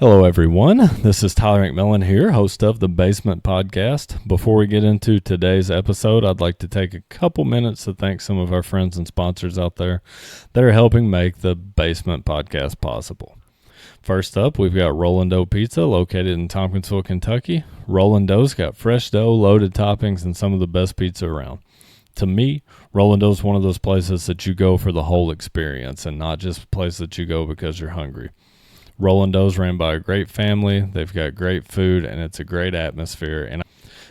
Hello, everyone. This is Tyler McMillan here, host of the Basement Podcast. Before we get into today's episode, I'd like to take a couple minutes to thank some of our friends and sponsors out there that are helping make the Basement Podcast possible. First up, we've got Rollin' Dough Pizza located in Tompkinsville, Kentucky. Rollin' Dough's got fresh dough, loaded toppings, and some of the best pizza around. To me, Rollin' Dough's one of those places that you go for the whole experience and not just a place that you go because you're hungry. Rollin' Dough's ran by a great family. They've got great food, and it's a great atmosphere. And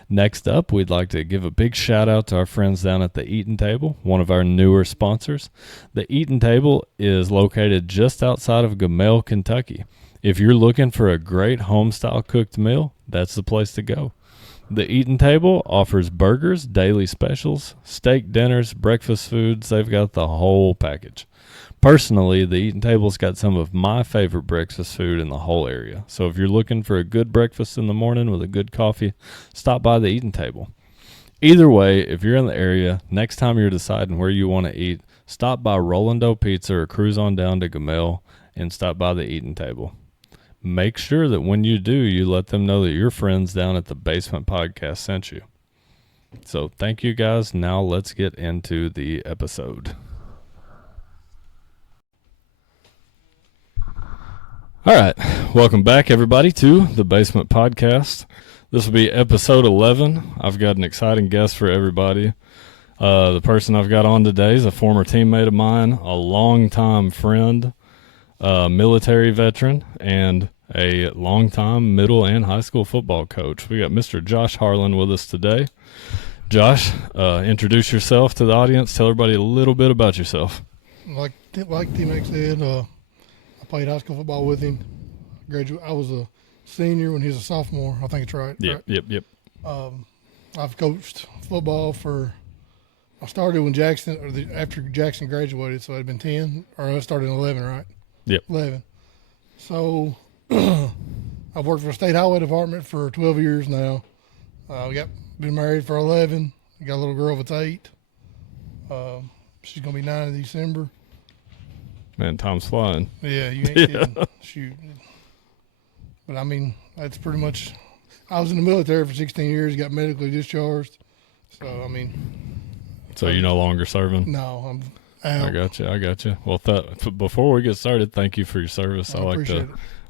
next up, we'd like to give a big shout-out to our friends down at the Eatin' Table, one of our newer sponsors. The Eatin' Table is located just outside of Gamel, Kentucky. If you're looking for a great home-style cooked meal, that's the place to go. The Eatin' Table offers burgers, daily specials, steak dinners, breakfast foods. They've got the whole package. Personally, the Eatin' Table's got some of my favorite breakfast food in the whole area. So if you're looking for a good breakfast in the morning with a good coffee, stop by the Eatin' Table. Either way, if you're in the area, next time you're deciding where you want to eat, stop by Rollin' Dough Pizza or cruise on down to Gamel and stop by the Eatin' Table. Make sure that when you do, you let them know that your friends down at the Basement Podcast sent you. So thank you guys. Now let's get into the episode. All right, welcome back, everybody, to the Basement Podcast. This will be episode 11. I've got an exciting guest for everybody. The person I've got on today is a former teammate of mine, a longtime friend, military veteran, and a longtime middle and high school football coach. We got Mr. Josh Harlan with us today. Josh, introduce yourself to the audience. Tell everybody a little bit about yourself. Like T-Mac said, I played high school football with him. I was a senior when he was a sophomore. I think it's right. Yep. I've coached football I started when after Jackson graduated, so it had been 10, or I started in 11, right? Yep. 11. So I've worked for the state highway department for 12 years now. Been married for 11. Got a little girl that's 8. She's gonna be 9 in December. Man, time's flying. Yeah, you ain't kidding. Shoot. But I mean, that's pretty much. I was in the military for 16 years. Got medically discharged. So I mean. So you're no longer serving? No, I'm out. I got you. Well, before we get started, thank you for your service. I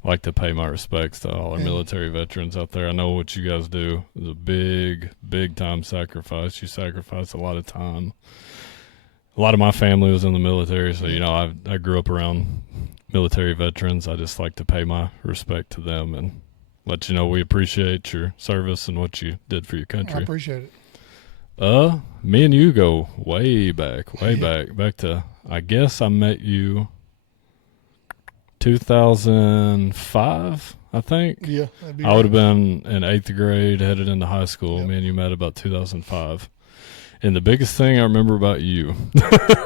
like to pay my respects to all our military veterans out there. I know what you guys do is a big time sacrifice. You sacrifice a lot of time. A lot of my family was in the military, so I grew up around military veterans. I just like to pay my respect to them and let you know we appreciate your service and what you did for your country. I appreciate it. Me and you go way back to, I guess I met you 2005, I think. Yeah, that'd be I would have been in 8th grade, headed into high school. Yep. Me and you met about 2005. And the biggest thing I remember about you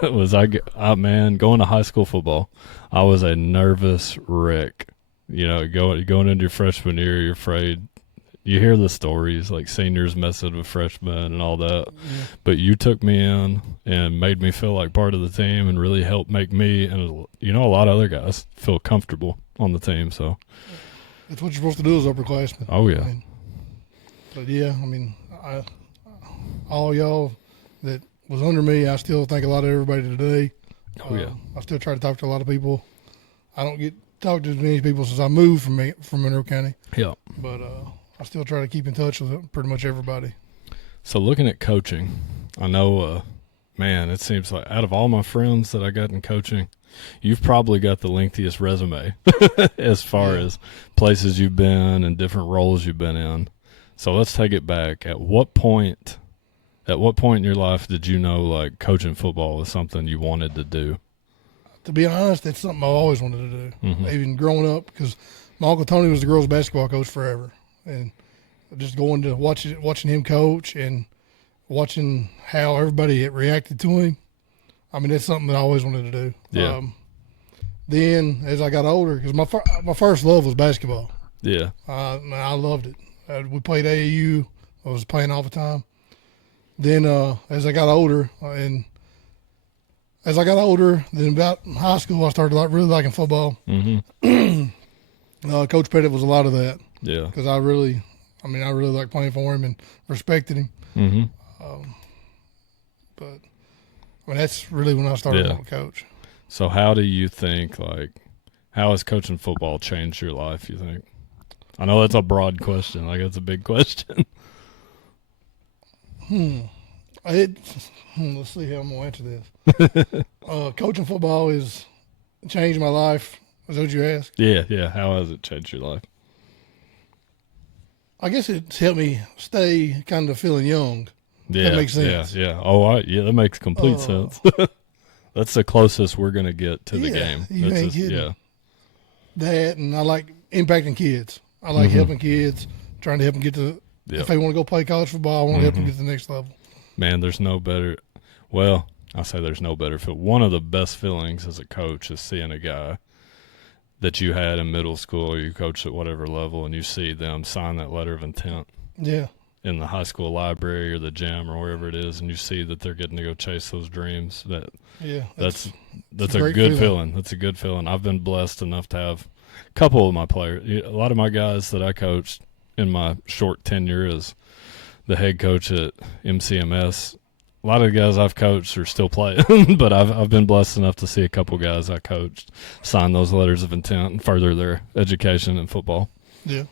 was going to high school football, I was a nervous wreck. Going into your freshman year, you're afraid. You hear the stories, like seniors messing with freshmen and all that. Yeah. But you took me in and made me feel like part of the team and really helped make me and, a lot of other guys feel comfortable on the team. So that's what you're supposed to do as upperclassmen. Oh, yeah. All y'all that was under me, I still think a lot of everybody today. Oh, yeah. I still try to talk to a lot of people. I don't get talked to as many people since I moved from Monroe County. Yeah. But I still try to keep in touch with pretty much everybody. So looking at coaching, I know, it seems like out of all my friends that I got in coaching, you've probably got the lengthiest resume as far as places you've been and different roles you've been in. So let's take it back. At what point in your life did you know like coaching football was something you wanted to do? To be honest, it's something I always wanted to do. Mm-hmm. Even growing up, because my Uncle Tony was the girls' basketball coach forever. And just going to watching him coach and watching how everybody reacted to him. I mean, that's something that I always wanted to do. Yeah. Then as I got older, because my first love was basketball. Yeah. I loved it. We played AAU. I was playing all the time. Then as I got older, then about high school, I started really liking football. Mm-hmm. Coach Pettit was a lot of that Yeah. because I really liked playing for him and respected him. Mm-hmm. But that's really when I started wanting to coach. So how do you think, how has coaching football changed your life, you think? I know that's a broad question. That's a big question. Let's see how I'm going to answer this. Coaching football has changed my life. Is that what you asked? Yeah. How has it changed your life? I guess it's helped me stay kind of feeling young. Yeah, that makes sense. Yeah. Oh, that makes complete sense. That's the closest we're going to get to the game. You ain't kidding. That, and I like impacting kids. I like helping kids, trying to help them get to, if they want to go play college football, I want to help them get to the next level. Man, there's no better, well, I'll say there's no better feel. One of the best feelings as a coach is seeing a guy that you had in middle school or you coached at whatever level and you see them sign that letter of intent. Yeah. In the high school library or the gym or wherever it is, and you see that they're getting to go chase those dreams. That's a good feeling. That's a good feeling. I've been blessed enough to have a couple of my players. A lot of my guys that I coached in my short tenure as the head coach at MCMS, a lot of the guys I've coached are still playing, but I've been blessed enough to see a couple guys I coached sign those letters of intent and further their education in football. Yeah.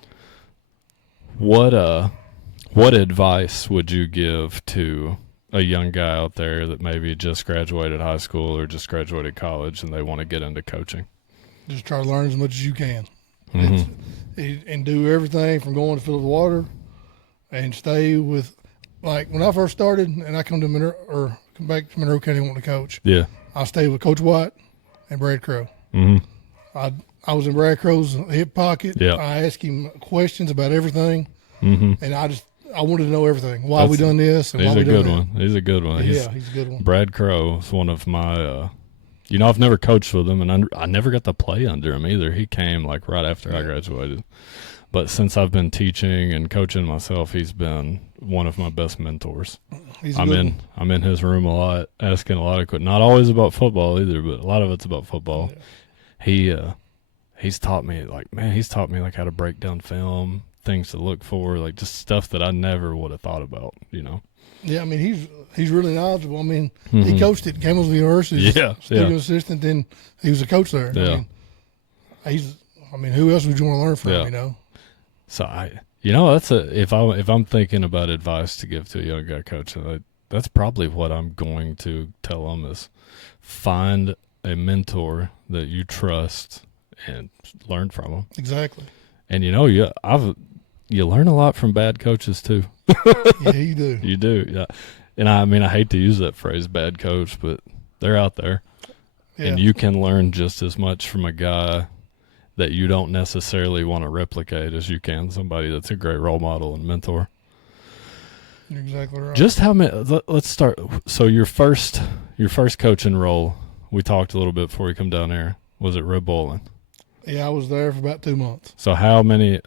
What advice would you give to a young guy out there that maybe just graduated high school or just graduated college and they want to get into coaching? Just try to learn as much as you can. Mm-hmm. And do everything from going to fill the water and stay with, like when I first started and I come back to Monroe County wanting to coach. Yeah. I stayed with Coach White and Brad Crow. Mm-hmm. I was in Brad Crow's hip pocket. Yeah. I asked him questions about everything. Mm-hmm. And I wanted to know everything. Why we done this and why we done that. He's a good one. He's a good one. Brad Crow is one of my I've never coached with him, and I never got to play under him either. He came right after I graduated. But since I've been teaching and coaching myself, he's been one of my best mentors. I'm in his room a lot, asking a lot of questions. Not always about football either, but a lot of it's about football. Yeah. He's taught me how to break down film, things to look for, just stuff that I never would have thought about, Yeah, I mean, he's really knowledgeable. I mean, he coached at Campbellsville University. Student assistant, then he was a coach there. Yeah. Who else would you want to learn from, So if I'm thinking about advice to give to a young guy coach, that's probably what I'm going to tell him is find a mentor that you trust and learn from them. Exactly. And you learn a lot from bad coaches too. Yeah, you do. You do. Yeah. And I hate to use that phrase, bad coach, but they're out there. Yeah. And you can learn just as much from a guy that you don't necessarily want to replicate as you can somebody that's a great role model and mentor. You're exactly right. Just how many? Let's start. So your first coaching role, we talked a little bit before we come down here. Was it Red Bowling? Yeah, I was there for about 2 months. So how many?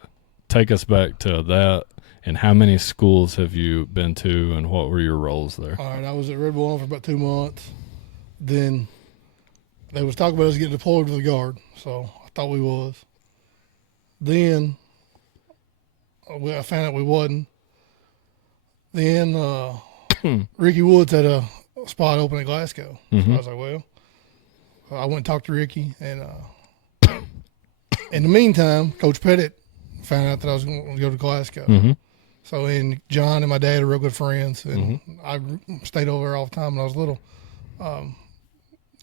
Take us back to that. And how many schools have you been to, and what were your roles there? All right, I was at Red Bull for about 2 months. Then they was talking about us getting deployed to the Guard, so I thought we was. Then I found out we wasn't. Then Ricky Woods had a spot open at Glasgow. Mm-hmm. So I was like, well, I went and talked to Ricky. And in the meantime, Coach Pettit found out that I was going to go to Glasgow. Mm-hmm. So, and John and my dad are real good friends, and I stayed over there all the time when I was little.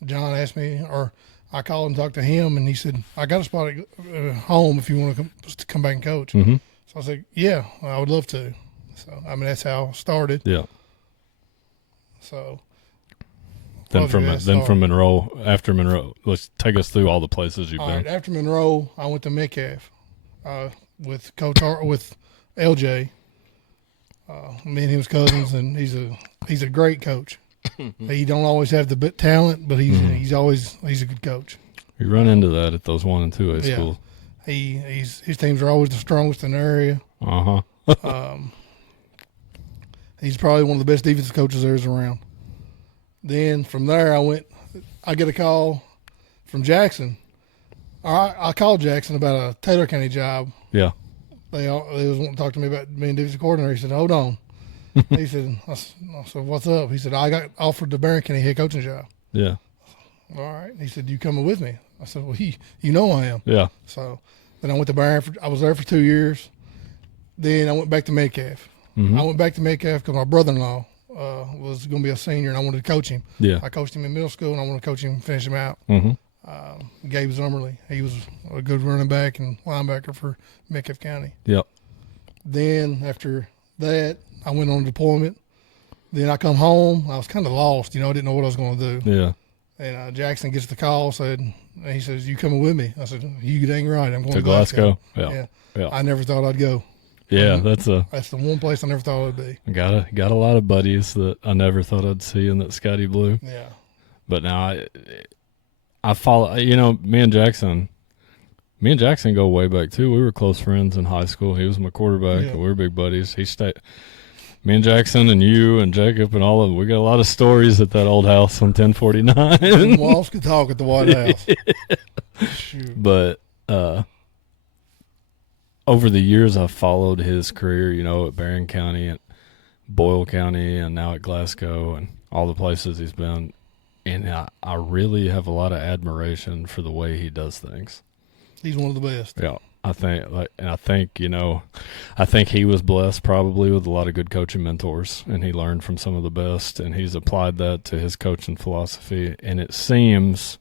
John asked me, or I called and talked to him, and he said, I got a spot at home if you want to come back and coach. Mm-hmm. So I said, yeah, I would love to. So, that's how I started. Yeah. So. From Monroe, after Monroe, let's take us through all the places you've been. All right, after Monroe, I went to Metcalf with with LJ. Me and him was cousins, and he's a great coach. He don't always have the talent, but he's a good coach. You run into that at those 1 and 2A schools. His teams are always the strongest in the area. He's probably one of the best defensive coaches there is around. Then from there, I get a call from Jackson I called Jackson about a Taylor County job. Yeah. They was wanting to talk to me about being defensive coordinator. He said, "Hold on." He said, I said, "What's up?" He said, "I got offered the Barron County head coaching job." Yeah. All right. He said, "You coming with me?" I said, "Well, you know I am." Yeah. So then I went to Barron. I was there for 2 years. Then I went back to Metcalf. Mm-hmm. I went back to Metcalf because my brother-in-law was going to be a senior, and I wanted to coach him. Yeah. I coached him in middle school, and I wanted to coach him and finish him out. Mm-hmm. Gabe Zummerly. He was a good running back and linebacker for Metcalf County. Yep. Then after that, I went on deployment. Then I come home. I was kind of lost. I didn't know what I was going to do. Yeah. And Jackson gets the call. He says, "You coming with me?" I said, "You dang right. I'm going To Glasgow. Yeah. Yeah. I never thought I'd go. Yeah, that's the one place I never thought I'd be. Got a lot of buddies that I never thought I'd see in that Scotty Blue. Yeah. But now I follow. Me and Jackson go way back too. We were close friends in high school. He was my quarterback. Yeah. We were big buddies. Me and Jackson and you and Jacob and all of them. We got a lot of stories at that old house on 1049. Walls could talk at the White House. Shoot. But over the years, I've followed his career, at Barron County, at Boyle County, and now at Glasgow, and all the places he's been. And I really have a lot of admiration for the way he does things. He's one of the best. Yeah, I think he was blessed probably with a lot of good coaching mentors, and he learned from some of the best, and he's applied that to his coaching philosophy. And it seems,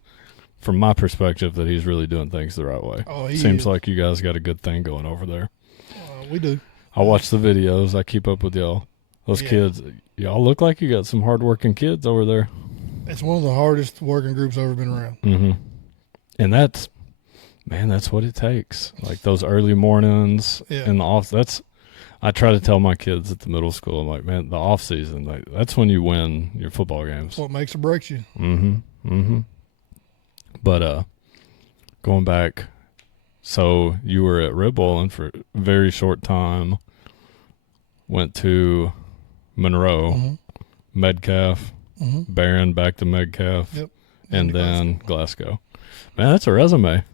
from my perspective, that he's really doing things the right way. Oh, he seems is. Like you guys got a good thing going over there. We do. I watch the videos. I keep up with y'all. Those kids, y'all look like you got some hardworking kids over there. It's one of the hardest working groups I've ever been around. Mm-hmm. And that's what it takes. Like those early mornings in the off. I try to tell my kids at the middle school, I'm like, man, the off season, that's when you win your football games. That's what makes or breaks you. Mm-hmm. Mm-hmm. But going back, so you were at Red Bowling for a very short time. Went to Monroe, Metcalf, Barron, back to Metcalf, and then Glasgow. Man, that's a resume.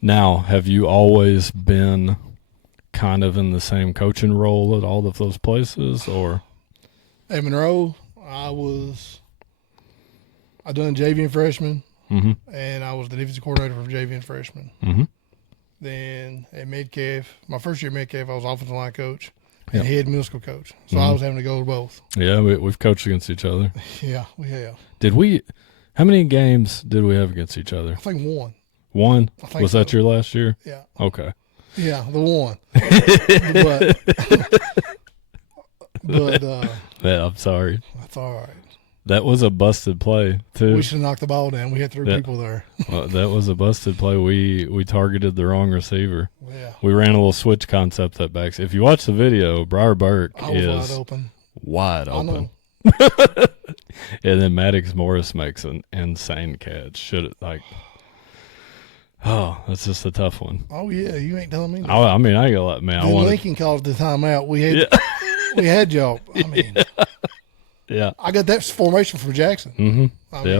Now, have you always been kind of in the same coaching role at all of those places, or? At Monroe, I done JV and freshman, and I was the defensive coordinator for JV and freshman. Mm-hmm. Then at Metcalf, my first year at Metcalf, I was offensive line coach and head middle school coach. So I was having to go to both. Yeah, we've coached against each other. Yeah, we have. How many games did we have against each other? I think one. One? I think Was that your last year? Yeah. Okay. Yeah, the one. but yeah, I'm sorry. That's all right. That was a busted play, too. We should have knocked the ball down. We had three people there. That was a busted play. We targeted the wrong receiver. Yeah. We ran a little switch concept at backs. If you watch the video, Briar Burke was is wide open. I know. And then Maddox Morris makes an insane catch. That's just a tough one. Oh, yeah. You ain't telling me that. I mean, I got a lot, man. Lincoln called the timeout. We had y'all. I mean. Yeah. I got that formation from Jackson. Mm-hmm.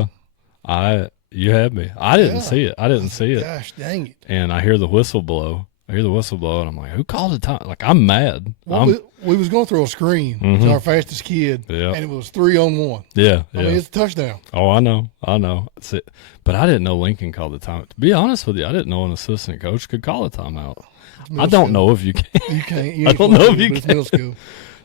You had me. I didn't see it. Gosh, dang it. And I hear the whistle blow. And I'm like, who called the time? Like, I'm mad. Well, we was going through a screen to our fastest kid, and it was 3-on-1. Yeah. I mean, it's a touchdown. Oh, I know. That's it. But I didn't know Lincoln called the timeout. To be honest with you, I didn't know an assistant coach could call a timeout. I don't know if you can. You can't. I don't know if you can. It's middle school.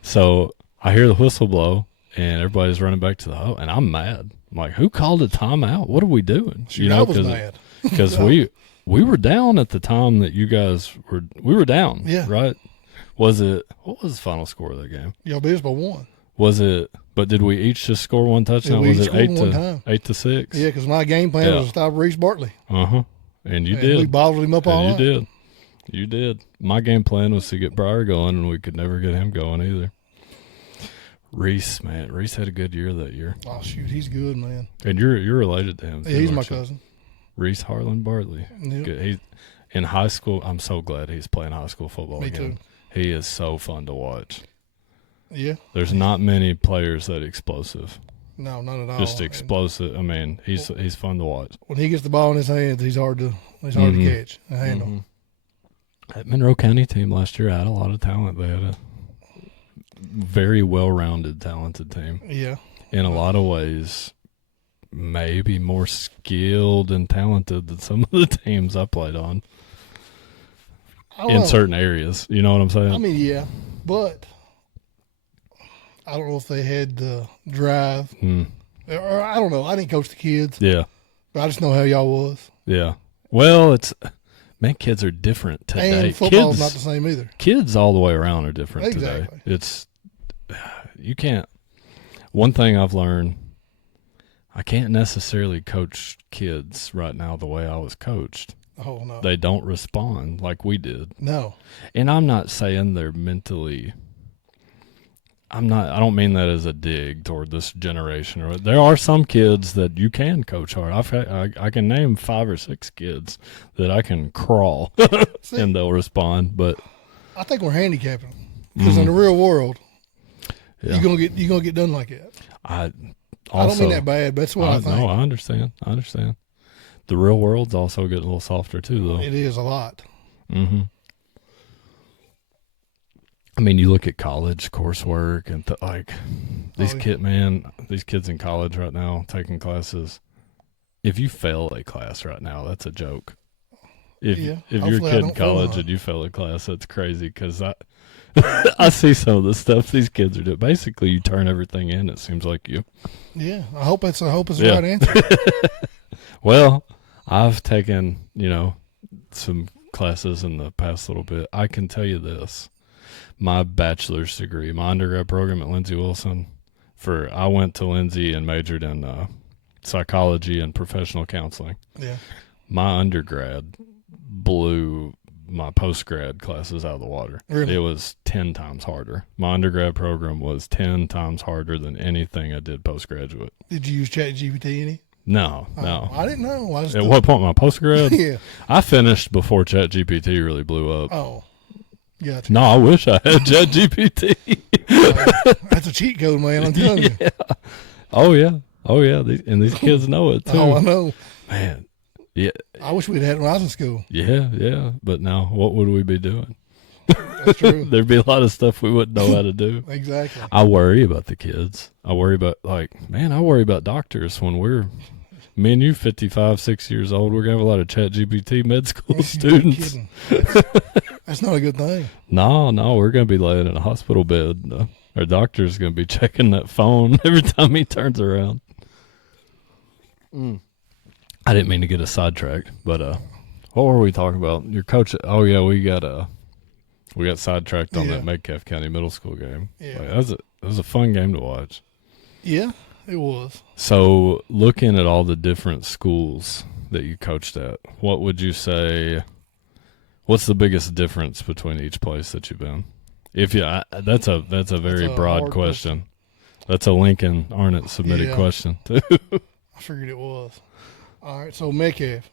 So I hear the whistle blow, and everybody's running back to the hole, and I'm mad. I'm like, who called a timeout? What are we doing? I was mad. Because we were down at the time that you guys were. We were down. Yeah. Right. What was the final score of that game? Y'all beat us by 1. Was it? But did we each just score one touchdown? We Was it scored 8-6? Yeah, because my game plan was to stop Reese Bartley. And you did. We bottled him up all night. You did. My game plan was to get Briar going, and we could never get him going either. Reese had a good year that year. Oh shoot, he's good, man. And you're related to him. Yeah, he's my cousin. Reese Harlan Bartley. Yep. Good. He's in high school. I'm so glad he's playing high school football Me again. too. He is so fun to watch. Yeah. There's not many players that explosive. No, not at all. Just explosive. I mean, he's fun to watch. When he gets the ball in his hands, he's hard to catch and handle. That Monroe County team last year had a lot of talent. They had a very well-rounded, talented team. Yeah. In a lot of ways, maybe more skilled and talented than some of the teams I played on in certain areas. You know what I'm saying? I mean, yeah, but I don't know if they had the drive. Or I don't know. I didn't coach the kids. Yeah. But I just know how y'all was. Yeah. Well, kids are different today. And football's not the same either. Kids all the way around are different today. You can't. One thing I've learned, I can't necessarily coach kids right now the way I was coached. Oh, no. They don't respond like we did. No. And I'm not saying they're mentally. I don't mean that as a dig toward this generation. There are some kids that you can coach hard. I can name 5 or 6 kids that I can crawl and they'll respond. But I think we're handicapping them because in the real world, you're gonna get done like that. I don't mean that bad, but that's what I think. No, I understand. The real world's also getting a little softer too, though. It is a lot. Mm-hmm. I mean, you look at college coursework and these kids in college right now taking classes. If you fail a class right now, that's a joke. If you're a kid in college and you fail a class, that's crazy because I see some of the stuff these kids are doing. Basically, you turn everything in. It seems like you. Yeah, I hope it's the right answer. Well, I've taken some classes in the past little bit. I can tell you this. My bachelor's degree, my undergrad program at Lindsey Wilson, I went to Lindsey and majored in psychology and professional counseling. Yeah. My undergrad blew my post-grad classes out of the water. Really? It was 10 times harder. My undergrad program was 10 times harder than anything I did postgraduate. Did you use ChatGPT any? No. I didn't know. At what point, my postgrad? Yeah. I finished before ChatGPT really blew up. Oh. Gotcha. No, I wish I had ChatGPT. That's a cheat code, man. I'm telling you. Oh yeah. And these kids know it too. Oh, I know. Man. Yeah. I wish we'd had it when I was in school. Yeah. But now, what would we be doing? That's true. There'd be a lot of stuff we wouldn't know how to do. Exactly. I worry about the kids. I worry about doctors when me and you 55, 6 years old, we're going to have a lot of ChatGPT med school students. That's not a good thing. No, we're going to be laying in a hospital bed. Our doctor's going to be checking that phone every time he turns around. I didn't mean to get us sidetracked, but what were we talking about? Your coach. Oh yeah, we got sidetracked on that Metcalfe County Middle School game. Yeah, it was a fun game to watch. Yeah, it was. So, looking at all the different schools that you coached at, what would you say? What's the biggest difference between each place that you've been? That's a very broad question. That's a Lincoln Arnott submitted question too. I figured it was. All right, so Metcalfe,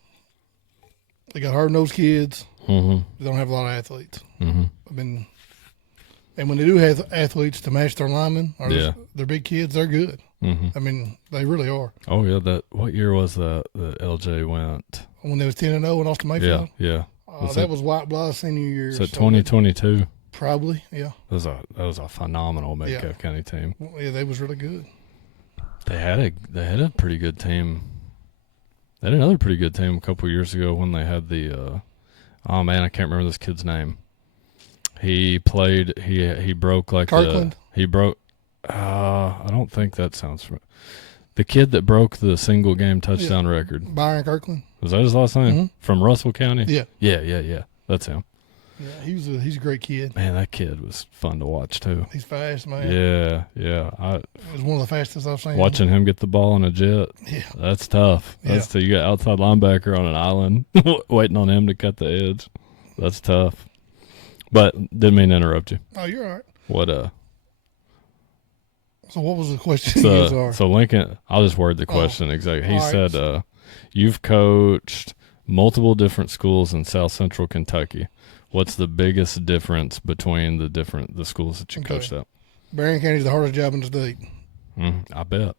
they got hard-nosed kids. Mm-hmm. They don't have a lot of athletes. Mm-hmm. And when they do have athletes to match their linemen or their big kids, they're good. Mm-hmm. I mean, they really are. Oh yeah, what year was that LJ went? When they was 10-0 and lost to Mayfield. Yeah. That was White Bly's senior year. Was that 2022? Probably, yeah. That was a phenomenal Metcalfe County team. Yeah, they was really good. They had a pretty good team. They had another pretty good team a couple of years ago when they had the oh man, I can't remember this kid's name. He played. He broke like Kirkland. He broke. I don't think that sounds familiar. The kid that broke the single game touchdown record. Byron Kirkland. Was that his last name? Mm-hmm. From Russell County? Yeah. That's him. Yeah, he's a great kid. Man, that kid was fun to watch too. He's fast, man. Yeah. It was one of the fastest I've seen. Watching him get the ball in a jet. Yeah. That's tough. That's tough. You got outside linebacker on an island waiting on him to cut the edge. That's tough. But didn't mean to interrupt you. Oh, you're all right. What So what was the question? So Lincoln, I'll just word the question exactly. He said, you've coached multiple different schools in South Central Kentucky. What's the biggest difference between the schools that you coached at? Berrien County is the hardest job in the state. I bet.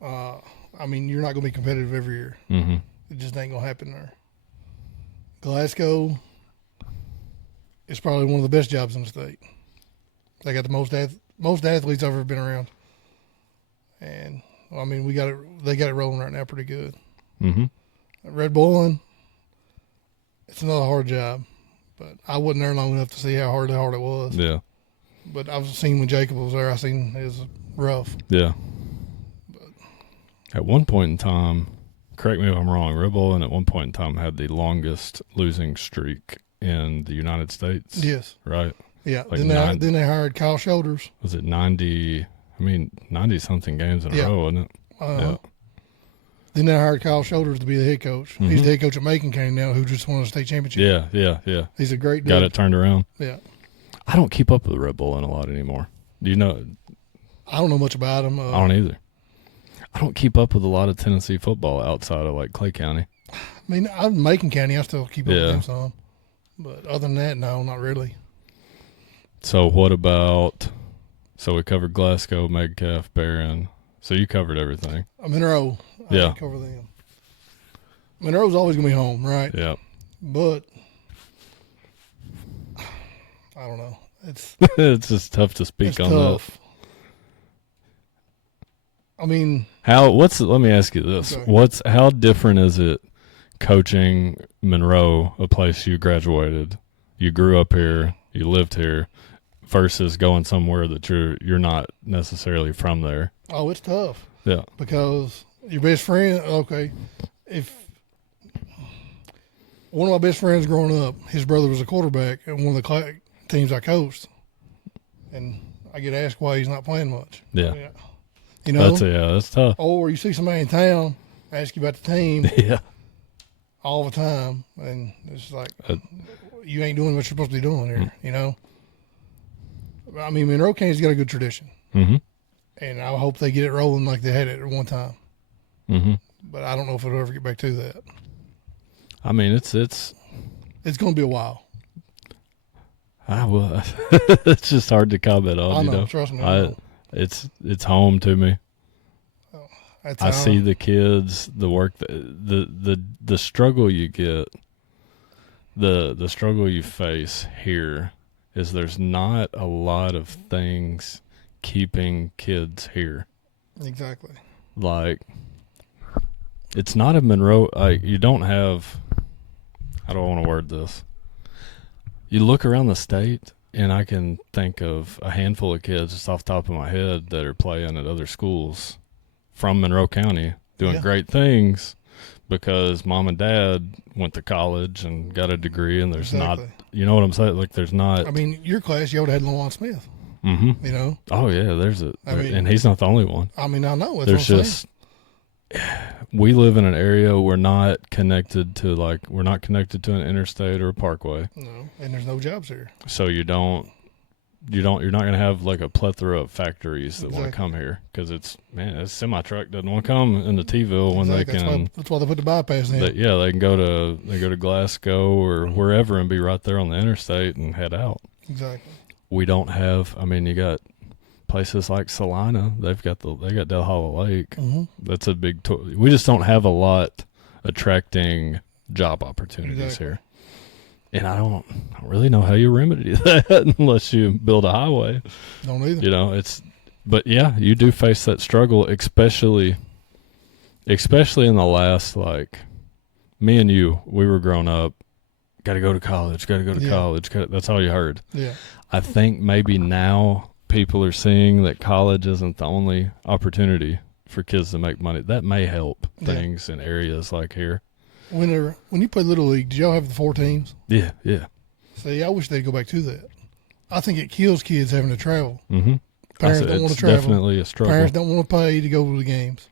I mean, you're not going to be competitive every year. Mm-hmm. It just ain't going to happen there. Glasgow is probably one of the best jobs in the state. They got the most athletes I've ever been around. And, I mean, they got it rolling right now pretty good. Mm-hmm. Red Bulling, it's another hard job. But I wasn't there long enough to see how hard it was. Yeah. But I've seen when Jacob was there, I seen it was rough. Yeah. At one point in time, correct me if I'm wrong, Red Bull at one point in time had the longest losing streak in the United States. Yes. Right? Yeah. Like Then they hired Kyle Shoulders. Was it 90-something games in a row, wasn't it? Yeah. Then they hired Kyle Shoulders to be the head coach. Mm-hmm. He's the head coach at Macon County now, who just won a state championship. Yeah. He's a great dude. Got it turned around. Yeah. I don't keep up with Red Bull a lot anymore. Do you know? I don't know much about him. I don't either. I don't keep up with a lot of Tennessee football outside of like Clay County. I mean, I'm in Macon County. I still keep up with them some. But other than that, no, not really. So what about, so we covered Glasgow, Metcalf, Barron. So you covered everything. Monroe. I didn't cover them. Monroe's always going to be home, right? Yeah. But I don't know. It's it's just tough to speak on tough. that. I mean, let me ask you this. Okay. How different is it coaching Monroe, a place you graduated, you grew up here, you lived here, versus going somewhere that you're not necessarily from there? Oh, it's tough. Yeah. Because your best friend, okay, if one of my best friends growing up, his brother was a quarterback at one of the teams I coached, and I get asked why he's not playing much. Yeah. You know? That's tough. Or you see somebody in town ask you about the team Yeah. all the time, and it's like, you ain't doing what you're supposed to be doing here, you know? I mean, Monroe County's got a good tradition. Mm-hmm. And I hope they get it rolling like they had it at one time. Mm-hmm. But I don't know if it'll ever get back to that. I mean, it's going to be a while. It's just hard to comment on. I know, you know? trust me. It's home to me. I see the kids, the work, the struggle you get, the struggle you face here is there's not a lot of things keeping kids here. Exactly. Like, it's not a Monroe. You don't have. How do I want to word this? You look around the state, and I can think of a handful of kids just off the top of my head that are playing at other schools from Monroe County doing great things because mom and dad went to college and got a degree, and there's not, you know what I'm saying? Like, there's not. I mean, your class, you would have had Lawan Smith. Mm-hmm. You know? Oh, yeah, and he's not the only one. I mean, I know. There's just, we live in an area we're not connected to an interstate or a parkway. No, and there's no jobs here. So you're not going to have like a plethora of factories that want to come here because a semi truck doesn't want to come into T-ville when they can. That's why they put the bypass in. They can go to Glasgow or wherever and be right there on the interstate and head out. Exactly. We don't have. I mean, you got places like Salina. They got Del Hollow Lake. Mm-hmm. That's a big. We just don't have a lot attracting job opportunities here. And I don't really know how you remedy that unless you build a highway. Don't either. You know, but yeah, you do face that struggle, especially in the last, like, me and you, we were growing up, got to go to college, college. That's all you heard. Yeah. I think maybe now people are seeing that college isn't the only opportunity for kids to make money. That may help things in areas like here. When you played Little League, did y'all have the 4 teams? Yeah. See, I wish they'd go back to that. I think it kills kids having to travel. Mm-hmm. Parents don't want to travel. It's definitely a struggle. Parents don't want to pay to go to the games.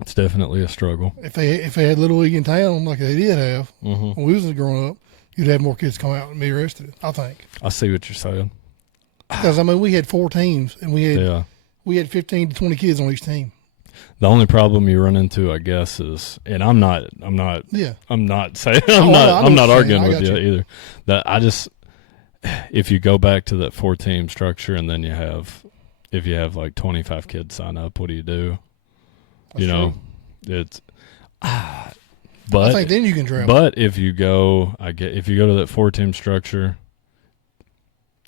It's definitely a struggle. If they had Little League in town like they did have when we was growing up, you'd have more kids come out and be arrested, I think. I see what you're saying. Because, I mean, we had 4 teams, and we had 15 to 20 kids on each team. The only problem you run into, I guess, is, and I'm not saying, I'm not arguing with you either. That if you go back to that 4-team structure and then if you have like 25 kids sign up, what do you do? That's know, true. it's. I think then you can travel. But if you go, if you go to that 4-team structure,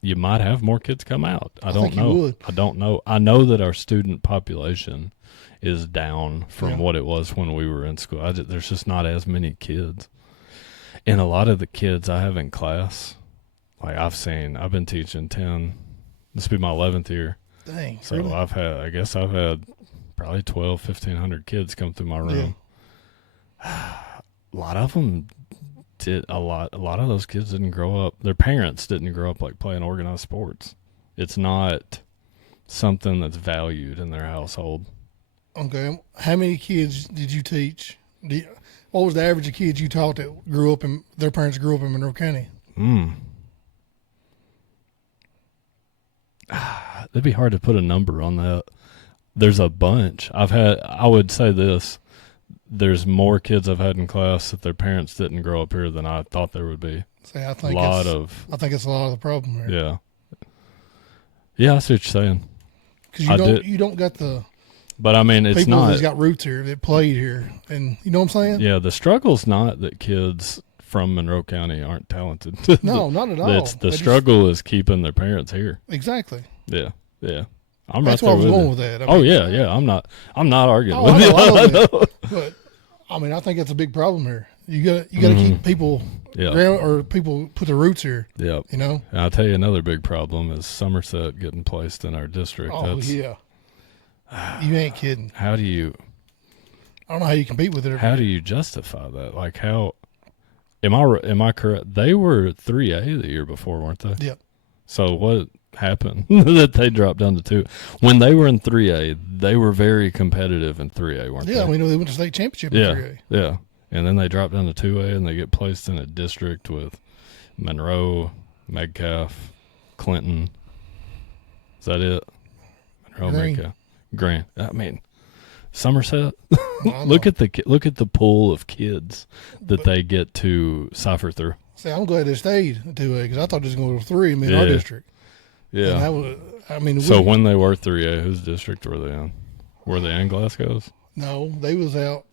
you might have more kids come out. I don't know. You would. I don't know. I know that our student population is down from what it was when we were in school. There's just not as many kids. And a lot of the kids I have in class, like I've been teaching 10, this will be my 11th year. Dang. So really? I've had probably 1,500 kids come through my room. Yeah. A lot of them did a lot of those kids didn't grow up. Their parents didn't grow up like playing organized sports. It's not something that's valued in their household. Okay. How many kids did you teach? What was the average of kids you taught that grew up in their parents grew up in Monroe County? It'd be hard to put a number on that. There's a bunch. I would say this. There's more kids I've had in class that their parents didn't grow up here than I thought there would be. See, I think it's a lot of the problem here. Yeah. Yeah, I see what you're saying. Because you don't got the. But I mean, it's people not. That's got roots here that played here, and you know what I'm saying? Yeah, the struggle's not that kids from Monroe County aren't talented. No, not at all. The struggle is keeping their parents here. Exactly. Yeah. That's why I was going with that. I'm not arguing with you. I know. But I mean, I think that's a big problem here. You got to keep people or people put their roots here. Yeah. You know. And I'll tell you another big problem is Somerset getting placed in our district. Oh yeah. You ain't kidding. How do you? I don't know how you compete with it. How do you justify that? Like how? Am I correct? They were 3A the year before, weren't they? Yep. So what happened that they dropped down to 2? When they were in 3A, they were very competitive in 3A, weren't they? Yeah, I mean they went to state championship in 3A. Yeah. And then they drop down to 2A and they get placed in a district with Monroe, Metcalf, Clinton. Is that it? Monroe, Metcalf, Grant. I mean, Somerset. Look at the pool of kids that they get to cipher through. See, I'm glad they stayed at 2A because I thought it was going to go to 3 in our district. Yeah. So when they were 3A, whose district were they in? Were they in Glasgow's? No, they was out.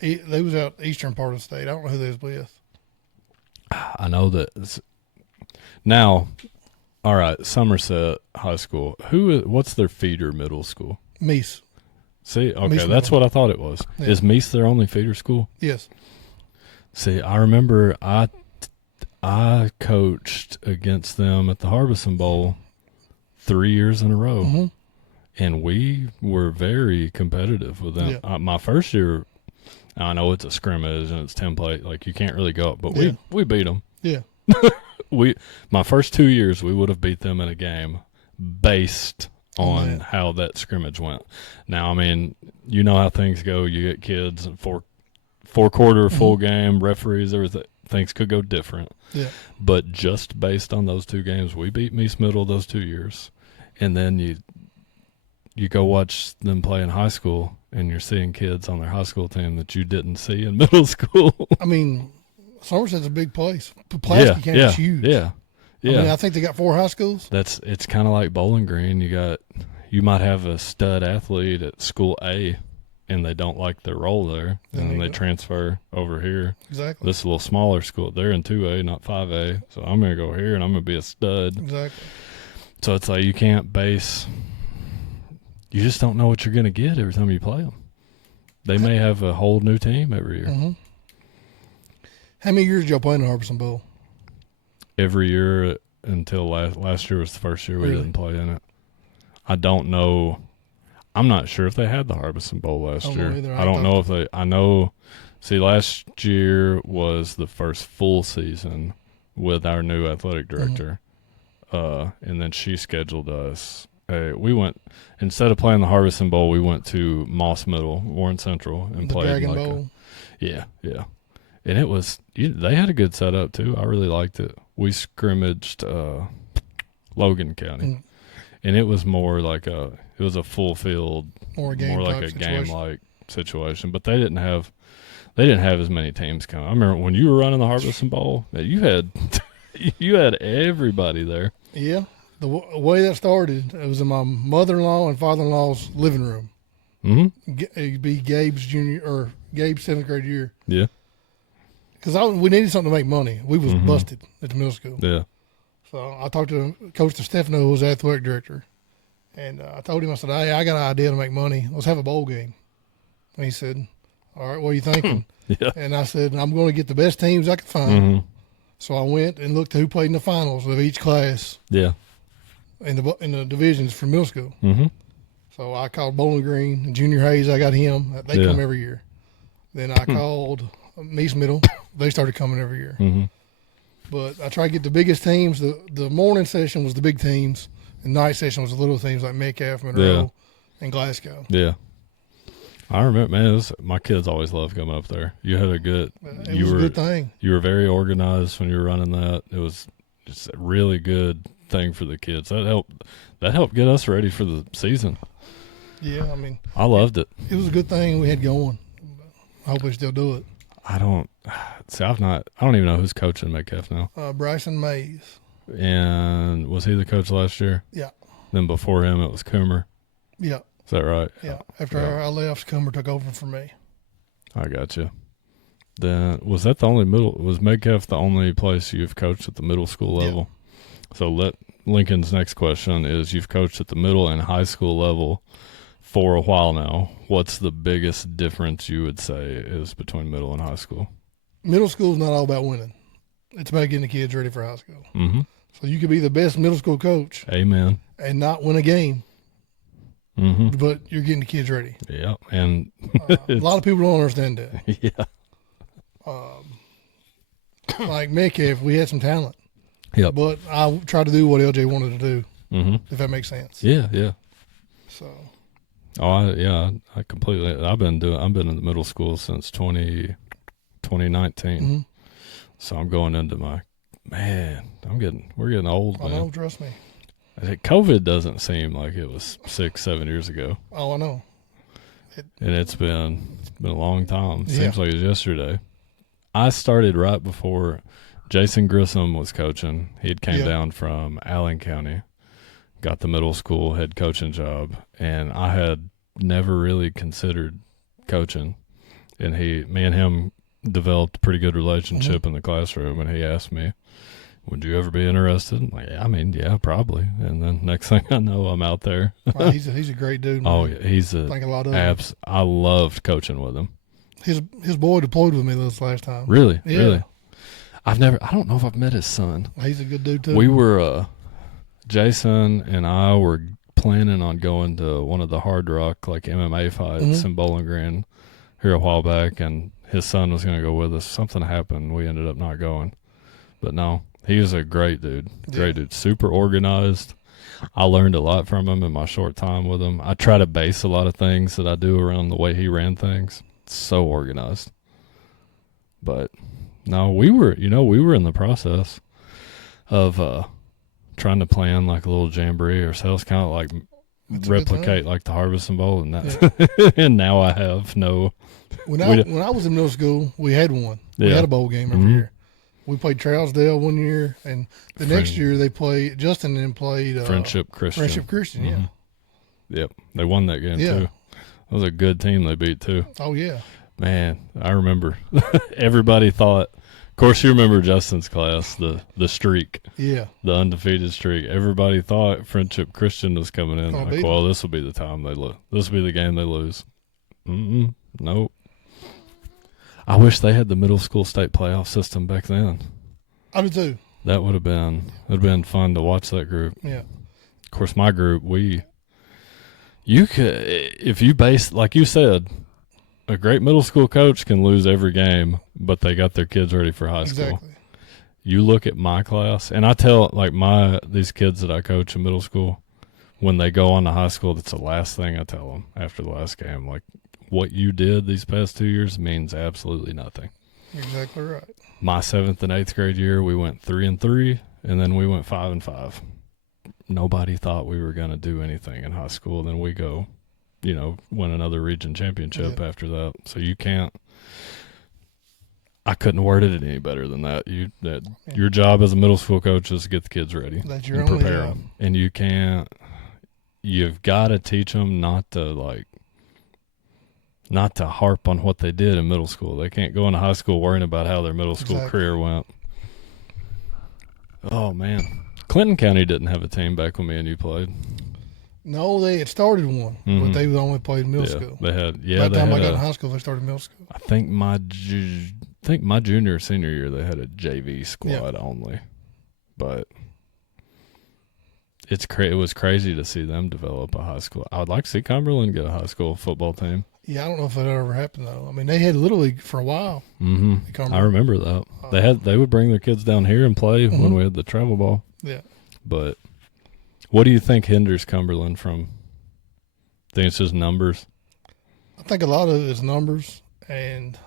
They was out eastern part of the state. I don't know who they was with. I know that. Now, all right, Somerset High School. What's their feeder middle school? Meese. See, okay, Meese that's middle. what I thought it was. Yeah. Is Meese their only feeder school? Yes. See, I remember I coached against them at the Harbison Bowl 3 years in a row, and we were very competitive with them. Yeah. My first year, I know it's a scrimmage and it's template, like you can't really go up, but we beat them. Yeah. My first 2 years, we would have beat them in a game based on how that scrimmage went. Now, I mean, you know how things go. You get kids and four quarter full game, referees, everything. Things could go different. Yeah. But just based on those 2 games, we beat Meese Middle those 2 years. And then you go watch them play in high school, and you're seeing kids on their high school team that you didn't see in middle school. I mean, Somerset's a big place. Pulaski County is huge. Yeah. I mean, I think they got 4 high schools. It's kind of like Bowling Green. You might have a stud athlete at school A, and they don't like their role there, and then they transfer over here. Exactly. This is a little smaller school. They're in 2A, not 5A, so I'm going to go here, and I'm going to be a stud. Exactly. So it's like you can't base – you just don't know what you're going to get every time you play them. They may have a whole new team every year. Mm-hmm. How many years did y'all play in the Harbison Bowl? Every year until last year was the first year we didn't play in it. I don't know – I'm not sure if they had the Harbison Bowl last year. I don't know if they – I know – see, last year was the first full season with our new athletic director, and then she scheduled us. We went – instead of playing the Harbison Bowl, we went to Moss Middle, Warren Central, and played Dragon Bowl. Yeah. And it was – they had a good setup too. I really liked it. We scrimmaged Logan County, and it was more like it was a full field, more like a game-like situation. But they didn't have as many teams come. I remember when you were running the Harbison Bowl, you had everybody there. Yeah, the way that started, it was in my mother-in-law and father-in-law's living room. Mm-hmm. It'd be Gabe's Gabe's 7th grade year. Yeah. Because we needed something to make money. We was busted at the middle school. Yeah. So I talked to Coach Stefano, who was the athletic director, and I told him, I said, hey, I got an idea to make money. Let's have a bowl game. And he said, all right, what are you thinking? Yeah. And I said, I'm going to get the best teams I can find. Mm-hmm. So I went and looked at who played in the finals of each class Yeah. in the divisions for middle school. Mm-hmm. So I called Bowling Green and Junior Hayes. I got him. They come every year. Then I called East Middle. They started coming every year. Mm-hmm. But I tried to get the biggest teams. The morning session was the big teams. The night session was the little teams like Metcalf, Monroe, and Glasgow. Yeah. I remember, man, my kids always loved coming up there. You had a good – It was a good thing. You were very organized when you were running that. It was just a really good thing for the kids. That helped get us ready for the season. Yeah, I mean – I loved it. It was a good thing we had going. I hope we still do it. I don't even know who's coaching Metcalf now. Bryson Mays. And was he the coach last year? Yeah. Then before him, it was Coomer. Yeah. Is that right? Yeah. After I left, Coomer took over for me. I got you. Then was Metcalf the only place you've coached at the middle school level? Yeah. So Lincoln's next question is: you've coached at the middle and high school level for a while now. What's the biggest difference you would say is between middle and high school? Middle school is not all about winning. It's about getting the kids ready for high school. Mm-hmm. So you could be the best middle school coach. Amen. And not win a game. Mm-hmm. But you're getting the kids ready. Yeah. And a lot of people don't understand that. Yeah. Like Metcalf, we had some talent. Yeah. But I tried to do what LJ wanted to do, if that makes sense. Yeah, yeah. So. I completely. I've been in the middle school since 2019. Mm-hmm. So I'm going into we're getting old, man. I know, trust me. COVID doesn't seem like it was 6-7 years ago. Oh, I know. And it's been a long time. It Yeah. Seems like it was yesterday. I started right before Jason Grissom was coaching. He came down from Allen County, got the middle school head coaching job, and I had never really considered coaching. And me and him developed a pretty good relationship in the classroom, and he asked me, would you ever be interested? I'm like, yeah, probably. And then next thing I know, I'm out there. Wow, he's a great dude, man. Oh, yeah, he's a lot of I loved coaching with him. His boy deployed with me this last time. Really? Yeah. Really? I don't know if I've met his son. He's a good dude too. We were Jason and I were planning on going to one of the Hard Rock like MMA fights in Bowling Green here a while back, and his son was going to go with us. Something happened. We ended up not going. But no, he was a great dude. Great dude. Super organized. I learned a lot from him in my short time with him. I try to base a lot of things that I do around the way he ran things. So organized. But no, we were in the process of trying to plan like a little jamboree ourselves, kind of like replicate like the Harvesting Bowl, and that. And now I have no. When I was in middle school, we had one. We had a bowl game every year. We played Trousdale one year, and the next year Justin and played Friendship Christian. Yeah. Yep, they won that game too. That was a good team they beat too. Oh yeah. Man, I remember. Everybody thought. Of course, you remember Justin's class, the streak. Yeah. The undefeated streak. Everybody thought Friendship Christian was coming in. Like, well, this will be the time they lose. This will be the game they lose. Nope. I wish they had the middle school state playoff system back then. I do too. That would have been fun to watch that group. Yeah. Of course, my group, you could, if you base, like you said, a great middle school coach can lose every game, but they got their kids ready for high school. Exactly. You look at my class, and I tell like these kids that I coach in middle school, when they go on to high school, that's the last thing I tell them after the last game. Like, what you did these past 2 years means absolutely nothing. Exactly right. My 7th and 8th grade year, we went 3-3, and then we went 5-5. Nobody thought we were going to do anything in high school. Then we go, win another region championship after that. So you can't. I couldn't word it any better than that. Your job as a middle school coach is to get the kids ready. That's your only job. And you can't. You've got to teach them not to like not to harp on what they did in middle school. They can't go into high school worrying about how their middle school career went. Oh, man. Clinton County didn't have a team back when me and you played. No, they had started one, but they only played middle school. They had, By the time I got in high school, they started middle school. I think my junior or senior year, they had a JV squad only. But it was crazy to see them develop a high school. I would like to see Cumberland get a high school football team. Yeah, I don't know if that ever happened though. I mean, they had Little League for a while. I remember that. They would bring their kids down here and play when we had the travel ball. Yeah. But what do you think hinders Cumberland from? Think it's just numbers? I think a lot of it is numbers, and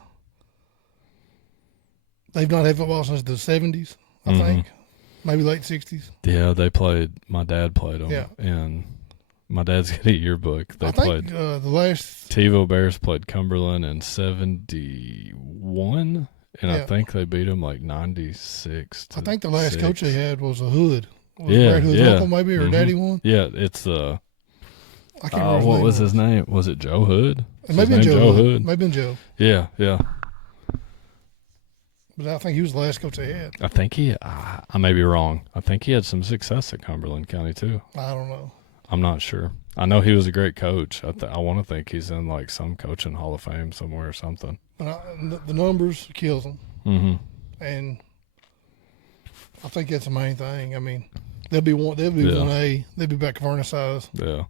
they've not had football since the 70s, I think. Maybe late 60s. Yeah, my dad played them. Yeah. And my dad's got a yearbook. They played. The last TiVo Bears played Cumberland in 71, and I think they beat them like 96. I think the last coach they had was a Hood. Brad Hood's uncle maybe, or daddy one? Yeah, it's I can't remember what was his name? Was it Joe Hood? Maybe Joe Hood. Maybe Joe. Yeah. But I think he was the last coach they had. I think I may be wrong. I think he had some success at Cumberland County too. I don't know. I'm not sure. I know he was a great coach. I want to think he's in like some coaching Hall of Fame somewhere or something. But the numbers kills them. And I think that's the main thing. I mean, they'll be 1A. They'll be back to Varna size. Yeah.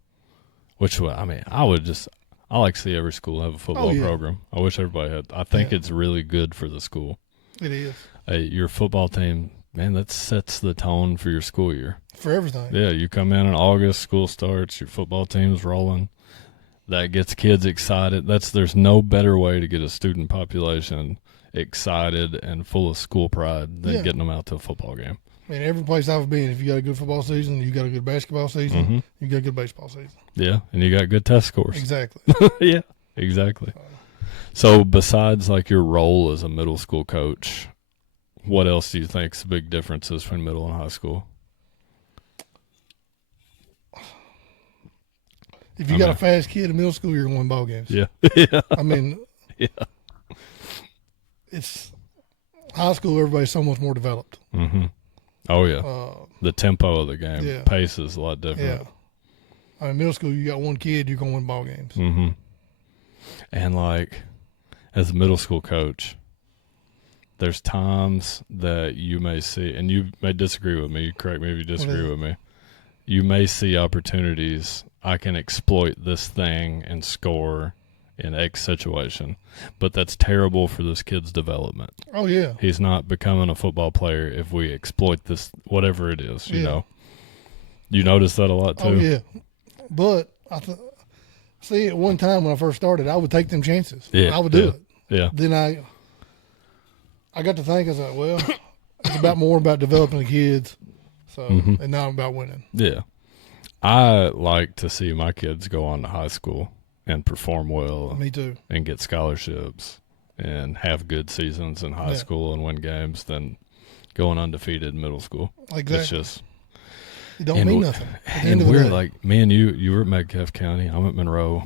Which, I mean, I like to see every school have a football program. I wish everybody had. I think it's really good for the school. It is. Your football team, man, that sets the tone for your school year. For everything. Yeah, you come in August, school starts, your football team's rolling. That gets kids excited. There's no better way to get a student population excited and full of school pride than getting them out to a football game. I mean, every place I've been, if you got a good football season, you got a good basketball season, you got a good baseball season. Yeah, and you got good test scores. Exactly. Yeah, exactly. So besides like your role as a middle school coach, what else do you think is the big differences between middle and high school? If you got a fast kid in middle school, you're going to win ball games. Yeah. I mean, it's high school, everybody's so much more developed. Oh, yeah. The tempo of the game, pace is a lot different. Yeah. I mean, middle school, you got one kid, you're going to win ball games. And, like, as a middle school coach, there's times that you may see, and you may disagree with me, correct me if you disagree with me, you may see opportunities, I can exploit this thing and score in X situation, but that's terrible for this kid's development. Oh, yeah. He's not becoming a football player if we exploit this, whatever it is, you know. You notice that a lot, too? Oh, yeah. But, see, at one time when I first started, I would take them chances. Yeah. I would do it. Yeah. Then I got to think, I was like, well, it's more about developing the kids, so and not about winning. Yeah. I like to see my kids go on to high school and perform well. Me too. And get scholarships and have good seasons in high school and win games than going undefeated in middle school. Exactly. It's just it don't mean nothing. And we're like, me and you were at Metcalfe County, I'm at Monroe.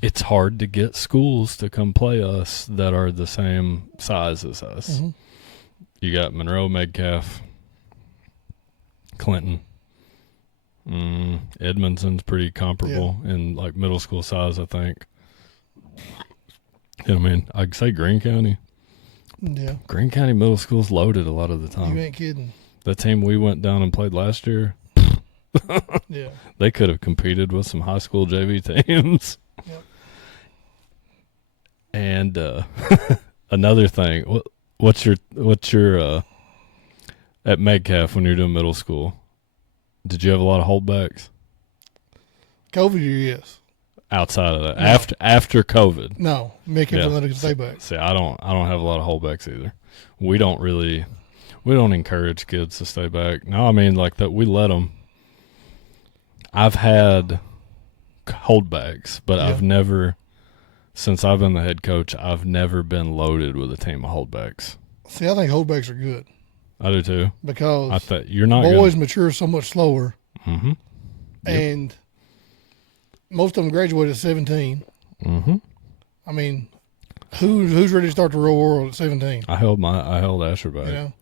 It's hard to get schools to come play us that are the same size as us. You got Monroe, Metcalfe, Clinton. Edmondson's pretty comparable in like middle school size, I think. You know what I mean? I'd say Greene County. Yeah. Greene County Middle School's loaded a lot of the time. You ain't kidding. The team we went down and played last year, they could have competed with some high school JV teams. Yep. And another thing, what's your at Metcalfe when you're doing middle school? Did you have a lot of holdbacks? COVID year, yes. Outside of that, after COVID, no, Metcalfe let us stay back. See, I don't have a lot of holdbacks either. We don't encourage kids to stay back. No, I mean like that. We let them. I've had holdbacks, but I've never, since I've been the head coach, I've never been loaded with a team of holdbacks. See, I think holdbacks are good. I do too. Because I thought you're not boys mature so much slower. Yep. And most of them graduate at 17. I mean, who's ready to start the real world at 17? I held Asher back. You know,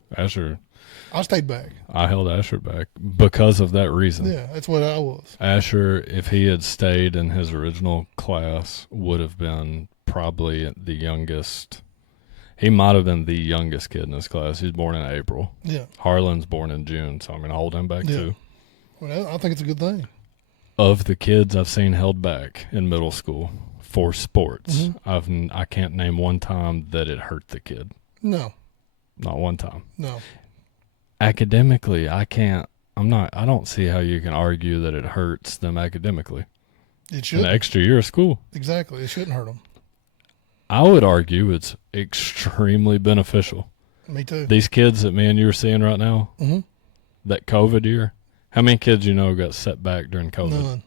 I stayed back. I held Asher back because of that reason. Yeah, that's what I was. Asher, if he had stayed in his original class, would have been probably the youngest. He might have been the youngest kid in his class. He's born in April. Yeah. Harlan's born in June, so I mean, I hold him back too. Well, I think it's a good thing. Of the kids I've seen held back in middle school for sports, I can't name one time that it hurt the kid. No. Not one time. No. Academically, I don't see how you can argue that it hurts them academically. It should. An extra year of school. Exactly. It shouldn't hurt them. I would argue it's extremely beneficial. Me too. These kids that me and you are seeing right now, that COVID year, how many kids got set back during COVID? None.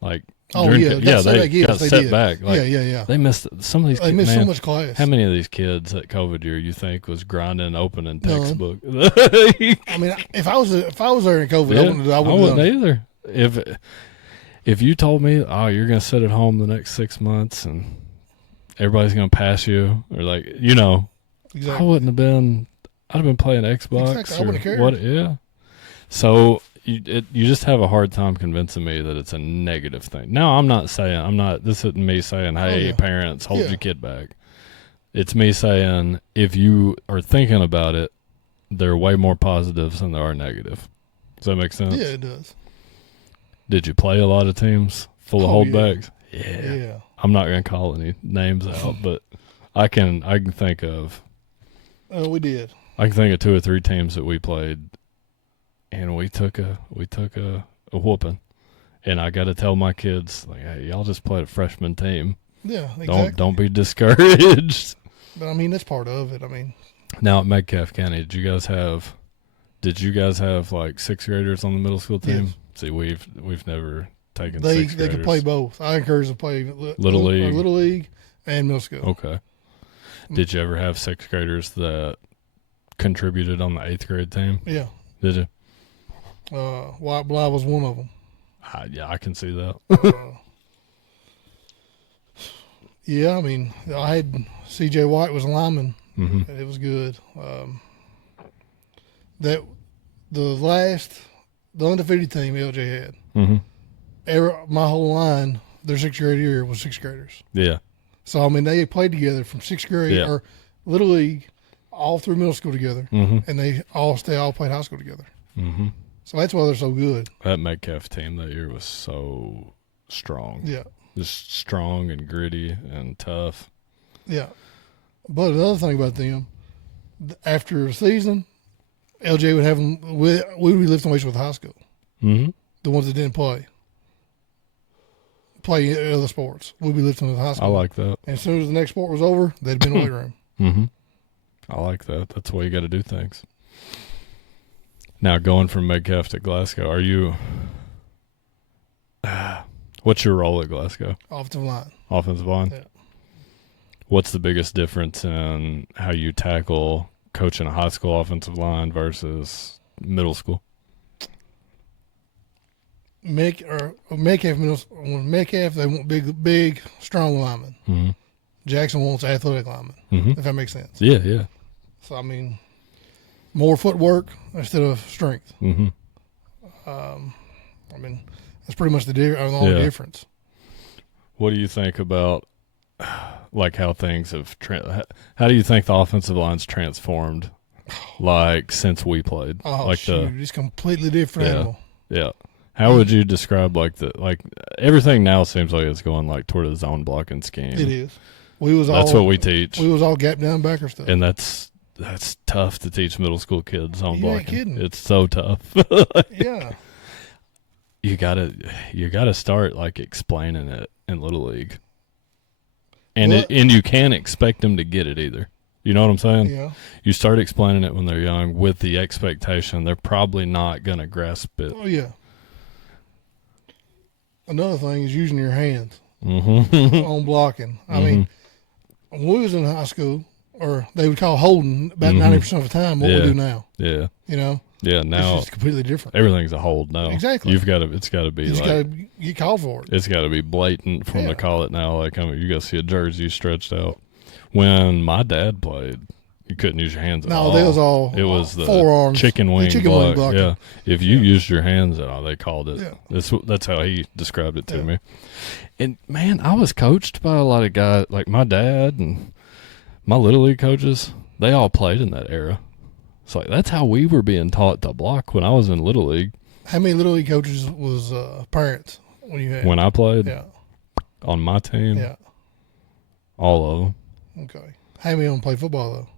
Like, they got set back. Like, yeah. They missed some of these. They missed so much class. How many of these kids that COVID year you think was grinding open in textbook? I mean, if I was there in COVID, I wouldn't either. If you told me, oh, you're going to sit at home the next 6 months and everybody's going to pass you, or exactly. I wouldn't have been. I'd have been playing Xbox. Exactly. I wouldn't have cared. What? Yeah. So you just have a hard time convincing me that it's a negative thing. Now, this isn't me saying, hey, parents, hold your kid back. It's me saying, if you are thinking about it, there are way more positives than there are negative. Does that make sense? Yeah, it does. Did you play a lot of teams full of holdbacks? Yeah. I'm not going to call any names out, but I can think of. We did. I can think of 2 or 3 teams that we played, and we took a whooping. And I got to tell my kids, like, hey, y'all just played a freshman team. Yeah, exactly. Don't be discouraged. But I mean, that's part of it. I mean, now at Metcalfe County, did you guys have like 6th graders on the middle school team? Yes. See, we've never taken. They 6th graders. could play both. I encourage them to play little league and middle school. Okay. Did you ever have 6th graders that contributed on the 8th grade team? Yeah. Did you? White Bly was one of them. Yeah, I can see that. Yeah, I mean, I had C.J. White was a lineman, and it was good. The undefeated team LJ had, my whole line, their 6th grade year was 6th graders. Yeah. So, I mean, they played together from 6th grade or Little League all through middle school together, and they all played high school together. So that's why they're so good. That Metcalfe team that year was so strong. Yeah. Just strong and gritty and tough. Yeah. But another thing about them, after a season, LJ would have them, we would be lifting weights with high school. The ones that didn't play other sports. We'd be lifting with high school. I like that. And as soon as the next sport was over, they'd been in the weight room. I like that. That's the way you got to do things. Now, going from Metcalfe to Glasgow, are you what's your role at Glasgow? Offensive line. Offensive line? Yeah. What's the biggest difference in how you tackle coaching a high school offensive line versus middle school? Metcalfe, they want big, strong linemen. Jackson wants athletic linemen, if that makes sense. Yeah. So, I mean, more footwork instead of strength. I mean, that's pretty much the only difference. What do you think about, like, how things have how do you think the offensive line's transformed, like, since we played? Oh, like shoot, it's completely different animal. Yeah. How would you describe, like, everything now seems like it's going, like, toward a zone blocking scheme. It is. That's what we teach. We was all gap down backer stuff. And that's tough to teach middle school kids zone blocking. Ain't kidding. It's so tough. Yeah. You gotta start, like, explaining it in Little League. And and you can't expect them to get it either. You know what I'm saying? Yeah. You start explaining it when they're young with the expectation they're probably not gonna grasp it. Oh yeah. Another thing is using your hands on blocking. I mean, when we was in high school, or they would call holding about 90% of the time what we do now. Yeah. You know? Yeah, now it's just completely different. Everything's a hold now. Exactly. It's got to be you just got to get called for it. It's got to be blatant for them to call it now. Like, I mean, you got to see a jersey stretched out. When my dad played, you couldn't use your hands at all. No, it was all it was the forearms, chicken wing block. Yeah. If you Yeah. used your hands at all, they called it. Yeah. That's how he described it to me. And, man, I was coached by a lot of guys, like my dad and my Little League coaches. They all played in that era. It's like that's how we were being taught to block when I was in Little League. How many Little League coaches was parents when you had? When I played? Yeah. On my team? Yeah. All of them. Okay. How many of them play football, though?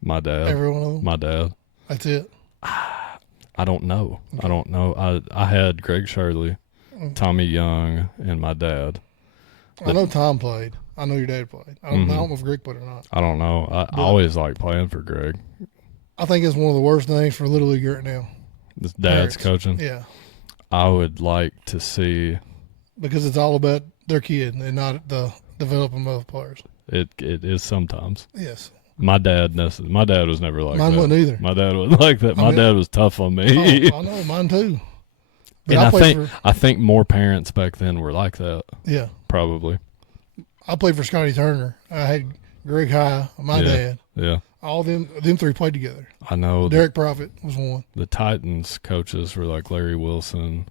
My dad. Every one of them? My dad. That's it? I don't know. Okay. I don't know. I had Greg Shirley, Tommy Young, and my dad. I know Tom played. I know your dad played. I don't know if Greg played or not. I don't know. I always liked playing for Greg. I think it's one of the worst things for Little League right now. His dad's coaching. Yeah. I would like to see. Because it's all about their kid and not the developing of players. It is sometimes. Yes. My dad was never like that. Mine wasn't either. My dad wasn't like that. My dad was tough on me. Oh, I know, mine too. But And I think more parents back then were like that. Yeah. Probably. I played for Scotty Turner. I had Greg High, my dad. Yeah. All them three played together. I know. Derek Profit was one. The Titans coaches were like Larry Wilson.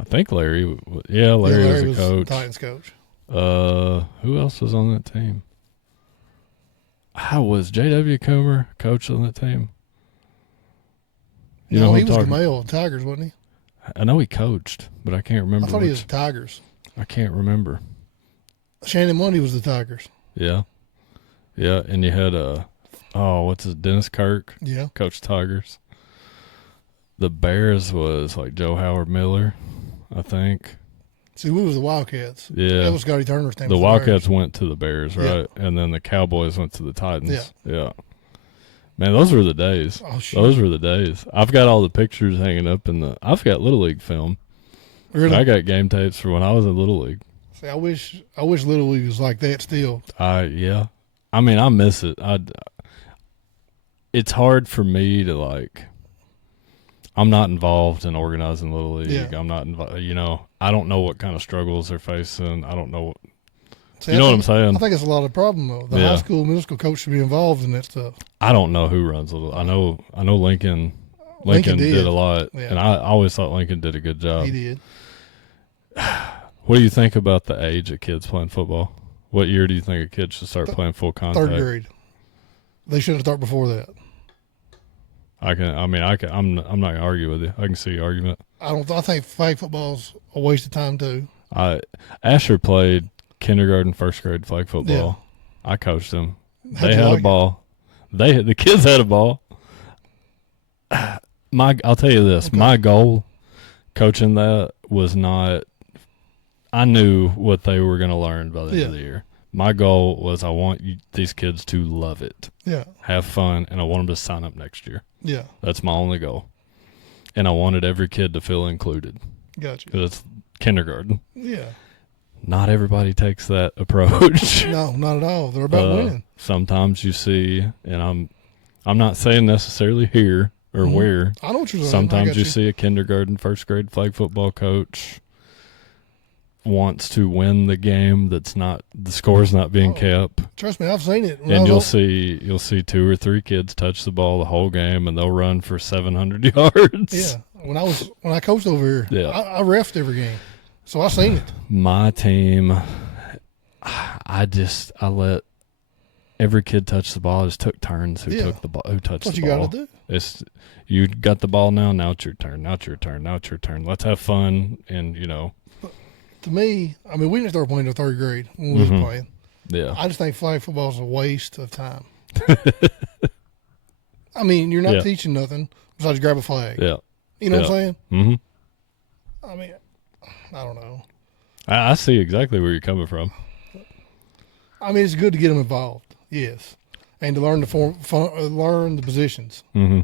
I think Larry was a coach. Titans coach. Who else was on that team? How was J.W. Coomer coach on that team? He was Gamal Tigers, wasn't he? I know he coached, but I can't remember. I thought he was the Tigers. I can't remember. Shannon Monday was the Tigers. Yeah. Yeah, and you had Dennis Kirk. Yeah. Coach Tigers. The Bears was like Joe Howard Miller, I think. See, we was the Wildcats. Yeah. That was Scotty Turner's team. The Wildcats went to the Bears, right? Yeah. And then the Cowboys went to the Titans. Yeah. Man, those were the days. Oh, shit. Those were the days. I've got all the pictures hanging up I've got Little League film. Really? I got game tapes for when I was in Little League. See, I wish Little League was like that still. Yeah. I mean, I miss it. It's hard for me to like. I'm not involved in organizing Little League. Yeah. I'm not involved. I don't know what kind of struggles they're facing. I don't know what. See, You know what I'm saying? I think it's a lot of problem though. The high school, middle school coach should be involved in that stuff. I don't know who runs Little. I know Lincoln. Lincoln did a lot, and I always thought Lincoln did a good job. He did. What do you think about the age of kids playing football? What year do you think a kid should start playing full contact? Third grade. They shouldn't start before that. I'm not gonna argue with you. I can see your argument. I think flag football's a waste of time too. Asher played kindergarten, first grade flag football. Yeah. I coached them. They had a ball. The kids had a ball. I'll tell you this. Okay. My goal coaching that was not. I knew what they were going to learn by the end of the year. My goal was I want these kids to love it. Yeah. Have fun, and I want them to sign up next year. Yeah. That's my only goal. And I wanted every kid to feel included. Gotcha. Because it's kindergarten. Yeah. Not everybody takes that approach. No, not at all. They're about winning. Sometimes you see, and I'm not saying necessarily here or where. I know what you're saying. Sometimes you see a kindergarten, first grade flag football coach wants to win the game the score's not being kept. Trust me, I've seen it. And you'll see 2 or 3 kids touch the ball the whole game and they'll run for 700 yards. Yeah. When I coached over here, I reffed every game. So I seen it. My team, I let every kid touch the ball. I just took turns who touched the ball. What you got to do? You got the ball now. Now it's your turn. Now it's your turn. Now it's your turn. Let's have fun. And to me, I mean, we didn't start playing in 3rd grade when we was playing. Yeah. I just think flag football is a waste of time. I mean, you're not teaching nothing besides grab a flag. Yeah. You know what I'm saying? Mm-hmm. I mean, I don't know. I see exactly where you're coming from. I mean, it's good to get them involved, yes, and to learn learn the positions. Mm-hmm.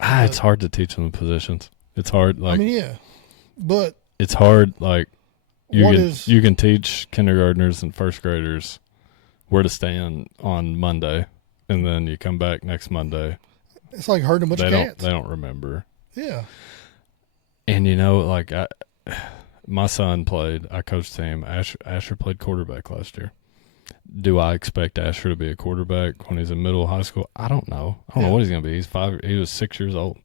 It's hard to teach them the positions. It's hard. Like, I mean, yeah, but it's hard. Like you can teach kindergartners and first graders where to stand on Monday, and then you come back next Monday. It's like herding a bunch of cats. They don't remember. Yeah. And like my son played. I coached him. Asher played quarterback last year. Do I expect Asher to be a quarterback when he's in middle high school? I don't know. I don't know what he's gonna be. He's 5. He was 6 years old.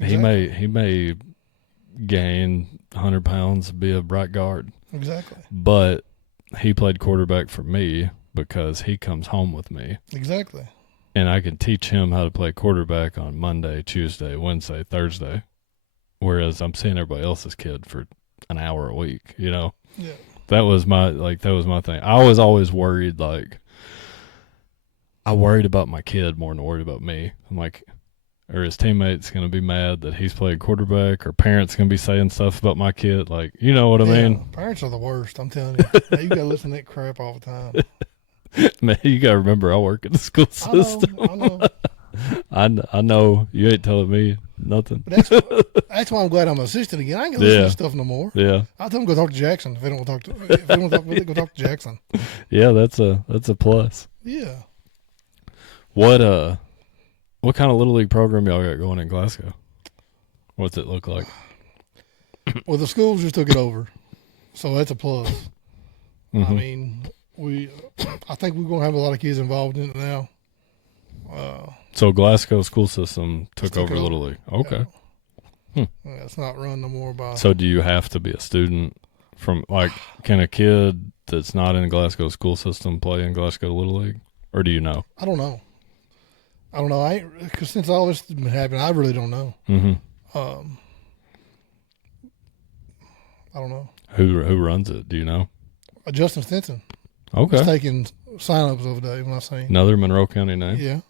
Exactly. He may gain 100 pounds, be a bright guard. Exactly. But he played quarterback for me because he comes home with me. Exactly. And I can teach him how to play quarterback on Monday, Tuesday, Wednesday, Thursday. Whereas I'm seeing everybody else's kid for an hour a week, Yeah. That was my thing. I was always worried, I worried about my kid more than worried about me. I'm like, are his teammates going to be mad that he's playing quarterback, or parents going to be saying stuff about my kid? Like, you know what I mean? Parents are the worst, I'm telling you. You got to listen to that crap all the time. Man, you got to remember, I work in the school system. I know. I know you ain't telling me nothing. But that's why I'm glad I'm an assistant again. I ain't going to listen to this stuff no more. Yeah. I'll tell them go talk to Jackson if they don't want to talk to. If they want to talk with it, go talk to Jackson. Yeah, that's a plus. Yeah. What kind of little league program y'all got going in Glasgow? What's it look like? Well, the schools just took it over, so that's a plus. Mm-hmm. I mean, I think we're going to have a lot of kids involved in it now. So Glasgow school system took over Little League. Okay. Yeah. It's not run no more by. So do you have to be a student from, can a kid that's not in the Glasgow school system play in Glasgow Little League? Or do you know? I don't know. Because since all this has been happening, I really don't know. Mm-hmm. I don't know. Who runs it? Do you know? Justin Stinson. Okay. He's taking sign-ups over there when I say. Another Monroe County name? Yeah.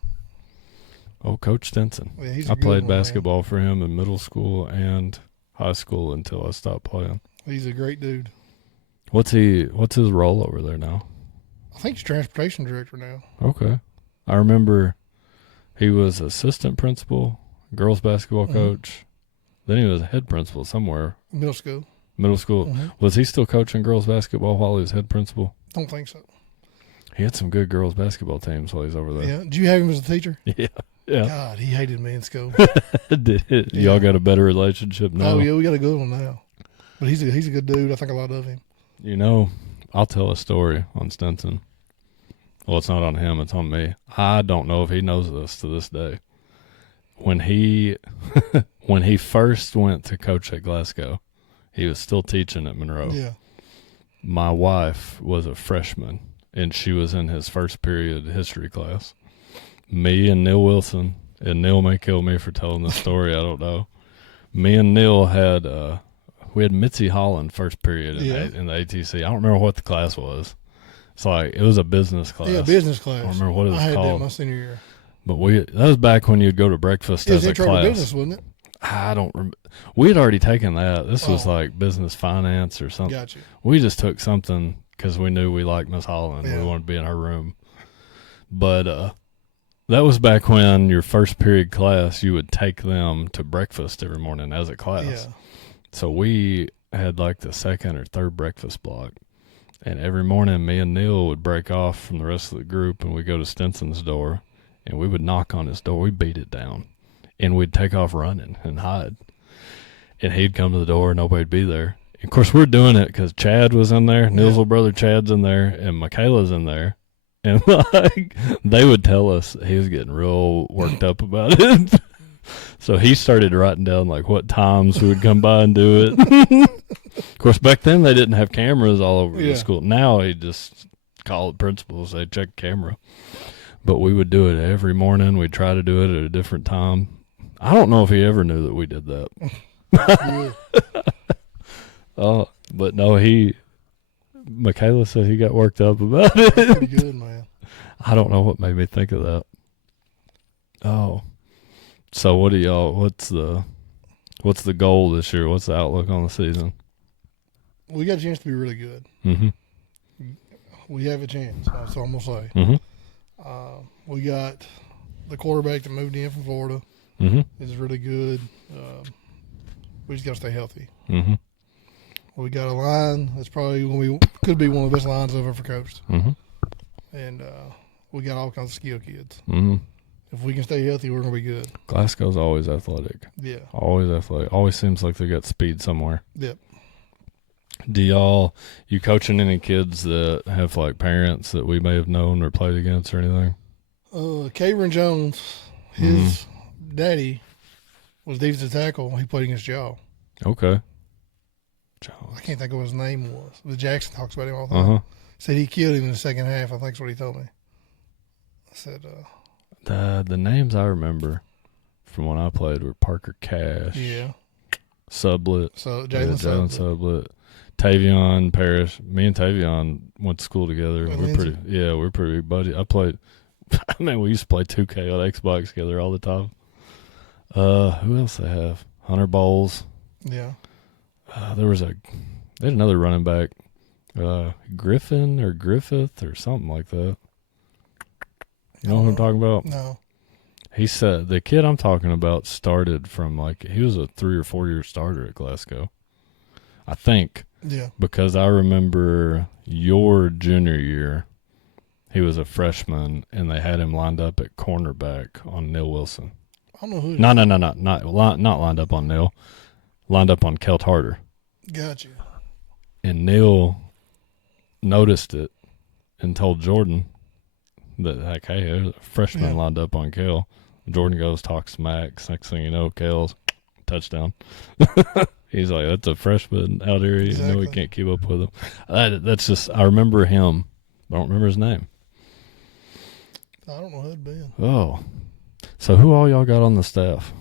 Oh, Coach Stinson. Yeah, I played basketball for him in middle school and high school until I stopped playing. He's a great dude. What's his role over there now? I think he's transportation director now. Okay. I remember he was assistant principal, girls basketball coach. Then he was head principal somewhere. Middle school. Mm-hmm. Was he still coaching girls basketball while he was head principal? Don't think so. He had some good girls basketball teams while he's over there. Yeah. Did you have him as a teacher? Yeah. God, he hated me in school. Y'all got a better relationship now? Oh, yeah, we got a good one now. But he's a good dude. I think a lot of him. I'll tell a story on Stinson. Well, it's not on him. It's on me. I don't know if he knows this to this day. When he first went to coach at Glasgow, he was still teaching at Monroe. Yeah. My wife was a freshman, and she was in his first period history class. Me and Neil Wilson, and Neil may kill me for telling this story, I don't know. Me and Neil had Mitzi Harlan first period in the ATC. I don't remember what the class was. It's it was a business class. Yeah, business class. I don't remember what it was called. I had that my senior year. But that was back when you'd go to breakfast as a class. It was intro to business, wasn't it? I don't remember. We had already taken that. This was business finance or something. Gotcha. We just took something because we knew we liked Miss Holland. Yeah. We wanted to be in her room. But that was back when your first period class, you would take them to breakfast every morning as a class. Yeah. So we had the second or third breakfast block. And every morning, me and Neil would break off from the rest of the group, and we'd go to Stinson's door, and we would knock on his door. We'd beat it down, and we'd take off running and hide. And he'd come to the door, and nobody'd be there. And of course, we're doing it because Chad was in there, Neil's little brother Chad's in there, and Michaela's in there. And they would tell us he was getting real worked up about it. So he started writing down what times we would come by and do it. Of course, back then they didn't have cameras all over the school. Now he just called principals, they check camera. But we would do it every morning. We'd try to do it at a different time. I don't know if he ever knew that we did that. But no, Michaela said he got worked up about it. That's pretty good, man. I don't know what made me think of that. Oh. So what's the goal this year? What's the outlook on the season? We got a chance to be really good. Mm-hmm. We have a chance. That's all I'm going to say. Mm-hmm. We got the quarterback that moved in from Florida. Mm-hmm. Is really good. We just got to stay healthy. Mm-hmm. We got a line that's probably could be one of the best lines I've ever coached. Mm-hmm. And we got all kinds of skill kids. Mm-hmm. If we can stay healthy, we're gonna be good. Glasgow's always athletic. Yeah. Always athletic. Always seems like they got speed somewhere. Yep. Do you coaching any kids that have like parents that we may have known or played against or anything? Cameron Jones, his daddy was defensive tackle. He played against y'all. Okay. I can't think of what his name was. The Jackson talks about him all the time. Uh-huh. Said he killed him in the second half. I think that's what he told me. I said, the names I remember from when I played were Parker Cash. yeah. Sublet. So Jalen Jalen Sublet. Tavion Parrish. Me and Tavion went to school together. And We're pretty big buddies. We used to play 2K on Xbox together all the time. Who else they have? Hunter Bowles. Yeah. They had another running back, Griffin or Griffith or something like that. You know what I'm talking about? No. He said the kid I'm talking about started from he was a 3 or 4 year starter at Glasgow, I think. Yeah. Because I remember your junior year, he was a freshman and they had him lined up at cornerback on Neil Wilson. I don't know who. No, not lined up on Neil, lined up on Kelt Harder. Gotcha. And Neil noticed it and told Jordan that, like, hey, there's a freshman lined up on Kel. Jordan goes, talks smack. Next thing you know, Kel's touchdown. He's like, that's a freshman out here. You know, we can't keep up with him. That's just, I remember him. I don't remember his name. I don't know who it'd be. Oh. So who all y'all got on the staff?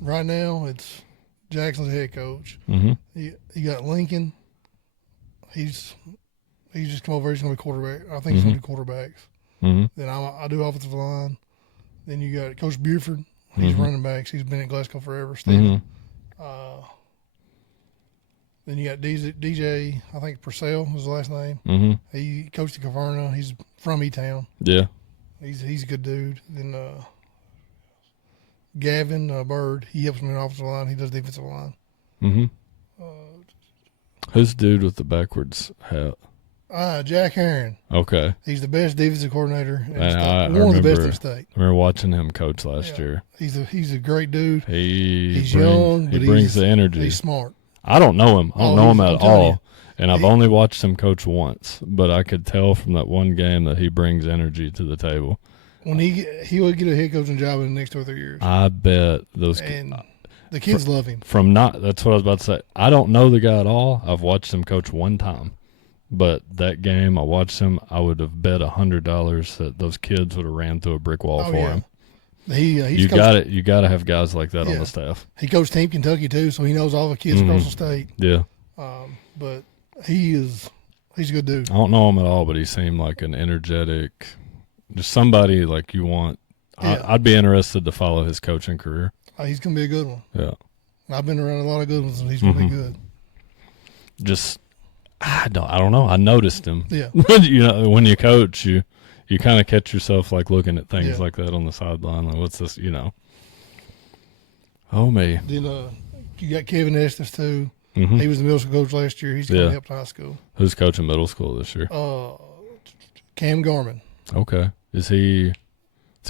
Right now, it's Jackson's head coach. Mm-hmm. You got Lincoln. He's just come over. He's going to be quarterback. I think he's going to do quarterbacks. Mm-hmm. Then I do offensive line. Then you got Coach Buford. He's running backs. He's been at Glasgow forever. Stephen. Then you got DJ, I think Purcell was his last name. Mm-hmm. He coached at Caverna. He's from E-Town. Yeah. He's a good dude. Then Gavin Bird, he helps me in the offensive line. He does defensive line. Mm-hmm. Who's the dude with the backwards hat? Jack Heron. Okay. He's the best defensive coordinator. One of the best in the state. I remember watching him coach last year. He's a great dude. He's young, but he brings the energy. He's smart. I don't know him. I don't know him at all. And I've only watched him coach once, but I could tell from that one game that he brings energy to the table. When he will get a head coaching job in the next 2 or 3 years. I bet those and the kids love him. That's what I was about to say. I don't know the guy at all. I've watched him coach one time. But that game, I watched him. I would have bet $100 that those kids would have ran through a brick wall for him. You got to have guys like that on the staff. He coached Team Kentucky too, so he knows all the kids across the state. Yeah. But he's a good dude. I don't know him at all, but he seemed like an energetic, just somebody like you want. Yeah. I'd be interested to follow his coaching career. He's gonna be a good one. Yeah. I've been around a lot of good ones, and he's gonna be good. Just. I don't know. I noticed him. Yeah. When you coach, you kind of catch yourself like looking at things like that on the sideline. Like, what's this? Oh me. Then you got Kevin Estes too. Mm-hmm. He was the middle school coach last year. He's going to help high school. Who's coaching middle school this year? Cam Garman. Okay. Is he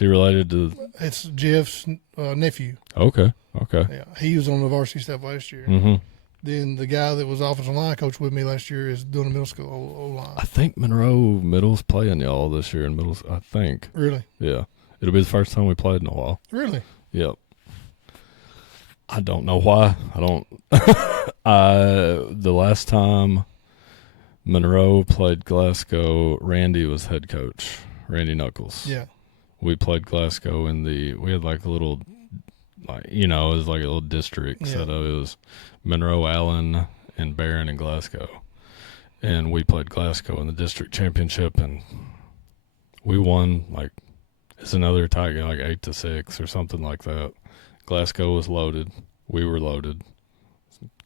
related to? It's Jeff's nephew. Okay. Yeah, he was on the varsity staff last year. Mm-hmm. Then the guy that was offensive line coach with me last year is doing the middle school O-line. I think Monroe Middle's playing y'all this year in middle. I think. Really? Yeah. It'll be the first time we played in a while. Really? Yep. I don't know why. I don't. The last time Monroe played Glasgow, Randy was head coach. Randy Knuckles. Yeah. We played Glasgow we had like a little, it was like a little district set up. It was Monroe, Allen, and Barron and Glasgow. And we played Glasgow in the district championship, and we won it's another tie game, 8-6 or something like that. Glasgow was loaded. We were loaded.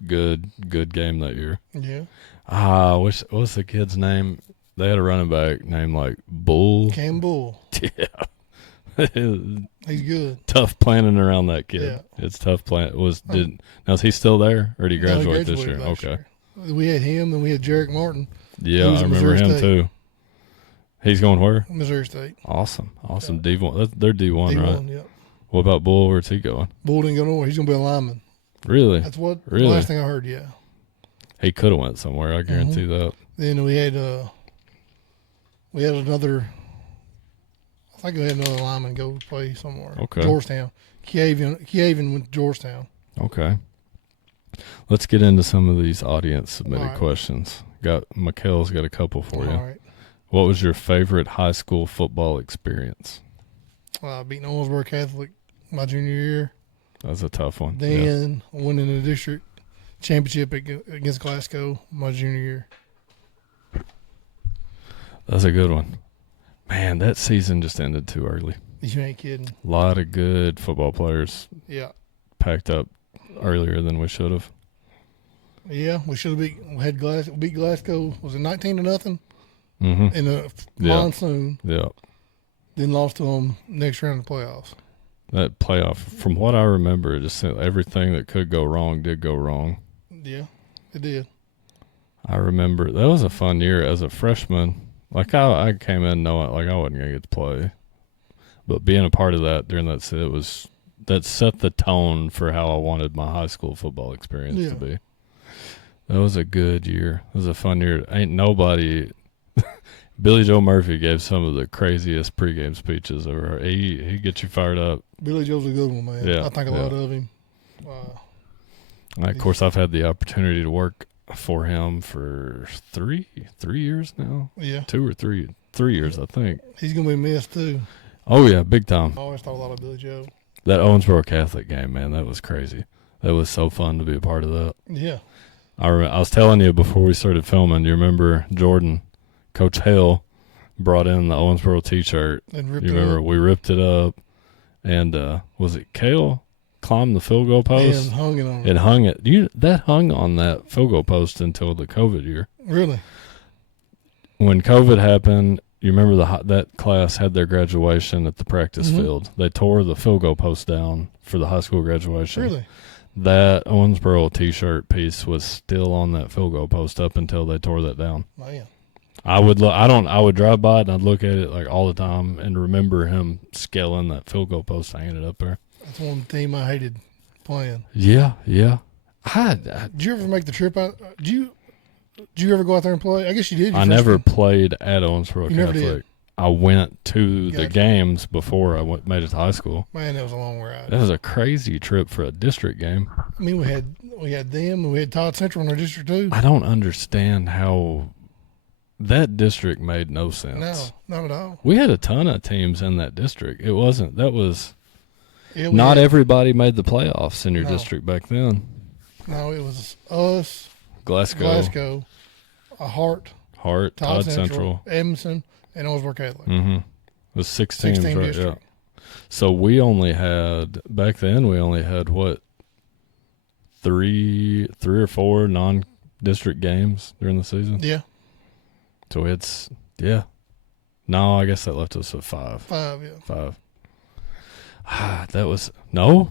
Good game that year. Yeah. What was the kid's name? They had a running back named Bull. Cam Bull. Yeah. He's good. Tough planning around that kid. Yeah. It's tough planning. Now is he still there, or did he graduate this year? Year. We had him, and we had Jarek Martin. Yeah, who's I at remember Missouri him State. too. He's going where? Missouri State. Awesome. D1. They're D1, right? D1, yep. What about Bull? Where's he going? Bull didn't go nowhere. He's going to be a lineman. Really? That's what Really? the last thing I heard, yeah. He could have went somewhere. I guarantee that. Then we had another, I think we had another lineman go play somewhere. Okay. Georgetown. Keaven went to Georgetown. Okay. Let's get into some of these audience submitted right. questions. Mikhail's got a couple for you. All right. What was your favorite high school football experience? Beating Owensboro Catholic my junior year. That's a tough one. Then winning the district championship against Glasgow my junior year. That's a good one. Man, that season just ended too early. You ain't kidding. A lot of good football players packed up earlier than we should have. Yeah, we should have beat Glasgow. Was it 19-0? Mm-hmm. In a monsoon. Yeah. Then lost to them next round of the playoffs. That playoff, from what I remember, just everything that could go wrong did go wrong. Yeah, it did. I remember that was a fun year as a freshman. Like I came in knowing like I wasn't gonna get to play, but being a part of that during that set the tone for how I wanted my high school football experience to be. That was a good year. It was a fun year. Ain't nobody. Billy Joe Murphy gave some of the craziest pregame speeches ever. He gets you fired up. Billy Joe's a good one, man. Yeah, I think a lot of him. Of course, I've had the opportunity to work for him for three years now. Yeah, 2 or 3 years, I think. He's gonna be missed too. Oh yeah, big time. I always thought a lot of Billy Joe. That Owensboro Catholic game, man, that was crazy. That was so fun to be a part of that. Yeah. I was telling you before we started filming. You remember Jordan, Coach Hale, brought in the Owensboro T-shirt. And You remember we ripped it up, and was it Kale climbed the field goal post and hung it on it? Hung it. That hung on that field goal post until the COVID year. Really? When COVID happened, you remember that class had their graduation at the practice field. They tore the field goal post down for the high school graduation. Really? That Owensboro T-shirt piece was still on that field goal post up until they tore that down. Man. I would drive by it and I'd look at it like all the time and remember him scaling that field goal post, hanging it up there. That's one team I hated playing. Yeah. Did you ever make the trip out? Did you ever go out there and play? I guess you did. I never played at Owensboro You Catholic. never did. I went to the Gotcha. games before I made it to high school. Man, that was a long ride. That was a crazy trip for a district game. I mean, we had them, and we had Todd Central in our district too. I don't understand how that district made no sense. No, not at all. We had a ton of teams in that district. Yeah, Not everybody made the playoffs in your No. district back then. No, it was us, Glasgow, Hart, Todd Central. Edmondson, and Owensboro Catholic. Mm-hmm. It was 6 teams, 16 right? district. Yeah. So back then we only had what, three or four non-district games during the season. Yeah, So No, I guess that left us with 5. 5. Yeah, 5. That was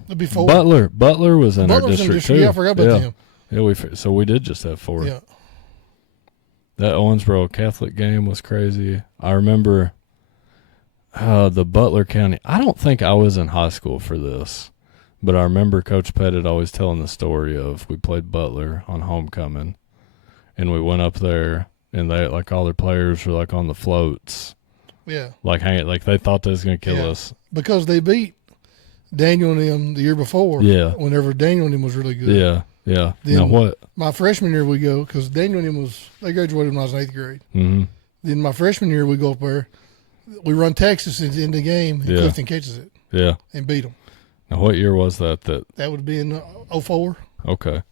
it'd be 4. Butler was in our Butler's in the district too. Yeah, I forgot about them. Yeah, so we did just have 4. Yeah, That Owensboro Catholic game was crazy. I remember the Butler County. I don't think I was in high school for this, but I remember Coach Pettit always telling the story of we played Butler on homecoming, and we went up there, and they all their players were on the floats, yeah, they thought they was gonna kill us because they beat Daniel and them the year before. Yeah. Whenever Daniel and them was really good. Yeah. Then Now what? My freshman year we go because Daniel and them they graduated when I was in 8th grade. Mm-hmm. Then my freshman year we go up there, we run Texas in the game, and Clifton catches it Yeah. and beat them. Now what year was that? That would be in 04. Okay.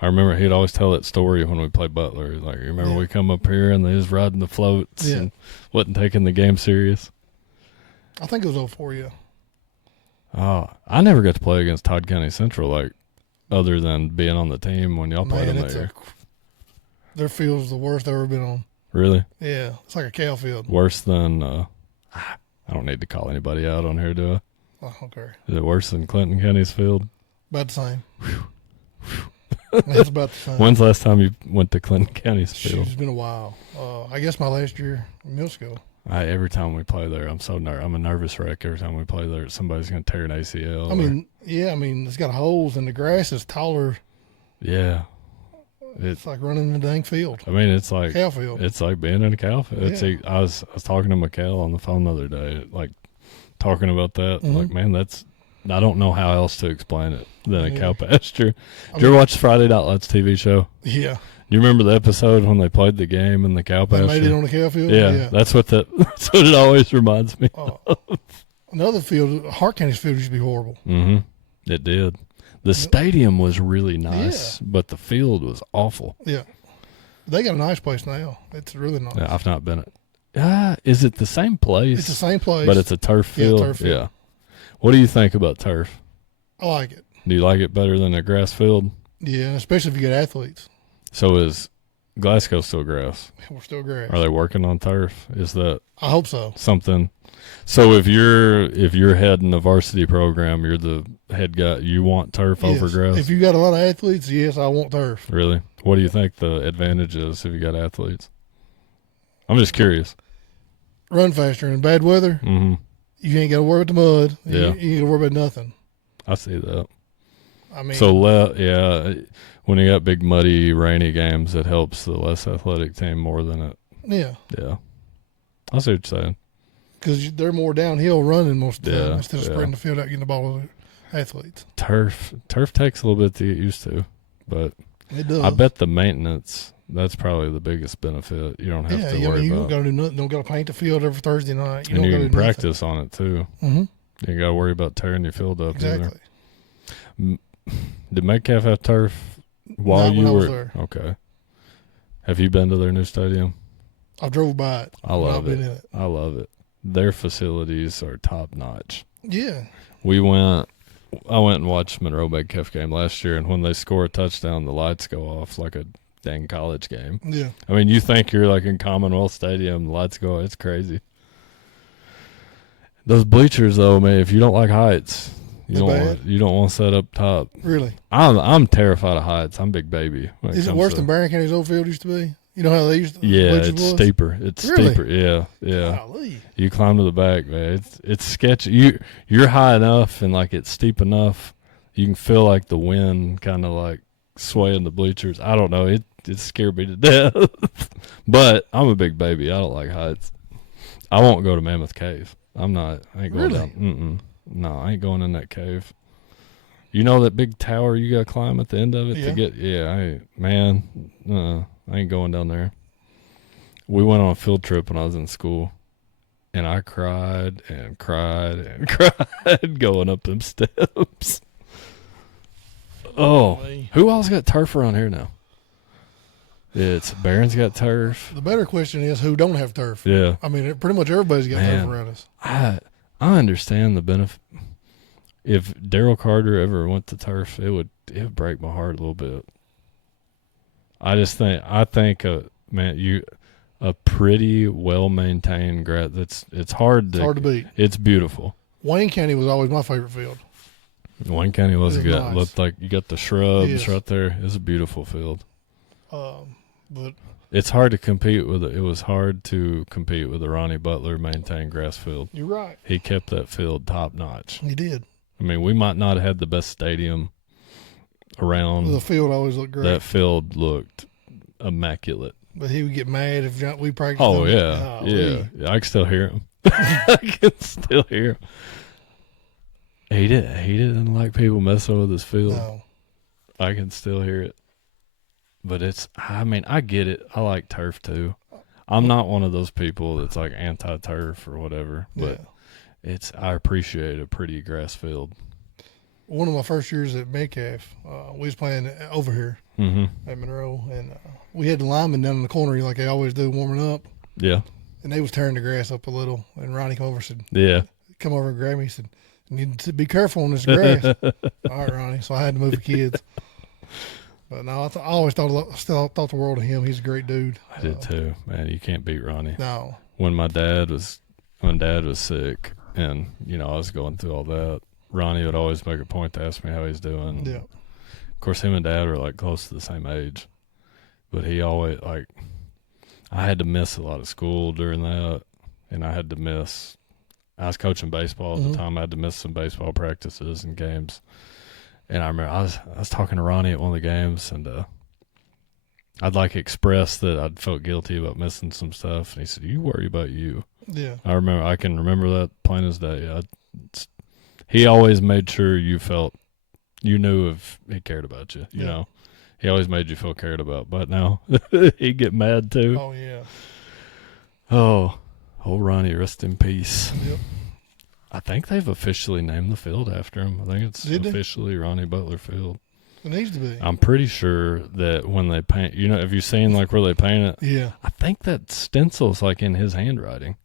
I remember he'd always tell that story when we played Butler. You remember we come up here and they was riding the floats and wasn't taking the game serious? I think it was 04, yeah. Oh, I never got to play against Todd County Central, other than being on the team when y'all played them that year. Their field's the worst I've ever been on. Really? Yeah, it's like a cow field. Worse than, I don't need to call anybody out on here, do I? I don't care. Is it worse than Clinton County's field? About the same. That's about the same. When's the last time you went to Clinton County's field? It's been a while. I guess my last year in middle school. Every time we play there, I'm a nervous wreck. Every time we play there, somebody's going to tear an ACL. It's got holes and the grass is taller. Yeah. It's like running in the dang field. I mean, it's like cow field. It's like being in a cow field. Yeah. I was talking to Mikhail on the phone the other day, like talking about that. Mm-hmm. Like, man, I don't know how else to explain it than a cow pasture. Did you ever watch Friday Night Lights TV show? Yeah. You remember the episode when they played the game in the cow pasture? They made it on the cow field? Yeah. That's what it always reminds me of. Another field, Hart County's field used to be horrible. Mm-hmm. It did. The stadium was really nice, but the field was awful. Yeah. They got a nice place now. It's really nice. Yeah, I've not been is it the same place? It's the same place. But it's a turf field? Yeah, turf field. Yeah. What do you think about turf? I like it. Do you like it better than a grass field? Yeah, especially if you get athletes. So is Glasgow still grass? We're still grass. Are they working on turf? Is that I hope so. something? So if you're heading the varsity program, you're the head guy, you want turf over grass? If you got a lot of athletes, yes, I want turf. Really? What do you think the advantage is if you got athletes? I'm just curious. Run faster in bad weather. Mm-hmm. You ain't got to worry about the mud. Yeah. You ain't got to worry about nothing. I see that. I mean, when you got big, muddy, rainy games, it helps the less athletic team more than it. Yeah. Yeah. I see what you're saying. Because they're more downhill running most of the time Yeah, instead of spreading the field out, getting the ball with the athletes. Turf takes a little bit to get used to, but It does. I bet the maintenance, that's probably the biggest benefit. You don't have to worry you about. don't got to do nothing. Don't got to paint the field every Thursday night. And you can practice on it too. Mm-hmm. You got to worry about tearing your field up. Exactly. Either. Did Metcalf have turf while Not you when I were was there. Okay? Have you been to their new stadium? I drove by it. I love Been it. in it. I love it. Their facilities are top notch. Yeah. I went and watched Monroe Metcalf game last year, and when they score a touchdown, the lights go off like a dang college game. Yeah. I mean, you think you're like in Commonwealth Stadium, the lights go off. It's crazy. Those bleachers, though, man, if you don't like heights, you don't want to set up top. Really? I'm terrified of heights. I'm big baby. Is it worse than Barron County's old field used to be? You know how they used to? Yeah, it's steeper. It's Really? steeper. Yeah. Golly. You climb to the back, man. It's sketchy. You're high enough and like it's steep enough. You can feel like the wind kind of like swaying the bleachers. I don't know. It scared me to death. But I'm a big baby. I don't like heights. I won't go to Mammoth Cave. I ain't going Really? down. No, I ain't going in that cave. You know that big tower you got to climb at the end of it to get? Yeah, I ain't going down there. We went on a field trip when I was in school, and I cried and cried and cried going up them steps. Oh, who else got turf around here now? It's Barron's got turf. The better question is who don't have turf. Yeah. I mean, pretty much everybody's got turf around us. I understand the benefit. If Daryl Carter ever went to turf, it would break my heart a little bit. I think a pretty well maintained grass. It's hard to beat. It's beautiful. Wayne County was always my favorite field. Wayne County was good. Nice. Looked like you got the shrubs Yes. right there. It's a beautiful field. But It's hard to compete with it. It was hard to compete with the Ronnie Butler maintained grass field. you're right. He kept that field top notch. He did. I mean, we might not have had the best stadium around. The field always looked great. That field looked immaculate. But he would get mad if we practiced. Oh, him. yeah. Golly. Yeah. I can still hear him. I can still hear him. He didn't like people messing with his field. No. I can still hear it. But I get it. I like turf too. I'm not one of those people that's like anti-turf or whatever, but I appreciate a pretty grass field. One of my first years at Metcalf, we was playing over here at Monroe, and we had the linemen down in the corner like they always do, warming up. Yeah. And they was tearing the grass up a little, and Ronnie come over and said, Yeah. come over and grab me. He said, you need to be careful on this grass. All right, Ronnie. So I had to move the kids. But no, I always thought the world of him. He's a great dude. I did too, man. You can't beat Ronnie. No. When Dad was sick, and I was going through all that, Ronnie would always make a point to ask me how he's doing. Yeah. course, him and Dad were like close to the same age, but he always like I had to miss a lot of school during that, and I had to miss. I was coaching baseball at the time. I had to miss some baseball practices and games. And I remember I was talking to Ronnie at one of the games, and I'd like expressed that I'd felt guilty about missing some stuff. And he said, "You worry about you." Yeah. I can remember that plain as day. He always made sure you knew if he cared about you. You know, he always made you feel cared about. But now he'd get mad too. Oh yeah. Oh, Ronnie, rest in peace. Yep. I think they've officially named the field after him. I think it's officially Ronnie Butler Field. It needs to be. I'm pretty sure that when they paint, have you seen like where they paint it? Yeah. I think that stencil's like in his handwriting.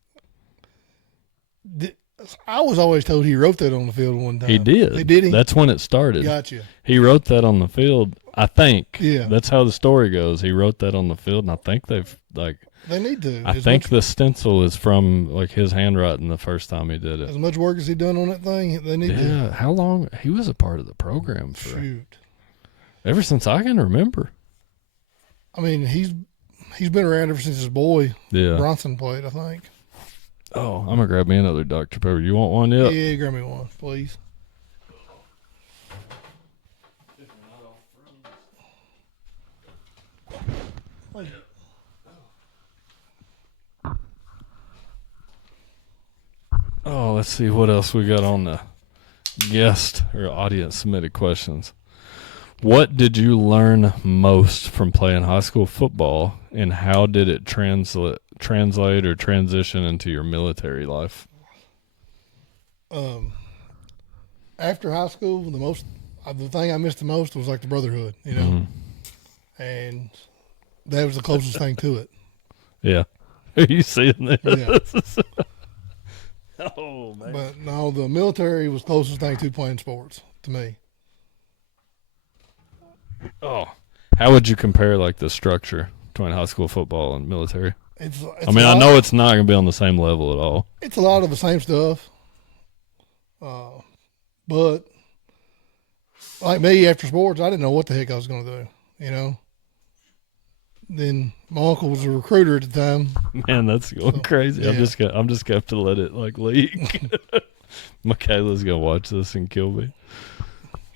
I was always told he wrote that on the field one time. He did. Did he? That's when it started. Gotcha. He wrote that on the field, I think. Yeah. That's how the story goes. He wrote that on the field, and I think they need to. I think the stencil is from like his handwriting the first time he did it. As much work as he done on that thing, they need to. Yeah. How long? He was a part of the program for. Shoot. Ever since I can remember. I mean, he's been around ever since his boy Bronson played, I think. Oh, I'm going to grab me another Dr. Pepper. You want one yet? Yeah, grab me one, please. Oh, let's see what else we got on the guest or audience submitted questions. What did you learn most from playing high school football, and how did it translate or transition into your military life? After high school, the thing I missed the most was like the brotherhood, and that was the closest thing to it. Yeah. Are you seeing this? Yeah. Oh, man. But no, the military was the closest thing to playing sports to me. Oh, how would you compare like the structure between high school football and military? I know it's not going to be on the same level at all. It's a lot of the same stuff. But like me, after sports, I didn't know what the heck I was going to do, Then my uncle was a recruiter at the time. Man, that's going crazy. Yeah. I'm just going to have to let it like leak. Michaela's going to watch this and kill me.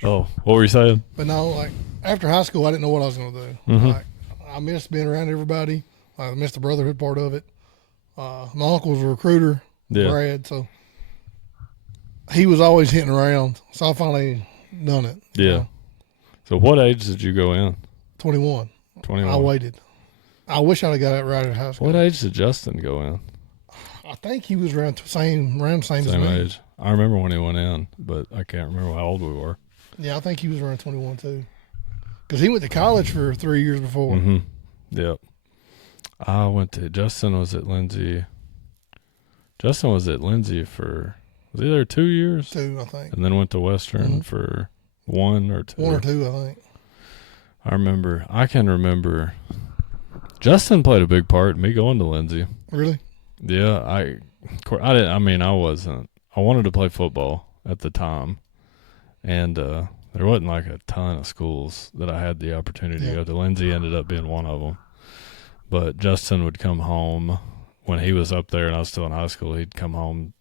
Oh, what were you saying? But no, like after high school, I didn't know what I was going to do. Mm-hmm. Like I missed being around everybody. I missed the brotherhood part of it. My uncle was a recruiter, Brad, so he was always hitting around. So I finally done it. Yeah. So what age did you go in? 21. 21. I waited. I wish I'd have got it right at high school. What age did Justin go in? I think he was around the same as me. Age. I remember when he went in, but I can't remember how old we were. Yeah, I think he was around 21 too. Because he went to college for 3 years before. Mm-hmm. Yep. Justin was at Lindsay. Justin was at Lindsay was he there 2 years? 2, I think. And then went to Western for 1 or 2. 1 or 2, I think. I can remember Justin played a big part in me going to Lindsay. Really? Yeah, I wanted to play football at the time, and there wasn't like a ton of schools that I had the opportunity to go to. Lindsay ended up being one of them. But Justin would come home when he was up there and I was still in high school. He'd come out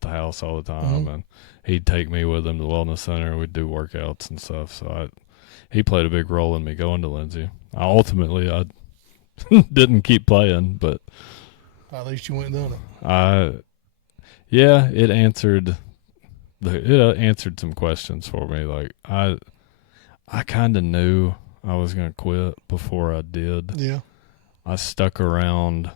the house all the time, and he'd take me with him to the wellness center. We'd do workouts and stuff. So he played a big role in me going to Lindsay. I didn't keep playing, but at least you went and done it. It answered some questions for me. Like I kind of knew I was going to quit before I did. Yeah. I stuck around.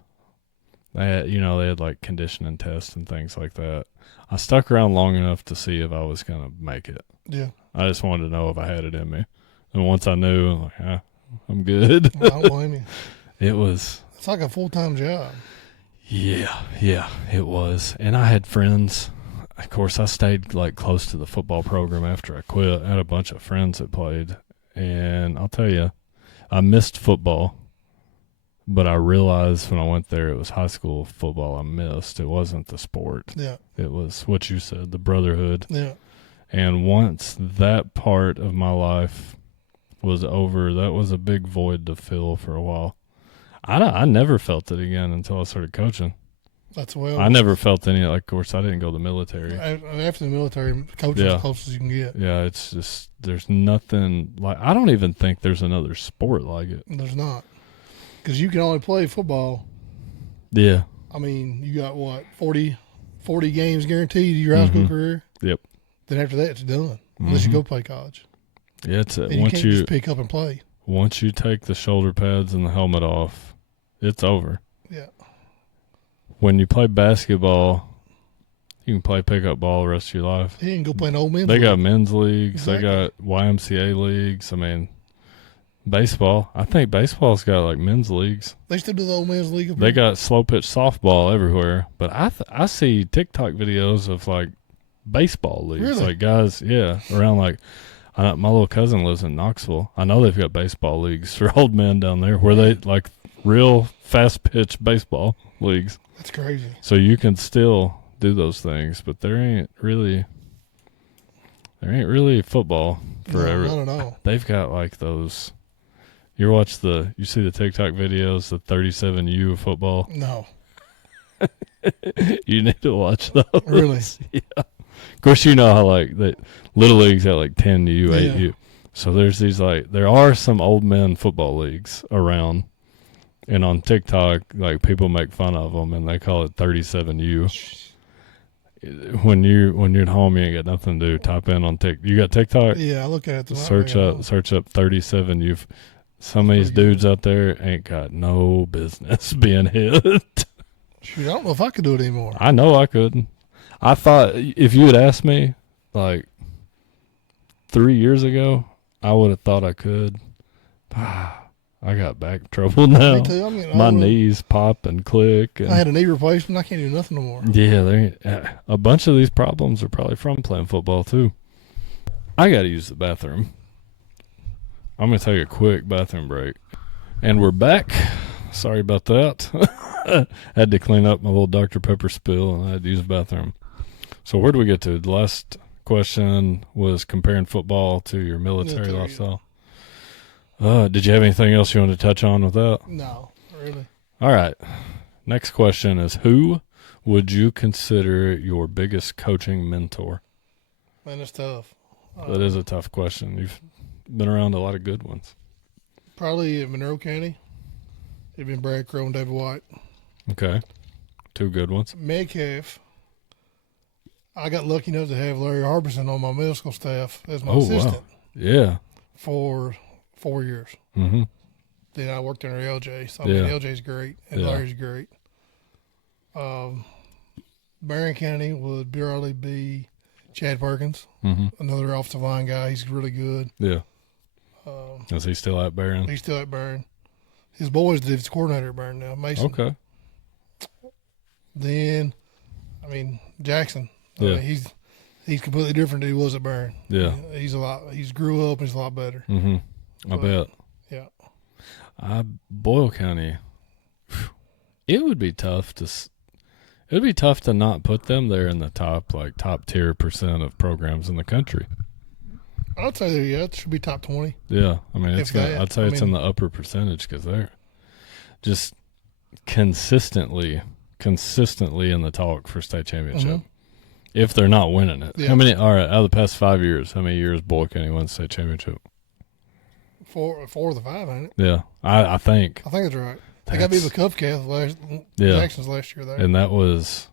They had like conditioning tests and things like that. I stuck around long enough to see if I was going to make it. Yeah. I just wanted to know if I had it in me. And once I knew, I'm like, I'm good. I don't blame you. It's like a full-time job. Yeah, it was. And I had friends. Of course, I stayed like close to the football program after I quit. I had a bunch of friends that played. And I'll tell you, I missed football. But I realized when I went there, it was high school football I missed. It wasn't the sport. Yeah. It was what you said, the brotherhood. Yeah. And once that part of my life was over. That was a big void to fill for a while. I never felt it again until I started coaching. That's well. I never felt any, like, of course, I didn't go to the military. After the military, coaching is as close as you can get. Yeah, it's just, there's nothing, like, I don't even think there's another sport like it. There's not. Because you can only play football. Yeah. I mean, you got, 40 games guaranteed your high school career? Yep. Then after that, it's done. Unless you go play college. Yeah, it's and you can't just pick up and play. Once you take the shoulder pads and the helmet off, it's over. Yeah. When you play basketball, you can play pickup ball the rest of your life. You can go play an old men's They league. got men's leagues. Exactly. They got YMCA leagues. I mean, baseball. I think baseball's got, like, men's leagues. They still do the old men's league. They got slow pitch softball everywhere. But I see TikTok videos of, like, baseball leagues. Really? Like, guys, around, like, my little cousin lives in Knoxville. I know they've got baseball leagues for old men down there where they, like, real fast pitch baseball leagues. That's crazy. So you can still do those things, but there ain't really football forever. No, not at all. They've got, like, those. You see the TikTok videos, the 37U football. No. You need to watch those. Really? Yeah. Of course, you know how, like, the little leagues got, like, 10U, 8U. So there's these, like, there are some old men football leagues around. And on TikTok, like, people make fun of them, and they call it 37U. When you're at home, you ain't got nothing to do. Type in on TikTok. You got TikTok? Yeah, I look at it. Search up 37U. Some of these dudes out there ain't got no business being hit. Shoot, I don't know if I could do it anymore. I know I couldn't. I thought if you had asked me, like, 3 years ago, I would have thought I could. I got back trouble now. Me too. I mean, my knees pop and click. And I had a knee replacement. I can't do nothing no more. Yeah, a bunch of these problems are probably from playing football too. I got to use the bathroom. I'm going to take a quick bathroom break. And we're back. Sorry about that. Had to clean up my little Dr. Pepper spill, and I had to use the bathroom. So where do we get to? The last question was comparing football to your military lifestyle. Did you have anything else you wanted to touch on with that? No, really. All right. Next question is, who would you consider your biggest coaching mentor? Man, it's tough. That is a tough question. You've been around a lot of good ones. Probably in Monroe County. It'd been Brad Crow and David White. Okay. Two good ones. Metcalf. I got lucky enough to have Larry Harbison on my middle school staff as my assistant. Wow. Yeah. For 4 years. Mm-hmm. Then I worked under LJ. So, I mean, LJ's great, and Larry's great. Barron County would probably be Chad Perkins, another offensive line guy. He's really good. Yeah. Is he still at Barron? He's still at Barron. His boy's the defensive coordinator at Barron now, Mason. Okay. Then, I mean, Jackson. Yeah. I mean, he's completely different than he was at Barron. Yeah. He's grew up and he's a lot better. Mm-hmm. I bet. Yeah. Boyle County, it would be tough to not put them there in the top tier % of programs in the country. I'd say it should be top 20. Yeah, I mean, I'd say it's in the upper percentage because they're just consistently in the talk for state championship. Mm-hmm. If they're not winning it, yeah. How many? All right, out of the past 5 years, how many years Boyle County won state championship? 4 of the 5, ain't it? Yeah, I think. I think that's right. They got beat with Cupcake Jackson's last year there, and that was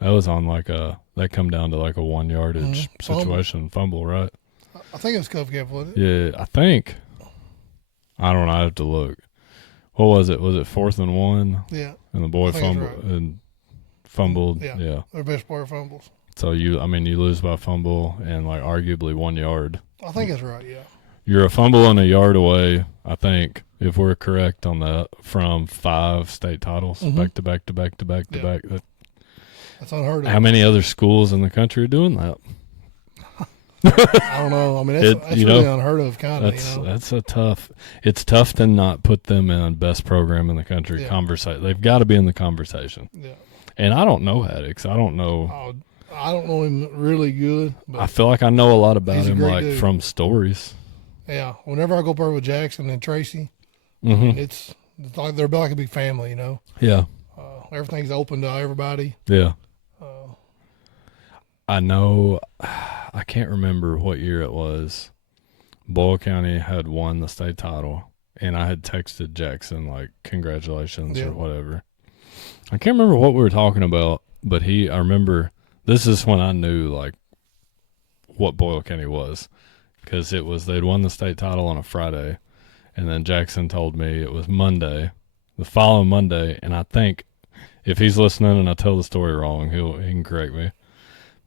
on that come down to like a 1 yardage situation, fumble, right? I think it was Cupcake, wasn't it? Yeah, I think. I don't know. I have to look. What was it? Was it 4th and 1? Yeah. And the boy fumbled. Yeah. Their best player fumbles. So you lose by fumble and like arguably 1 yard. I think that's right. Yeah. You're a fumble and a yard away, I think, if we're correct on that, from 5 state titles back to back to back to back to back. That's unheard of. How many other schools in the country are doing that? I don't know. I mean, that's really unheard of, kind of. That's a tough. It's tough to not put them in best program in the country. Yeah. They've got to be in the conversation. Yeah. And I don't know Haddix. I don't know. I don't know him really good. But I feel like I know a lot about him, like dude. From stories. Yeah, whenever I go up there with Jackson and Tracy, Mm-hmm. it's like they're like a big family, you know. Yeah. Everything's open to everybody. Yeah. Uh, I know. I can't remember what year it was. Boyle County had won the state title, and I had texted Jackson like congratulations Yeah. or whatever. I can't remember what we were talking about, but I remember this is when I knew like what Boyle County was, because they'd won the state title on a Friday, and then Jackson told me it was Monday, the following Monday, and I think if he's listening and I tell the story wrong, he can correct me.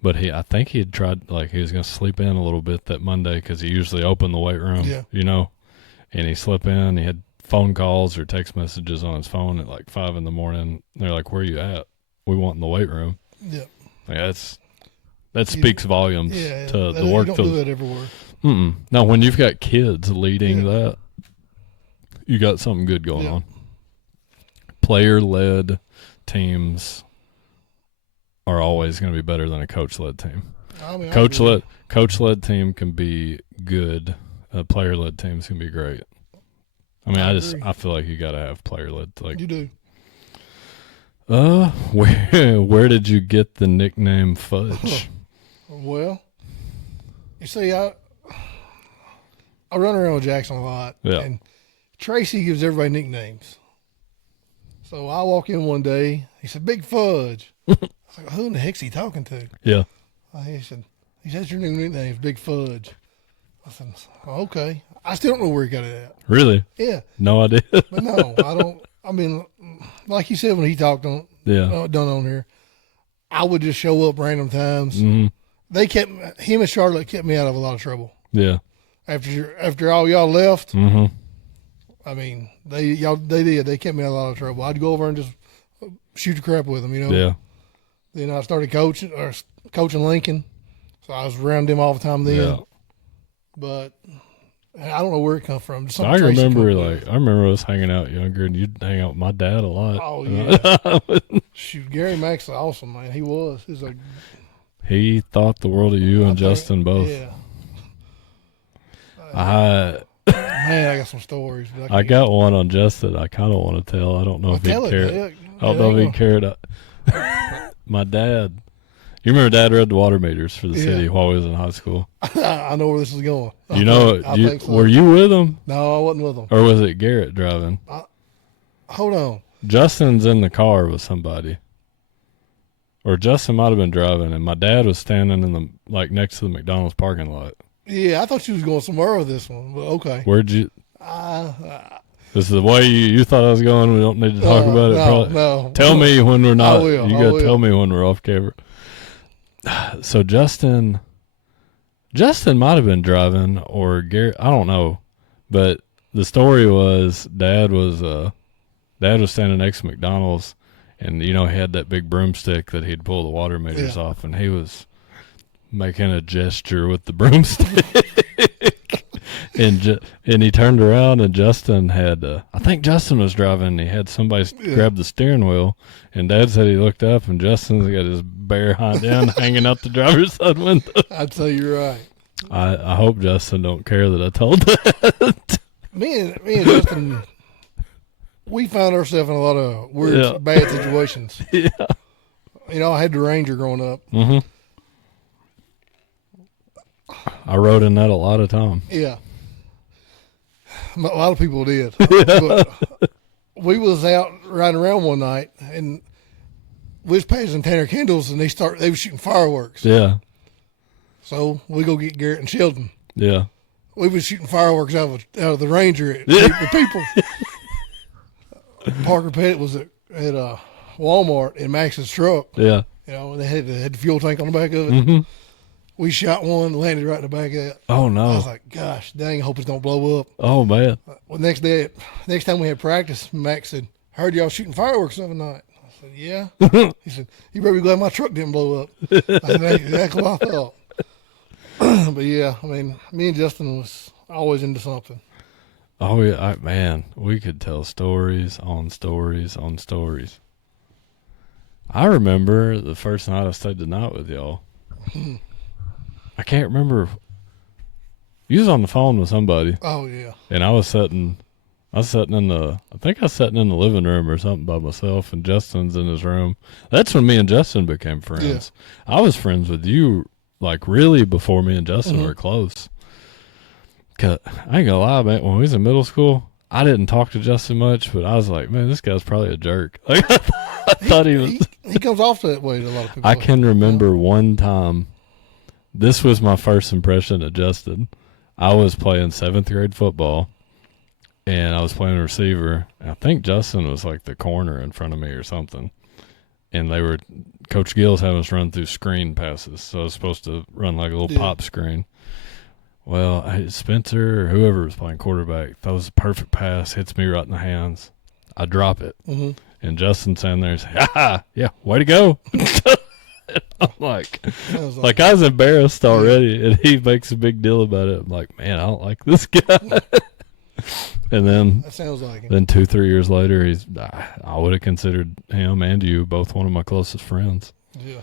But I think he had tried, like, he was going to sleep in a little bit that Monday because he usually opened the weight room, you know, and he slept in. He had phone calls or text messages on his phone at like 5 in the morning. They're like, "Where you at? We want in the weight room." Yeah. Like, that speaks volumes to the work. You don't do that everywhere. Now, when you've got kids leading that, you got something good going on. Player-led teams are always going to be better than a coach-led team. I mean, Coach-led team can be good. Player-led teams can be great. I mean, I feel like you got to have player-led. Like you do. Where did you get the nickname Fudge? Well, you see, I run around with Jackson a lot, and Tracy gives everybody nicknames. So I walk in one day, he said, "Big Fudge." I was like, "Who in the heck's he talking to?" Yeah. He said, "Your new nickname is Big Fudge." I said, "Okay." I still don't know where he got it at. Really? Yeah. No idea. But no, I don't. I mean, like you said when he talked on, done on here, I would just show up random times. Mm-hmm. Him and Charlotte kept me out of a lot of trouble. Yeah. After all y'all left, mm-hmm. I mean, they did. They kept me out of a lot of trouble. I'd go over and just shoot the crap with them, you know. Yeah. Then I started coaching Lincoln, so I was around them all the time then. Yeah. But I don't know where it come from. I remember us hanging out younger, and you'd hang out with my dad a lot. Oh yeah. Shoot, Gary Mack's awesome, man. He was. He's like. He thought the world of you and Justin both. Yeah. Man, I got some stories. I got one on Justin. I kind of want to tell. I don't know if he'd care. I don't know if he'd care. My dad. You remember Dad read the water meters for the city while we was in high school. I know where this is going. You know, I think so. Were you with him? No, I wasn't with him. Or was it Garrett driving? Hold on. Justin's in the car with somebody. Or Justin might have been driving, and my dad was standing in the next to the McDonald's parking lot. Yeah, I thought you was going somewhere with this one, but okay. Where'd you? This is the way you thought I was going. We don't need to talk about it. No. Tell me when we're not. I will. You got to tell me when we're off camera. So Justin might have been driving, or Garrett. I don't know, but the story was Dad was standing next to McDonald's. And, you know, he had that big broomstick that he'd pull the water meters off, and he was making a gesture with the broomstick. and he turned around, and Justin had, I think Justin was driving. He had somebody grab the steering wheel, and Dad said he looked up, and Justin's got his bare hind end hanging out the driver's side window. I'd say you're right. I hope Justin don't care that I told that. Me and Justin... We found ourselves in a lot of weird, bad situations. Yeah. You know, I had the Ranger growing up. Mm-hmm. I rode in that a lot of times. Yeah. A lot of people did. But we was out riding around one night, and we was passing Tanner Kendall's, and they were shooting fireworks. Yeah. So we go get Garrett and Sheldon. Yeah. We was shooting fireworks out of the Ranger at the people. Parker Pettit was at Walmart in Max's truck. Yeah. You know, they had the fuel tank on the back of it. Mm-hmm. We shot one, landed right in the back of it. Oh, no. I was like, gosh, dang, I hope it don't blow up. Oh, man. Well, next time we had practice, Max said, "Heard y'all shooting fireworks the other night." I said, "Yeah." He said, "You better be glad my truck didn't blow up." I said, "That's exactly what I thought." But yeah, I mean, me and Justin was always into something. Oh, yeah, man, we could tell stories on stories on stories. I remember the first night I stayed the night with y'all. I can't remember. You was on the phone with somebody, Oh yeah. and I was sitting in the, I think I was sitting in the living room or something by myself, and Justin's in his room. That's when me and Justin became friends. Yeah. I was friends with you, like, really before me and Justin were close. 'Cause I ain't gonna lie, man, when we was in middle school, I didn't talk to Justin much, but I was like, man, this guy's probably a jerk. Like, I thought he was. He comes off that way to a lot of people. I can remember one time, this was my first impression of Justin. I was playing 7th grade football, and I was playing a receiver. I think Justin was like the corner in front of me or something. And Coach Gill's having us run through screen passes. So I was supposed to run like a little pop screen. Well, Spencer or whoever was playing quarterback throws a perfect pass, hits me right in the hands. I drop it. Mm-hmm. And Justin's standing there and says, ha, yeah, way to go. I'm like I was embarrassed already, and he makes a big deal about it. I'm like, man, I don't like this guy. And then that sounds like him. Then 2-3 years later, I would have considered him and you both one of my closest friends. Yeah.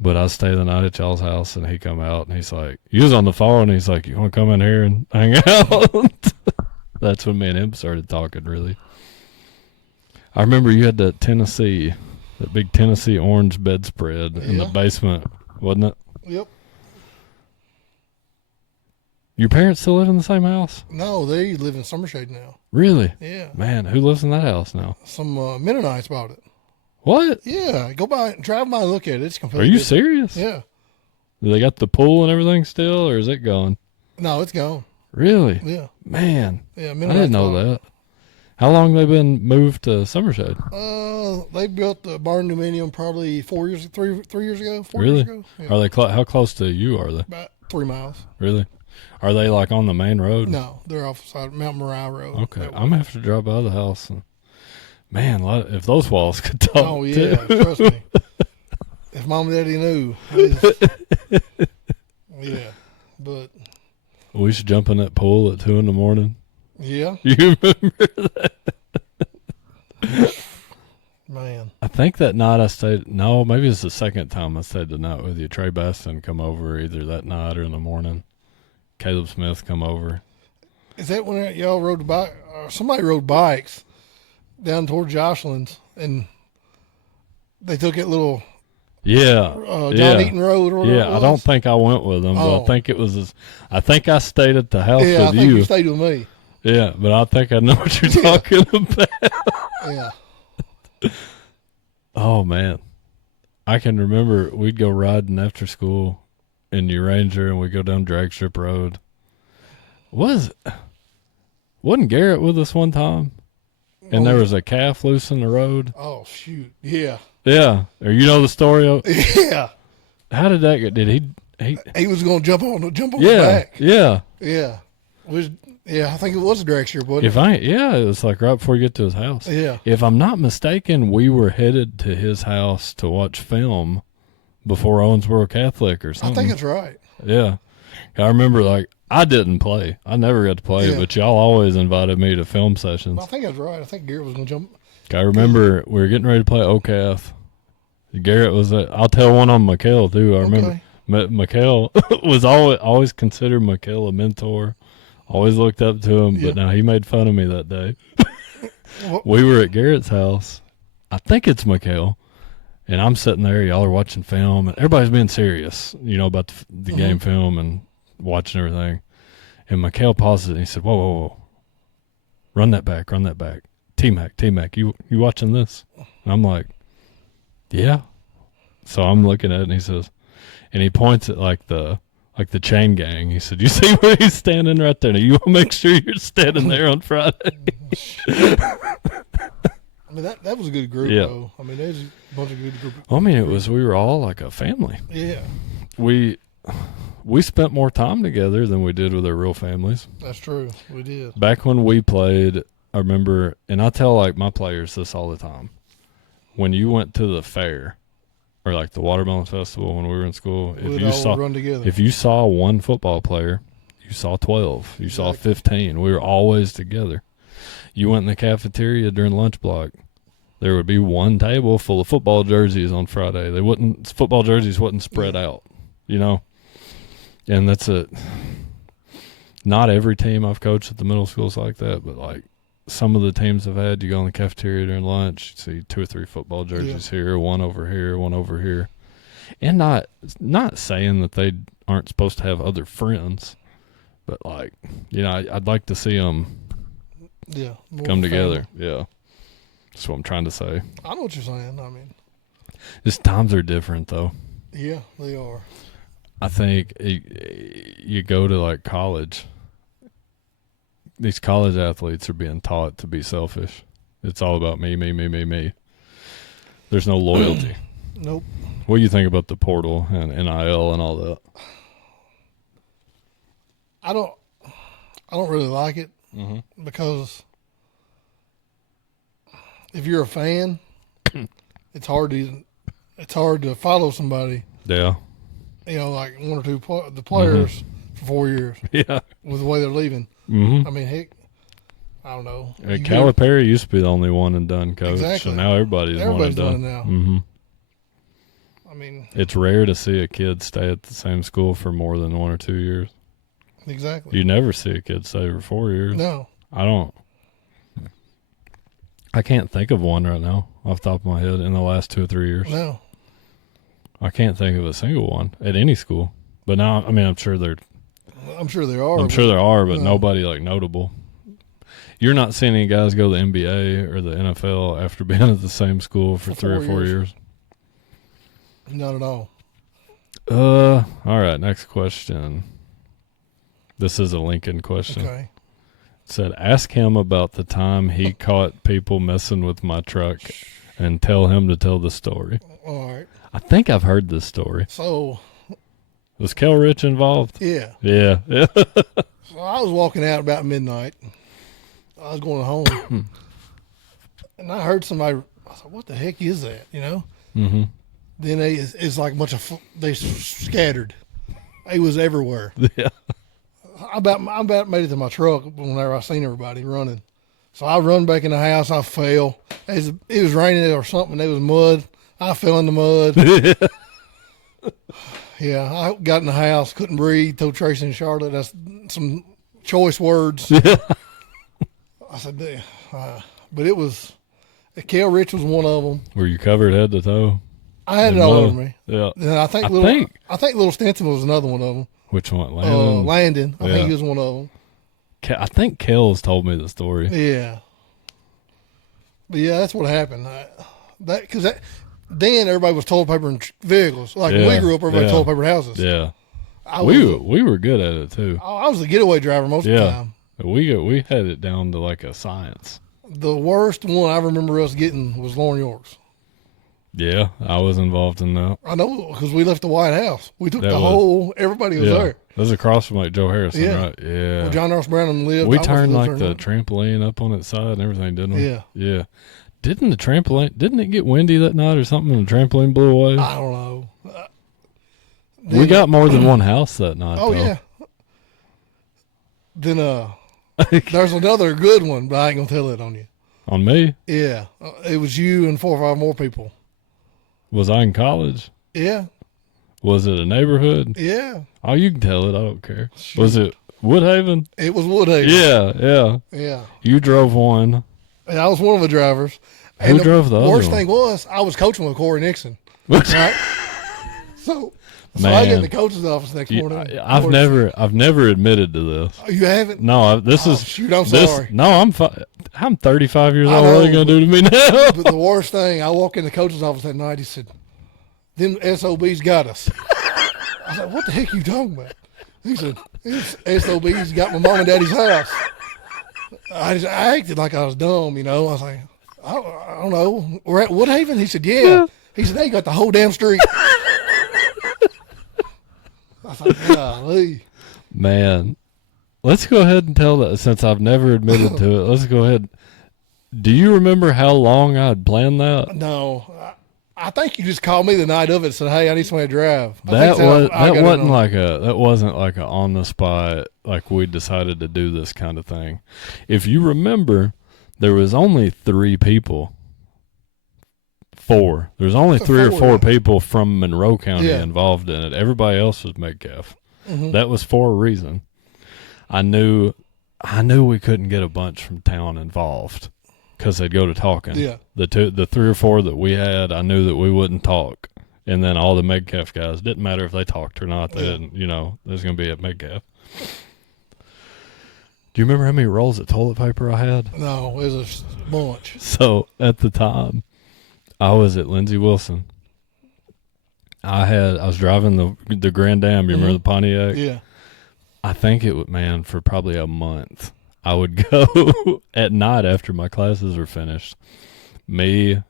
But I stayed the night at y'all's house, and he come out, and he's like, he was on the phone, and he's like, you want to come in here and hang out? That's when me and him started talking, really. I remember you had that big Tennessee orange bedspread in the basement, wasn't it? Yep. Your parents still live in the same house? No, they live in Summershade now. Really? Yeah. Man, who lives in that house now? Some Mennonites bought it. What? Yeah, drive by and look at it. It's completely Are you different. serious? Yeah. Do they got the pool and everything still, or is it gone? No, it's gone. Really? Yeah. Man. Yeah, I didn't know that. How long they been moved to Summershade? They built the barn dominium probably 4 years, 3 years ago. 4 really? years ago. Yeah. Are they how close to you are they? About 3 miles. Really? Are they like on the main road? No, they're off the side of Mount Moriah Road. Okay, I'm gonna have to drive by the house. And, man, if those walls could talk. Oh yeah, trust me. If Mom and Daddy knew. Yeah, but we should jump in that pool at 2 a.m. Yeah. You remember that? Man. I think that night I stayed. No, maybe it's the second time I stayed the night with you. Trey Baston come over either that night or in the morning. Caleb Smith come over. Is that when y'all rode the bike? Somebody rode bikes down toward Jocelyn's, and they took it little John Eaton Road or whatever. Yeah, I don't think I went with them, but I think it was. I think I stayed at the house with you. Yeah, I think you stayed with me. Yeah, but I think I know what you're talking about. Yeah. Oh man, I can remember we'd go riding after school in your Ranger, and we'd go down Drag Strip Road. Wasn't Garrett with us one time? And there was a calf loose in the road. Oh shoot! Yeah. Yeah. Or you know the story of? Yeah. How did that get? Did he was going to jump on the back. Yeah. Yeah. I think it was a drag strip, wasn't it? It was like right before you get to his house. Yeah. If I'm not mistaken, we were headed to his house to watch film before Owensboro Catholic or something. I think that's right. Yeah. I remember, I didn't play. I never got to play, but y'all always invited me to film sessions. I think that's right. I think Garrett was going to jump. I remember we were getting ready to play OCAF. Garrett was I'll tell one on Mikhail, too. I remember Mikhail was always considered Mikhail a mentor. Always looked up to him, but now he made fun of me that day. We were at Garrett's house. I think it's Mikhail. And I'm sitting there. Y'all are watching film, and everybody's being serious, about the game film and watching everything. And Mikhail pauses it, and he said, whoa. Run that back. T-Mac, you watching this? And I'm like, yeah. So I'm looking at it, and he says, and he points at the chain gang. He said, you see where he's standing right there? Now you want to make sure you're standing there on Friday. I mean, that was a good group, though. I mean, there's a bunch of good group. Well, I mean, we were all like a family. Yeah. We spent more time together than we did with our real families. That's true. We did. Back when we played, I remember, and I tell my players this all the time. When you went to the fair or the Watermelon Festival when we were in school, if you saw one football player, you saw 12, you saw 15. We were always together. You went in the cafeteria during lunch block. There would be one table full of football jerseys on Friday. Football jerseys wouldn't spread out, And that's not every team I've coached at the middle school is like that, but like some of the teams I've had, you go in the cafeteria during lunch, you see 2 or 3 football jerseys here, one over here, one over here. And not saying that they aren't supposed to have other friends, but like, I'd like to see them come together. Yeah. That's what I'm trying to say. I know what you're saying. I mean, just times are different though. Yeah, they are. I think you go to like college. These college athletes are being taught to be selfish. It's all about me, me, me, me, me. There's no loyalty. Nope. What do you think about the portal and NIL and all that? I don't really like it because if you're a fan, it's hard to follow somebody. Yeah. Like one or two the players for 4 years. Yeah. With the way they're leaving. Mm-hmm. I mean, heck, I don't know. Calipari used to be the only one and done coach, exactly. and now everybody's one and done. Doing it now. Mm-hmm. I mean, it's rare to see a kid stay at the same school for more than 1 or 2 years. Exactly. You never see a kid stay for 4 years. No. I can't think of one right now off the top of my head in the last 2 or 3 years. No. I can't think of a single one at any school. But now, I mean, I'm sure there are. But nobody like notable. You're not seeing any guys go to the NBA or the NFL after being at the same school for 3 or 4 years. Not at all. All right, next question. This is a Lincoln question. Okay. It said, ask him about the time he caught people messing with my truck and tell him to tell the story. All right. I think I've heard this story. So. Was Kel Rich involved? Yeah. Yeah. So I was walking out about midnight. I was going home. And I heard somebody, I thought, what the heck is that, Mm-hmm. Then it's like a bunch of, they scattered. It was everywhere. Yeah. I about made it to my truck whenever I seen everybody running. So I run back in the house. I fell. It was raining or something. There was mud. I fell in the mud. Yeah, I got in the house, couldn't breathe, told Tracy and Charlotte. That's some choice words. Yeah. I said, but it was, Kel Rich was one of them. Were you covered head to toe? I had it all over me. Yeah. And I think Little Stinson was another one of them. Which one? Landon? Landon. I think he was one of them. I think Kel's told me the story. Yeah. But yeah, that's what happened. Because then everybody was toilet paper in vehicles. Like when we grew up, everybody toilet paper houses. Yeah. We were good at it too. I was the getaway driver most of the time. We had it down to like a science. The worst one I remember us getting was Lauren York's. Yeah, I was involved in that. I know, because we left the White House. We took everybody was there. That was across from like Joe Harrison, right? Yeah. Well, John Ross Brown lived. We turned like the trampoline up on its side and everything, didn't we? Yeah. Yeah. Didn't it get windy that night or something and the trampoline blew away? I don't know. We got more than one house that night. Oh, yeah. Then there's another good one, but I ain't going to tell it on you. On me? Yeah. It was you and 4 or 5 more people. Was I in college? Yeah. Was it a neighborhood? Yeah. Oh, you can tell it. I don't care. Sure. Was it Woodhaven? It was Woodhaven. Yeah. Yeah. You drove one. And I was one of the drivers. Who drove the other one? Worst thing was, I was coaching with Corey Nixon. Right? So I get in the coach's office next morning. I've never admitted to this. Oh, you haven't? No, shoot, I'm sorry. No, I'm 35 years old. What are you going to do to me now? But the worst thing, I walk in the coach's office that night. He said, "Them SOBs got us." I said, "What the heck are you talking about?" He said, "SOBs got my mom and daddy's house." I acted like I was dumb, I was like, I don't know. We're at Woodhaven? He said, yeah. He said, they got the whole damn street. I thought, golly. Man, let's go ahead and tell that since I've never admitted to it. Let's go ahead. Do you remember how long I had planned that? No. I think you just called me the night of it and said, "Hey, I need somebody to drive." That wasn't like a on the spot, like we decided to do this kind of thing. If you remember, there was only 3 people. 4. There's only 3 or 4 people from Monroe County involved in it. Everybody else was Metcalf. Mm-hmm. That was for a reason. I knew we couldn't get a bunch from town involved because they'd go to talking. Yeah. The 3 or 4 that we had, I knew that we wouldn't talk. And then all the Megcalf guys, didn't matter if they talked or not. They didn't, there's going to be a Megcalf. Do you remember how many rolls of toilet paper I had? No, it was a bunch. So at the time, I was at Lindsey Wilson. I was driving the Grand Am. You remember the Pontiac? Yeah. I think it would, man, for probably a month. I would go at night after my classes were finished. Me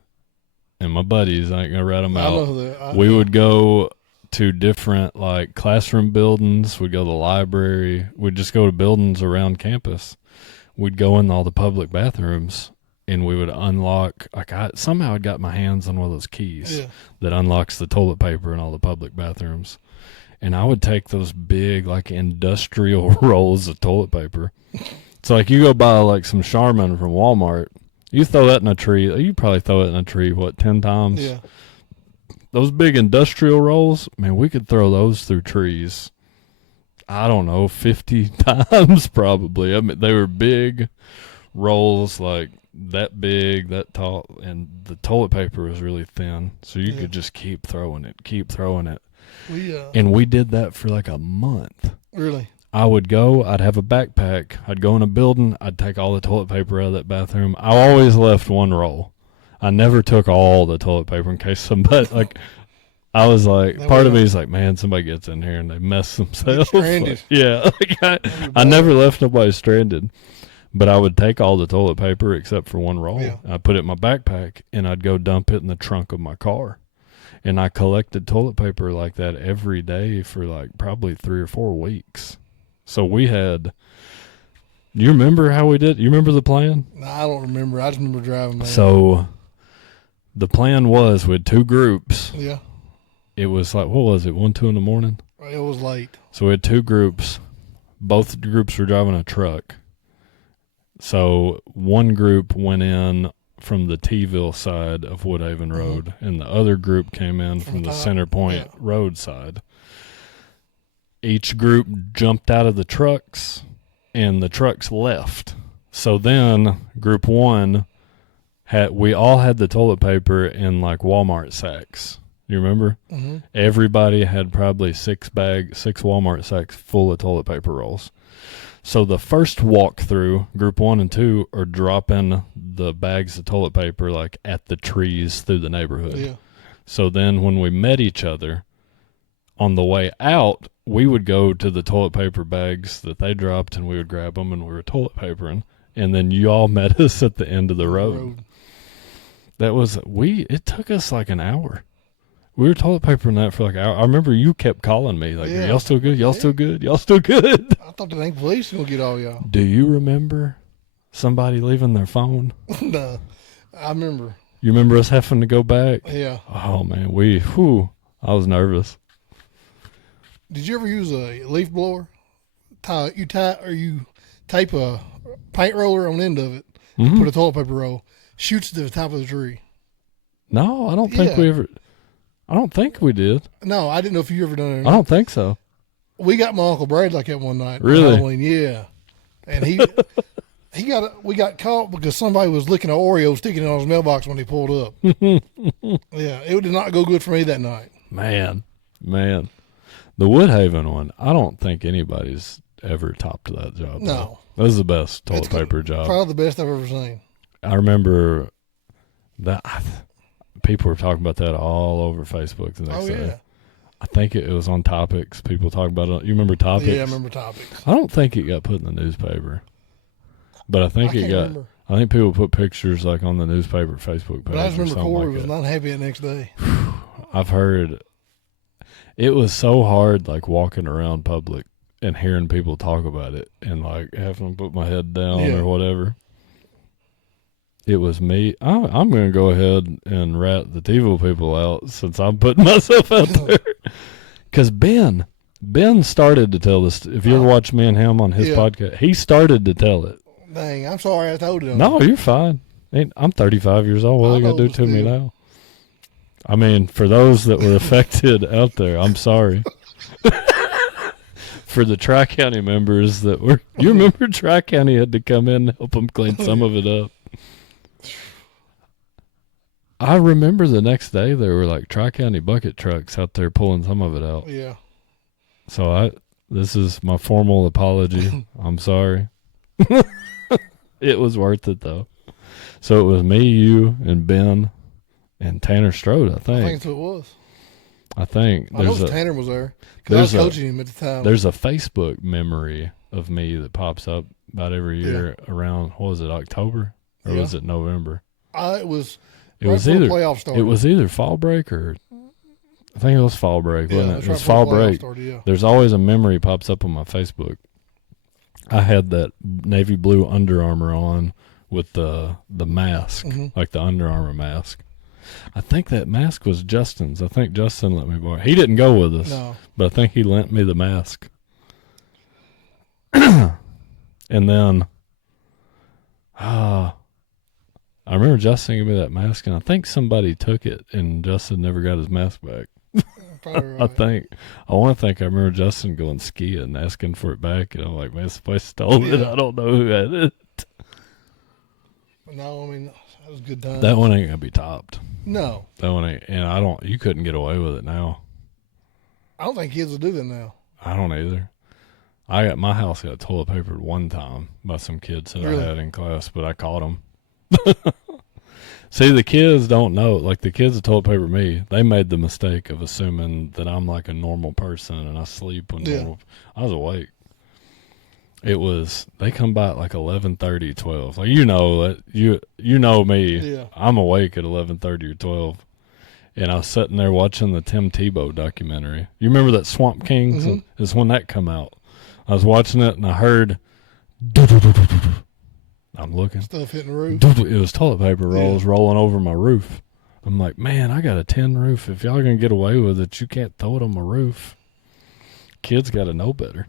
and my buddies, I ain't gonna rat them out. I know that. We would go to different like classroom buildings. We'd go to the library. We'd just go to buildings around campus. We'd go in all the public bathrooms and we would unlock. Somehow I got my hands on one of those keys that unlocks the toilet paper in all the public bathrooms. And I would take those big like industrial rolls of toilet paper. It's like you go buy like some Charmin from Walmart. You throw that in a tree. You probably throw it in a tree, 10 times? Yeah. Those big industrial rolls, man, we could throw those through trees. I don't know, 50 times probably. I mean, they were big rolls, like that big, that tall, and the toilet paper was really thin, so you could just keep throwing it. And we did that for like a month. Really? I would go, I'd have a backpack, I'd go in a building, I'd take all the toilet paper out of that bathroom. I always left one roll. I never took all the toilet paper in case somebody, like, I was like, part of me is like, man, somebody gets in here and they mess themselves. Stranded. Yeah. Like I never left nobody stranded. But I would take all the toilet paper except for one roll. Yeah. I'd put it in my backpack and I'd go dump it in the trunk of my car. And I collected toilet paper like that every day for like probably 3 or 4 weeks. So we had, you remember how we did? You remember the plan? No, I don't remember. I just remember driving, man. So the plan was we had 2 groups. Yeah. It was like, what was it, 1, 2 in the morning? It was late. So we had 2 groups. Both groups were driving a truck. So one group went in from the T-ville side of Woodhaven Road, and the other group came in from the Center Point Road side. Each group jumped out of the trucks, and the trucks left. So then group 1 we all had the toilet paper in like Walmart sacks. You remember? Mm-hmm. Everybody had probably 6 Walmart sacks full of toilet paper rolls. So the first walk through, group 1 and 2 are dropping the bags of toilet paper like at the trees through the neighborhood. Yeah. So then when we met each other on the way out, we would go to the toilet paper bags that they dropped and we would grab them and we were toilet papering. And then you all met us at the end of the road. It took us like an hour. We were toilet papering that for like an hour. I remember you kept calling me like, y'all still good? Y'all still good? Y'all still good? I thought the dang police were going to get all y'all. Do you remember somebody leaving their phone? No, I remember. You remember us having to go back? Yeah. Oh, man. I was nervous. Did you ever use a leaf blower? You tape a paint roller on the end of it, put a toilet paper roll, shoots to the top of the tree. No, I don't think we ever. I don't think we did. No, I didn't know if you ever done it or not. I don't think so. We got my Uncle Brad like that one night. Really? Halloween, yeah. And we got caught because somebody was licking an Oreo sticking it on his mailbox when he pulled up. Yeah, it did not go good for me that night. Man. The Woodhaven one, I don't think anybody's ever topped that job. No. That was the best toilet paper job. Probably the best I've ever seen. I remember that people were talking about that all over Facebook the next day. I think it was on Topics. People talk about it. You remember Topics? Yeah, I remember Topics. I don't think it got put in the newspaper, but I think it got. Remember. I think people put pictures like on the newspaper Facebook page. But I just remember Corey like was not happy the next day. I've heard it was so hard, like walking around public and hearing people talk about it, and like having to put my head down or whatever. It was me. I'm going to go ahead and rat the TiVo people out since I'm putting myself out there. Because Ben started to tell this. If you ever watch me and him on his podcast, he started to tell it. Dang, I'm sorry I told him. No, you're fine. I'm 35 years old. What are they going to do to me now? I mean, for those that were affected out there, I'm sorry. for the Tri-County members that were, you remember Tri-County had to come in and help them clean some of it up. I remember the next day there were like Tri-County bucket trucks out there pulling some of it out. Yeah. So this is my formal apology. I'm sorry. It was worth it though. So it was me, you, and Ben, and Tanner Strode. I I think think. that's what it was. I think I know Tanner was there. Because I was coaching him at the time. There's a Facebook memory of me that pops up about every year around, what was it, October? Or was it November? It was It right was before either the playoff started. It was either fall break or I think it was fall break, Yeah, wasn't it? that's It was right fall before the playoff break. started, yeah. There's always a memory pops up on my Facebook. I had that navy blue Under Armour on with the mask, like the Under Armour mask. I think that mask was Justin's. I think Justin let me borrow it. He didn't go with us, but I think he lent me the mask. And then, I remember Justin gave me that mask, and I think somebody took it, and Justin never got his mask back. Probably right. I want to think I remember Justin going skiing and asking for it back, and I'm like, man, somebody stole it. I don't know who had it. No, I mean, that was a good time. That one ain't gonna be topped. No. That one ain't, and you couldn't get away with it now. I don't think kids will do that now. I don't either. My house got toilet papered one time by some kids that I had in class, but I caught them. See, the kids don't know. Like the kids that toilet paper me, they made the mistake of assuming that I'm like a normal person and I sleep when normal. I was awake. They come by at like 11:30, 12. Like you know me. Yeah. I'm awake at 11:30 or 12. And I was sitting there watching the Tim Tebow documentary. You remember that Swamp Kings? Mm-hmm. It's when that come out. I was watching it and I heard I'm looking. Stuff hitting the roof. It was toilet paper rolls rolling over my roof. I'm like, man, I got a tin roof. If y'all are going to get away with it, you can't throw it on my roof. Kids got to know better.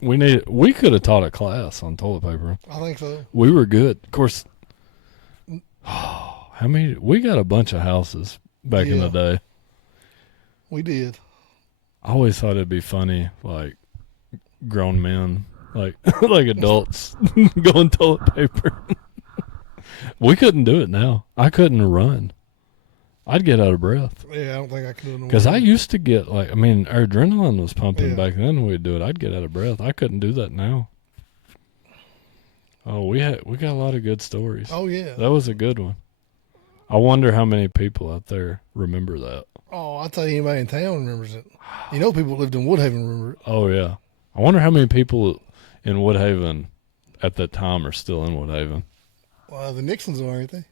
We could have taught a class on toilet paper. I think so. We were good. Of course, we got a bunch of houses back in the day. We did. I always thought it'd be funny, like grown men, like adults going toilet paper. We couldn't do it now. I couldn't run. I'd get out of breath. Yeah, I don't think I could do it. Because I used to get our adrenaline was pumping back then when we'd do it. I'd get out of breath. I couldn't do that now. Oh, we got a lot of good stories. Oh, yeah. That was a good one. I wonder how many people out there remember that. Oh, I'll tell you, anybody in town remembers it. You know, people that lived in Woodhaven remember it. Oh, yeah. I wonder how many people in Woodhaven at that time are still in Woodhaven. Well, the Nixons are, aren't they?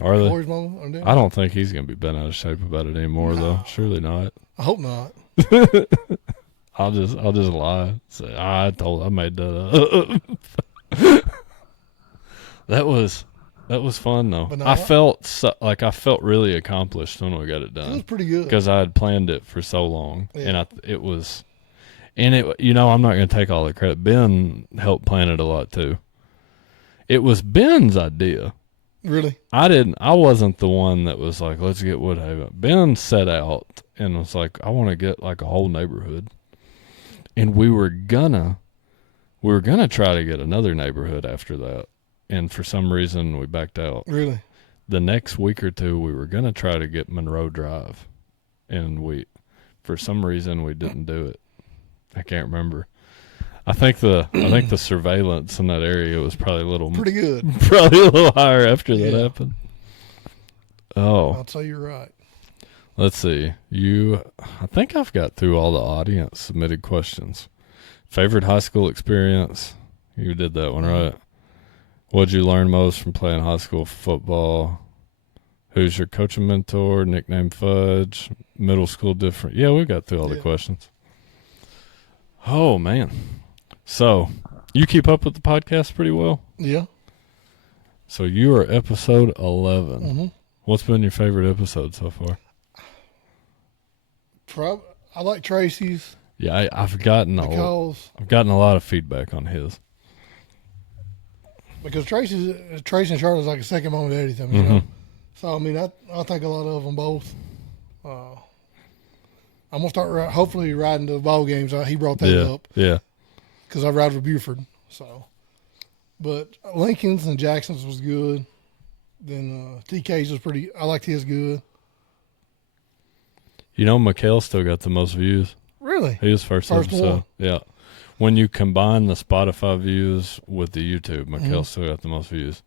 Are they? Corey's mama, aren't they? I don't think he's going to be bent out of shape about it anymore, though. Surely not. I hope not. I'll just lie. Say I made that up. That was fun though. No, I felt really accomplished when we got it done. It was pretty good because I had planned it for so long, and I'm not going to take all the credit. Ben helped plan it a lot too. It was Ben's idea. Really? I wasn't the one that was like, let's get Woodhaven. Ben set out and was like, I want to get like a whole neighborhood. And we were gonna try to get another neighborhood after that. And for some reason we backed out. Really? The next week or two we were gonna try to get Monroe Drive. And for some reason we didn't do it. I can't remember. I think the surveillance in that area was probably pretty good. Probably a little higher after that happened. Oh, I'll tell you right. Let's see. I think I've got through all the audience submitted questions. Favorite high school experience? You did that one, right? What'd you learn most from playing high school football? Who's your coaching mentor? Nickname Fudge? Middle school different? Yeah, we got through all the questions. Oh, man. So, you keep up with the podcast pretty well? Yeah. So, you are episode 11. Mm-hmm. What's been your favorite episode so far? I like Tracy's. Yeah, I've gotten a lot of feedback on his. Because Tracy and Charlotte's like a second mom to anything, you know? So, I mean, I think a lot of them both. I'm gonna start hopefully riding the ball games. He brought that up. Yeah. Because I ride with Buford. So, but Lincoln's and Jackson's was good. Then TK's was pretty. I liked his good. You know, McHale still got the most views. Really? He was first episode. one. Yeah. When you combine the Spotify views with the YouTube, McHale still got the most views.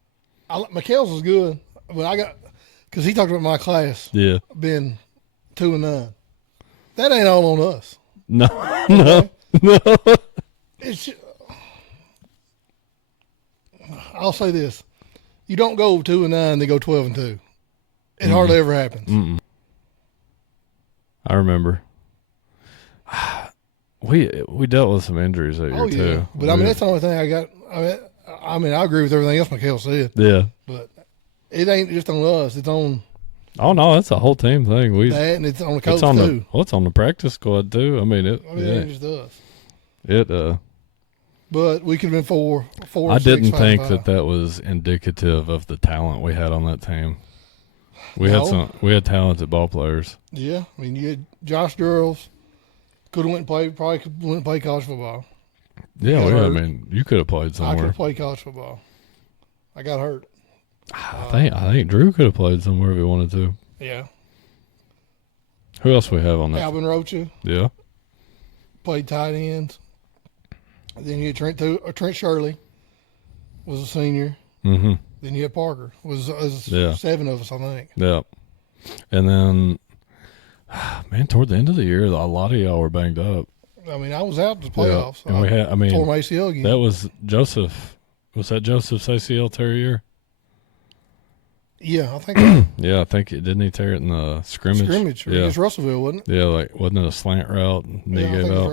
McHale's was good, but I got because he talked about my class. Yeah. Being 2 and 9. That ain't all on us. No. Okay? No. It's. I'll say this: you don't go 2 and 9, they go 12 and 2. It hardly ever happens. Mm-mm. I remember. We dealt with some injuries that year too. But I mean that's the only thing I got. I mean I agree with everything else McHale said. Yeah. But it ain't just on us. It's on. Oh no, it's a whole team thing. That and it's on the coach it's on too. It's on the practice squad too. I mean it. It ain't just us. It. But we could have been four. I didn't 6, 5, think 5. that was indicative of the talent we had on that team. We had talented ball players. Yeah, I mean you had Josh Girls. Could have probably could have went and played college football. Yeah, I mean, you could have played I could somewhere. have played college football. I got hurt. I think Drew could have played somewhere if he wanted to. Yeah. Who else we have on that? Alvin Rocha Yeah. played tight ends. Then you had Trent Shirley was a senior. Mm-hmm. Then you had Parker. Was 7 of us, I think. Yeah. And then, man, toward the end of the year, a lot of y'all were banged up. I mean, I was out to the playoffs. Yeah. And we had, I mean, tore my ACL again. that was Joseph. Was that Joseph's ACL tear year? Yeah, I think. Yeah, I think didn't he tear it in the scrimmage? Yeah. Against Russellville, wasn't it? Yeah, like wasn't it a slant route? Knee I gave think out. that's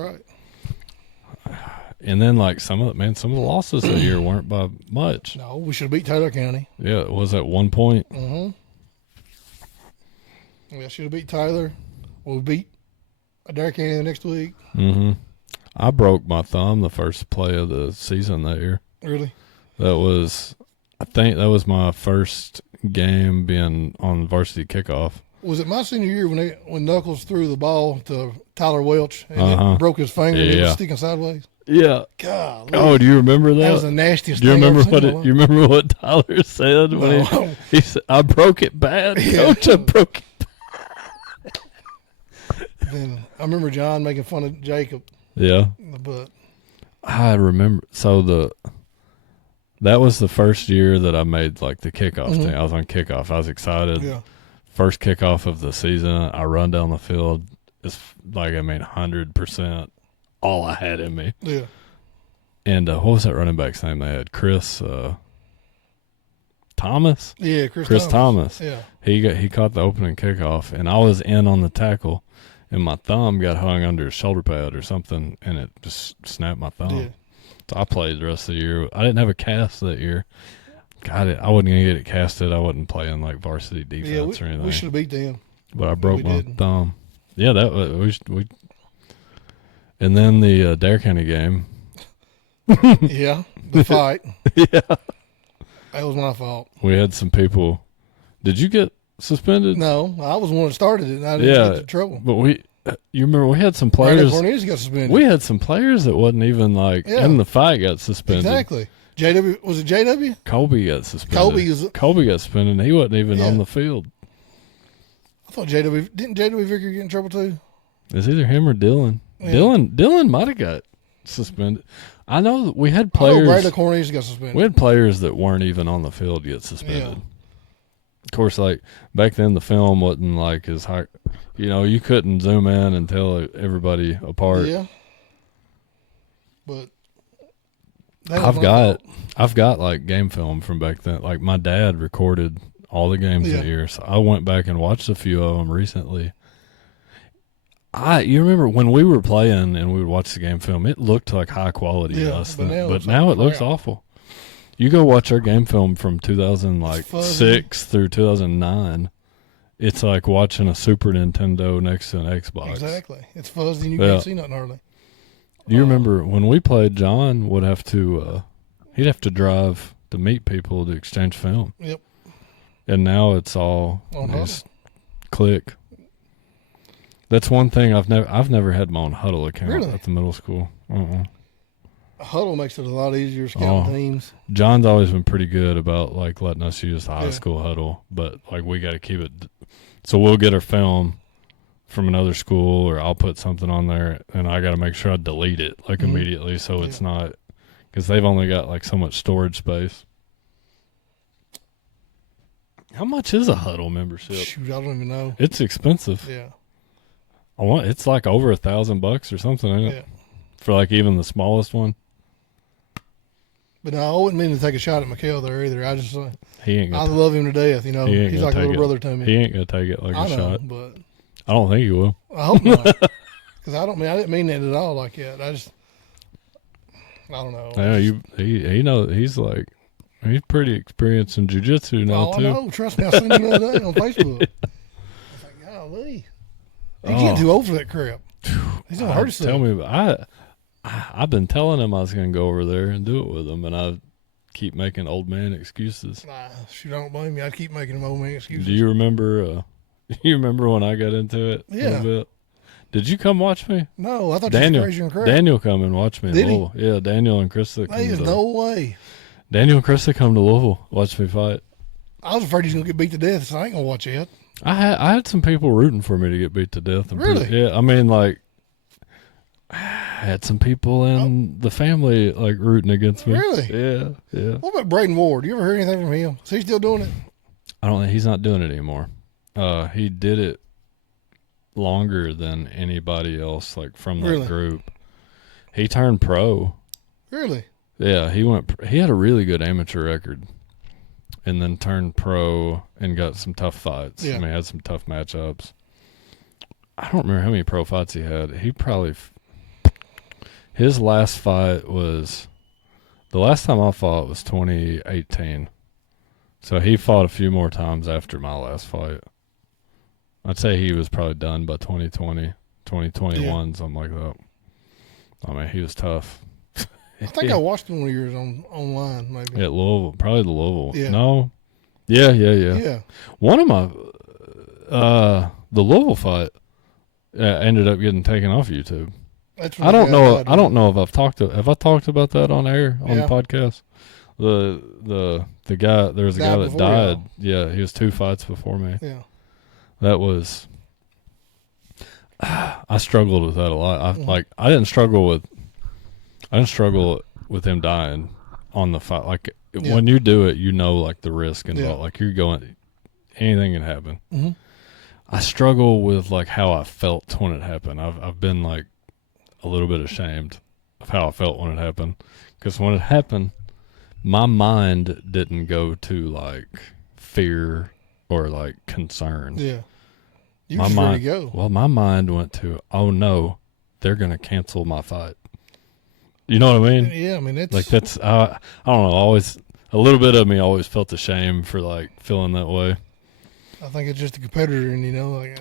right. And then like some of the losses that year weren't by much. No, we should have beat Taylor County. Yeah, it was at 1 point. Mm-hmm. Yeah, should have beat Tyler. We'll beat Adair County the next week. Mm-hmm. I broke my thumb the first play of the season that year. Really? I think that was my first game being on varsity kickoff. Was it my senior year when Knuckles threw the ball to Tyler Welch and it broke his finger and it was sticking sideways? Yeah. God. Oh, do you remember that? That was the nastiest do you thing remember I've ever what you remember what Tyler said when he said, "I broke it bad, Coach. I broke it." Then I remember John making fun of Jacob. Yeah. But I remember. So that was the first year that I made like the kickoff team. I was on kickoff. I was excited. Yeah. First kickoff of the season. I run down the field. It's like 100%. All I had in me. Yeah. And what was that running back's name they had? Chris Thomas? Yeah, Chris Thomas. Yeah. He caught the opening kickoff, and I was in on the tackle, and my thumb got hung under his shoulder pad or something, and it just snapped my thumb. Yeah. So I played the rest of the year. I didn't have a cast that year. I wasn't going to get it casted. I wasn't playing like varsity defense or anything. We should have beat them. But I broke my thumb. Yeah, that was we. And then the Adair County game. Yeah, the fight. Yeah. That was my fault. We had some people. Did you get suspended? No, I was the one that started it, and I didn't get into trouble. But you remember we had some players. Cornelius got suspended. We had some players that wasn't even in the fight got suspended. Exactly. JW, was it JW? Colby got suspended. Colby got suspended, and he wasn't even on the field. I thought JW, didn't JW Vicker get in trouble too? It's either him or Dylan. Yeah. Dylan might have got suspended. I know that we had players. Bradley Cornelius got suspended. We had players that weren't even on the field get suspended. Yeah. Of course, like back then, the film wasn't like as high. You know, you couldn't zoom in and tell everybody apart. Yeah. But I've got like game film from back then. Like my dad recorded all the games that year, so I went back and watched a few of them recently. You remember when we were playing and we would watch the game film, it looked like high quality to us. But now it looks awful. You go watch our game film from 2006 through 2009. It's like watching a Super Nintendo next to an Xbox. Exactly. It's fuzzy and you can't see nothing hardly. Do you remember when we played, John would have to he'd have to drive to meet people to exchange film. Yep. And now it's all click. That's one thing I've never had my own huddle account Really? at the middle school. A huddle makes it a lot easier scouting teams. John's always been pretty good about like letting us use the high Yeah. school huddle, but like we got to keep it. So we'll get our film from another school, or I'll put something on there, and I got to make sure I delete it like immediately, so it's not, because they've only got like so much storage space. How much is a huddle membership? Shoot, I don't even know. It's expensive. Yeah. It's like over $1,000 or something, isn't it? Yeah. For like even the smallest one. But no, I wouldn't mean to take a shot at Mikhail there either. I just, He ain't I gonna love him to death. You know, he ain't he's gonna like a take little it. brother to me. He ain't gonna take it like I a know, shot. but I don't think he will. I hope not. Because I didn't mean that at all like that. I don't know. Yeah, he knows. He's pretty experienced in jiu-jitsu now I too. know. Trust me, I seen him the other day on Facebook. I was like, golly. He's getting too old for that crap. He's going to hurt himself. Tell me, I've been telling him I was going to go over there and do it with him, and I keep making old man excuses. Nah, shoot, don't blame me. I keep making him old man excuses. Do you remember? You remember when I got into it? Yeah. A little bit? Did you come watch me? No, I thought Daniel, you was crazy and crap. Daniel come and watch me in Did he? Louisville. Yeah, Daniel and Krista. There's no way. Daniel and Krista come to Louisville, watch me fight. I was afraid he's going to get beat to death, so I ain't going to watch it. I had some people rooting for me to get beat to death. Really? Yeah, I mean, like, I had some people in the family like rooting against me. Really? Yeah. What about Braden Ward? You ever hear anything from him? Is he still doing it? I don't think he's not doing it anymore. He did it longer than anybody else, like from that Really? group. He turned pro. Really? Yeah, he had a really good amateur record, and then turned pro and got some tough fights. Yeah. I mean, had some tough matchups. I don't remember how many pro fights he had. He probably his last fight was the last time I fought was 2018. So he fought a few more times after my last fight. I'd say he was probably done by 2020, 2021, something like that. I mean, he was tough. I think I watched one of yours online, maybe. At Louisville, probably the Louisville. Yeah. No. Yeah. Yeah. One of my, the Louisville fight ended up getting taken off YouTube. That's I don't know. I don't know if have I talked about that on air on the Yeah. podcast. The guy, there was a guy Died that before died. y'all. Yeah, he was 2 fights before me. Yeah. That was. I struggled with that a lot. Mm-hmm. I didn't struggle with him dying on the fight. Like when you do it, you know, like the risk involved. Yeah. Like you're going, anything can happen. Mm-hmm. I struggle with like how I felt when it happened. I've been like a little bit ashamed of how I felt when it happened, because when it happened, my mind didn't go to like fear or like concern. Yeah. You My was ready mind, to go. well, my mind went to, oh no, they're gonna cancel my fight. You know what I mean? Yeah, I mean, it's Like that's I don't know. Always a little bit of me always felt ashamed for like feeling that way. I think it's just a competitor, and like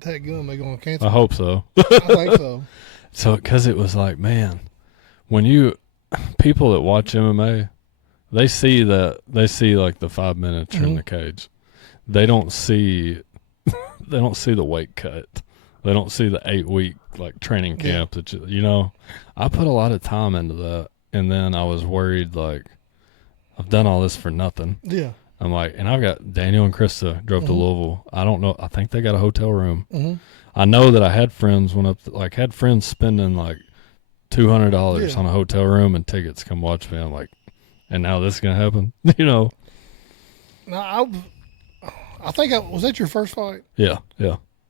that gun, they're gonna cancel. I hope so. I think so. So because it was like, man, when people that watch MMA, they see like the 5 minutes in the cage. They don't see the weight cut. They don't see the 8-week like training camp that I put a lot of time into that, and then I was worried like I've done all this for nothing. Yeah. I'm like, and I've got Daniel and Krista drove to Louisville. I don't know. I think they got a hotel room. Mm-hmm. I know that I had friends had friends spending like $200 Yeah. on a hotel room and tickets to come watch me. I'm like, and now this is gonna happen, Now I think was that your first fight? Yeah.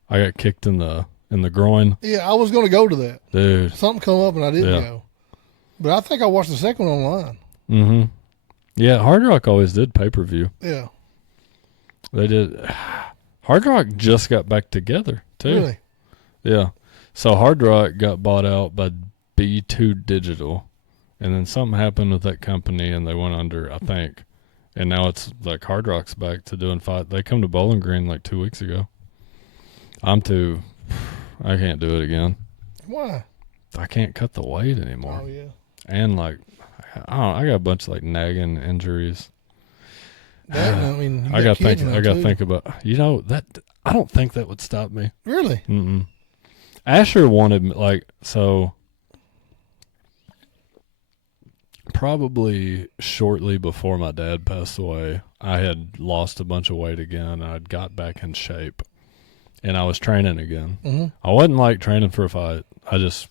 I got kicked in the groin, Yeah, I was going to go to that. dude. Something come up and I didn't Yeah. go. But I think I watched the second one online. Mm-hmm. Yeah, Hard Rock always did pay-per-view. Yeah. They did. Hard Rock just got back together too. Really? Yeah. So Hard Rock got bought out by B2 Digital, and then something happened with that company, and they went under, I think. And now it's like Hard Rock's back to doing fight. They come to Bowling Green like 2 weeks ago. I can't do it again. Why? I can't cut the weight anymore. Oh, yeah. And like, I got a bunch of like nagging injuries. That, I mean, I got kids think. now, I got too. think about that. I don't think that would stop me. Really? Mm-mm. Asher wanted so probably shortly before my dad passed away, I had lost a bunch of weight again, and I'd got back in shape, and I was training again. Mm-hmm. I wasn't training for a fight. I just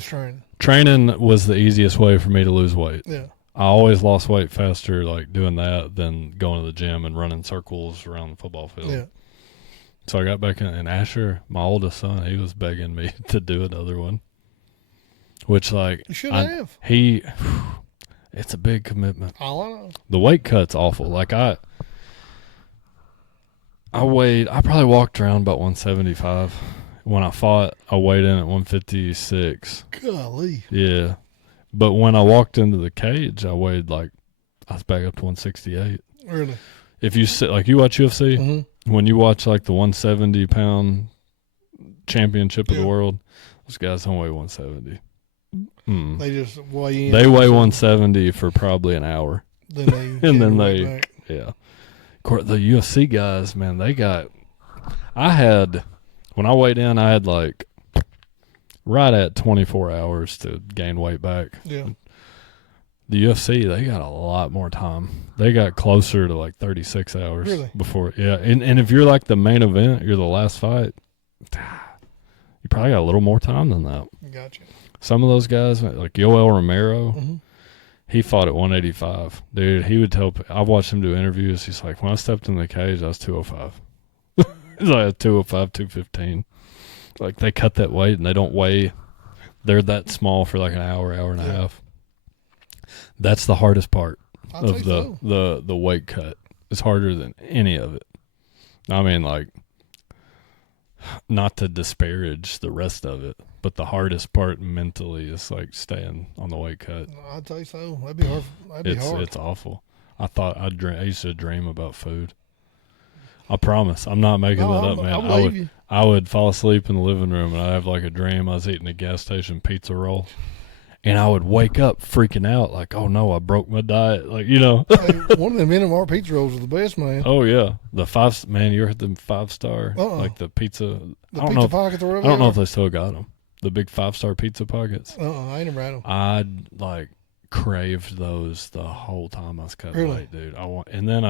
training. Training was the easiest way for me to lose weight. Yeah. I always lost weight faster doing that than going to the gym and running circles around the football field. Yeah. So I got back in, and Asher, my oldest son, he was begging me to do another one. Which, you should have. It's a big commitment. Oh, I know. The weight cut's awful. I probably walked around about 175. When I fought, I weighed in at 156. Golly. Yeah. But when I walked into the cage, I weighed I was back up to 168. Really? If you you watch UFC, mm-hmm. when you watch the 170-pound championship of the world, those guys don't weigh 170. Mm. They just weigh in. They weigh 170 for probably an hour. Then and then back. Yeah. The UFC guys, man, when I weighed in, I had right at 24 hours to gain weight back. Yeah. The UFC, they got a lot more time. They got closer to 36 hours. Really? Before. Yeah. And if you're the main event, you're the last fight, you probably got a little more time than that. Gotcha. Some of those guys, like Yoel Romero, mm-hmm. he fought at 185. Dude, he would tell, I watched him do interviews. He's like, when I stepped in the cage, I was 205. He's like 205, 215. They cut that weight and they don't weigh. They're that small for an hour and a half. That's the hardest part of the weight cut. It's harder than any of it. I mean, not to disparage the rest of it, but the hardest part mentally is staying on the weight cut. I'd say so. That'd be hard. Hard. It's awful. I used to dream about food. I promise. I'm not making that up, man. I would fall asleep in the living room and I'd have a dream I was eating a gas station pizza roll. And I would wake up freaking out oh no, I broke my diet. Hey, one of them Inmar pizza rolls are the best, man. Oh yeah. You ever had them 5-star? The pizza. The pizza pockets or whatever. I don't know if they still got them. The big 5-star pizza pockets. I ain't never had them. I'd craved those the whole time I was cutting weight, dude. And then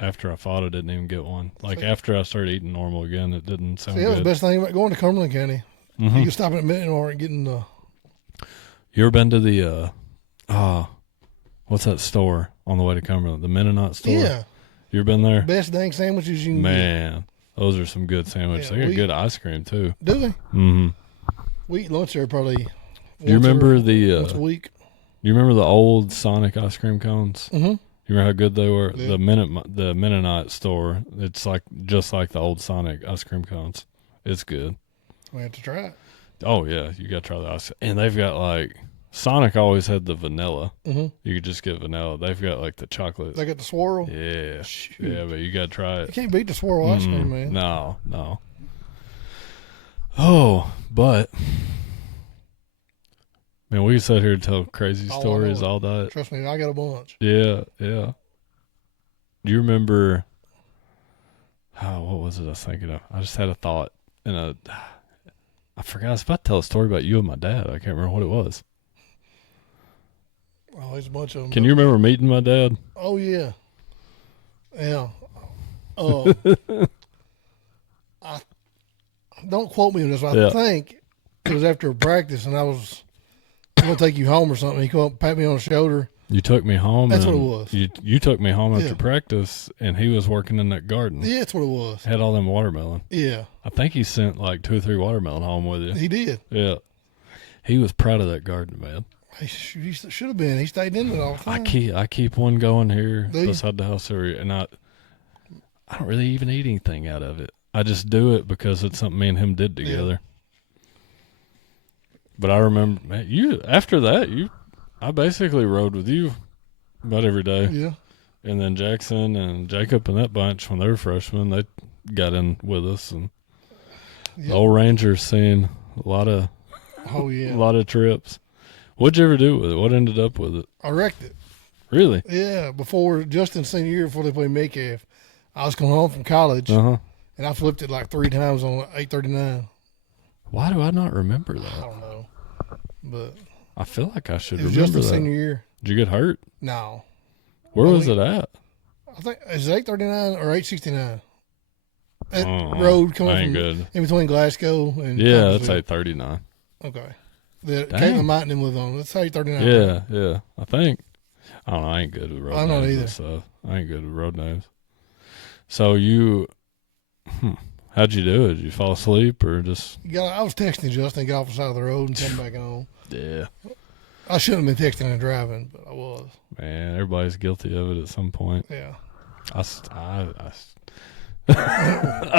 after I fought, I didn't even get one. After I started eating normal again, it didn't sound good. That was the best thing about going to Cumberland County. Mm-hmm. You can stop at Inmar and getting You ever been to the what's that store on the way to Cumberland? The Mennonite store? Yeah. You ever been there? Best dang sandwiches you can get. Man, those are some good sandwiches. They got good ice cream too. Do they? Mm-hmm. We eat lunch there probably Do you remember once a week. Do you remember the old Sonic ice cream cones? Mm-hmm. You remember how good they were? Yeah. The Mennonite store, it's just like the old Sonic ice cream cones. It's good. We have to try it. Oh yeah, you got to try the ice. And they've got Sonic always had the vanilla. Mm-hmm. You could just get vanilla. They've got the chocolate. They got the swirl. Yeah. Shoot. Yeah, but you got to try it. You can't beat the swirl ice cream, man. No. Oh, but man, we can sit here and tell crazy stories all that. Trust me, I got a bunch. Yeah. Do you remember? What was it I was thinking of? I just had a thought, and I forgot. I was about to tell a story about you and my dad. I can't remember what it was. Oh, there's a bunch of them. Can you remember meeting my dad? Oh yeah. Don't quote me on this. I think it was after practice, and I was going to take you home or something. He come up, pat me on the shoulder. You took me home. That's what it was. You took me home after practice, and he was working in that garden. Yeah, that's what it was. Had all them watermelon. Yeah. I think he sent 2 or 3 watermelon home with you. He did. Yeah. He was proud of that garden, man. He should have been. He stayed in it all the time. I keep one going here beside the house and I don't really even eat anything out of it. I just do it because it's something me and him did together. Yeah. But I remember, man, after that, I basically rode with you about every day. Yeah. And then Jackson and Jacob and that bunch, when they were freshmen, they got in with us. And the old Ranger's seen a lot of trips. What'd you ever do with it? What ended up with it? I wrecked it. Really? Yeah. Before Justin's senior year, before they played Metcalf, I was coming home from college, and and I flipped it like 3 times on 839. Why do I not remember I that? don't know, but I feel like I should it was remember just the that. senior year. Did you get hurt? No, Where was it at? I think is it 839 or 869. That Oh, road I coming ain't from good. in between Glasgow and Yeah, that's Thomasville. 839. Okay. That Dang. Caitlin Martin them live on. That's 839. Yeah, yeah. I think. I don't know. I ain't good with road I'm not names either. and stuff. I ain't good with road names. So how'd you do it? Did you fall asleep or just? I was texting Justin, get off the side of the road and come back on. Yeah. I shouldn't have been texting and driving, but I was. Man, everybody's guilty of it at some point. Yeah. I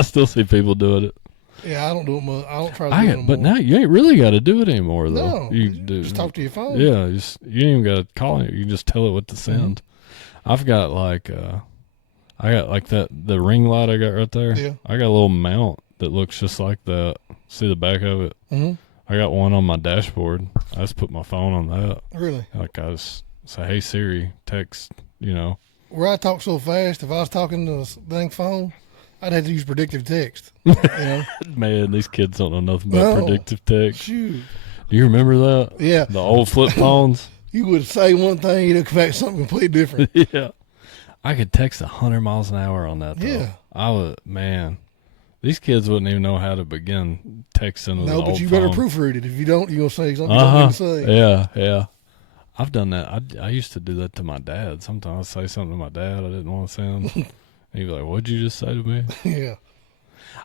still see people doing it. Yeah, I don't do it much. I don't try to do it no But more. now you ain't really got to do it anymore, though. No, You do. just talk to your phone. Yeah, you ain't even got to call it. You can just tell it what to send. I've got the ring light I got right there. Yeah. I got a little mount that looks just like that. See the back of it? Mm-hmm. I got one on my dashboard. I just put my phone on that. Really? Like I just say, hey Siri, text, Where I talk so fast, if I was talking to the dang phone, I'd have to use predictive text. You know? Man, these kids don't know nothing about No. predictive text. Shoot. Do you remember that? Yeah. The old flip phones? You would say one thing, you'd come back something completely different. Yeah. I could text 100 miles an hour on that, though. Yeah. Man, these kids wouldn't even know how to begin texting with No, an but old you phone. better proofread it. If you don't, you're going to say something you don't need to say. Yeah. I've done that. I used to do that to my dad. Sometimes I'd say something to my dad I didn't want to send. And he'd be like, what'd you just say to me? Yeah.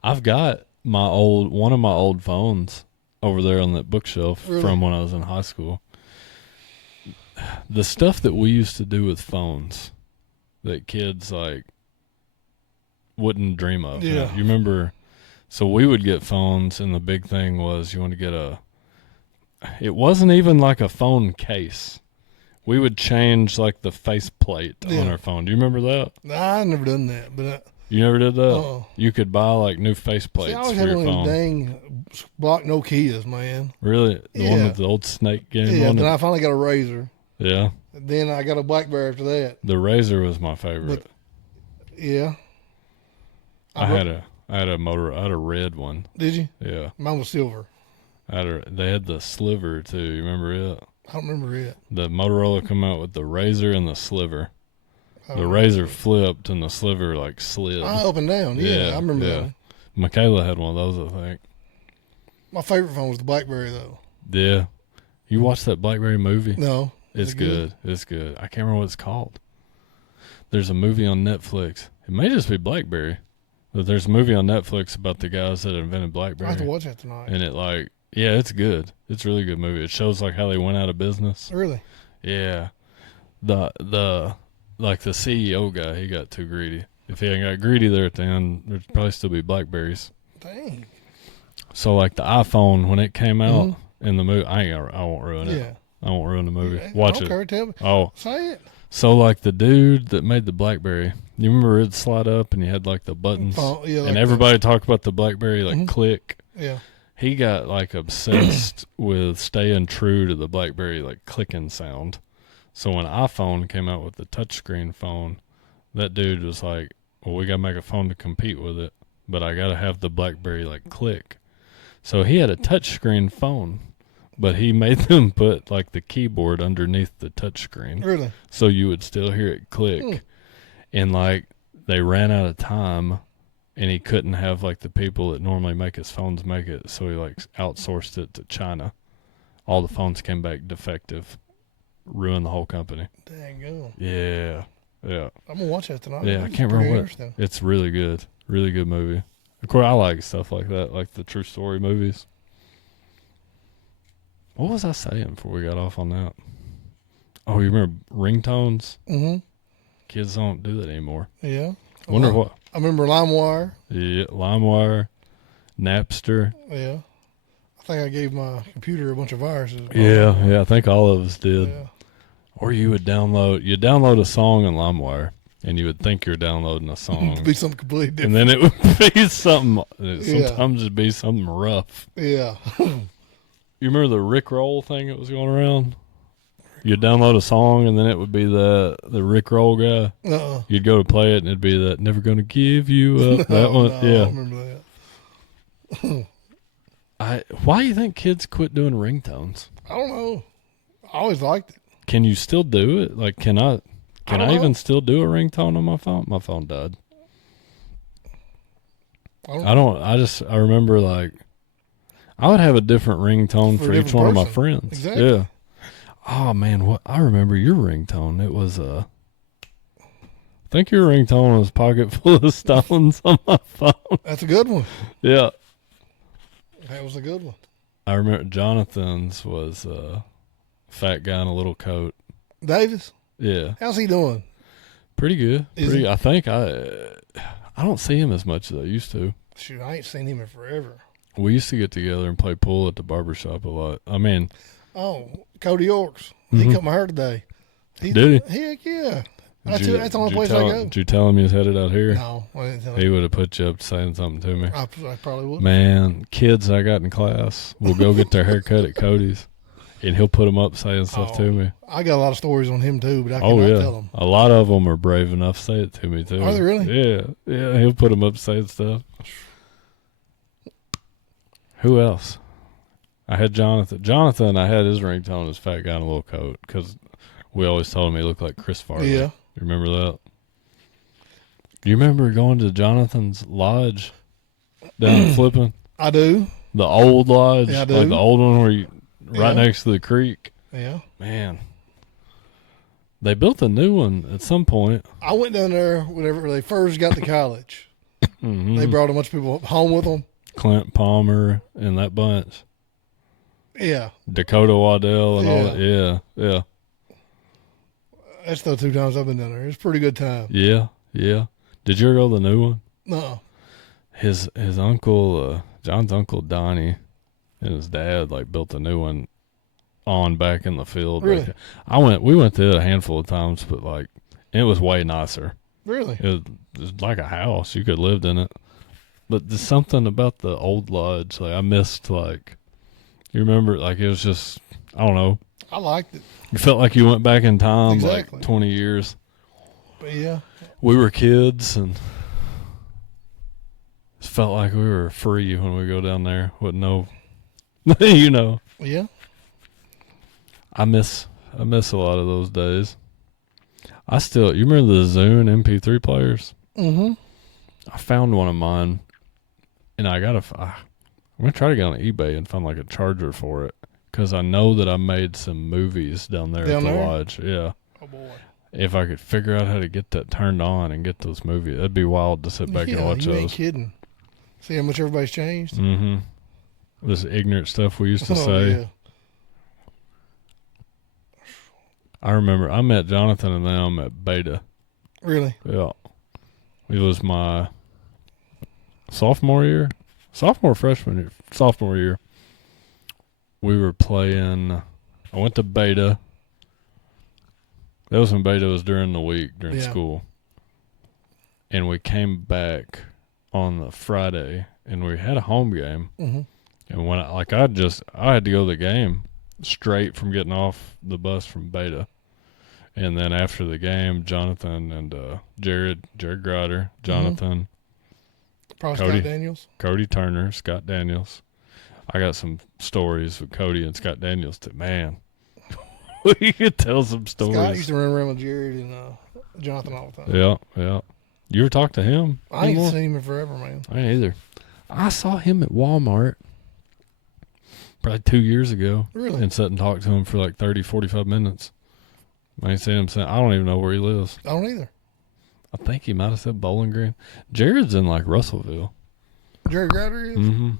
I've got one of my old phones over there on that bookshelf Really? from when I was in high school. The stuff that we used to do with phones that kids wouldn't dream of. Yeah. You remember? So we would get phones, and the big thing was you want to get it wasn't even like a phone case. We would change the faceplate on our phone. Do you remember that? Nah, I never done that, but You never did that? Uh-uh. You could buy new faceplates I always for had your one of phone. them dang block Nokias, man. Really? The one Yeah. with the old snake game Yeah, on then it? I finally got a Razor. Yeah. Then I got a BlackBerry after that. The Razor was my favorite. Yeah. I had a red one. Did you? Yeah. Mine was silver. They had the sliver too. You remember it? I don't remember it. The Motorola come out with the Razor and the sliver. I The don't Razor flipped and the sliver slid. remember. Up and down. Yeah, I remember that one. Michaela had one of those, I think. My favorite phone was the BlackBerry, though. Yeah. You watched that BlackBerry movie? No. It's Is it good. It's good. I can't remember what it's called. There's a movie on Netflix. It may just be BlackBerry. But there's a movie on Netflix about the guys that invented BlackBerry. I have to watch that tonight. And it's good. It's a really good movie. It shows how they went out of business. Really? Yeah. The CEO guy, he got too greedy. If he hadn't got greedy there at the end, there'd probably still be Blackberries. Dang. So the iPhone, when it came out in the movie, I won't ruin it. Yeah. I won't ruin the movie. I Watch don't it. care. Tell me. Oh. Say it. So the dude that made the BlackBerry, you remember it'd slide up and you had the buttons? Oh, yeah, and everybody talked about the BlackBerry click. Yeah. He got obsessed with staying true to the BlackBerry clicking sound. So when iPhone came out with the touchscreen phone, that dude was like, well, we got to make a phone to compete with it, but I got to have the BlackBerry click. So he had a touchscreen phone, but he made them put the keyboard underneath the touchscreen. Really? So you would still hear it click. And they ran out of time, and he couldn't have the people that normally make his phones make it, so he outsourced it to China. All the phones came back defective. Ruined the whole company. Dang go. Yeah. I'm gonna watch that tonight. Yeah, I can't remember what. It's really good. Really good movie. Of course, I like stuff like that, like the true story movies. What was I saying before we got off on that? Oh, you remember ringtones? Mm-hmm. Kids don't do that anymore. Yeah. Wonder what. I remember LimeWire. Yeah, LimeWire, Napster. Yeah. I think I gave my computer a bunch of viruses. Yeah, I think all of us did. Yeah. Or you would download a song on LimeWire, and you would think you're downloading a song. It'd be something completely different. And then it would be something, sometimes it'd be something rough. Yeah. You remember the Rickroll thing that was going around? You'd download a song, and then it would be the Rickroll guy. You'd go to play it, and it'd be that "Never Gonna Give You Up." That one, no, yeah. I remember that. Why do you think kids quit doing ringtones? I don't know. I always liked it. Can you still do it? Like, can I even know. still do a ringtone on my phone? My phone died. I remember, like, I would have a different ringtone for each one of my friends. Exactly. Yeah. Oh man, I remember your ringtone. It was I think your ringtone was "Pocket Full of Stones" on my phone. That's a good one. Yeah. That was a good one. I remember Jonathan's was "Fat Guy in a Little Coat." Davis? Yeah. How's he doing? Pretty good. I think I don't see him as much as I used to. Shoot, I ain't seen him in forever. We used to get together and play pool at the barbershop a lot. I mean, Cody Yorks. Mm-hmm. He cut my hair today. Did he? Heck yeah. That's the only place I go. Did you tell him he was headed out here? No, I didn't tell him. He would have put you up to saying something to me. I probably would. Man, kids I got in class will go get their hair cut at Cody's, and he'll put them up saying stuff to me. I got a lot of stories on him too, but I cannot tell them. A lot of them are brave enough to say it to me too. Are they really? Yeah. He'll put them up saying stuff. Who else? I had Jonathan. I had his ringtone as "Fat Guy in a Little Coat" because we always told him he looked like Chris Farley. Yeah. You remember that? Do you remember going to Jonathan's lodge down in Flippin? I do. The old lodge? Yeah, I do. Like the old one where you right next to the creek? Yeah. Man. They built a new one at some point. I went down there whenever they first got to college. Mm-hmm. They brought a bunch of people home with them. Clint Palmer and that bunch. Yeah. Dakota Waddell and all that. Yeah. That's the 2 times I've been down there. It's a pretty good time. Yeah. Did you ever go to the new one? No. His uncle, John's uncle Donnie, and his dad built a new one on back in the field. Really? We went to it a handful of times, but it was way nicer. Really? It was like a house. You could have lived in it. But there's something about the old lodge. I missed, you remember, it was just, I don't know. I liked it. You felt like you went back in time, exactly. 20 years. But yeah. We were kids, and it felt like we were free when we go down there with no, Yeah. I miss a lot of those days. You remember the Zune MP3 players? Mm-hmm. I found one of mine, and I'm going to try to get on eBay and find a charger for it, because I know that I made some movies down there at the lodge. Yeah. Oh, boy. If I could figure out how to get that turned on and get those movies, that'd be wild to sit back and watch you those. Ain't kidding. See how much everybody's changed? Mm-hmm. This ignorant stuff we used to say. Yeah. I remember I met Jonathan and them at Beta. Really? Yeah. It was my sophomore year. Sophomore year. We were playing. I went to Beta. That was when Beta was during the week, during school. And we came back on the Friday, and we had a home game. Mm-hmm. And when I had to go to the game straight from getting off the bus from Beta. And then after the game, Jonathan and Jared Grider, Jonathan, Cody Turner, Scott Daniels. I got some stories with Cody and Scott Daniels too. Man, we could tell some stories. Scott used to run around with Jared and Jonathan all the time. Yeah. You ever talk to him? I ain't seen him in forever, man. I ain't either. I saw him at Walmart probably 2 years ago. Really? And sat and talked to him for 30, 45 minutes. I ain't seen him since. I don't even know where he lives. I don't either. I think he might have said Bowling Green. Jared's in Russellville. Jared Grider is? Mm-hmm.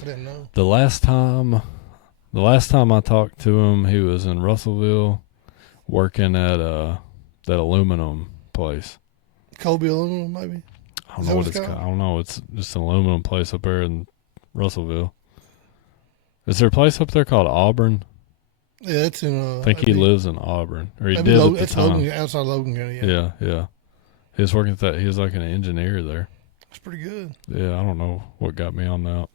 I didn't know. The last time I talked to him, he was in Russellville working at that aluminum place. Colby Aluminum, maybe? I don't know what it's called. I don't know. It's just an aluminum place up there in Russellville. Is there a place up there called Auburn? Yeah, it's in. I think he lives in Auburn, or he did at the time. Logan, outside Logan County. Yeah. He was working at that. He was an engineer there. That's pretty good. Yeah, I don't know what got me on that.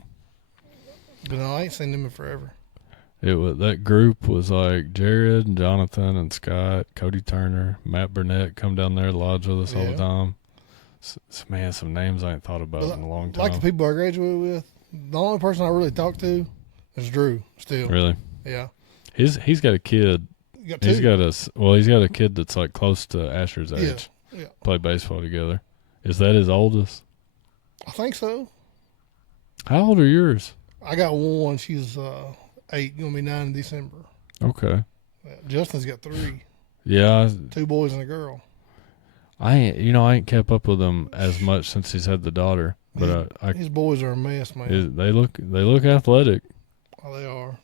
But no, I ain't seen him in forever. That group was like Jared and Jonathan and Scott, Cody Turner, Matt Burnett come down there to lodge with us all the time. Man, some names I ain't thought about in a long time. Like the people I graduated with, the only person I really talked to is Drew. Still, Really? Yeah. He's got a kid. He's got a kid that's like close to Asher's age. Yeah. Play baseball together. Is that his oldest? I think so. How old are yours? I got one. She's 8, gonna be 9 in December. Okay. Justin's got 3. Yeah. 2 boys and a girl. I ain't kept up with him as much since he's had the daughter. But his boys are a mess, man. They look athletic. Oh, they are.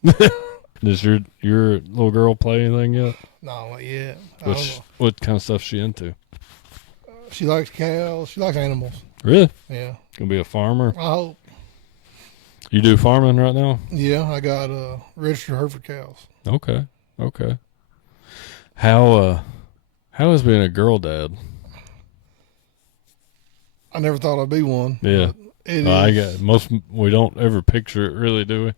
Does your little girl play anything yet? No, not yet. What kind of stuff she into? She likes cows. She likes animals. Really? Yeah. Gonna be a farmer? I hope. You do farming right now? Yeah, I got registered Hereford cows. Okay. How is being a girl dad? I never thought I'd be one. Yeah. We don't ever picture it, really, do we?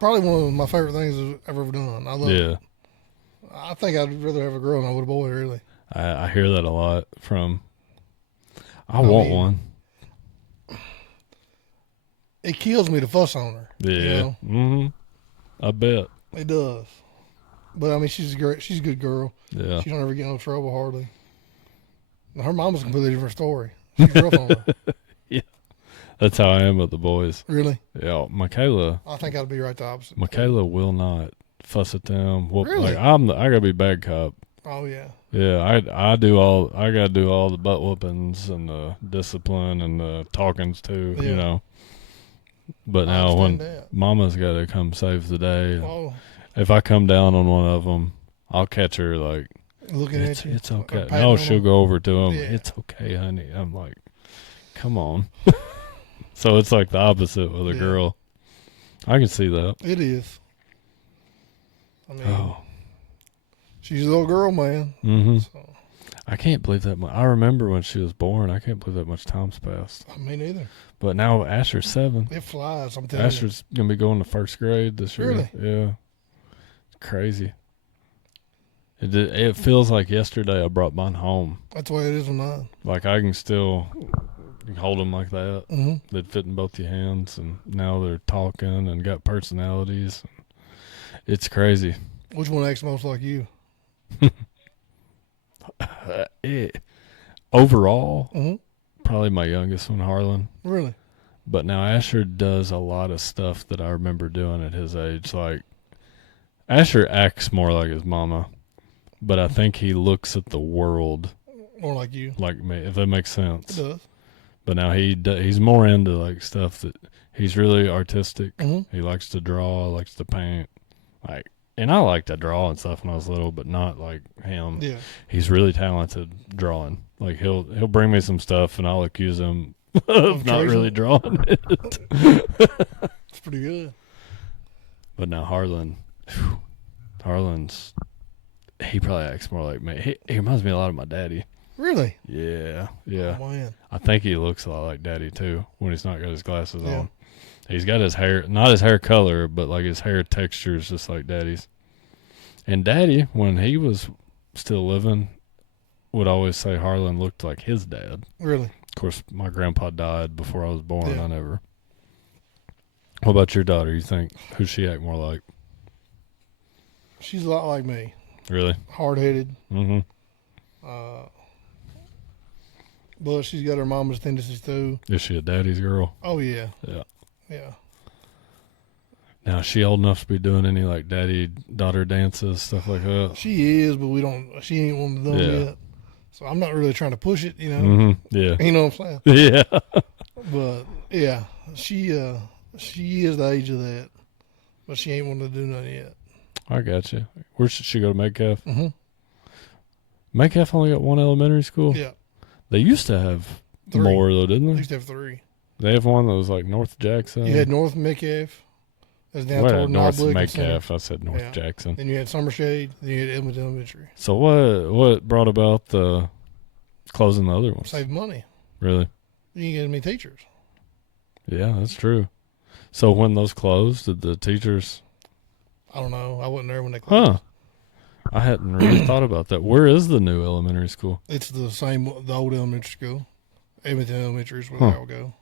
Probably one of my favorite things I've ever done. I love it. I think I'd rather have a girl than I would a boy, really. I hear that a lot from. I want one. It kills me to fuss on her. Yeah. You know? Mm-hmm. I bet. It does. But I mean, she's great. She's a good girl. Yeah. She don't ever get in no trouble hardly. Her mama's a completely different story. She's rough on her. Yeah. That's how I am with the boys. Really? Yeah. Michaela. I think I'd be right the opposite. Michaela will not fuss at them. Really? Like I gotta be bad cop. Oh yeah. Yeah, I gotta do all the butt whoopings and the discipline and the talkings too, Yeah. you know. But now when Mama's gotta come save the day, if I come down on one of them, I'll catch her like looking at you. It's okay. No, she'll go over to him. Yeah. It's okay, honey. I'm like, come on. So it's like the opposite with a girl. I can see that. It is. I mean, she's a little girl, man. Mm-hmm. So. I can't believe that much. I remember when she was born. I can't believe that much time's passed. Me neither. But now Asher's 7. It flies, I'm telling you. Asher's going to be going to first grade this year. Really? Yeah. It's crazy. It feels like yesterday I brought mine home. That's the way it is with mine. Like I can still hold them like that. Mm-hmm. They'd fit in both your hands, and now they're talking and got personalities. It's crazy. Which one acts most like you? Overall, probably my youngest one, Harlan. Really? But now Asher does a lot of stuff that I remember doing at his age. Like Asher acts more like his mama, but I think he looks at the world more like you, like me. If that makes sense. It does. But now he's more into like stuff that he's really artistic. Mm-hmm. He likes to draw, likes to paint, like. And I like to draw and stuff when I was little, but not like him. Yeah. He's really talented drawing. Like he'll bring me some stuff and I'll accuse him of not really drawing it. It's pretty good. But now Harlan's he probably acts more like me. He reminds me a lot of my daddy. Really? Yeah. Oh, man. I think he looks a lot like daddy too when he's not got his glasses on. He's got his hair, not his hair color, but like his hair texture is just like daddy's. And daddy, when he was still living, would always say Harlan looked like his dad. Really? Of course, my grandpa died before I was born. Yeah. I never. What about your daughter? You think who's she act more like? She's a lot like me. Really? Hard-headed. Mm-hmm. But she's got her mama's tendencies too. Is she a daddy's girl? Oh yeah. Yeah. Yeah. Now, is she old enough to be doing any like daddy-daughter dances, stuff like that? She is, but she ain't one of them yet. So I'm not really trying to push it, you know. Mm-hmm. Yeah. You know what I'm saying? Yeah. But yeah, she is the age of that, but she ain't wanting to do nothing yet. I got you. Where should she go to Metcalf? Mm-hmm. Metcalf only got one elementary school? Yeah. They used to have 3. more, though, didn't they? They used to have 3. They have one that was like North Jackson. You had North Metcalf. That's down toward North Knobblick Metcalf. I said North Jackson. Then you had Summershade. Then you had Edmonton Elementary. So what brought about the closing the other ones? Save money. Really? You ain't get as many teachers. Yeah, that's true. So when those closed, did the teachers? I don't know. I wasn't there when they closed. Huh. I hadn't really thought about that. Where is the new elementary school? It's the old elementary school. Edmonton Elementary is where they all go.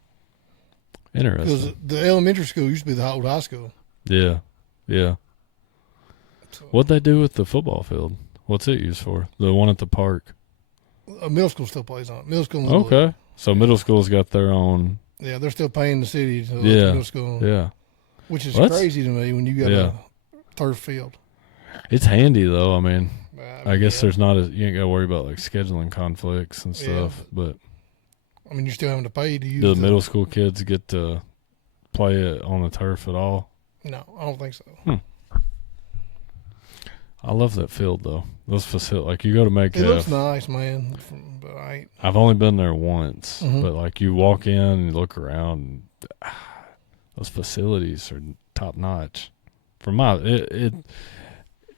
Interesting. Because the elementary school used to be the old high school. Yeah. Yeah. So, What'd they do with the football field? What's it used for? The one at the park? middle school still plays on it. Middle school. And Little Okay. League. So middle school's got their own. Yeah, they're still paying the city to let the Yeah. middle school. Yeah. Which is Well, that's- crazy to me when you got Yeah. a turf field. It's handy though. I mean, I guess yeah. there's not you ain't got to worry about like scheduling conflicts and stuff. But I mean, you're still having to pay to use do the middle school kids get to play it on the turf at all? No, I don't think so. I love that field though. Those facilities, like you go to make It looks nice, man. But I ain't. I've only been there once, Mhm. but like you walk in and you look around, and, those facilities are top notch. For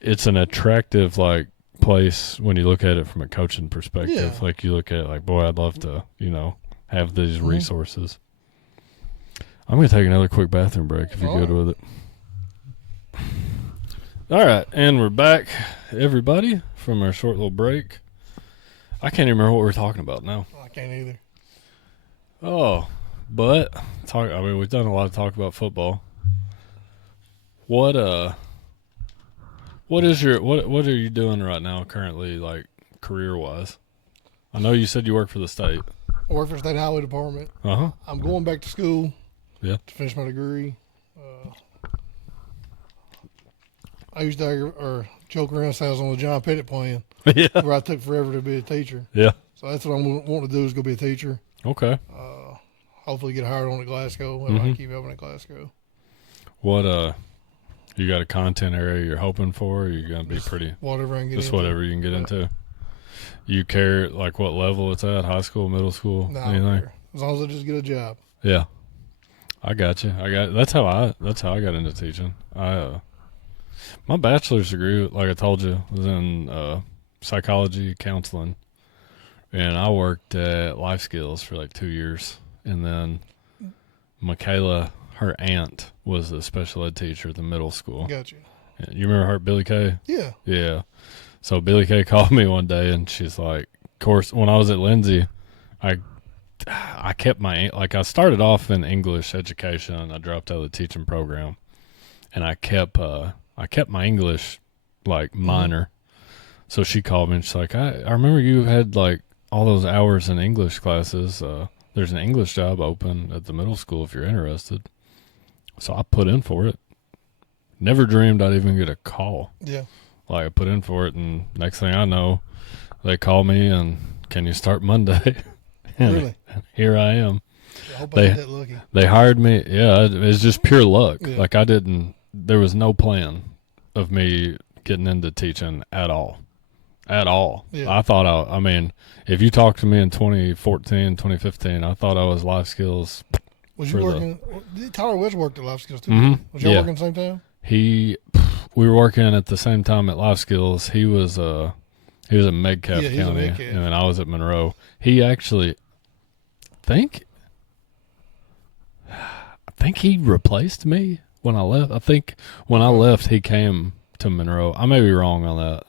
it's an attractive like place when you look at it from a coaching perspective. Yeah. Like you look at it like, boy, I'd love to, have these Mhm. resources. I'm gonna take another quick bathroom break if you're All good right. with it. All right, and we're back, everybody, from our short little break. I can't even remember what we were talking about now. I can't either. Oh, but we've done a lot of talk about football. What are you doing right now currently, like career wise? I know you said you work for the state. I work for the state highway department. Uh-huh. I'm going back to school. Yeah. To finish my degree. I used to joke around and say I was on the John Pettit plan, Yeah. where I took forever to be a teacher. Yeah. So that's what I'm wanting to do is go be a teacher. Okay. Hopefully get hired on at Glasgow. And I keep helping at Glasgow. What you got a content area you're hoping for? Or you're gonna be pretty Whatever I can get just into. whatever you can get into. You care like what level it's at? High school, middle school, No, I don't anything? care. As long as I just get a job. Yeah, I got you. That's how I got into teaching. My bachelor's degree, like I told you, was in psychology counseling, and I worked at Life Skills for like 2 years, and then Michaela, her aunt, was a special ed teacher at the middle school. Gotcha. You remember her, Billy Kay? Yeah. Yeah. So Billy Kay called me one day, and she's like, of course, when I was at Lindsay, I kept I started off in English education. I dropped out of the teaching program, and I kept my English like minor. So she called me and she's like, I remember you had like all those hours in English classes. There's an English job open at the middle school if you're interested. So I put in for it. Never dreamed I'd even get a call. Yeah. Like I put in for it, and next thing I know, they call me and can you start Monday? And Really? here I am. I hope I get that lucky. They hired me. Yeah, it's just pure luck. Yeah. Like there was no plan of me getting into teaching at all. At all. Yeah. I thought I mean, if you talked to me in 2014, 2015, I thought I was life skills. Was you working? Tyler West worked at Life Skills too. Mhm. Was y'all Yeah. working at the same time? We were working at the same time at Life Skills. He was at Metcalfe Yeah, he's at County, Metcalfe. and then I was at Monroe. He actually, I think he replaced me when I left. I think when I left, he came to Monroe. I may be wrong on that.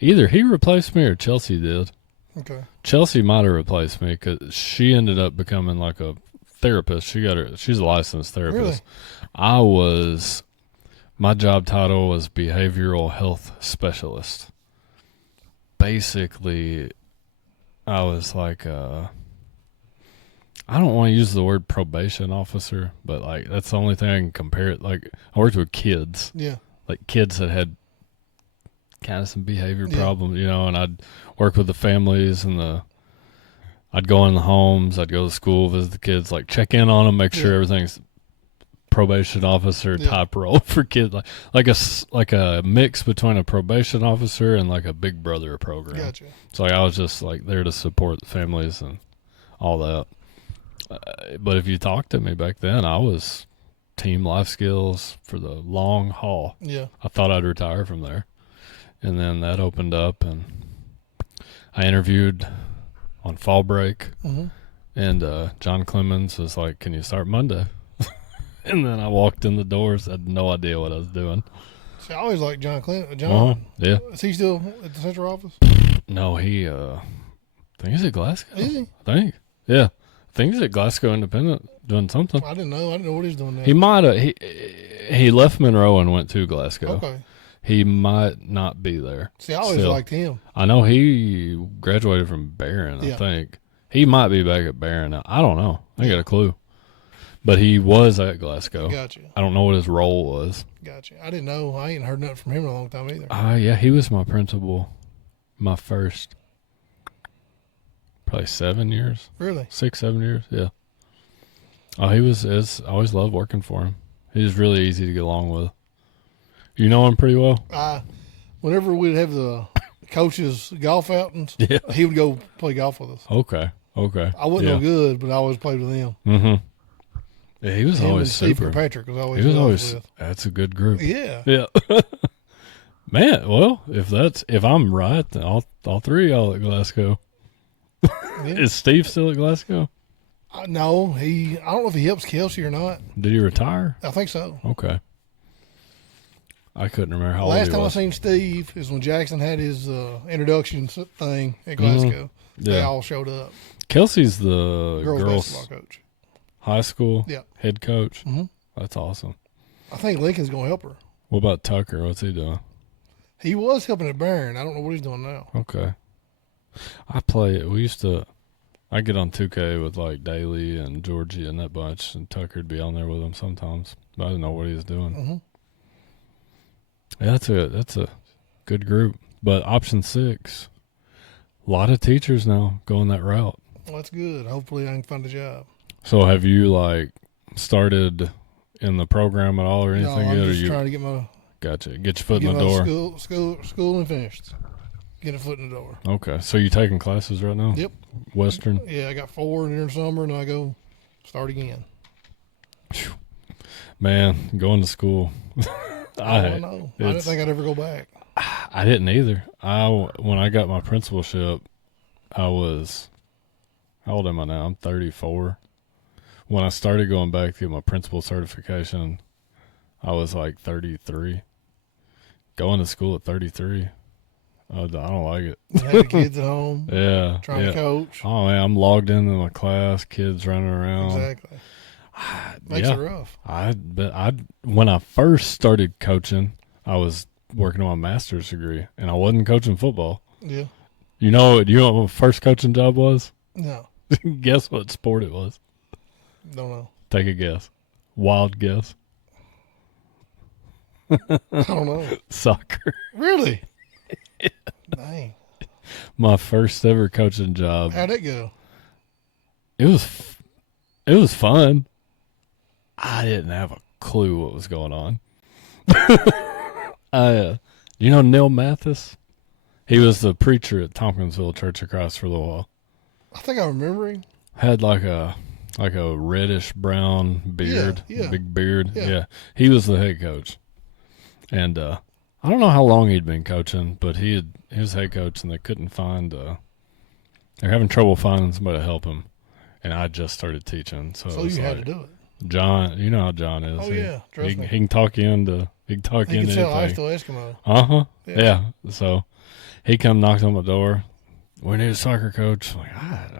Either he replaced me or Chelsea did. Okay. Chelsea might have replaced me because she ended up becoming like a therapist. She's a licensed therapist. Really? My job title was behavioral health specialist. Basically, I was like, I don't want to use the word probation officer, but like that's the only thing I can compare it. Like I worked with kids, Yeah. like kids that had kind of some behavior Yeah. problems, and I'd work with the families and I'd go in the homes, I'd go to school, visit the kids, like check in on them, make sure Yeah. everything's probation officer Yeah. type role for kids, like a mix between a probation officer and like a big brother program. Gotcha. So like I was just like there to support the families and all that. But if you talked to me back then, I was team life skills for the long haul. Yeah. I thought I'd retire from there. And then that opened up and I interviewed on fall break Mm-hmm. and John Clemens was like, can you start Monday? And then I walked in the doors, had no idea what I was doing. See, I always like John Clinton. John, Yeah. is he still at the central office? No, he, I think he's at Glasgow. Is he? I think. Yeah. I think he's at Glasgow Independent doing something. I didn't know. I didn't know what he's doing now. He might have, he left Monroe and went to Glasgow. Okay. He might not be there. See, I always still. liked him. I know he graduated from Barron, I think. He might be back at Barron now. I don't know. I ain't got a clue. But he was at Glasgow. Gotcha. I don't know what his role was. Gotcha. I didn't know. I ain't heard nothing from him in a long time either. Yeah, he was my principal my first probably 7 years. Really? 6, 7 years, yeah. Oh, I always loved working for him. He was really easy to get along with. You know him pretty well? Whenever we'd have the coaches' golf outings, he would go play golf with us. Okay. I wasn't no good, but I always played with him. Mm-hmm. Yeah, he was him always and Steve super. Patrick was always. He was always. With. That's a good group. Yeah. Yeah. Man, well, if I'm right, then all three of y'all at Glasgow. Yeah. Is Steve still at Glasgow? No, I don't know if he helps Kelsey or not. Did he retire? I think so. Okay. I couldn't remember how old Last he time was. I seen Steve is when Jackson had his introduction thing at Glasgow. Yeah. They all showed up. Kelsey's the Girls girls basketball coach. high school Yeah. head coach. Mm-hmm. That's awesome. I think Lincoln's going to help her. What about Tucker? What's he doing? He was helping at Barron. I don't know what he's doing now. Okay. I get on 2K with like Daly and Georgie and that bunch, and Tucker'd be on there with them sometimes. But I didn't know what he was doing. Mm-hmm. Yeah, that's a good group. But option 6, a lot of teachers now going that route. Well, that's good. Hopefully I can find a job. So have you like started in the program at all or anything No, I'm yet? just trying to get my Gotcha. Get your foot in the door. School and finished. Get a foot in the door. Okay. So you taking classes right now? Yep. Western? Yeah, I got 4 during summer, and I go start again. Man, going to school. I know. I didn't think I'd ever go back. I didn't either. When I got my principalship, I was, how old am I now? I'm 34. When I started going back to get my principal certification, I was like 33. Going to school at 33, I don't like it. Have the kids at home. Yeah. Trying to coach. Oh, man, I'm logged into my class, kids running around. Exactly. Makes it rough. When I first started coaching, I was working on my master's degree, and I wasn't coaching football. Yeah. Do you know what my first coaching job was? No. Guess what sport it was? Don't know. Take a guess. Wild guess. I don't know. Soccer. Really? Yeah. Dang. My first ever coaching job. How'd it go? It was fun. I didn't have a clue what was going on. You know Neil Mathis? He was the preacher at Tompkinsville Church of Christ for a little while. I think I remember him. Had like a reddish brown beard, Yeah. big beard. Yeah. Yeah, he was the head coach, and I don't know how long he'd been coaching, but he was head coach, and they couldn't find. They're having trouble finding somebody to help him, and I just started teaching, so you had to do it. John, you know how John is. Oh yeah, trust me. He can talk you into. He can talk you He into can sell anything. ice to Eskimo. Yeah. So he come knocked on my door. We need a soccer coach. I'm like,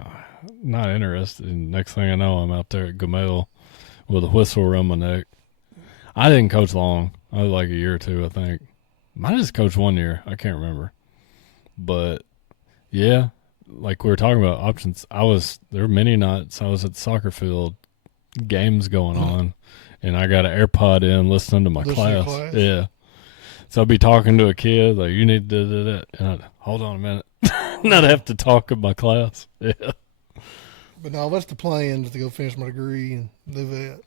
not interested. And next thing I know, I'm out there at Gamel with a whistle around my neck. I didn't coach long. I was like a year or two, I think. Might have just coached 1 year. I can't remember. But yeah, like we were talking about options. There were many nights I was at the soccer field, games going on, and I got an AirPod in listening to my class. Yeah. So I'd be talking to a kid, like, you need to do that. And I'd, hold on a minute. And I'd have to talk in my class. Yeah. But no, that's the plan, is to go finish my degree and do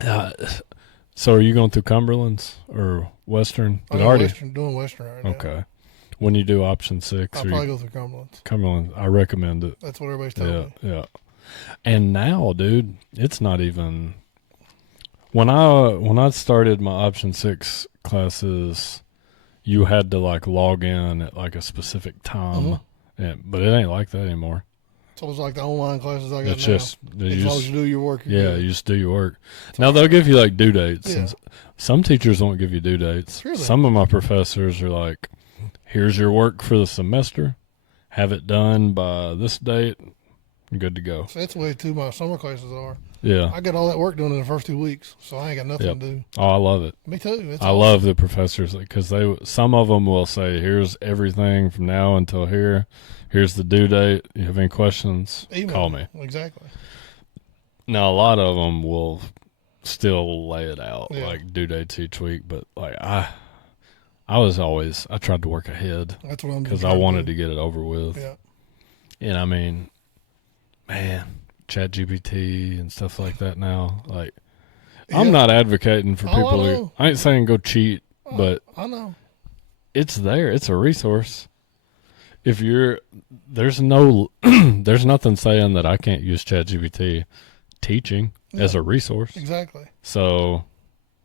that. So are you going through Cumberland's or Western? I'm doing Western right now. Okay. When you do option 6, I'll probably go through Cumberland's. Cumberland, I recommend it. That's what everybody's telling me. Yeah. And now, dude, it's not even. When I started my option 6 classes, you had to like log in at like a specific time, but it ain't like that anymore. So it's like the online classes I got It's now. just As long as you do your work. you just do your work. Now they'll give you like due dates. Yeah. And some teachers won't give you due dates. Really? Some of my professors are like, "Here's your work for the semester. Have it done by this date. You're good to go." So that's the way too my summer classes are. Yeah. I got all that work done in the first 2 weeks, so I ain't got nothing Yep. to do. Oh, I love it. Me too. It's I love the professors because some of them will say, "Here's everything from now until here. Here's the due date. You have any questions? Call me." Exactly. Now a lot of them will still lay it out Yeah. like due dates each week, but like I tried to work ahead That's what I'm because trying I wanted do. to get it over with. Yeah. And I mean, man, ChatGPT and stuff like that now. Like, I'm Yeah. not advocating for Oh, I people who. know. I ain't saying go cheat, Oh, but I know. it's there. It's a resource. If you're, there's nothing saying that I can't use ChatGPT teaching as a resource. Exactly. So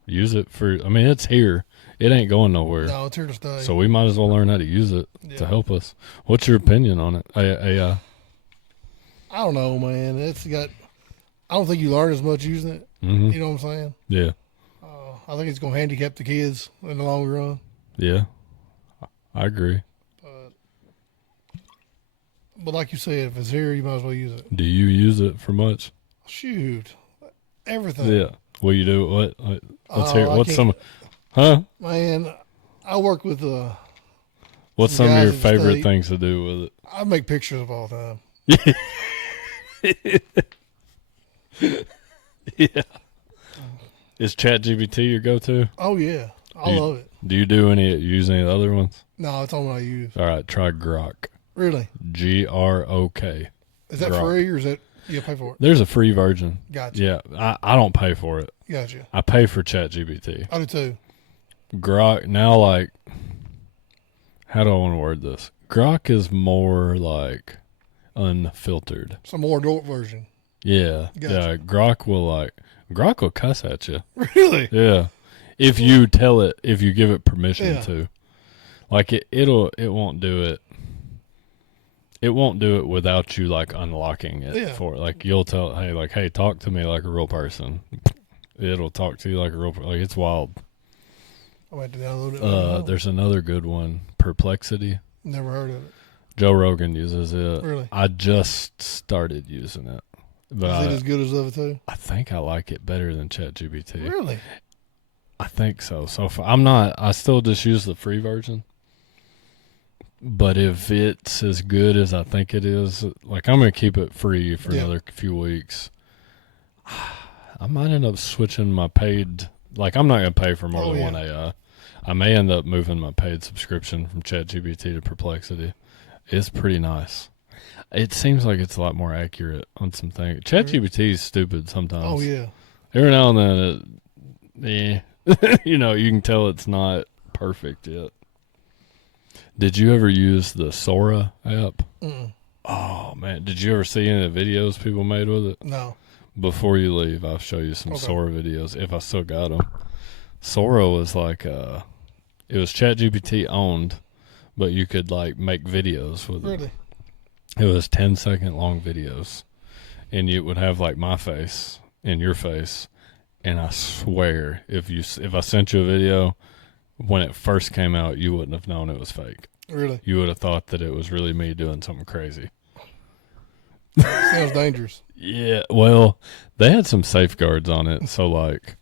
use it for. I mean, it's here. It ain't going nowhere. No, it's here to stay. So we might as well learn how to use it to help us. What's your opinion on it? AI. I don't know, man. It's got. I don't think you learn as much using it. Mm-hmm. You know what I'm saying? Yeah. I think it's going to handicap the kids in the long run. Yeah. I agree. But like you said, if it's here, you might as well use it. Do you use it for much? Shoot, everything. Yeah. Will you do it? What? Let's hear. I What's can't- some? Huh? Man, I work with What's some some of guys your in the favorite state. things to do with it? I make pictures of all the time. Yeah. Is ChatGPT your go-to? Oh yeah, I love it. Do you use any of the other ones? No, it's all what I use. All right, try Grok. Really? GROK. Is that Grok. free or is that you pay for it? There's a free version. Gotcha. Yeah, I don't pay for it. Gotcha. I pay for ChatGPT. I do too. Grok now, like, how do I want to word this? Grok is more like unfiltered. Some more adult version. Yeah, Gotcha. yeah. Grok will cuss at you. Really? Yeah, if you give it permission to. Like it won't do it. It won't do it without you like unlocking it for it. Like you'll tell, hey, talk to me like a real person. It'll talk to you like a real, like it's wild. I might have to download it. There's another good one, Perplexity. Never heard of it. Joe Rogan uses it. Really? I just started using it. But Is it as good as the other two? I think I like it better than ChatGPT. Really? I think so. So far, I still just use the free version. But if it's as good as I think it is, like I'm going to keep it free for another few weeks. I might end up switching my paid, like I'm not going to pay for more than one AI. I may end up moving my paid subscription from ChatGPT to Perplexity. It's pretty nice. It seems like it's a lot more accurate on some things. ChatGPT is stupid sometimes. Oh yeah. Every now and then, you know, you can tell it's not perfect yet. Did you ever use the Sora app? Mm-mm. Oh man, did you ever see any of the videos people made with it? No. Before you leave, I'll show you some Sora videos if I still got them. Sora was like it was ChatGPT owned, but you could like make videos with it. Really? It was 10-second long videos, and you would have like my face and your face, and I swear if I sent you a video when it first came out, you wouldn't have known it was fake. Really? You would have thought that it was really me doing something crazy. Sounds dangerous. Yeah, well, they had some safeguards on it. So, like,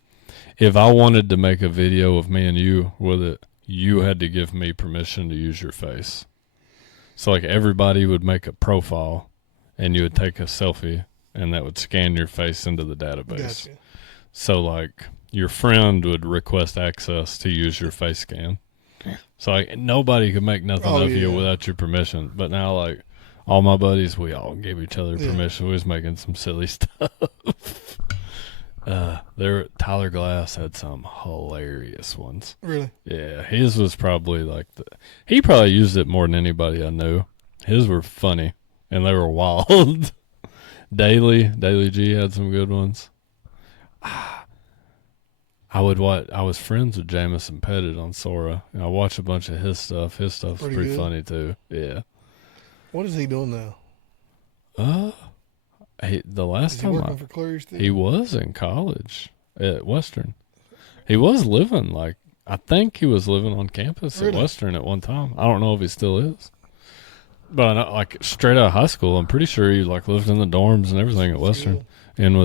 if I wanted to make a video of me and you with it, you had to give me permission to use your face. So, like, everybody would make a profile, and you would take a selfie, and that would scan your face into the database. Gotcha. So, like, your friend would request access to use your face scan. So, like, nobody could make nothing of you without your permission. But now, like, all my buddies, we all gave each other permission. We was making some silly stuff. Tyler Glass had some hilarious ones. Really? Yeah, his was probably like he probably used it more than anybody I knew. His were funny, and they were wild. Daily G had some good ones. I was friends with Jamison Pettit on Sora, and I watched a bunch of his stuff. His stuff's pretty funny too. Yeah. What is he doing now? The last Is he time working for Cleary still? he was in college at Western. He was living I think he was living on campus at Western at one time. I don't know if he still is. But I know, straight out of high school, I'm pretty sure he lived in the dorms and everything at Western, and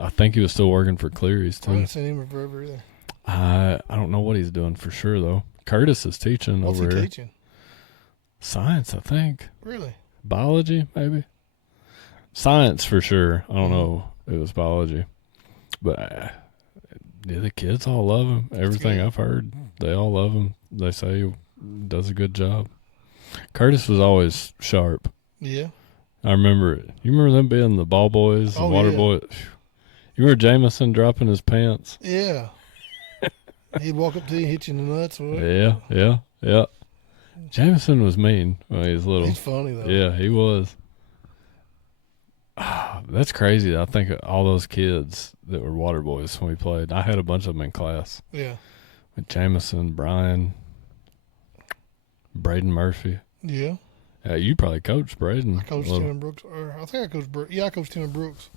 I think he was still working for Cleary's too. I haven't seen him forever either. I don't know what he's doing for sure though. Curtis is teaching What's over he here. teaching? Science, I think. Really? Biology, maybe. Science for sure. I don't know. It was biology, but the kids all love him. Everything I've heard, they all love him. They say he does a good job. Curtis was always sharp. Yeah. I remember it. You remember them being the ball boys, the water boys? You remember Jameson dropping his pants? Yeah. He'd walk up to you and hit you in the nuts. Or Yeah. Jameson was mean when he was little. He's funny, though. Yeah, he was. That's crazy. I think all those kids that were water boys when we played, I had a bunch of them in class. Yeah. With Jameson, Brian, Braden Murphy. Yeah. You probably coached Braden. I coached Tim and Brooks. Or I think I coached Brooks. Yeah, I coached Tim and Brooks.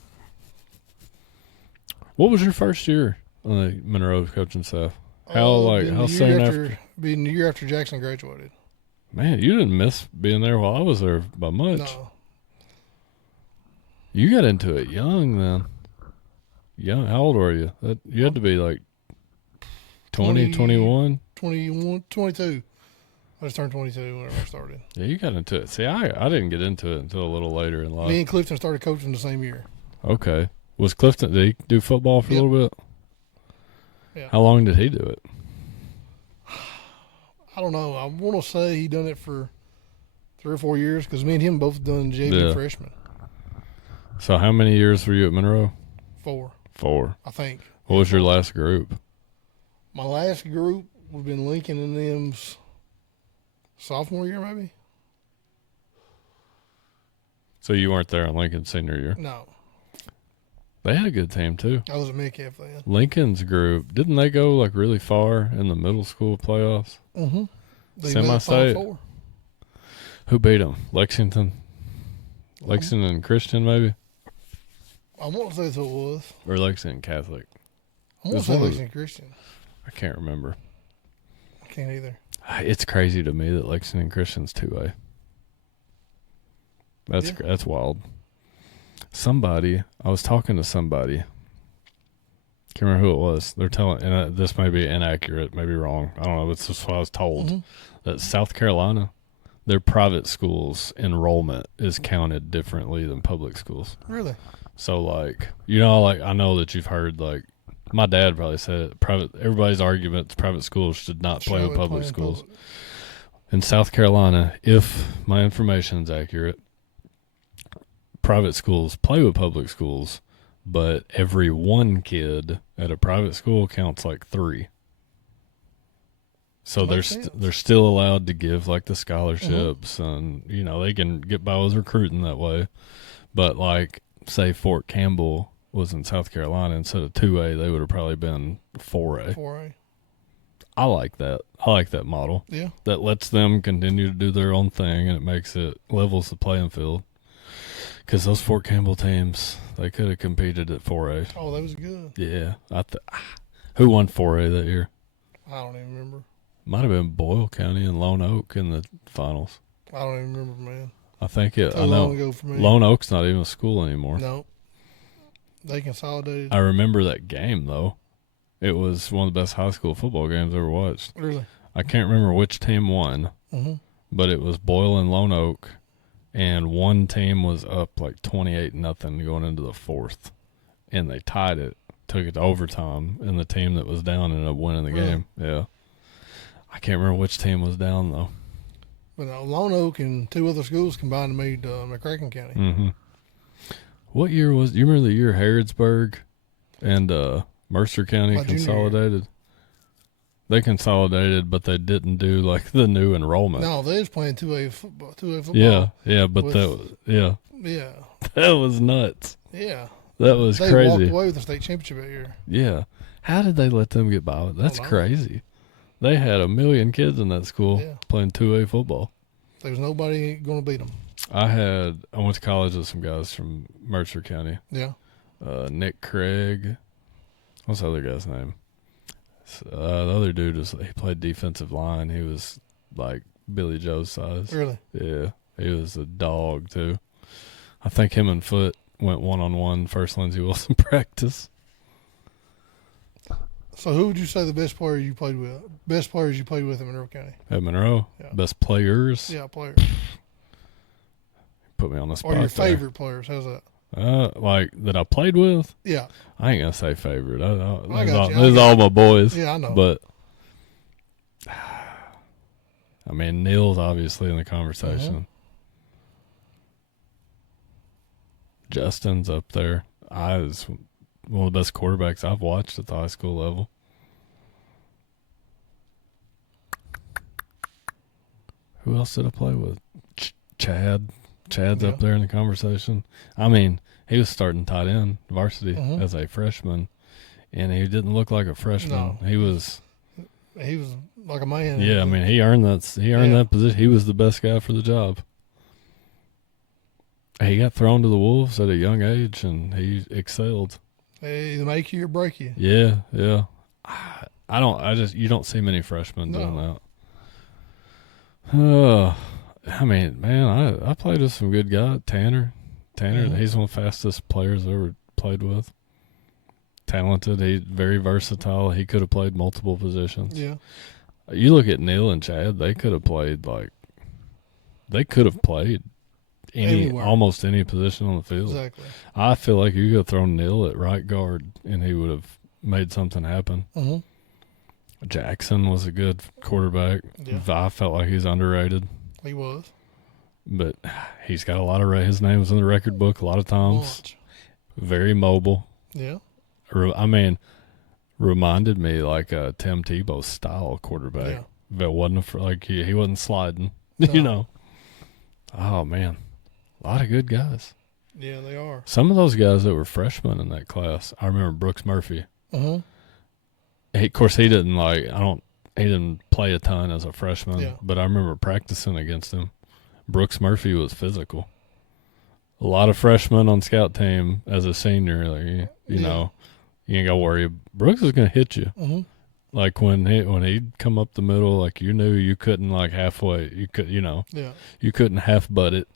What was your first year on the Monroe coaching staff? How soon after? Being the year after Jackson graduated. Man, you didn't miss being there while I was there by much. No. You got into it young then. Young. How old were you? You had to be 20, 21? 21, 22. I just turned 22 whenever I started. Yeah, you got into it. See, I didn't get into it until a little later in life. Me and Clifton started coaching the same year. Okay. Was Clifton, did he do football for a little bit? Yeah. How long did he do it? I don't know. I want to say he done it for 3 or 4 years because me and him both done JV freshman. So how many years were you at Monroe? 4. 4. I think. What was your last group? My last group would have been Lincoln and them's sophomore year, maybe. So you weren't there in Lincoln's senior year? No. They had a good team too. I was at Metcalf then. Lincoln's group, didn't they go really far in the middle school playoffs? Mm-hmm. Semi-state. Who beat them? Lexington? Lexington Christian, maybe? I want to say that's who it was. Or Lexington Catholic? I want to say Lexington Christian. I can't remember. I can't either. It's crazy to me that Lexington Christian's 2A. That's wild. I was talking to somebody. Can't remember who it was. They're telling, and this may be inaccurate, maybe wrong. I don't know. It's just what I was told. That South Carolina, their private schools enrollment is counted differently than public schools. Really? So I know that you've heard my dad probably said it. Everybody's argument: private schools should not play with public schools. In South Carolina, if my information is accurate, private schools play with public schools, but every one kid at a private school counts 3. So they're still allowed to give the scholarships, and they can get by with recruiting that way. But say Fort Campbell was in South Carolina, instead of 2A, they would have probably been 4A. 4A. I like that. I like that model. Yeah. That lets them continue to do their own thing, and it levels the playing field. Because those Fort Campbell teams, they could have competed at 4A. Oh, that was good. Yeah. Who won 4A that year? I don't even remember. Might have been Boyle County and Lone Oak in the finals. I don't even remember, man. I think it. Too long ago for me. Lone Oak's not even a school anymore. No. They consolidated. I remember that game, though. It was one of the best high school football games I ever watched. Really? I can't remember which team won, but it was Boyle and Lone Oak, and one team was up 28-0 going into the 4th, and they tied it, took it to overtime, and the team that was down ended up winning the game. Yeah. I can't remember which team was down, though. But Lone Oak and 2 other schools combined made McCracken County. Mm-hmm. What year was? You remember the year Harrodsburg and Mercer County consolidated? They consolidated, but they didn't do the new enrollment. No, they was playing 2A football. Yeah, but yeah, that was nuts. Yeah, that was crazy. They walked away with the state championship that year. Yeah, how did they let them get by with? That's crazy. They had 1 million kids in that school playing 2A football. There was nobody going to beat them. I went to college with some guys from Mercer County. Yeah. Nick Craig. What's the other guy's name? The other dude he played defensive line. He was like Billy Joe's size. Really? Yeah, he was a dog too. I think him and Foot went 1-on-1 first Lindsey Wilson practice. So who would you say the best players you played with in Monroe County? At Monroe, Yeah. Best players. Yeah, players. Put me on the spot. Or your there. favorite players? How's that? Like that I played with. Yeah. I ain't gonna say favorite. I got you. This is all my boys. Yeah, I know. But I mean, Neil's obviously in the conversation. Mm-hmm. Justin's up there. I was one of the best quarterbacks I've watched at the high school level. Who else did I play with? Chad. Chad's up there in the conversation. I mean, he was starting tight end varsity as a freshman, and he didn't look like a freshman. No. He was like a man. Yeah, I mean, he earned that. He earned that position. He was the best guy for the job. He got thrown to the wolves at a young age, and he excelled. They either make you or break you. Yeah. You don't see many freshmen doing that. I mean, man, I played with some good guys. Tanner, he's one of the fastest players I ever played with. Talented. He's very versatile. He could have played multiple positions. Yeah. You look at Neil and Chad, they could have played almost any position on the field. Exactly. I feel like you could have thrown Neil at right guard and he would have made something happen. Mm-hmm. Jackson was a good quarterback. Yeah. I felt like he's underrated. He was. But he's got a lot of his name was in the record book a lot of times. Very mobile. Yeah. I mean, reminded me like a Tim Tebow style quarterback. Yeah. That wasn't he wasn't sliding. No. You know. Oh man, a lot of good guys. Yeah, they are. Some of those guys that were freshmen in that class, I remember Brooks Murphy. Mm-hmm. Of course, he didn't he didn't play a ton as a freshman, but I remember practicing against him. Brooks Murphy was physical. A lot of freshmen on scout team as a senior, you know, you ain't got to worry. Brooks is going to hit you. Mm-hmm. Like when he'd come up the middle, like you knew you couldn't halfway. You couldn't half butt it.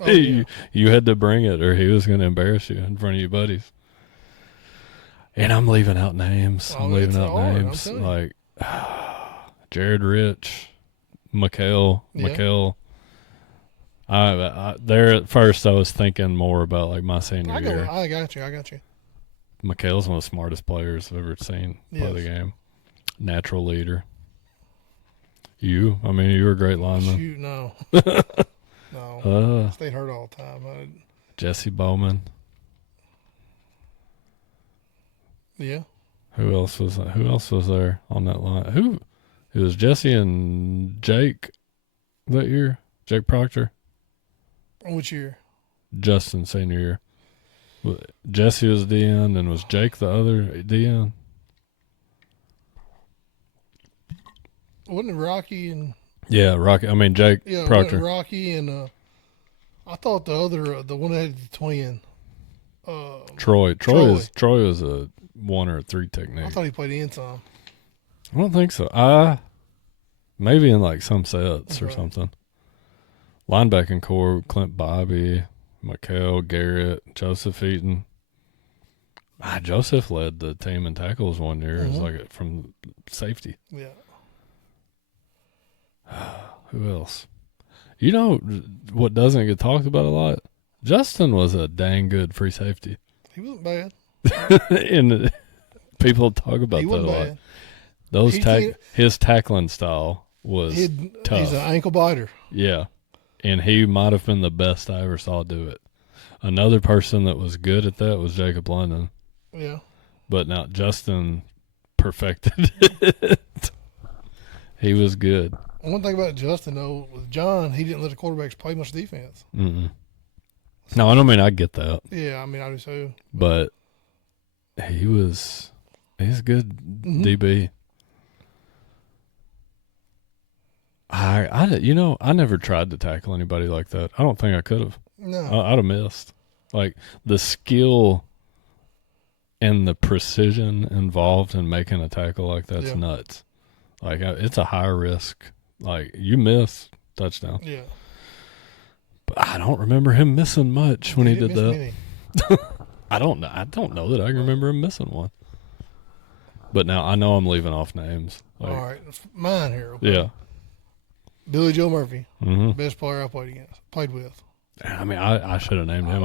Oh, yeah. you had to bring it, or he was going to embarrass you in front of your buddies. And I'm leaving out names. Like Jared Rich, Mikhail. There at first, I was thinking more about like my senior year. I got you. Mikhail's one of the smartest players I've ever seen play the game. Natural leader. You were a great lineman. Shoot, no. No. Stayed hurt all the time. Jesse Bowman. Yeah. Who else was there on that line? It was Jesse and Jake that year? Jake Proctor? Which year? Justin senior year. Jesse was DN, and was Jake the other DN? Wasn't it Rocky and... Yeah, Rocky. I mean, Jake Proctor. Rocky and... I thought the one that had the twin. Troy. Troy was a 1 or a 3 technique. I thought he played in some. I don't think so. Maybe in like some sets or something. Linebacking core: Clint Bobby, Mikhail Garrett, Joseph Eaton. Joseph led the team in tackles one year. It was like from safety. Yeah. Who else? You know what doesn't get talked about a lot? Justin was a dang good free safety. He wasn't bad. And people talk about he that a wasn't lot. bad. His tackling style was tough. He's an ankle biter. Yeah. And he might have been the best I ever saw do it. Another person that was good at that was Jacob London. Yeah. But now Justin perfected it. He was good. One thing about Justin, though, with John, he didn't let the quarterbacks play much defense. Mm-mm. No, I don't mean I get that. Yeah, I mean, I do too. But he's a good DB. I never tried to tackle anybody like that. I don't think I could have. No. I'd have missed. Like the skill and the precision involved in making a tackle like that's nuts. Like it's a high risk. Like you miss touchdown. Yeah. But I don't remember him missing much when he did that. Many. I don't know. I don't know that I can remember him missing one. But now I know I'm leaving off names. Like, all right, mine here. Okay. Yeah. Billy Joe Murphy, Mm-hmm. best player I played with. I mean, I should have named him.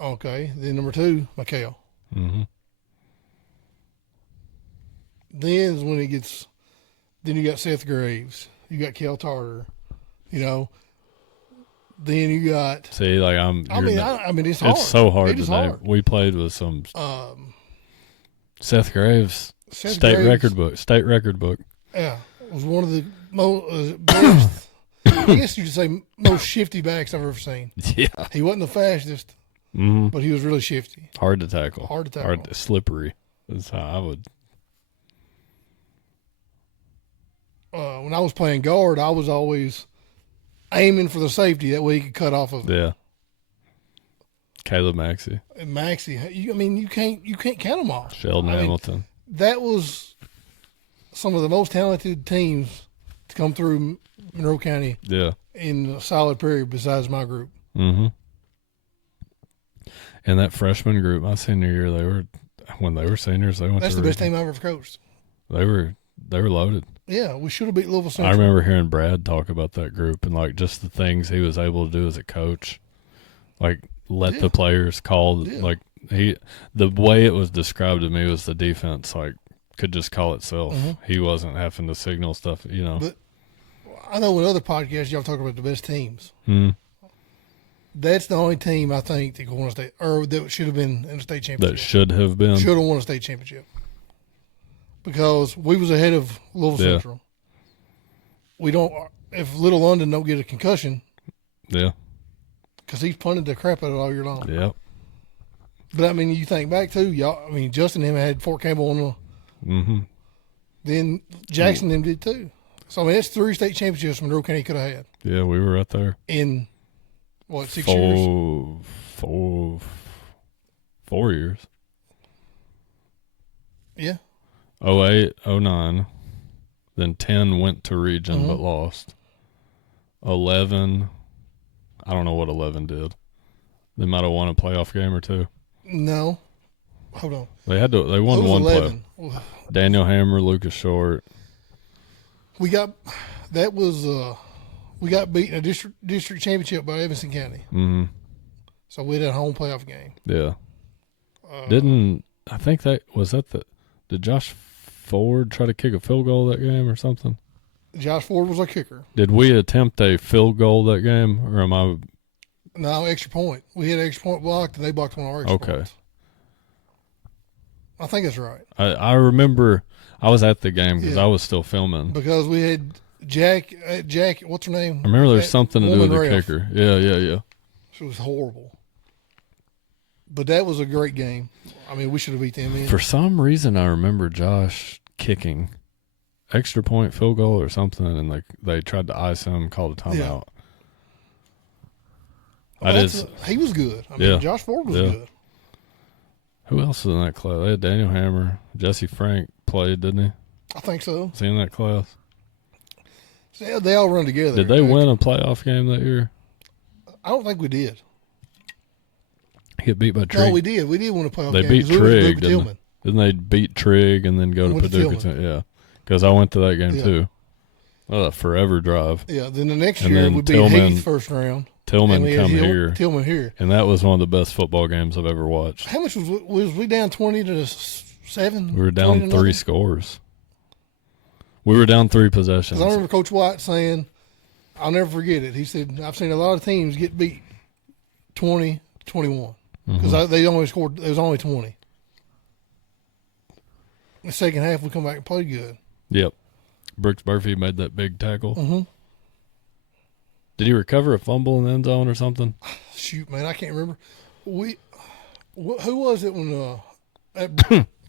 Okay. Then number 2, McHale. Mm-hmm. Then is when it gets. Then you got Seth Graves. You got Kel Tarter. Then you got. See, like it's hard. It's so hard to name. Hard. We played with some Seth Graves, state record book. Yeah, was one of the best. I guess you could say most shifty backs I've ever seen. Yeah, he wasn't the fastest, but he was really shifty. Hard to tackle. Slippery. That's how I would. When I was playing guard, I was always aiming for the safety. That way he could cut off of it. Yeah. Caleb Maxey. You can't count them all. Sheldon Hamilton. That was some of the most talented teams to come through Monroe County. Yeah. In a solid period, besides my group. Mm-hmm. And that freshman group, my senior year, when they were seniors, they went. That's the best team I've ever coached. They were loaded. Yeah, we should have beat Louisville Central. I remember hearing Brad talk about that group and like just the things he was able to do as a coach, like let the players call. Like the way it was described to me was the defense like could just call itself. Mm-hmm. He wasn't having to signal stuff, But I know in other podcasts y'all talk about the best teams. Mm-hmm. That's the only team I think that won a state, or that should have been in the state championship. That should have been. Should have won a state championship. Because we was ahead of Louisville Central. We don't. If Little London don't get a concussion. Yeah. Because he's punted the crap out of it all year long. Yep. But you think back to y'all. Justin and him had Fort Campbell on the. Mm-hmm. Then Jackson and them did too. So that's 3 state championships Monroe County could have had. Yeah, we were right there. In what 6 years? 4 years. Yeah. 08, 09. Then 10 went to region but lost. 11, I don't know what 11 did. They might have won a playoff game or two. No. Hold on. They won one play. Daniel Hammer, Lucas Short. We got beat in a district championship by Evanston County. Mm-hmm. So we had a home playoff game. Yeah. Did Josh Ford try to kick a field goal that game or something? Josh Ford was our kicker. Did we attempt a field goal that game, or am I? No, extra point. We had an extra point blocked, and they blocked one of our extra points. I think that's right. I remember I was at the game because I was still filming. Because we had Jack, what's her name? I remember there's something to do with the kicker. Yeah. She was horrible. But that was a great game. We should have beat them in. For some reason, I remember Josh kicking extra point field goal or something, and they tried to ice him, called a timeout. He was good. Josh Ford was good. Who else was in that class? They had Daniel Hammer. Jesse Frank played, didn't he? I think so. Was he in that class? So they all run together. Did they win a playoff game that year? I don't think we did. Get beat by Trigg. No, we did. We did win a playoff game. They beat Trigg, didn't they beat Trigg and then go to Paducah? Yeah, because I went to that game too. Oh, a forever drive. Yeah, then the next year we beat Heath first round. Tillman here. Tillman here. And that was one of the best football games I've ever watched. How much was we down 20-7? We were down 3 scores. We were down 3 possessions. I remember Coach White saying, I'll never forget it. He said, I've seen a lot of teams get beat 20-21. Because they only scored, it was only 20. The second half, we come back and played good. Yep. Brooks Murphy made that big tackle. Mm-hmm. Did he recover a fumble in the end zone or something? Shoot, man, I can't remember. Who was it when the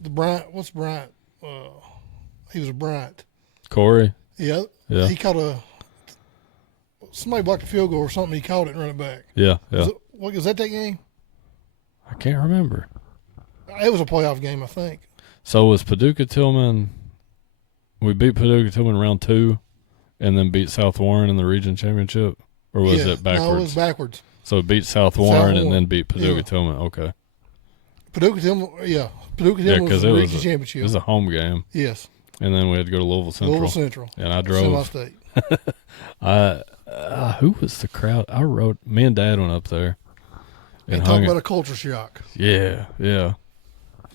Bryant? What's Bryant? He was a Bryant. Corey. Yeah. Yeah. He caught somebody blocked a field goal or something. He caught it and ran it back. Yeah. Yeah. Was that game? I can't remember. It was a playoff game, I think. So was Paducah Tillman? We beat Paducah Tillman round 2, and then beat South Warren in the region championship, or was it backwards? No, it was backwards. So it beat South Warren and then beat Paducah Tillman. Okay. Paducah Tillman was the region championship. It was a home game. Yes. And then we had to go to Louisville Central. And I drove. State. Who was the crowd? Me and Dad went up there. And talk about a culture shock. Yeah, yeah.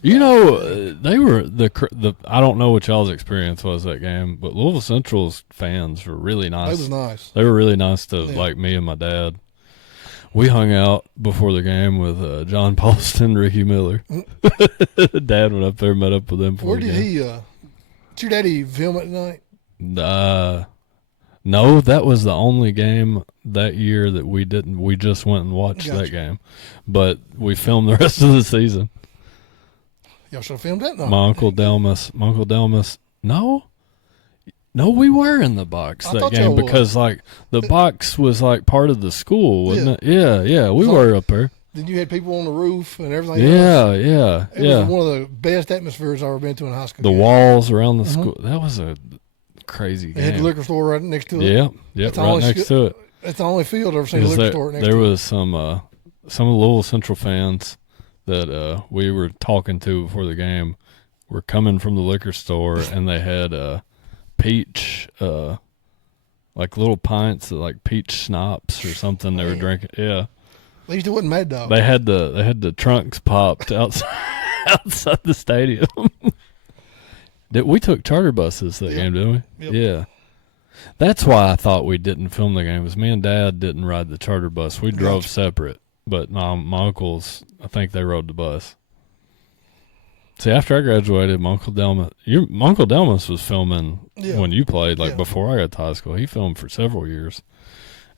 You know, they were the. I don't know what y'all's experience was that game, but Louisville Central's fans were really nice. They was nice. They were really nice to like me and my dad. We hung out before the game with John Paulston, Ricky Miller. Dad went up there, met up with them. Where did did your daddy film at night? No, that was the only game that year that we didn't. We just went and watched that game, but we filmed the rest of the season. Y'all should have filmed that night. My Uncle Delmas. No, we were in the box that game because like the box was like part of the school, wasn't it? Yeah, we were up there. Then you had people on the roof and everything. Yeah. It was one of the best atmospheres I've ever been to in high school. The walls around the school. That was a crazy game. They had the liquor store right next to it. Yeah, right next to it. It's the only field I've ever seen a liquor store next to it. There was some of the Louisville Central fans that we were talking to before the game were coming from the liquor store, and they had peach, like little pints of like peach schnapps or something they were drinking. Yeah. At least it wasn't Mad Dog. They had the trunks popped outside the stadium. We took charter buses that game, didn't we? Yep. Yeah. That's why I thought we didn't film the game. Was me and Dad didn't ride the charter bus. We drove separate, but my uncles, I think they rode the bus. See, after I graduated, my Uncle Delmas was filming when you played, before I got to high school. He filmed for several years.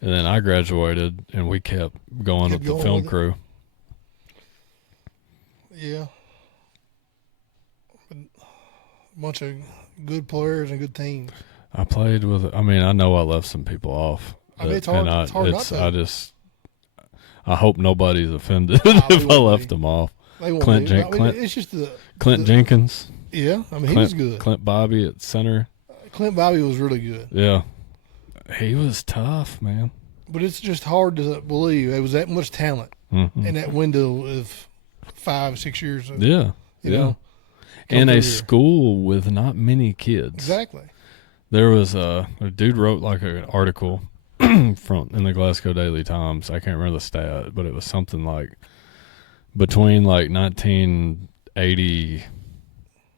And then I graduated, and we kept going with the film crew. Yeah. A bunch of good players and good teams. I played with. I mean, I know I left some people off. It's hard. It's hard not to. I hope nobody's offended if I left them off. They won't it's just Clint Jenkins. Yeah, I mean, he was good. Clint Bobby at center. Clint Bobby was really good. Yeah, he was tough, man. But it's just hard to believe there was that much talent in that window of 5-6 years. You know, in a school with not many kids. Exactly. There was a dude wrote like an article in the Glasgow Daily Times. I can't remember the stat, but it was something like between like 1980,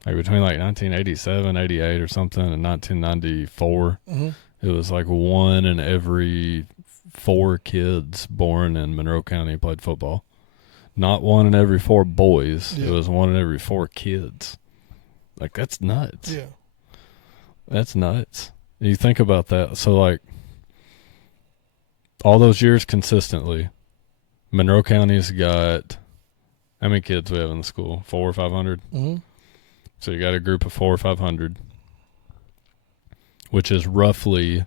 like between like 1987, 88 or something, and 1994, it was like 1 in every 4 kids born in Monroe County played football. Not 1 in every 4 boys. Yeah. It was 1 in every 4 kids. Like, that's nuts. Yeah. That's nuts. You think about that. So, like, all those years consistently, Monroe County's got, how many kids we have in the school? 400 or 500? Mm-hmm. So you got a group of 400 or 500, which is roughly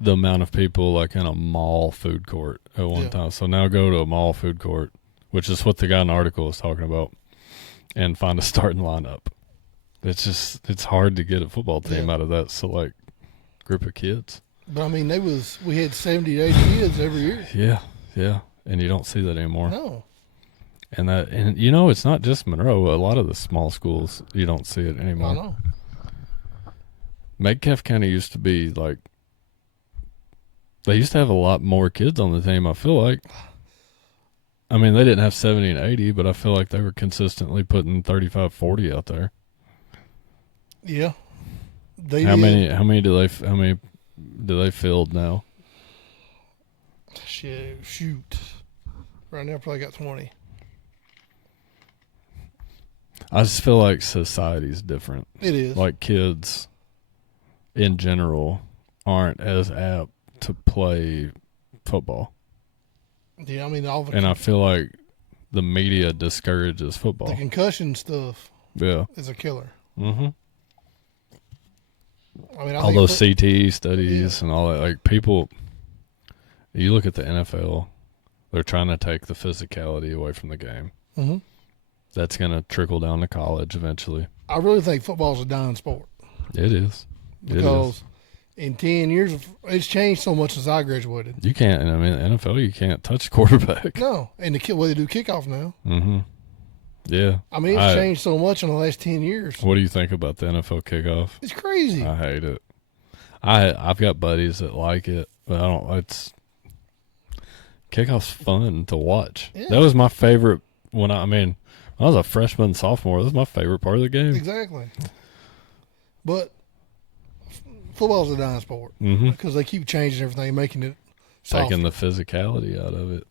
the amount of people like in a mall food court at one time. So now go to a mall food court, which is what the guy in the article is talking about, and find a starting lineup. It's hard to get a football team out of that select group of kids. But I mean, we had 70 to 80 kids every year. Yeah, and you don't see that anymore. No. And you know, it's not just Monroe. A lot of the small schools, you don't see it anymore. I know. Metcalfe County used to be like, they used to have a lot more kids on the team, I feel like. I mean, they didn't have 70 and 80, but I feel like they were consistently putting 35, 40 out there. Yeah. How many do they field now? Shoot. Right now, probably got 20. I just feel like society's different. It is. Like kids in general aren't as apt to play football. Yeah, I mean, and I feel like the media discourages football. The concussion stuff is a killer. Mm-hmm. I mean, I all think those CTE studies and all that. Like people, you look at the NFL, they're trying to take the physicality away from the game. Mm-hmm. That's going to trickle down to college eventually. I really think football's a dying sport. It is. Because in 10 years, it's changed so much since I graduated. You can't, I mean, NFL, you can't touch quarterback. No. And the way they do kickoff now. Mm-hmm. Yeah. I mean, it's changed so much in the last 10 years. What do you think about the NFL kickoff? It's crazy. I hate it. I've got buddies that like it, but I don't. Kickoff's fun to watch. Yeah. That was my favorite when I was a freshman, sophomore. That was my favorite part of the game. Exactly. But football's a dying sport because they keep changing everything, making it softer. Taking the physicality out of it.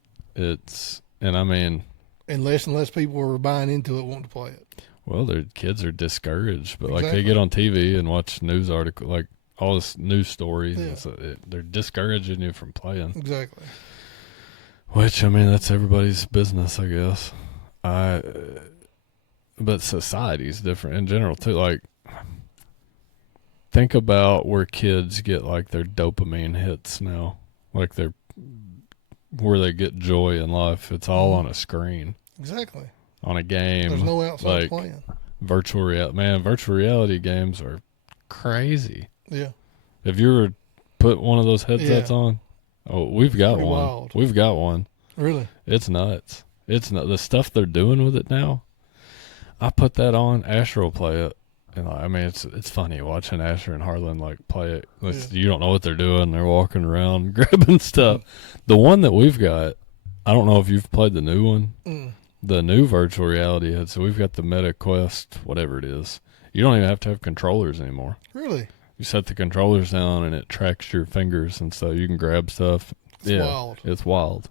And less people are buying into it, wanting to play it. Well, their kids are discouraged, but Exactly. like they get on TV and watch news articles, like all this news stories. Yeah. And so they're discouraging you from playing. Exactly. Which that's everybody's business, I guess. But society's different in general too. Like, think about where kids get like their dopamine hits now, like where they get joy in life. It's all on a screen. Exactly. On a game. There's no outside like, playing. Virtual reality games are crazy. Yeah. Have you ever put one of those headsets on? Oh, we've got one. Wild. We've got one. Really? It's nuts. It's not the stuff they're doing with it now. I put that on. Asher will play it, and it's funny watching Asher and Harlan like play it. You don't know what they're doing. They're walking around grabbing stuff. The one that we've got, I don't know if you've played the new one, the new virtual reality head. So we've got the Meta Quest, whatever it is. You don't even have to have controllers anymore. Really? You set the controllers down and it tracks your fingers, and so you can grab stuff. It's wild. It's wild.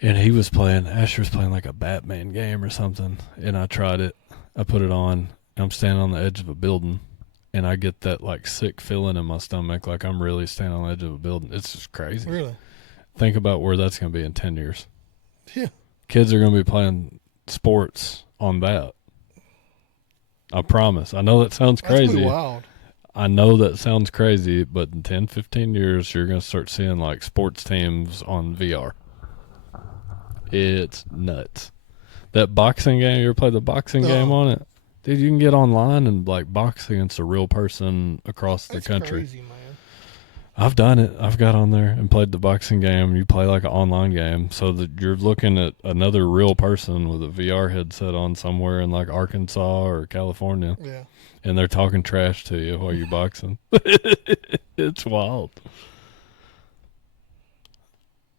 And Asher was playing like a Batman game or something, and I tried it. I put it on. I'm standing on the edge of a building, and I get that like sick feeling in my stomach, like I'm really standing on the edge of a building. It's just crazy. Really? Think about where that's going to be in 10 years. Yeah. Kids are going to be playing sports on that. I promise. I know that sounds crazy. That's pretty wild. I know that sounds crazy, but in 10, 15 years, you're going to start seeing like sports teams on VR. It's nuts. That boxing game, you ever played the boxing game on it? Dude, you can get online and like box against a real person across the country. That's crazy, man. I've done it. I've got on there and played the boxing game. You play like an online game so that you're looking at another real person with a VR headset on somewhere in like Arkansas or California. Yeah. And they're talking trash to you while you're boxing. It's wild.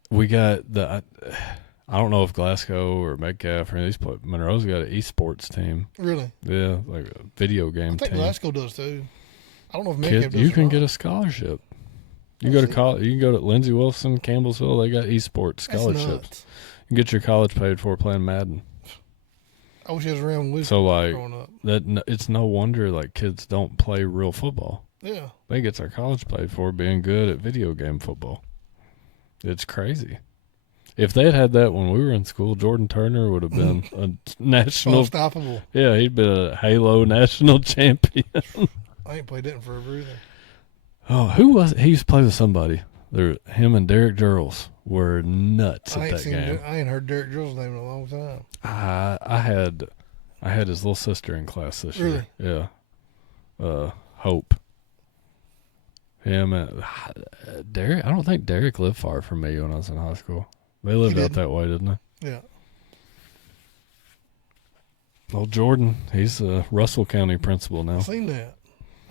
We got I don't know if Glasgow or Metcalf or any of these Monroe's got an esports team. Really? Yeah, like a video game I think team. Glasgow does too. I don't know if Metcalf does. You can get a scholarship. You go to college. You can go to Lindsey Wilson, Campbellsville. They got esports scholarships. You can get your college paid for playing Madden. I wish I was around with growing up. It's no wonder like kids don't play real football. Yeah. They get their college paid for being good at video game football. It's crazy. If they had that when we were in school, Jordan Turner would have been a national. Unstoppable. Yeah, he'd been a Halo national champion. I ain't played that in forever either. Oh, who was it? He used to play with somebody. Him and Derek Jarles were nuts at that game. I ain't heard Derek Jarles' name in a long time. I had his little sister in class this year. Yeah. Hope. Him and Derek. I don't think Derek lived far from me when I was in high school. They lived out that way, didn't they? Yeah. Well, Jordan, he's a Russell County principal now. I've seen that.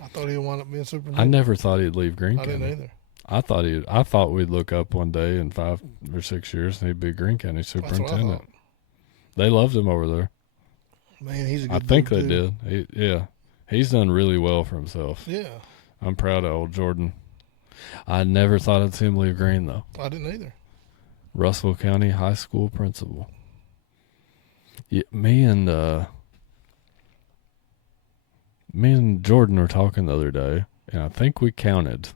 I thought he'd wind up being superintendent. I never thought he'd leave Greene I County. didn't either. I thought we'd look up one day in 5 or 6 years and he'd be Greene County superintendent. They loved him over there. Man, he's a good I think dude they too. did. He's done really well for himself. Yeah. I'm proud of old Jordan. I never thought I'd see him leave Greene, though. I didn't either. Russell County High School principal. Yeah, me and Jordan were talking the other day, and I think we counted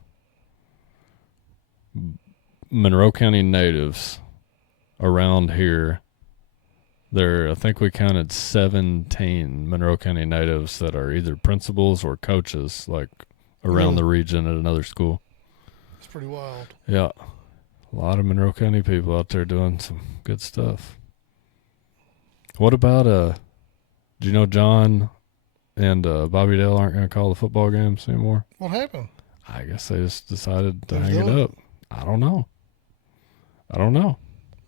Monroe County natives around here. I think we counted 17 Monroe County natives that are either principals or coaches, like around the region at another school. It's pretty wild. Yeah. A lot of Monroe County people out there doing some good stuff. What about, do you know John and Bobby Dale aren't going to call the football games anymore? What happened? I guess they just decided to Who's hang it doing up. I don't know.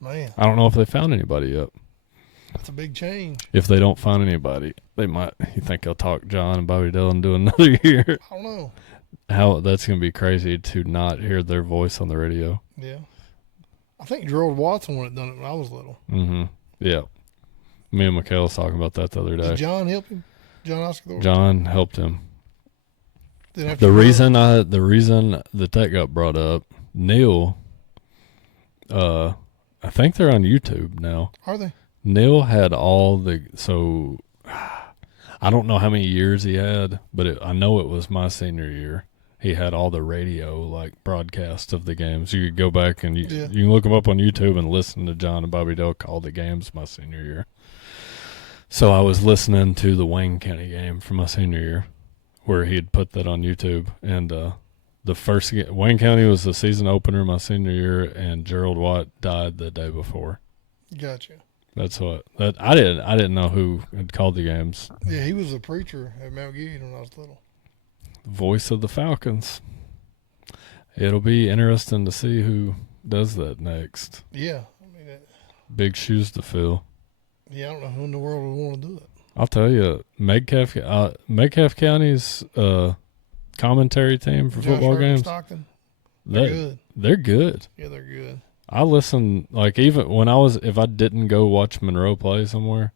Man, I don't know if they found anybody yet. that's a big change. If they don't find anybody, they might. You think they'll talk John and Bobby Dale and do another year? I don't know. How that's going to be crazy to not hear their voice on the radio. Yeah. I think Gerald Watson would have done it when I was little. Mm-hmm. Yeah. Me and Mikhail was talking about that the other day. Did John help him? John Oscar? John helped him. The The reason that got brought up, Neil, I think they're on YouTube now. Are they? Neil had so I don't know how many years he had, but I know it was my senior year. He had all the radio broadcasts of the games. You could go back and you can look them up on YouTube and listen to John and Bobby Dale call the games my senior year. So I was listening to the Wayne County game from my senior year, where he had put that on YouTube, and the first Wayne County was the season opener my senior year, and Gerald Watt died the day before. Gotcha. That's I didn't know who had called the games. Yeah, he was a preacher at Mount Gilead when I was little. Voice of the Falcons. It'll be interesting to see who does that next. Yeah, I mean, big shoes to fill. Yeah, I don't know who in the world would want to do it. I'll tell you, Metcalfe County's commentary team for football games. Stockton, they're good. They're good. Yeah, they're good. I listen, even when if I didn't go watch Monroe play somewhere,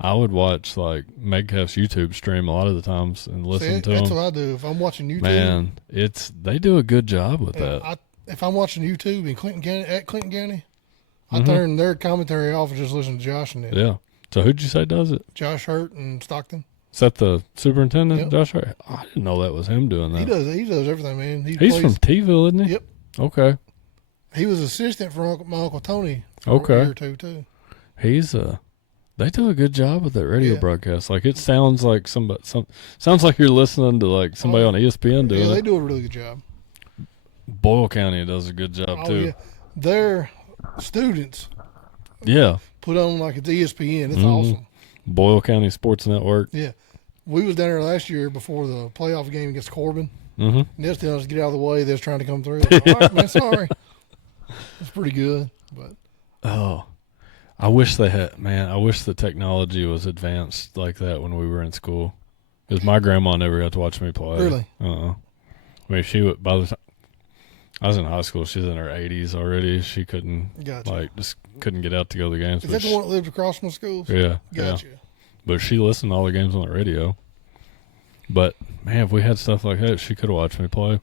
I would watch Metcalfe's YouTube stream a lot of the times and listen to them. That's what I do. If I'm watching YouTube, man, they do a good job with that. If I'm watching YouTube in Clinton County, I turn their commentary off and just listen to Josh and them. Yeah. So who'd you say does it? Josh Hurt and Stockton. Is that the superintendent, yep. Josh Hurt? Oh, I didn't know that was him doing that. He does everything, man. He's from T-ville, isn't he? Yep. Okay. He was assistant for my Uncle Tony for a year or two, too. He's they do a good job with that radio broadcast. It sounds like sounds like you're listening to somebody on ESPN doing it. Yeah, they do a really good job. Boyle County does a good job too. Yeah. Their students put on it's ESPN. It's awesome. Boyle County Sports Network. Yeah. We was down there last year before the playoff game against Corbin. Mm-hmm. And they was telling us to get out of the way. They was trying to come through. All right, man, sorry. It's pretty good. But I wish they had, I wish the technology was advanced like that when we were in school. Because my grandma never got to watch me play. Really? I mean, she would, by the time I was in high school, she's in her 80s already. She couldn't, just couldn't get out to go to the games. Is that the one that lived across from the schools? Yeah. Gotcha. Yeah. But she listened to all the games on the radio. But, man, if we had stuff like that, she could have watched me play.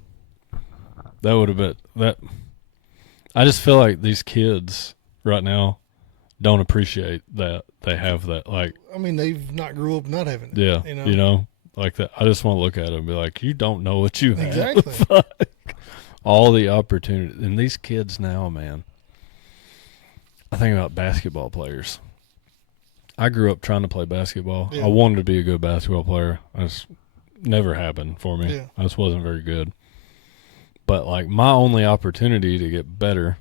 That would have been, I just feel like these kids right now don't appreciate that they have that. I mean, they've not grew up not having it. Yeah. You know, like that. I just want to look at it and be like, you don't know what you have. Exactly. All the opportunity. And these kids now, man, I think about basketball players. I grew up trying to play basketball. Yeah. I wanted to be a good basketball player. It's never happened for me. Yeah. I just wasn't very good. But, my only opportunity to get better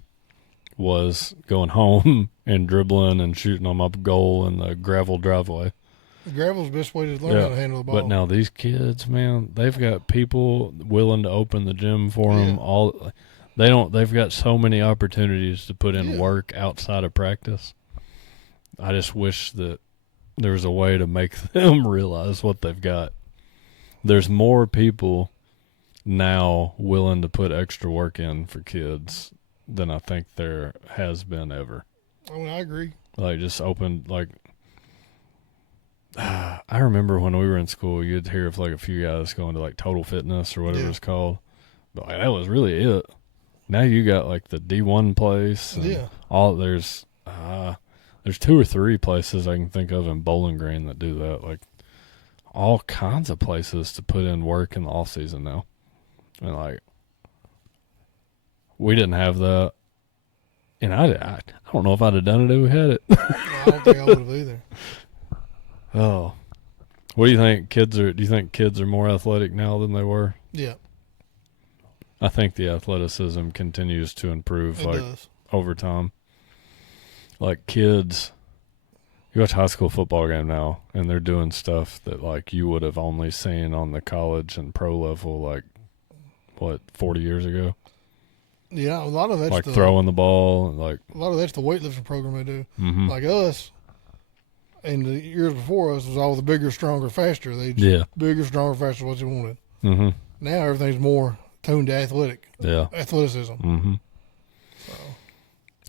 was going home and dribbling and shooting on my goal in the gravel driveway. The gravel's the best way to learn how to handle the ball. But now these kids, man, they've got people willing to open the gym for them. They've got so many opportunities to put in work outside of practice. I just wish that there was a way to make them realize what they've got. There's more people now willing to put extra work in for kids than I think there has been ever. I mean, I agree. Just open, I remember when we were in school, you'd hear of a few guys going to Total Fitness or whatever it's called. But that was really it. Now you got the D1 place. And there's 2 or 3 places I can think of in Bowling Green that do that. All kinds of places to put in work in the off season now. And we didn't have that. And I don't know if I'd have done it if we had it. No, I don't think I would have either. Oh. What do you think? Do you think kids are more athletic now than they were? Yeah. I think the athleticism continues to improve It does. over time. Like kids, you watch a high school football game now, and they're doing stuff that like you would have only seen on the college and pro level, like 40 years ago. Yeah, a lot of that's Like throwing the ball, like a lot of that's the weightlifting program they do. mm-hmm. Like us, and the years before us was all the bigger, stronger, faster. They bigger, stronger, faster. What you wanted. Mm-hmm. Now everything's more tuned to athleticism. Mm-hmm. So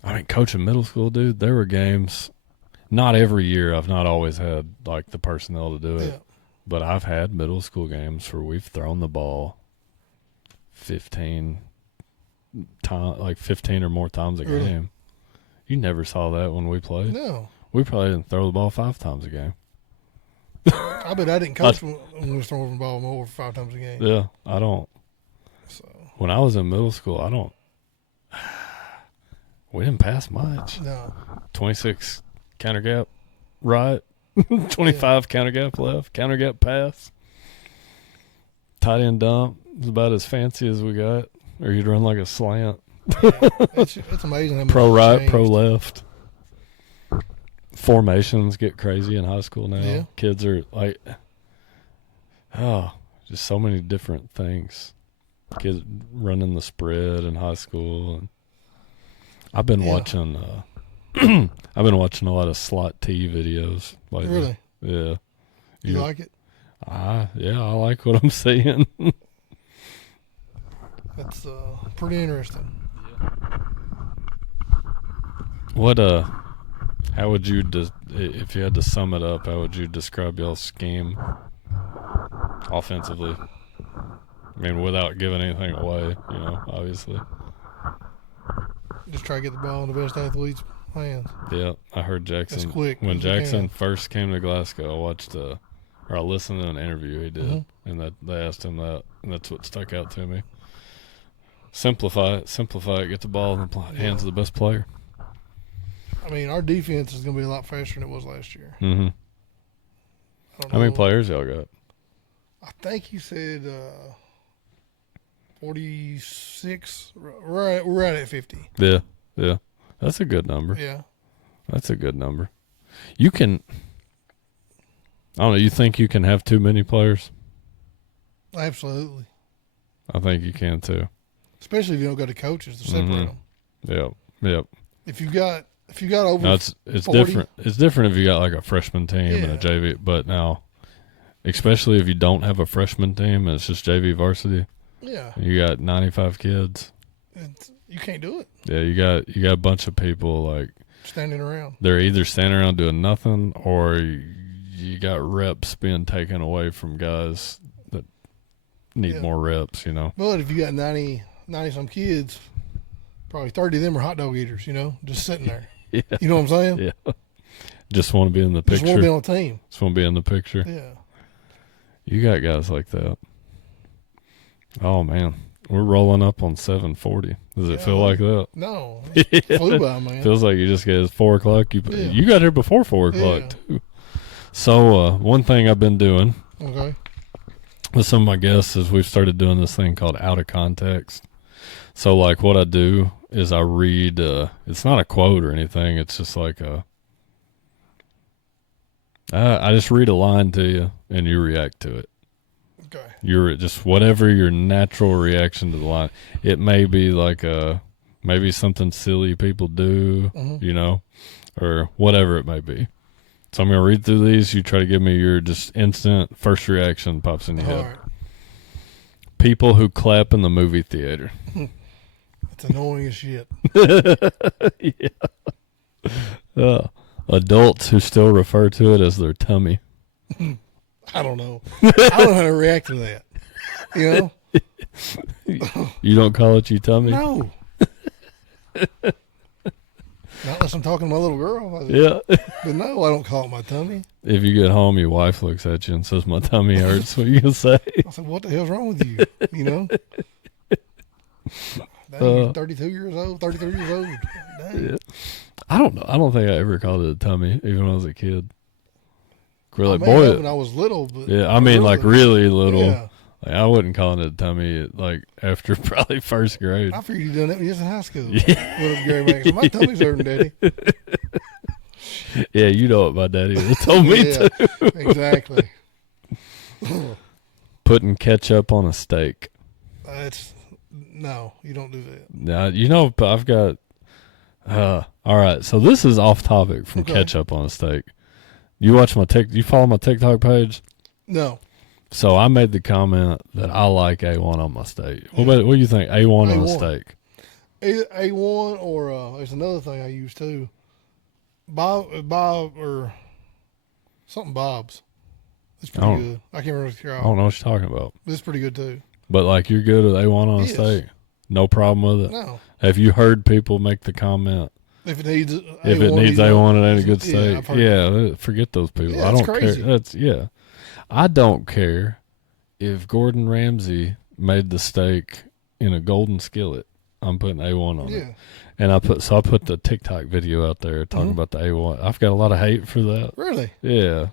I mean, coaching middle school, dude, there were games. Not every year. I've not always had like the personnel to do it, yeah, but I've had middle school games where we've thrown the ball 15 or more times a Really? game. You never saw that when we played. no. We probably didn't throw the ball 5 times a game. I bet I didn't coach when we was throwing the ball more 5 times a game. Yeah, I don't. So When I was in middle school, I don't. We didn't pass much. no, 26 counter gap right, 25 counter gap left, counter gap pass. Tight end dump is about as fancy as we got. Or you'd run like a slant. yeah. It's amazing how much Pro it's right, changed. pro left. Formations get crazy in high school now. Yeah. Kids are like, just so many different things. Kids running the spread in high school, and I've been watching. I've been watching a lot of slot T videos. Lately. Really? Yeah. You like it? I like what I'm seeing. That's pretty interesting. What how would you if you had to sum it up? How would you describe y'all's scheme offensively? I mean, without giving anything away, obviously. Just try to get the ball in the best athlete's hands. Yeah, I heard Jackson. As quick when as you Jackson can. first came to Glasgow, I watched or I listened to an interview he did, Mm-hmm. and that they asked him that, and that's what stuck out to me. Simplify it, get the ball in the hands of the best player. I mean, our defense is going to be a lot faster than it was last year. Mm-hmm. How many players y'all got? I think he said 46. We're right at 50. Yeah. That's a good number. Yeah. That's a good number. You can, I don't know, you think you can have too many players? Absolutely. I think you can too. Especially if you don't go to coaches to separate them. Yep. If you got over, No, it's 40, different. It's different if you got like a freshman team and a JV. But now, especially if you don't have a freshman team and it's just JV varsity, yeah, you got 95 kids. you can't do it. Yeah, you got a bunch of people like Standing around. they're either standing around doing nothing or you got reps being taken away from guys that need more reps. But if you got 90 some kids, probably 30 of them are hot dog eaters. Just sitting there. Yeah. You know what I'm saying? Yeah. Just want to be in the picture. Just want to be on a team. Just want to be in the picture. Yeah. You got guys like that. Oh, man. We're rolling up on 7:40. Does it feel like that? No. It flew by, man. Feels like you just get it's 4 o'clock. You got here before 4 o'clock, too. So, one thing I've been doing with some of my guests is we've started doing this thing called Out of Context. So, like, what I do is I read, it's not a quote or anything. It's just like I just read a line to you and you react to it. Okay. You're just whatever your natural reaction to the line. It may be like maybe something silly people do, or whatever it may be. So I'm going to read through these. You try to give me your just instant first reaction pops in your head. Right. People who clap in the movie theater. It's annoying as shit. Yeah. Adults who still refer to it as their tummy. I don't know. I don't know how to react to that. You don't call it your tummy? No. Not unless I'm talking to my little girl. Yeah. But no, I don't call it my tummy. If you get home, your wife looks at you and says, "My tummy hurts." What are you gonna say? I said, "What the hell's wrong with you?" Dang, you're 32 years old, 33 years old. Dang. Yeah. I don't know. I don't think I ever called it a tummy, even when I was a kid. We're like, I may have boy, when I was little, but yeah. I mean, like really little. Yeah. Like, I wasn't calling it a tummy like after probably first grade. I figured you done that when you was in high school. Yeah. Little Gary Max. My tummy's hurting, Daddy. Yeah, you know what my daddy would have told me Yeah, too. exactly. Putting ketchup on a steak. No, you don't do that. Now, you know, I've got. All right, so this is off topic from Okay. ketchup on a steak. You watch my you follow my TikTok page? No. So I made the comment that I like A1 on my steak. What do you think? A1 on a A1. steak? A1 or there's another thing I use too. Bob or something Bob's. It's pretty good. I can't remember what it's I called. don't know what you're talking about. But it's pretty good too. But like you're good at A1 on a Yes. steak? No problem with it? No. Have you heard people make the comment? If it needs A1, it ain't a good steak. I've heard Yeah, forget those people. Yeah, I that's don't crazy. care. I don't care if Gordon Ramsay made the steak in a golden skillet. I'm putting A1 on it. Yeah. And I put the TikTok video out there talking about the A1. I've got a lot of hate for that. Really? Yeah.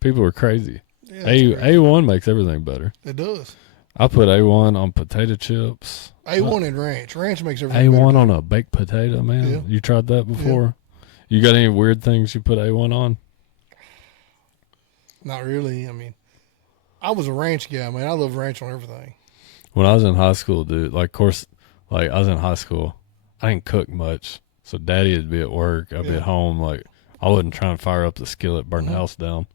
People are crazy. Yeah, that's crazy. A1 makes everything better. It does. I put A1 on potato chips. A1 and ranch. Ranch makes everything A1 better. on a baked potato, man. Yeah. You tried that before? You got any weird things you put A1 on? Not really. I mean, I was a ranch guy, man. I love ranch on everything. When I was in high school, dude, like, of course, like, I was in high school. I didn't cook much. So daddy would be at work. I'd be at home. Like, I wasn't trying to fire up the skillet, burn the house down.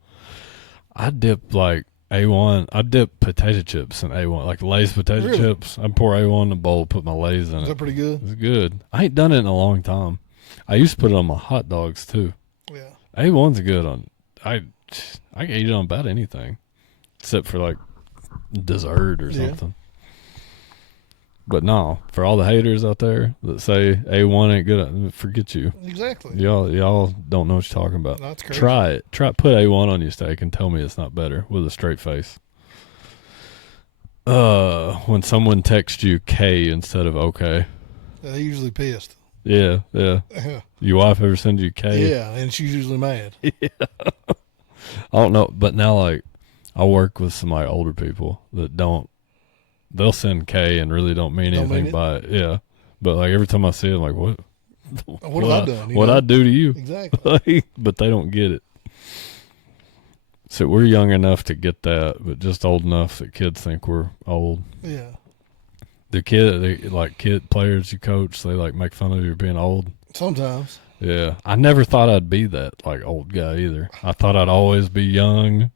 I dip, like, A1. I dip potato chips in A1, like Lay's potato Really? chips. I pour A1 in a bowl, put my Lay's in Is it. that pretty good? It's good. I ain't done it in a long time. I used to put it on my hot dogs, too. Yeah. A1's good on. I can eat it on about anything, except for like dessert or Yeah. something. But no, for all the haters out there that say A1 ain't good, forget you. Exactly. Y'all don't know what you're talking about. That's crazy. Try it. Put A1 on your steak and tell me it's not better with a straight face. When someone texts you K instead of okay. They're usually pissed. Yeah. Your wife ever send you K? Yeah, and she's usually mad. I don't know, but now like I work with some like older people that they'll send K and really don't mean Don't mean anything it? by it. Yeah, but like every time I see it, I'm like, what What have I done? What I do to you? Exactly. But they don't get it. So we're young enough to get that, but just old enough that kids think we're old. Yeah. The kid players you coach, they like make fun of you being old. Sometimes. Yeah, I never thought I'd be that like old guy either. I thought I'd always be young.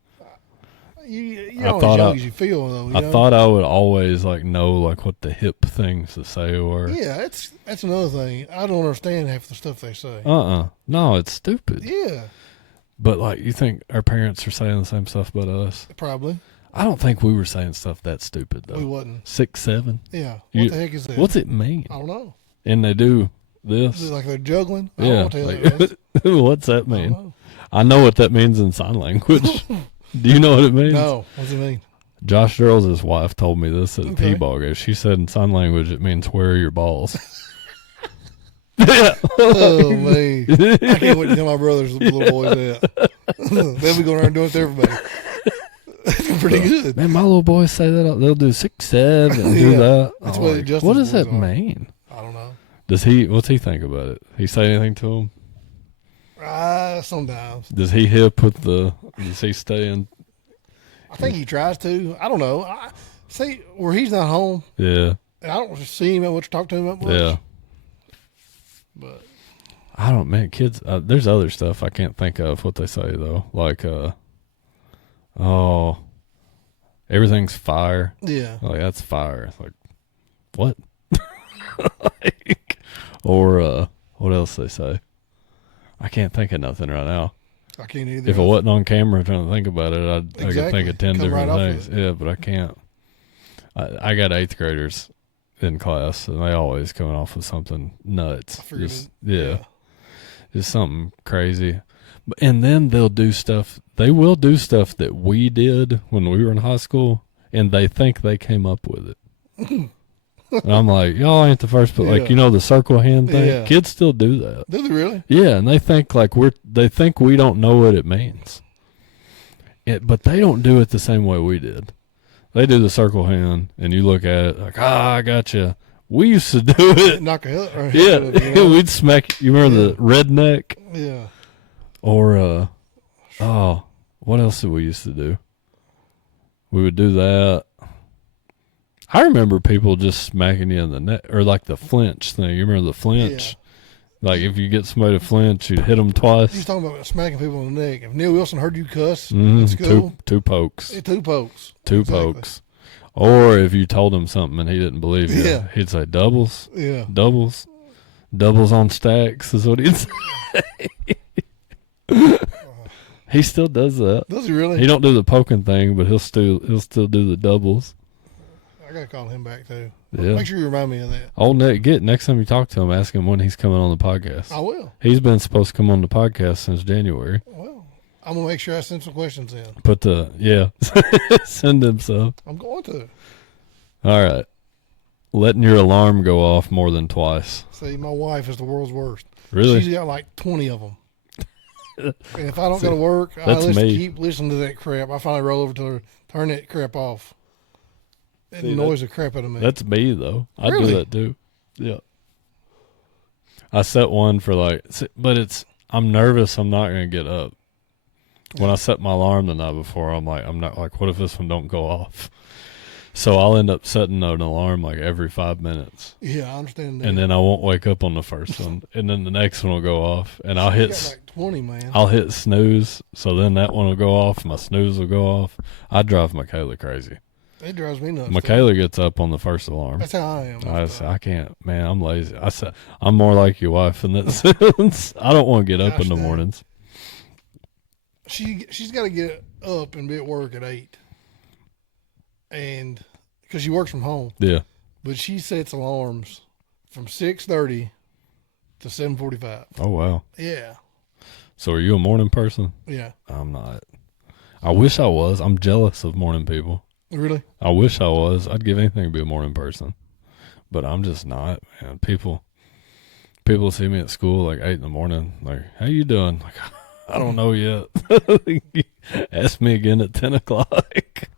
You're not as young as you feel, though. You I know? thought I would always like know like what the hip things to say were. Yeah, that's another thing. I don't understand half the stuff they say. No, it's stupid. Yeah, But like, you think our parents are saying the same stuff about us? probably. I don't think we were saying stuff that stupid though. We wasn't. 6, 7. Yeah. You- What the heck is that? What's it mean? I don't know. And they do Is this. it like they're juggling? I Yeah. don't know what the hell that is. What's that I don't mean? know. I know what that means in sign language. Do you know what it means? No. What's it mean? Josh Earls' wife told me this at the Okay. T-ball game. She said in sign language it means where are your balls. Yeah. Oh, man. I can't wait to tell my brothers little boys that. They'll be going around doing it to everybody. That's pretty good. Man, my little boys say that. They'll do 6, 7, and do Yeah. that. That's I'm what like, Justin's what does boys that are. mean? I don't know. What's he think about it? He say anything to him? Sometimes. Does he stay in? I think he tries to. I don't know. See, where he's not home, Yeah. and I don't see him that much, talk to him that much. Yeah. But I don't, man, kids, there's other stuff I can't think of what they say though. Like, everything's fire. yeah. Like, that's fire. It's like, what? Like, or, what else they say? I can't think of nothing right now. I can't either. If I wasn't on camera trying to think about it, I could Exactly. think of 10 Come different right off of things. Yeah, but I can't. I got 8th graders in class, and they always coming off with something nuts. I figured Just, it. yeah. Just something crazy. And then they'll do stuff. They will do stuff that we did when we were in high school, and they think they came up with it. And I'm like, y'all ain't the first, but like, Yeah. you know, the circle hand thing. Yeah. Kids still do that. Do they really? Yeah, and they think like they think we don't know what it means. But they don't do it the same way we did. They do the circle hand, and you look at it like, I got you. We used to do it. Knock a head. Or Yeah, head up, you know? we'd smack. You remember the redneck? Yeah. Or what else did we used to do? We would do that. I remember people just smacking you in the neck, or like the flinch thing. You remember the flinch? Yeah. Like if you get somebody to flinch, you'd hit them twice. He's talking about smacking people in the neck. If Neil Wilson heard you cuss in school, two pokes. two pokes. Two Exactly. pokes. Or if you told him something and he didn't believe you, Yeah. he'd say doubles. Yeah. Doubles. Doubles on stacks is what he'd say. He still does that. Does he really? He don't do the poking thing, but he'll still do the doubles. I gotta call him back too. Yeah. Make sure you remind me of that. Old Nick, next time you talk to him, ask him when he's coming on the podcast. I will. He's been supposed to come on the podcast since January. Well, I'm gonna make sure I send some questions in. Send him some. I'm going to. All right. Letting your alarm go off more than twice. See, my wife is the world's worst. Really? She's got like 20 of them. And if I don't go to work, I that's me. keep listening to that crap. I finally roll over to her, turn that crap off. It See, annoys the crap out of me. That's me, though. I Really? do that, too. Yeah. I set one for but I'm nervous I'm not going to get up. When I set my alarm the night before, I'm not like, what if this one don't go off? So I'll end up setting an alarm like every 5 minutes. Yeah, I understand that. And then I won't wake up on the first one. And then the next one will go off. And I'll You hit got like 20, man. I'll hit snooze. So then that one will go off. My snooze will go off. I drive Michaela crazy. It drives me nuts. Michaela gets up on the first alarm. That's how I am. I can't, man. I'm lazy. I'm more like your wife in that sense. I don't want to get up in the Gosh, mornings. She's got to get up and be at work at 8. And because she works from home. Yeah. But she sets alarms from 6:30 to 7:45. Oh wow. Yeah. So are you a morning person? Yeah. I'm not. I wish I was. I'm jealous of morning people. Really? I wish I was. I'd give anything to be a morning person, but I'm just not, man. People see me at school like 8 in the morning. Like, how you doing? Like, I don't know yet. Ask me again at 10 o'clock.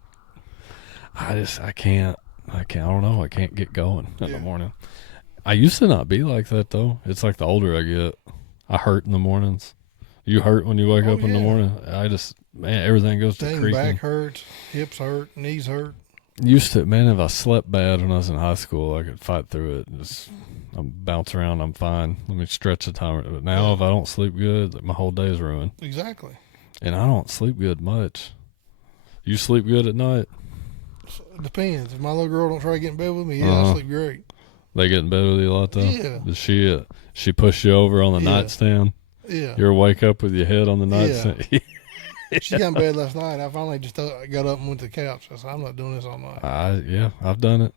I can't. I don't know. I can't get going in the morning. I used to not be like that though. It's like the older I get, I hurt in the mornings. You hurt when you wake up in the morning. Everything goes to creaking. Back hurts, hips hurt, knees hurt. Used to, man, if I slept bad when I was in high school, I could fight through it. I'm bounce around, I'm fine. Let me stretch the timer. But now if I don't sleep good, my whole day's ruined. Exactly. And I don't sleep good much. You sleep good at night? It depends. If my little girl don't try to get in bed with me, I sleep great. They get in bed with you a lot though? Yeah. Does she push you over on the nightstand? Yeah. You ever wake up with your head on the nightstand? Yeah. She got in bed last night. I finally just got up and went to the couch. I said, I'm not doing this all night. I've done it.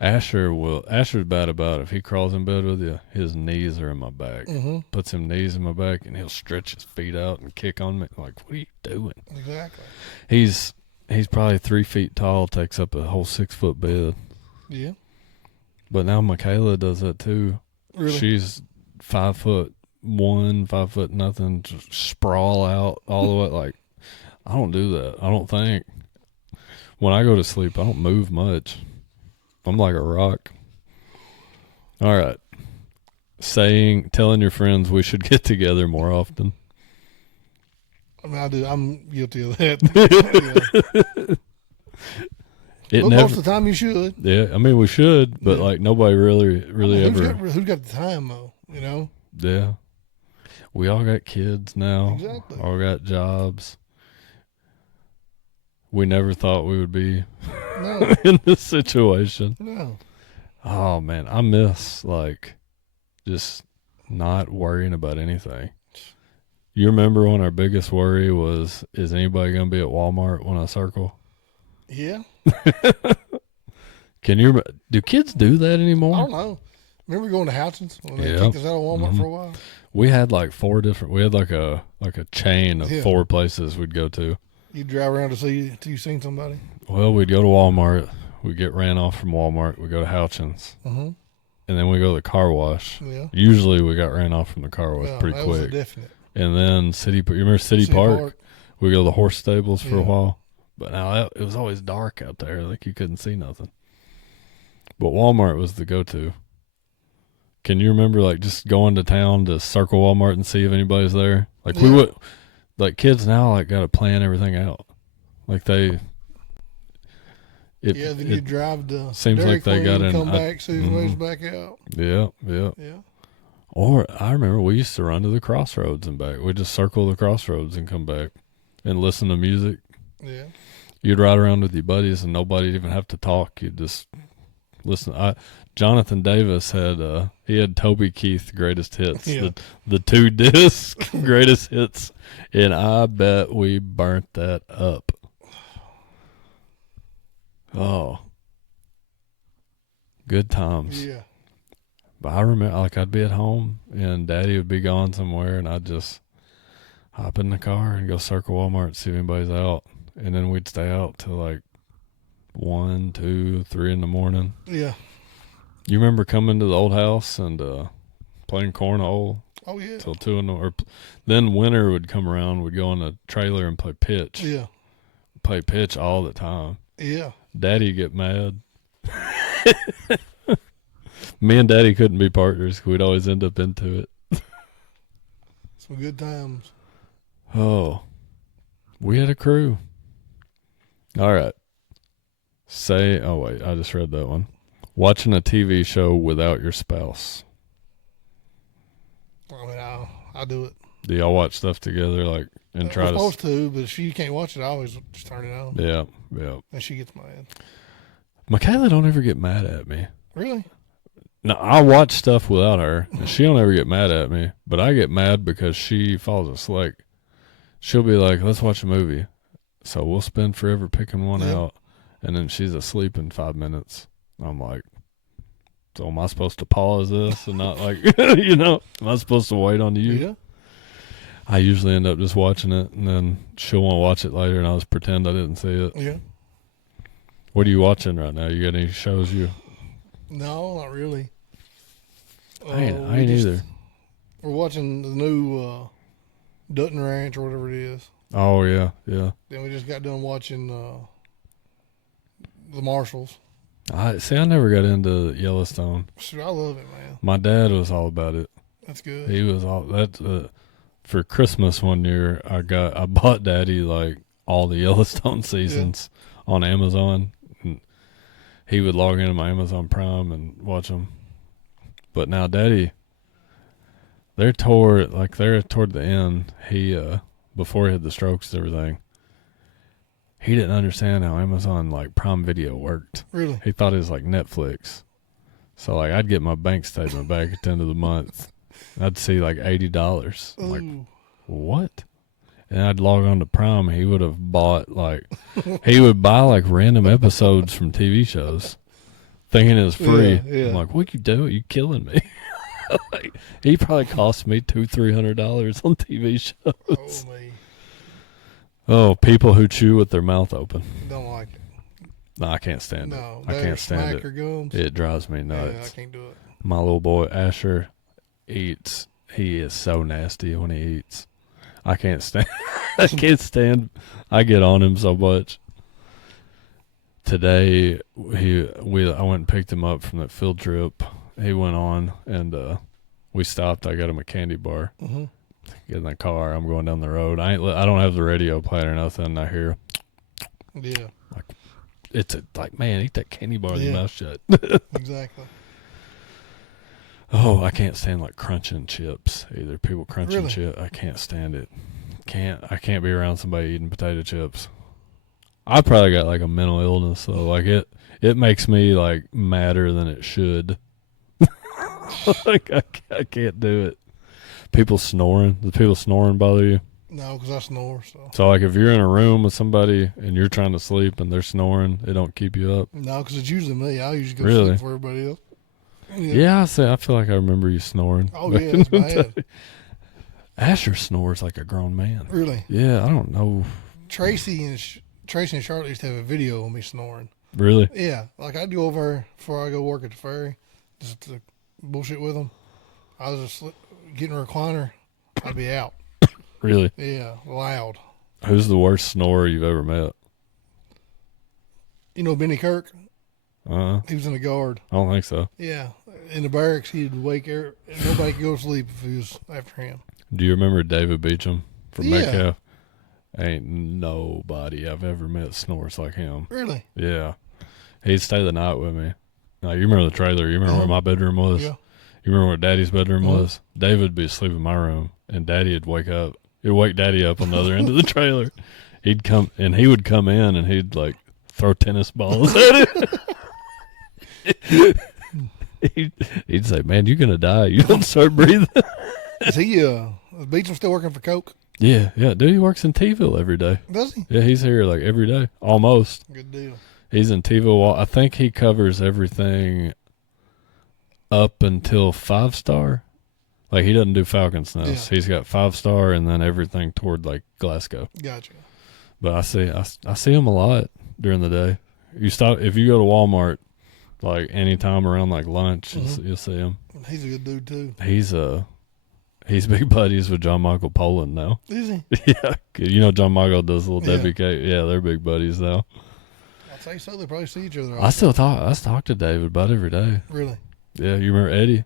Asher's bad about it. If he crawls in bed with you, his knees are in my back. Mm-hmm. Puts him knees in my back, and he'll stretch his feet out and kick on me. Like, what are you doing? Exactly. He's probably 3 feet tall, takes up a whole 6 foot bed. Yeah. But now Michaela does that too. Really? She's 5'1", 5 foot nothing, just sprawl out all the way. Like, I don't do that. I don't think. When I go to sleep, I don't move much. I'm like a rock. All right. Telling your friends we should get together more often. I mean, I do. I'm guilty of that. Most of the time, you should. Yeah, I mean, we should, but like nobody really ever. Who's got the time though? You know. Yeah. We all got kids now. Exactly. All got jobs. We never thought we would be in this situation. No. Oh man, I miss like just not worrying about anything. You remember when our biggest worry was, is anybody going to be at Walmart when I circle? Yeah. Do kids do that anymore? I don't know. Remember going to Houchins when they kicked us out of Walmart for a while? We had like 4 different. We had like a chain of 4 places we'd go to. You drive around to see till you seen somebody. Well, we'd go to Walmart. We'd get ran off from Walmart. We'd go to Houchins. Mm-hmm. And then we go to the car wash. Yeah. Usually we got ran off from the car wash pretty quick. Was a definite. And then you remember City Park? We go to the horse stables for a while. But now it was always dark out there. Like, you couldn't see nothing. But Walmart was the go-to. Can you remember, like, just going to town to circle Walmart and see if anybody's there? Like, we would, like, kids now, like, got to plan everything out. Like, then you drive to seems Dairy like they Queen, got in. come back, see his ways back out. Yeah. Or I remember we used to run to the crossroads and back. We'd just circle the crossroads and come back and listen to music. Yeah. You'd ride around with your buddies and nobody'd even have to talk. You'd just listen. Jonathan Davis had Toby Keith greatest hits, the 2 disc greatest hits, and I bet we burnt that up. Oh, good times. Yeah. But I remember, like, I'd be at home and Daddy would be gone somewhere, and I'd just hop in the car and go circle Walmart and see if anybody's out, and then we'd stay out till like 1, 2, 3 in the morning. Yeah. You remember coming to the old house and playing cornhole? Oh yeah. Till 2 in the morning. Then winter would come around. We'd go in the trailer and play pitch. Yeah. Play pitch all the time. Yeah. Daddy would get mad. Me and Daddy couldn't be partners. We'd always end up into it. Some good times. Oh, we had a crew. All right. Oh wait, I just read that one. Watching a TV show without your spouse. I mean, I do it. Do y'all watch stuff together, like, and try to? I'm supposed to, but if she can't watch it, I always just turn it on. Yeah. And she gets mad. Michaela don't ever get mad at me. Really? No, I watch stuff without her, and she don't ever get mad at me. But I get mad because she falls asleep. She'll be like, "Let's watch a movie," so we'll spend forever picking one out, and then she's asleep in 5 minutes. I'm like, so am I supposed to pause this and not, like, am I supposed to wait on you? Yeah. I usually end up just watching it, and then she'll want to watch it later, and I'll just pretend I didn't see it. Yeah. What are you watching right now? You got any shows you? No, not really. I ain't either. We're watching the new Dutton Ranch or whatever it is. Oh, yeah. Then we just got done watching the Marshalls. I never got into Yellowstone. Shoot, I love it, man. My dad was all about it. That's good. He was all that. For Christmas one year, I bought Daddy, like, all the Yellowstone seasons on Amazon. And he would log into my Amazon Prime and watch them. But now Daddy, they're toward the end. He before he had the strokes and everything, he didn't understand how Amazon, like, Prime Video worked. Really? He thought it was like Netflix. So, like, I'd get my bank statement back at the end of the month. I'd see like $80. I'm like, what? And I'd log on to Prime. He would have bought, like, he would buy, like, random episodes from TV shows, thinking it was free. Yeah. I'm like, what you do? You killing me? Like, he probably cost me $200-$300 on TV shows. Oh, me. Oh, people who chew with their mouth open. Don't like it. No, I can't stand it. No, I can't stand it. Gums. It drives me nuts. Yeah, I can't do it. My little boy Asher eats. He is so nasty when he eats. I can't stand. I can't stand. I get on him so much. Today I went and picked him up from that field trip. He went on and we stopped. I got him a candy bar. Mm-hmm. Get in the car. I'm going down the road. I don't have the radio playing or nothing. I hear. Yeah. Like, it's like, man, eat that candy bar with your mouth shut. Exactly. Oh, I can't stand, like, crunching chips either. People crunching Really? chips. I can't stand it. I can't be around somebody eating potato chips. I probably got, like, a mental illness, so, like, it makes me, like, madder than it should. Like, I can't do it. People snoring. Do people snoring bother you? No, because I snore. So, like, if you're in a room with somebody and you're trying to sleep and they're snoring, it don't keep you up? No, because it's usually me. I usually go Really? sleep for everybody else. Yeah, I feel like I remember you snoring. Oh, yeah, it's bad. Asher snores like a grown man. Really? Yeah, I don't know. Tracy and Charlotte used to have a video of me snoring. Really? Yeah, like I'd go over before I go work at the ferry, just to bullshit with them. I was just getting a recliner. I'd be out. Really? Yeah, loud. Who's the worst snorer you've ever met? You know Benny Kirk? Uh, He was in the guard. I don't think so. Yeah. In the barracks, he'd nobody could go to sleep if he was after him. Do you remember David Beecham from Yeah. Metcalf? Ain't nobody I've ever met snores like him. Really? Yeah. He'd stay the night with me. Now, you remember the trailer. You remember where my bedroom was? Yeah. You remember where Daddy's bedroom was? David would be asleep in my room, and Daddy would wake up. He'd wake Daddy up on the other end of the trailer. He would come in, and he'd, like, throw tennis balls at him. He'd say, man, you're going to die. You don't start breathing. Is is Beecham still working for Coke? Yeah. Dude, he works in T-ville every day. Does he? Yeah, he's here, like, every day. Almost. Good deal. He's in T-ville. I think he covers everything up until 5-star. Like, he doesn't do Falcons Nest. Yeah. He's got 5-star and then everything toward, like, Glasgow. Gotcha. But I see him a lot during the day. If you go to Walmart, like, anytime around, like, lunch, you'll see him. He's a good dude, too. He's big buddies with John Michael Poland now. Is he? Yeah. You know John Michael does a little Debbie cake. Yeah, they're big buddies now. I'd say so. They probably see each other. I talk to David about every day. Really? Yeah, you remember Eddie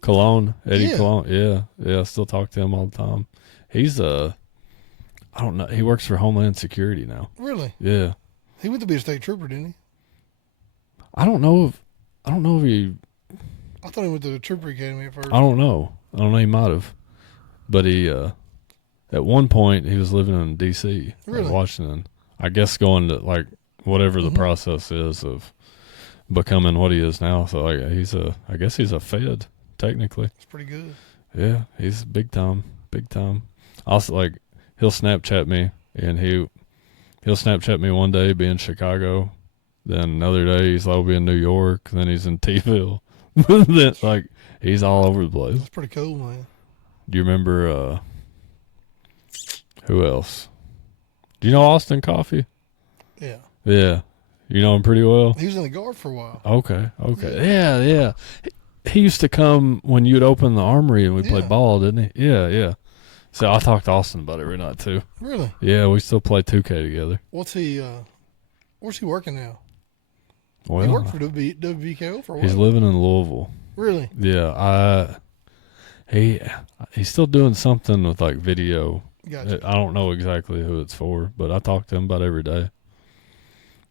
Cologne? Yeah. Cologne. Yeah, I still talk to him all the time. He's I don't know. He works for Homeland Security now. Really? Yeah. He went to be a state trooper, didn't he? I don't know if he. I thought he went to the trooper academy at first. I don't know. He might have, but he at one point he was living in D.C. Really? Washington. I guess going to, like, whatever the process is of becoming what he is now. So, like, I guess he's a Fed technically. It's pretty good. Yeah, he's big time. Also, like, he'll Snapchat me, and he'll Snapchat me one day, be in Chicago, then another day he's like, be in New York, then he's in T-ville. Then, like, he's all over the place. That's pretty cool, man. Do you remember who else? Do you know Austin Coffee? Yeah. Yeah. You know him pretty well? He was in the guard for a while. Okay. Yeah. He used to come when you'd open the armory and we played ball, didn't he? Yeah. So I talked to Austin about it every night too. Really? Yeah, we still play 2K together. What's he? Where's he working now? Well, he worked for WBKO for a while. He's living in Louisville. Really? Yeah. He's still doing something with, like, video. Gotcha. I don't know exactly who it's for, but I talk to him about every day.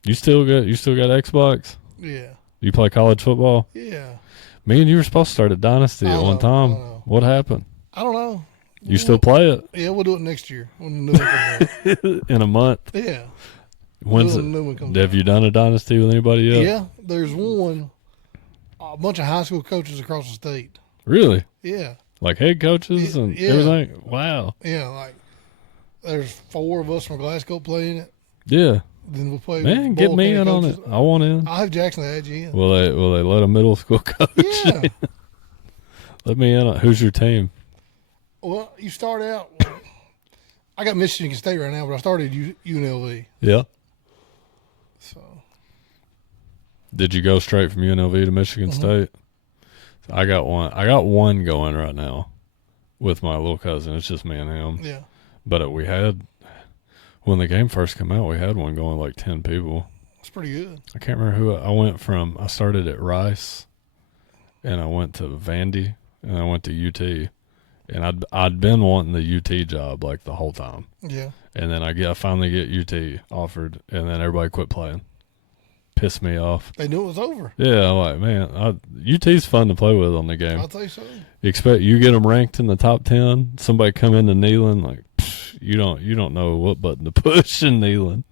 You still got Xbox? Yeah. You play college football? Yeah. Me and you were supposed to start a dynasty at one time. What happened? I don't know. You still play it? Yeah, we'll do it next year when the new one comes out. In a month? Yeah. When's the new one comes Have out. you done a dynasty with anybody yet? Yeah. There's a bunch of high school coaches across the state. Really? Yeah. Like head coaches and everything? Wow. Yeah, like there's 4 of us from Glasgow playing it. Yeah. Then we'll play. Man, get me in on it. I want in. I'll have Jackson add you in. Will they let a middle school coach? Yeah. Let me in on. Who's your team? Well, you start out. I got Michigan State right now, but I started UNLV. Yeah. So. Did you go straight from UNLV to Michigan State? I got one going right now with my little cousin. It's just me and him. Yeah. But we had, when the game first came out, we had one going like 10 people. That's pretty good. I can't remember who I went from. I started at Rice, and I went to Vandy, and I went to UT. And I'd been wanting the UT job like the whole time. Yeah. And then I finally get UT offered, and then everybody quit playing. Pissed me off. They knew it was over. Yeah, I'm like, man, UT's fun to play with on the game. I'll tell you so. You get them ranked in the top 10. Somebody come into Neyland, like, you don't know what button to push in Neyland.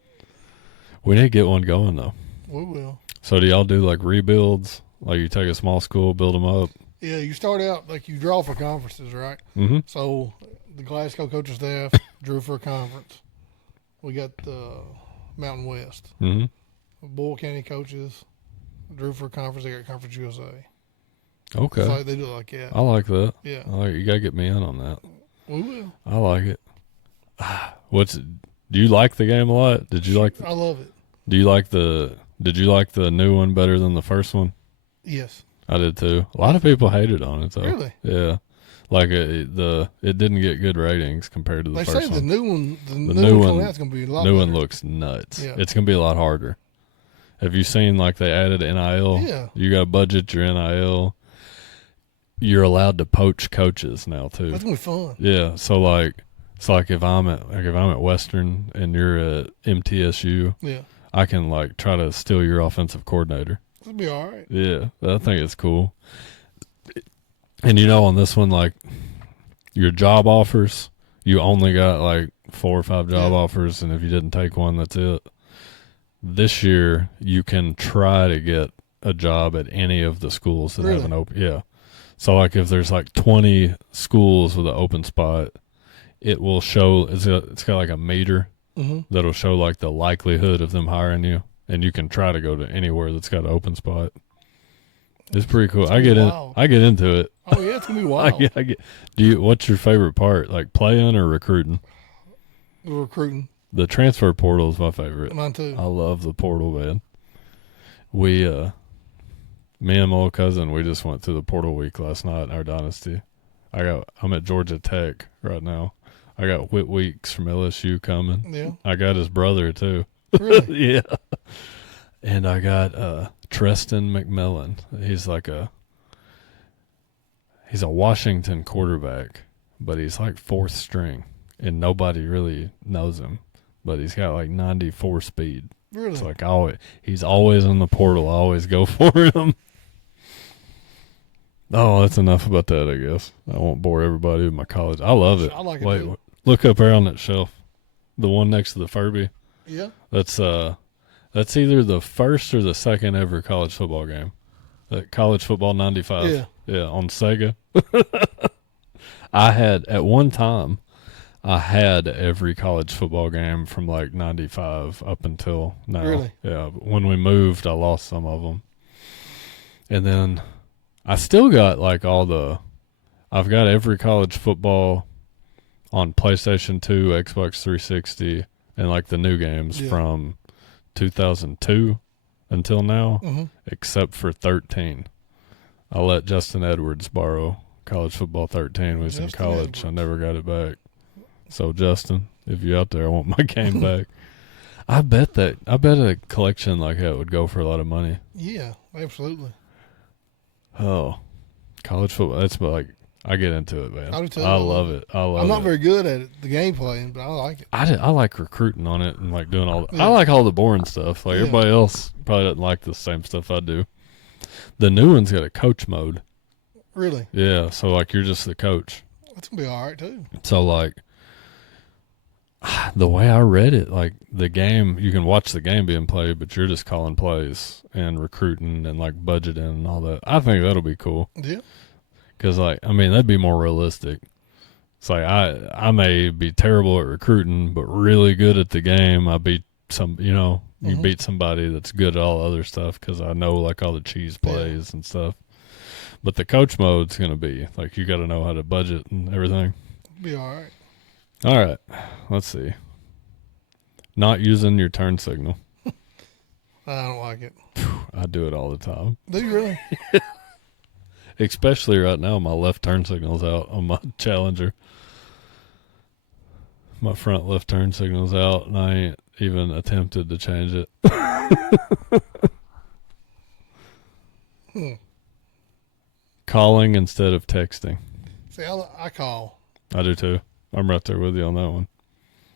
We need to get one going though. We will. So do y'all do like rebuilds? Like you take a small school, build them up? Yeah, you start out like you draw for conferences, right? Mm-hmm. So the Glasgow coaching staff drew for a conference. We got the Mountain West. Mm-hmm. Boyle County coaches drew for a conference. They got Conference USA. Okay. It's like they do it like that. I like that. Yeah. You gotta get me in on that. We will. I like it. Do you like the game a lot? I love it. Did you like the new one better than the first one? Yes. I did too. A lot of people hated on it though. Really? Yeah. Like it didn't get good ratings compared to the They first say one. the new one new coming one- out is going to be a lot New better. one looks nuts. Yeah. It's gonna be a lot harder. Have you seen like they added NIL? Yeah. You got to budget your NIL. You're allowed to poach coaches now too. That's gonna be fun. Yeah. So like, it's like if I'm at Western and you're at MTSU, Yeah. I can like try to steal your offensive coordinator. It'll be all right. Yeah, I think it's cool. And on this one, like your job offers, you only got like 4 or 5 job offers, and if you didn't take one, that's it. This year, you can try to get a job at any of the schools that have an open. Yeah. So like if there's like 20 schools with an open spot, it will show. It's got like a meter that'll show like the likelihood of them hiring you, and you can try to go to anywhere that's got an open spot. It's pretty cool. I get into it. Oh yeah, it's gonna be wild. What's your favorite part? Like playing or recruiting? Recruiting. The transfer portal is my favorite. Mine too. I love the portal, man. Me and my little cousin, we just went to the portal week last night in our dynasty. I'm at Georgia Tech right now. I got Whit Weeks from LSU coming. Yeah. I got his brother too. Really? Yeah. And I got Treston McMillan. He's a Washington quarterback, but he's like 4th string, and nobody really knows him. But he's got like 94 speed. Really? It's like he's always in the portal. I always go for him. Oh, that's enough about that, I guess. I won't bore everybody with my college. I love it. I like it. Wait, too. look up there on that shelf. The one next to the Furby. Yeah. That's either the first or the second ever college football game. College Football 95. Yeah, on Sega. At one time, I had every college football game from like 95 up until now. Really? Yeah. But when we moved, I lost some of them. And then I still got like I've got every college football on PlayStation 2, Xbox 360, and like the new games from 2002 until now, except for 13. I let Justin Edwards borrow College Football 13 when he was in college. I never got it back. So Justin, if you're out there, I want my game back. I bet a collection like that would go for a lot of money. Yeah, absolutely. Oh, college football. That's like I get into it, man. I do too. I love it. I'm not very good at it, the game playing, but I like it. I like recruiting on it and like doing all I like all the boring stuff. Like everybody else probably doesn't like the same stuff I do. The new one's got a coach mode. Really? Yeah, so like you're just the coach. That's gonna be all right too. So like the way I read it, like the game, you can watch the game being played, but you're just calling plays and recruiting and like budgeting and all that. I think that'll be cool. Yeah. Because like that'd be more realistic. It's like I may be terrible at recruiting, but really good at the game. I beat you beat somebody that's good at all other stuff because I know like all the cheese plays and stuff. But the coach mode's gonna be like you got to know how to budget and everything. Be all right. All right, let's see. Not using your turn signal. I don't like it. I do it all the time. Do you really? Especially right now, my left turn signal's out on my Challenger. My front left turn signal's out, and I ain't even attempted to change it. Calling instead of texting. See, I call. I do too. I'm right there with you on that one.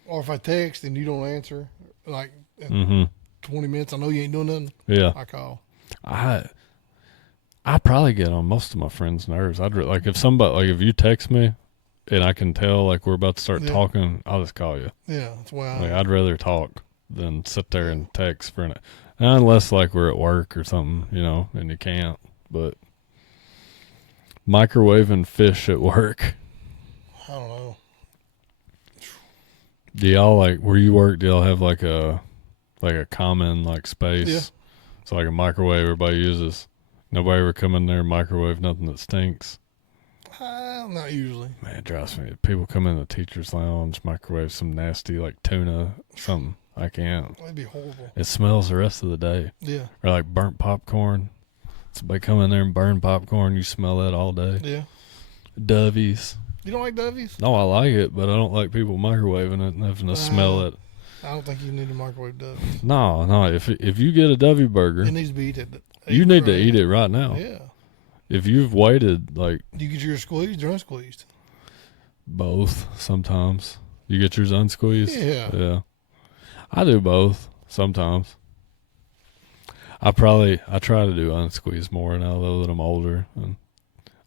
Or if I text and you don't answer, like in 20 minutes, I know you ain't doing nothing. Yeah. I call. I probably get on most of my friends' nerves. Like if you text me and I can tell like we're about to start talking, I'll just call you. Yeah, that's why. I'd rather talk than sit there and text unless like we're at work or something, and you can't. But microwaving fish at work. I don't know. Do y'all like where you work? Do y'all have like a common like space? Yeah. So like a microwave everybody uses. Nobody ever come in there and microwave nothing that stinks. Not usually. Man, it drives me. People come in the teacher's lounge, microwave some nasty like tuna, something. I can't. That'd be horrible. It smells the rest of the day. Yeah. Or like burnt popcorn. Somebody come in there and burn popcorn. You smell that all day. Yeah. Dovies. You don't like Dovies? No, I like it, but I don't like people microwaving it and having to smell it. I don't think you need a microwave Dovey. No. If you get a Dovey burger, It needs to be eaten. you need to eat it right now. Yeah. If you've waited, like... Do you get yours squeezed or unsqueezed? Both, sometimes. You get yours unsqueezed? Yeah. Yeah. I do both, sometimes. I try to do unsqueezed more now, though, that I'm older. And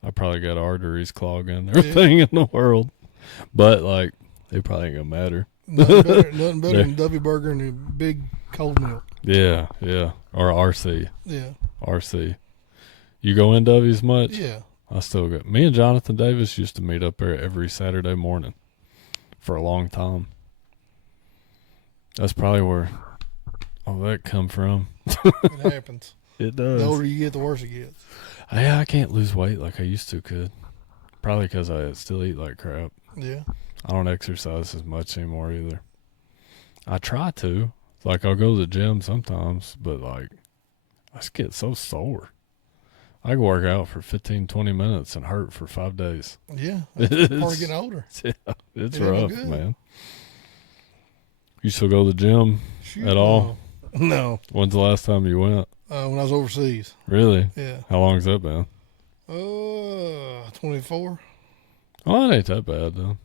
I probably got arteries clogging and everything in the world. But, like, it probably ain't going to matter. Nothing better than Dovey burger and a big cold milk. Yeah. Or RC. Yeah. RC. You go in Dovey's much? Yeah. I still go. Me and Jonathan Davis used to meet up there every Saturday morning for a long time. That's probably where all that come from. It happens. It does. The older you get, the worse it gets. Yeah, I can't lose weight like I used to could. Probably because I still eat like crap. Yeah. I don't exercise as much anymore either. I try to. Like, I'll go to the gym sometimes, but, like, I just get so sore. I can work out for 15, 20 minutes and hurt for 5 days. Yeah. That's part of getting older. Yeah, it's It ain't no rough, good. man. You still go to the gym at all? No. When's the last time you went? When I was overseas. Really? Yeah. How long has that been? 24. Oh, it ain't that bad, though.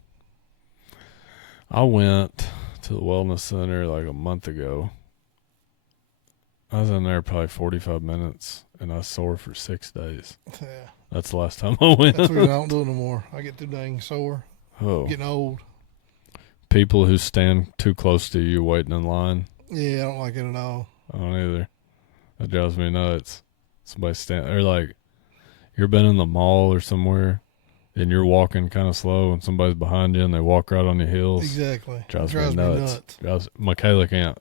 I went to the wellness center like a month ago. I was in there probably 45 minutes, and I was sore for 6 days. Yeah. That's the last time I went. That's the reason I don't do it no more. I get too dang sore. Oh. Getting old. People who stand too close to you waiting in line. Yeah, I don't like it at all. I don't either. That drives me nuts. Somebody stand, or like, you've been in the mall or somewhere, and you're walking kind of slow, and somebody's behind you, and they walk right on your heels. Exactly. Drives me nuts. Michaela can't.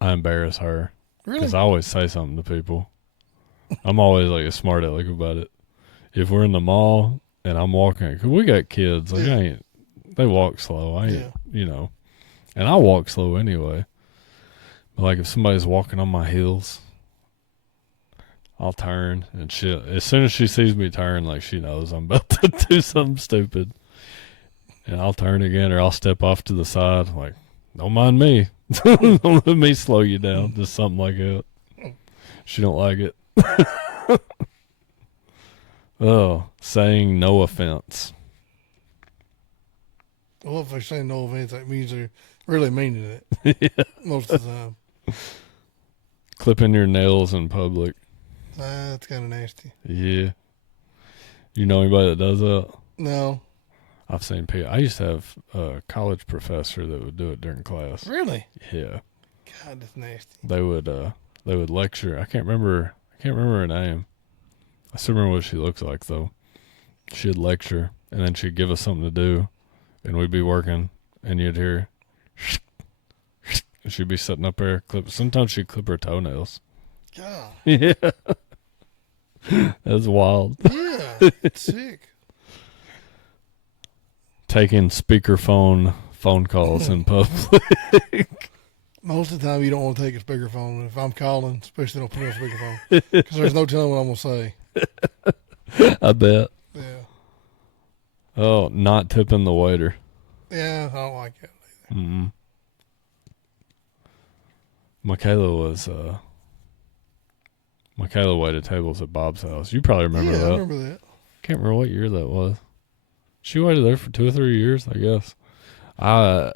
I embarrass her. Really? Because I always say something to people. I'm always like a smart aleck about it. If we're in the mall and I'm walking, because we got kids, like they walk slow. And I walk slow anyway. But like if somebody's walking on my heels, I'll turn and shit. As soon as she sees me turn, like she knows I'm about to do something stupid. And I'll turn again or I'll step off to the side. Like, don't mind me. Don't let me slow you down. Just something like that. She don't like it. Oh, saying no offense. Well, if they're saying no offense, that means they're really meaning it. Yeah. Most of the time. Clipping your nails in public. That's kind of nasty. Yeah. You know anybody that does that? No. I've seen people. I used to have a college professor that would do it during class. Really? Yeah. God, that's nasty. They would lecture. I can't remember her name. I still remember what she looks like though. She'd lecture and then she'd give us something to do, and we'd be working, and you'd hear. She'd be sitting up there sometimes she'd clip her toenails. God. Yeah. That's wild. Yeah. It's sick. Taking speakerphone phone calls in public. Most of the time, you don't want to take a speakerphone. If I'm calling, especially don't put it on speakerphone, because there's no telling what I'm gonna say. I bet. Yeah. Oh, not tipping the waiter. Yeah, I don't like it either. Mm-hmm. Michaela waited tables at Bob's house. You probably remember that. I remember that. Can't remember what year that was. She waited there for 2 or 3 years, I guess. I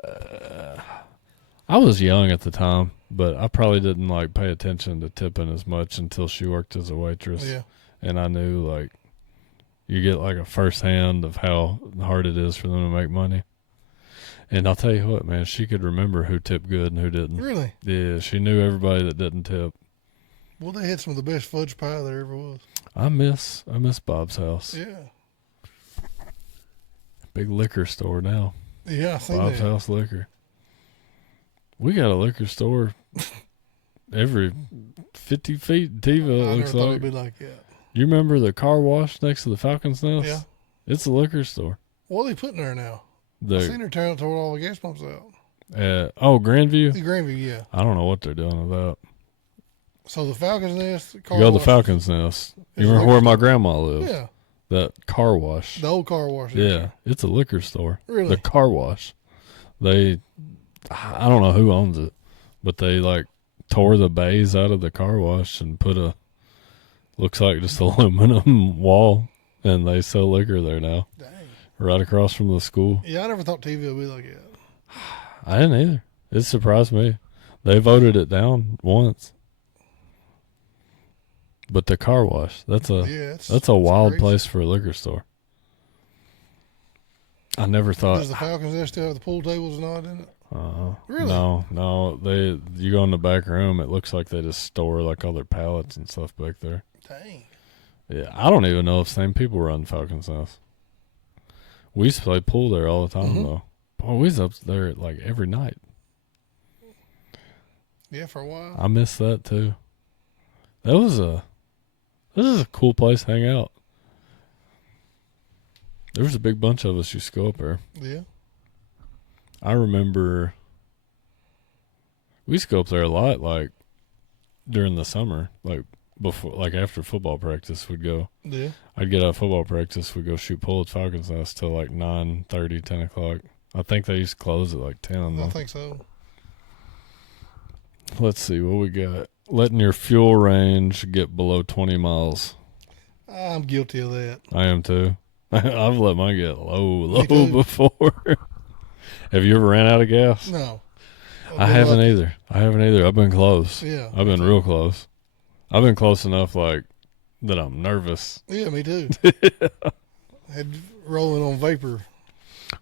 was young at the time, but I probably didn't like pay attention to tipping as much until she worked as a waitress. Yeah. And I knew like you get like a first hand of how hard it is for them to make money. And I'll tell you what, man, she could remember who tipped good and who didn't. Really? Yeah, she knew everybody that didn't tip. Well, they had some of the best fudge pie there ever was. I miss Bob's house. Yeah. Big liquor store now. Yeah, I think Bob's that. House Liquor. We got a liquor store every 50 feet in Tiva, it I looks never thought like. it'd be like that. You remember the car wash next to the Falcon's Nest? Yeah. It's a liquor store. What are they putting there now? I seen her tore all the gas pumps out. Grandview? The Grandview, yeah. I don't know what they're doing with that. So the Falcon's Nest, the car You go to the wash, Falcon's Nest. You It's a remember where liquor my store. grandma lives? Yeah. That car wash. The old car wash. Yeah, it's a liquor store. Really? The car wash. They I don't know who owns it, but they like tore the bays out of the car wash and put looks like just aluminum wall, and they sell liquor there now. Dang. Right across from the school. Yeah, I never thought TV would be like that. I didn't either. It surprised me. They voted it down once. But the car wash, that's a wild crazy place for a liquor store. I never thought. Does the Falcons there still have the pool tables and all in it? Really? No. You go in the back room, it looks like they just store like all their pallets and stuff back there. Dang. Yeah, I don't even know if same people run Falcons house. We used to play pool there all the time though. Boy, we was up there like every night. Yeah, for a while. I miss that too. This is a cool place to hang out. There was a big bunch of us used to go up there. Yeah. I remember we used to go up there a lot, like during the summer, like before, like after football practice, we'd go. Yeah. I'd get out of football practice, we'd go shoot pool at Falcons Nest till like 9:30, 10 o'clock. I think they used to close at like 10. I think so. Let's see what we got. Letting your fuel range get below 20 miles. I'm guilty of that. I am too. I've let mine get low too. before. Have you ever ran out of gas? No. I haven't either. I've been close. Yeah. I've been real close. I've been close enough like that I'm nervous. Yeah, me too. Had rolling on vapor.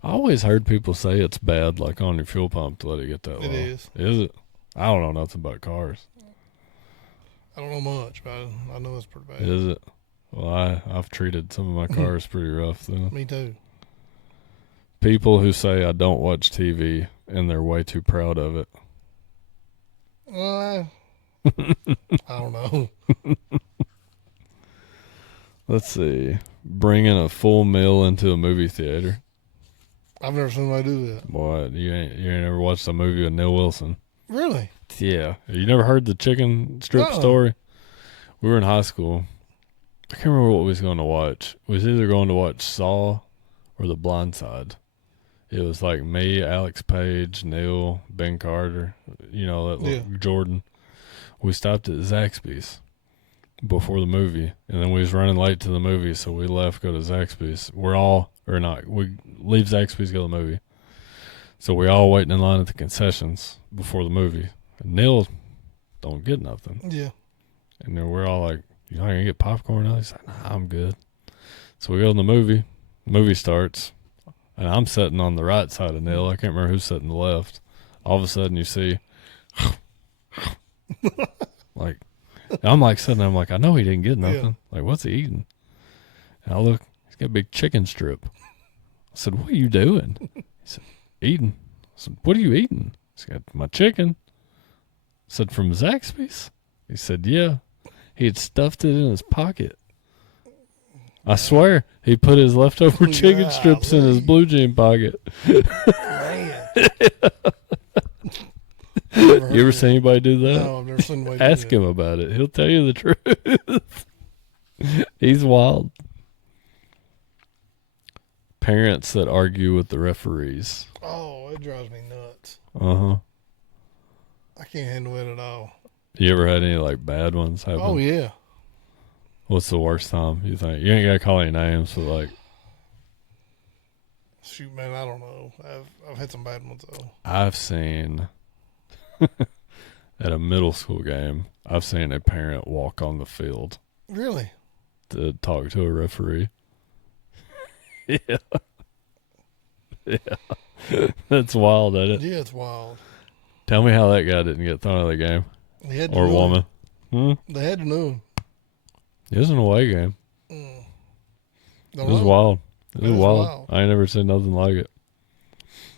I always heard people say it's bad like on your fuel pump to let it get that low. It is. Is it? I don't know nothing about cars. I don't know much, but I know it's pretty bad. Is it? Well, I've treated some of my cars pretty rough though. Me too. People who say I don't watch TV and they're way too proud of it. I don't know. Let's see. Bringing a full meal into a movie theater. I've never seen anybody do that. Boy, you ain't ever watched a movie with Neil Wilson. Really? Yeah. You never heard the chicken strip story? We were in high school. I can't remember what we was going to watch. We was either going to watch Saw or The Blind Side. It was like me, Alex Page, Neil, Ben Carter, Jordan. We stopped at Zaxby's before the movie, and then we was running late to the movie, so we left, go to Zaxby's. We leave Zaxby's, go to the movie. So we all waiting in line at the concessions before the movie. And Neil don't get nothing. Yeah. And then we're all like, "You're not going to get popcorn?" He's like, "Nah, I'm good." So we go in the movie. The movie starts, and I'm sitting on the right side of Neil. I can't remember who's sitting on the left. All of a sudden you see, like, I'm like sitting there, I'm like, I know he didn't get nothing. Like, what's he eating? And I look, he's got a big chicken strip. I said, "What are you doing?" He said, "Eating." I said, "What are you eating?" He's got my chicken. I said, "From Zaxby's?" He said, "Yeah." He had stuffed it in his pocket. I swear, he put his leftover chicken strips in his blue jean pocket. Man. You ever seen anybody do that? No, I've never seen anybody Ask do him about it. He'll tell you the truth. He's wild. Parents that argue with the referees. Oh, it drives me nuts. Uh-huh. I can't handle it at all. You ever had any like bad ones happen? Oh, yeah. What's the worst time you think? You ain't got to call any names, but like. Shoot, man, I don't know. I've had some bad ones, though. I've seen, at a middle school game, I've seen a parent walk on the field. Really? To talk to a referee. Yeah. Yeah. That's wild, isn't it? Yeah, it's wild. Tell me how that guy didn't get thrown out of the game. Or woman. They had to know him. It was an away game. It was wild. It was wild. I ain't never seen nothing like it.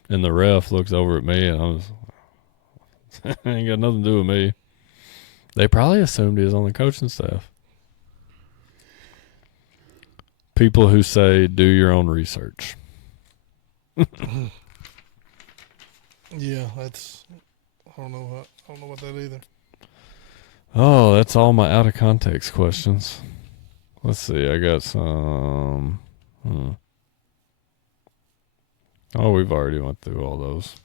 And the ref looks over at me, and I was, ain't got nothing to do with me. They probably assumed he was on the coaching staff. People who say, do your own research. Yeah, that's, I don't know about that either. Oh, that's all my out of context questions. Let's see. I got some. Oh, we've already went through all those.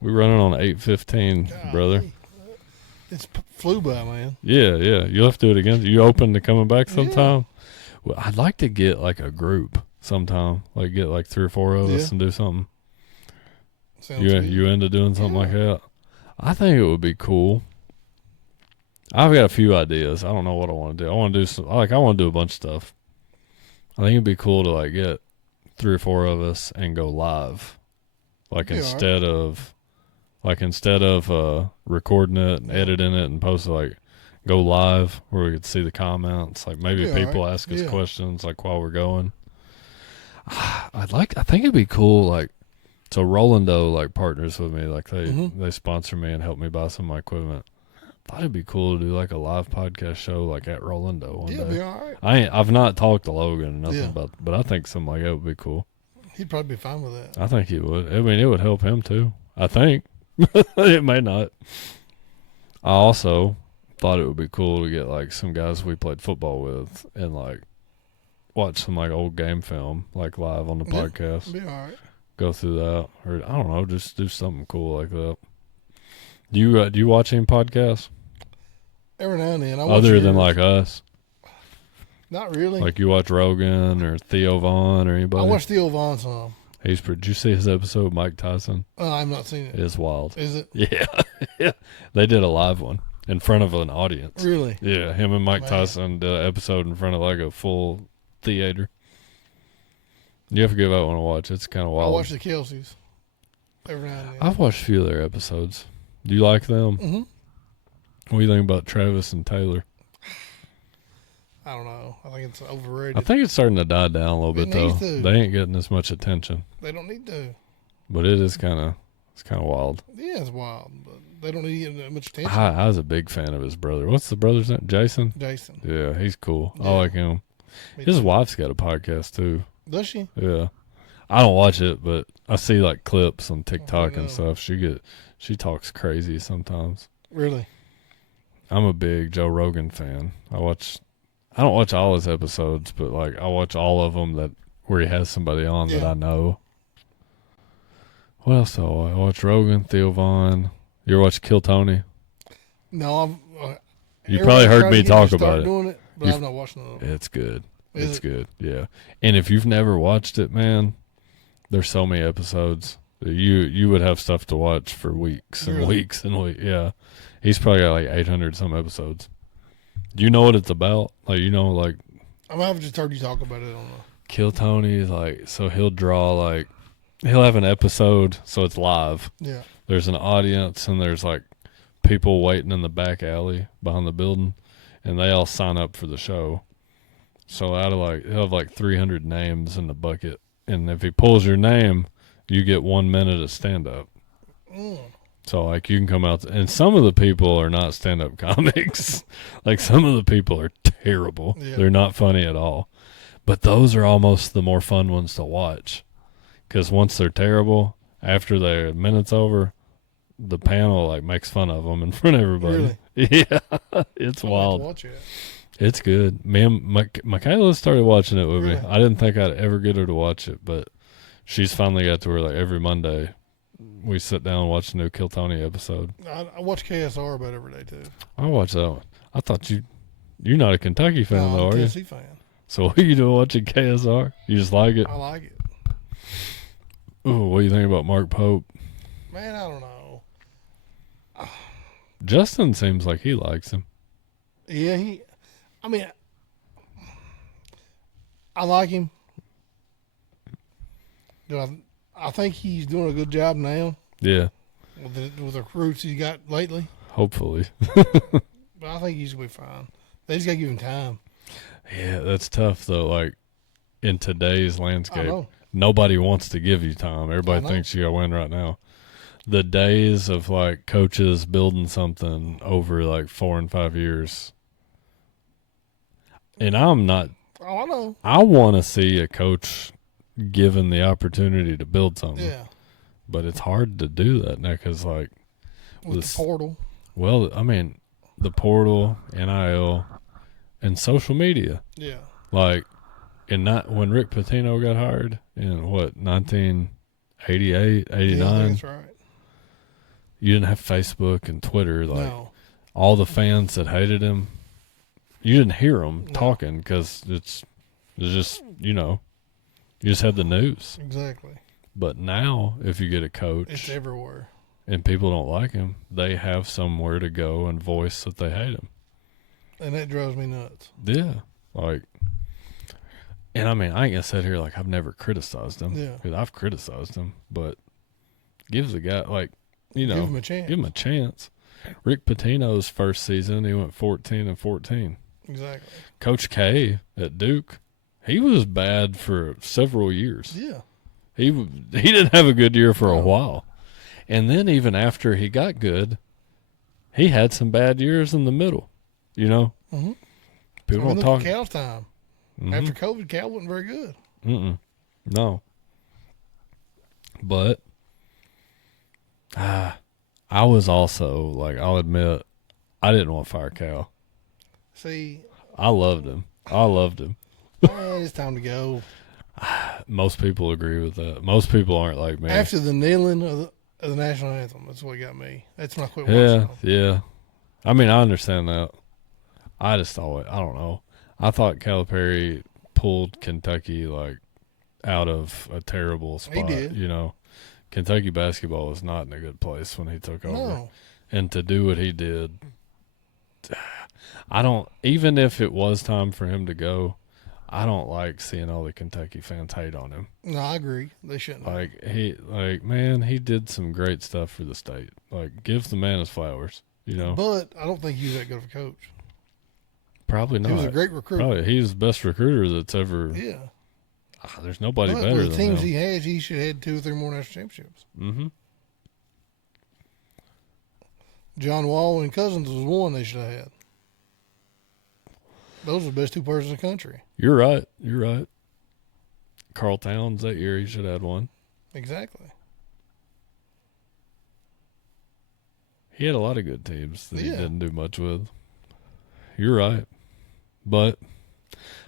We running on 8:15, brother. It's flew by, man. Yeah. You'll have to do it again. You open to coming back sometime? Yeah. Well, I'd like to get like a group sometime. Like get like 3 or 4 of us and do something. Sounds good. You into doing something like that? I think it would be cool. I've got a few ideas. I don't know what I want to do. I want to do some, I want to do a bunch of stuff. I think it'd be cool to like get 3 or 4 of us and go live. Like instead of recording it and editing it and post it, like go live where we could see the comments. Like maybe people ask us questions like while we're going. I think it'd be cool. Like, so Rolando like partners with me. Like they sponsor me and help me buy some of my equipment. Thought it'd be cool to do like a live podcast show like at Rolando one day. It'd be all right. I've not talked to Logan or nothing about, but I think something like that would be cool. He'd probably be fine with that. I think he would. I mean, it would help him too. I think. It may not. I also thought it would be cool to get like some guys we played football with and like watch some like old game film like live on the podcast. Be all right. Go through that, or I don't know, just do something cool like that. Do you watch any podcasts? Every now and then. Other than like us? Not really. Like you watch Rogan or Theo Vaughn or anybody? I watch Theo Vaughn some. Did you see his episode with Mike Tyson? I've not seen it. It is wild. Is it? Yeah. Yeah. They did a live one in front of an audience. Really? Yeah. Him and Mike Tyson did an episode in front of like a full theater. You have to give that one a watch. It's kind of wild. I watch the Kelseys every now and then. I've watched a few of their episodes. Do you like them? Mm-hmm. What do you think about Travis and Taylor? I don't know. I think it's overrated. I think it's starting to die down a little bit though. They ain't getting as much attention. They don't need to. But it is kind of wild. Yeah, it's wild, but they don't need to get that much attention. I was a big fan of his brother. What's the brother's name? Jason? Jason. Yeah, he's cool. Yeah. I like him. His wife's got a podcast too. Does she? Yeah. I don't watch it, but I see like clips on TikTok and stuff. She talks crazy sometimes. Really? I'm a big Joe Rogan fan. I don't watch all his episodes, but like I watch all of them where he has somebody on that I know. What else do I watch? Rogan, Theo Vaughn. You ever watch Kill Tony? No, you probably heard me talk about it. Doing it, but I've not watched it. It's good. It's good. Yeah. And if you've never watched it, man, there's so many episodes. You would have stuff to watch for weeks and weeks and weeks. Yeah. He's probably got like 800 some episodes. Do you know what it's about? Like, like. I've just heard you talk about it. I don't know. Kill Tony is like, so he'll have an episode, so it's live. Yeah. There's an audience and there's like people waiting in the back alley behind the building and they all sign up for the show. So he'll have like 300 names in the bucket. And if he pulls your name, you get 1 minute of stand up. So like you can come out and some of the people are not stand up comics. Like some of the people are terrible. Yeah. They're not funny at all. But those are almost the more fun ones to watch. Because once they're terrible, after their minute's over, the panel like makes fun of them in front of everybody. Really? Yeah. It's wild. Watch it. It's good. Michaela started watching it with me. I didn't think I'd ever get her to watch it, but she's finally got to where like every Monday we sit down and watch a new Kill Tony episode. I watch KSR about every day too. I watch that one. I thought you're not a Kentucky fan though, are you? Tennessee fan. So what are you doing watching KSR? You just like it? I like it. Ooh, what do you think about Mark Pope? Man, I don't know. Justin seems like he likes him. Yeah, I like him. I think he's doing a good job now. Yeah. With the recruits he got lately. Hopefully. But I think he's going to be fine. They just got to give him time. Yeah, that's tough, though. Like, in today's landscape, nobody wants to give you time. Everybody thinks you got to win right now. The days of, like, coaches building something over, like, 4 and 5 years. And I'm not. Oh, I know. I want to see a coach given the opportunity to build something. Yeah. But it's hard to do that now because, like. With the portal. Well, I mean, the portal, NIL, and social media. Yeah. Like, when Rick Pitino got hired in, 1988, 89? Yeah, I think that's right. You didn't have Facebook and Twitter. Like No. all the fans that hated him, you didn't hear them No. talking because it's just, you just had the news. Exactly. But now, if you get a coach It's everywhere. and people don't like him, they have somewhere to go and voice that they hate him. And that drives me nuts. Yeah. Like, and I mean, I ain't going to sit here like I've never criticized him. Yeah. Because I've criticized him. But give the guy, like, Give him a chance. Give him a chance. Rick Pitino's first season, he went 14-14. Exactly. Coach K at Duke, he was bad for several years. Yeah. He didn't have a good year for a No. while. And then even after he got good, he had some bad years in the middle. Mm-hmm. People don't Look talk. at Cal's time. Mhm. After COVID, Cal wasn't very good. No. But I was also, like, I'll admit, I didn't want to fire Cal. See, I loved him. it's time to go. Most people agree with that. Most people aren't like me. After the kneeling of the national anthem, that's what got me. That's when I quit watching. Yeah. I mean, I understand that. I just thought, I don't know. I thought Calipari pulled Kentucky, like, out of a terrible spot. He did. Kentucky basketball was not in a good place when he took over. No. And to do what he did, even if it was time for him to go, I don't like seeing all the Kentucky fans hate on him. No, I agree. They shouldn't have. Man, he did some great stuff for the state. Like, give the man his flowers, But I don't think he was that good of a coach. Probably not. He was a great recruiter. Probably. He's the best recruiter that's ever. Yeah. There's nobody But better with the than teams him. he has, he should have had 2 or 3 more national championships. Mm-hmm. John Wall and Cousins was one they should have had. Those are the best 2 players in the country. You're right. Carl Towns that year, he should have had one. Exactly. He had a lot of good teams that he Yeah. didn't do much with. You're right. But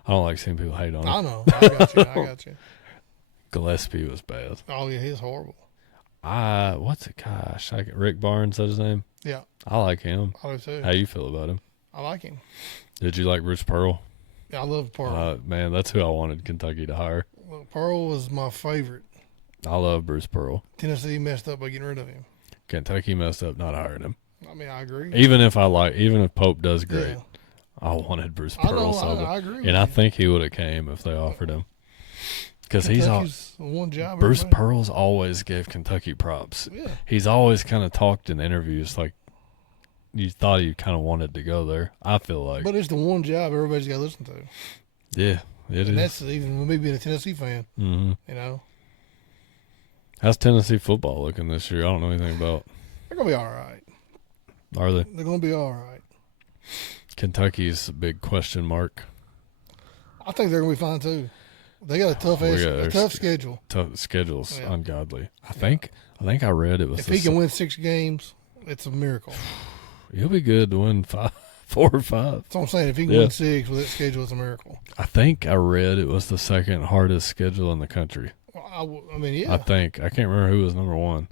I don't like seeing people hate on him. I know. I got you. Gillespie was bad. Oh, yeah, he's horrible. Rick Barnes, that's his name? Yeah, I like him. I do too. How you feel about him? I like him. Did you like Bruce Pearl? Yeah, I love Pearl. Man, that's who I wanted Kentucky to hire. Well, Pearl was my favorite. I love Bruce Pearl. Tennessee messed up by getting rid of him. Kentucky messed up not hiring him. I mean, I agree. Even if Pope does great, Yeah. I wanted Bruce I Pearl know, so bad. I agree with And I you. think he would have came if they offered him. Because Kentucky's one job. Bruce everybody- Pearl's always gave Kentucky props. Yeah. He's always kind of talked in interviews like you thought he kind of wanted to go there. I feel like. But it's the one job everybody's got to listen to. Yeah, it And is. that's even with me being a Tennessee fan, Mm-hmm. How's Tennessee football looking this year? I don't know anything about. They're going to be all right. Are they? They're going to be all right. Kentucky's a big question mark. I think they're going to be fine too. They got a tough schedule. Tough schedule's Yeah. ungodly. I think I read it was. If he can win 6 games, it's a miracle. He'll be good to win 4 or 5. That's what I'm saying. If he can win 6 with that schedule, it's a miracle. I think I read it was the second hardest schedule in the country. Well, I mean, yeah. I can't remember who was number 1.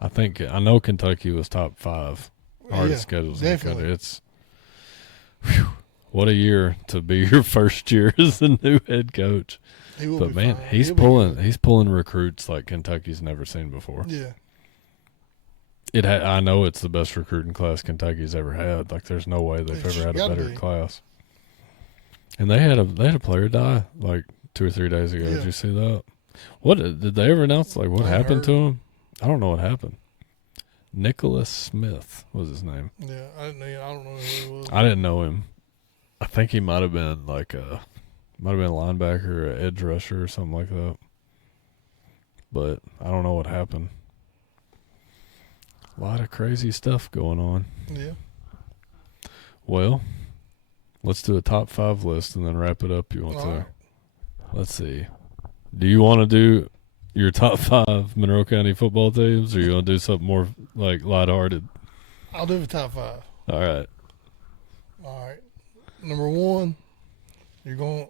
I know Kentucky was top 5 hardest schedules definitely. in the country. What a year to be your first year as the new head coach. He will But be man, fine. he's He'll be pulling recruits like Kentucky's never seen before. good. I know it's the best recruiting class Kentucky's ever had. Like, there's no way they've It's ever had a gotta better be. class. And they had a player die like 2 or 3 days ago. Yeah. Did you see that? What did they ever announce? Like, what I happened to heard. him? I don't know what happened. Nicholas Smith was his name. Yeah, I don't know who he was. I didn't know him. I think he might have been a linebacker or an edge rusher or something like that. But I don't know what happened. A lot of crazy stuff going on. Yeah. Well, let's do a top 5 list and then wrap it up. You want All to? right. Let's see. Do you want to do your top 5 Monroe County football teams, or you want to do something more like lighthearted? I'll do the top 5. All right. All right. Number 1, you're going.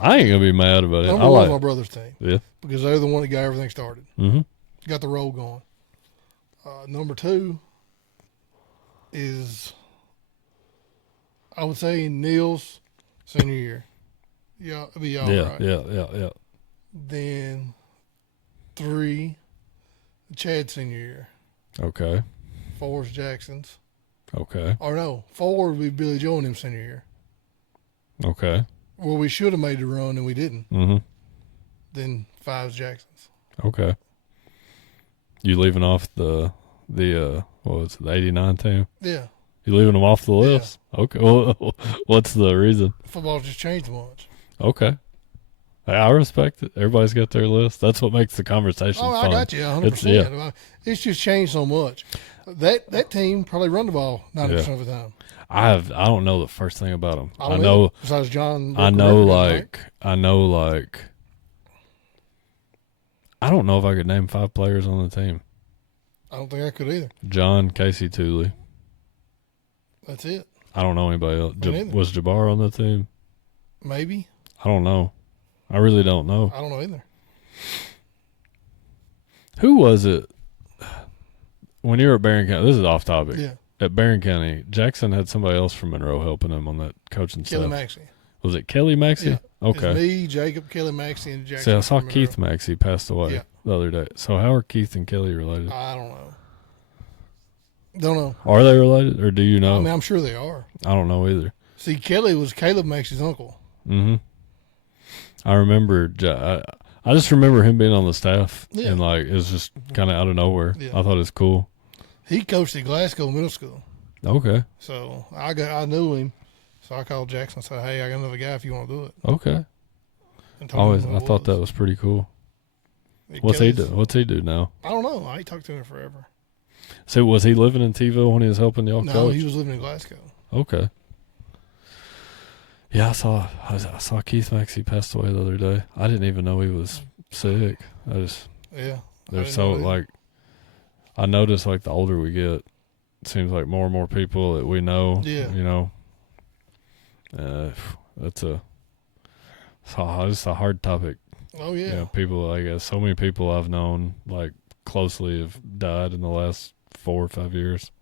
I ain't gonna be mad about it. Number I 1's my like. brother's team Yeah. because they're the one that got everything started. Mm-hmm. Got the roll going. Number 2 is, I would say, Neil's senior year. Yeah, it'll be all right. Yeah. Then 3, Chad's senior year. Okay. 4 is Jackson's. Okay. Or no, 4 would be Billy Joe and him senior year. Okay. Well, we should have made the run and we didn't. Mm-hmm. Then 5 is Jackson's. Okay. You leaving off the what was it, the 89 team? Yeah. You leaving them off the list? Yeah. Okay. Well, what's the reason? Football just changed much. Okay. I respect it. Everybody's got their list. That's what makes the conversation fun. I got you 100%. It's just changed so much. That team probably run the ball 90% of the time. I don't know the first thing about them. I know besides John. I know I don't know if I could name 5 players on the team. I don't think I could either. John, Casey, Tooley. That's it. I don't know anybody else. Was Jabbar on the team? Maybe. I don't know. I really don't know. I don't know either. Who was it when you were at Barron County? This is off topic. Yeah. At Barron County, Jackson had somebody else from Monroe helping him on that coaching staff. Kelly Maxey. Was it Kelly Maxey? Yeah. Okay. It's me, Jacob, Kelly Maxey, and Jackson. See, I saw Keith Maxey passed away the other day. So how are Keith and Kelly related? I don't know. Don't know. Are they related, or do you know? I mean, I'm sure they are. I don't know either. See, Kelly was Caleb Maxey's uncle. Mm-hmm. I remember. I just remember him being on the staff, and like it was just kind of out of nowhere. Yeah. I thought it was cool. He coached at Glasgow Middle School. Okay. So I knew him. So I called Jackson and said, "Hey, I got another guy if you want to do it." Okay. I thought that was pretty cool. What's he do now? I don't know. I ain't talked to him forever. So was he living in T-ville when he was helping y'all coach? No, he was living in Glasgow. Okay. Yeah, I saw Keith Maxey passed away the other day. I didn't even know he was sick. There's so like I notice like the older we get, it seems like more and more people that we know. Yeah. You know. That's just a hard topic. Oh yeah. You know, people, I guess, so many people I've known like closely have died in the last 4 or 5 years.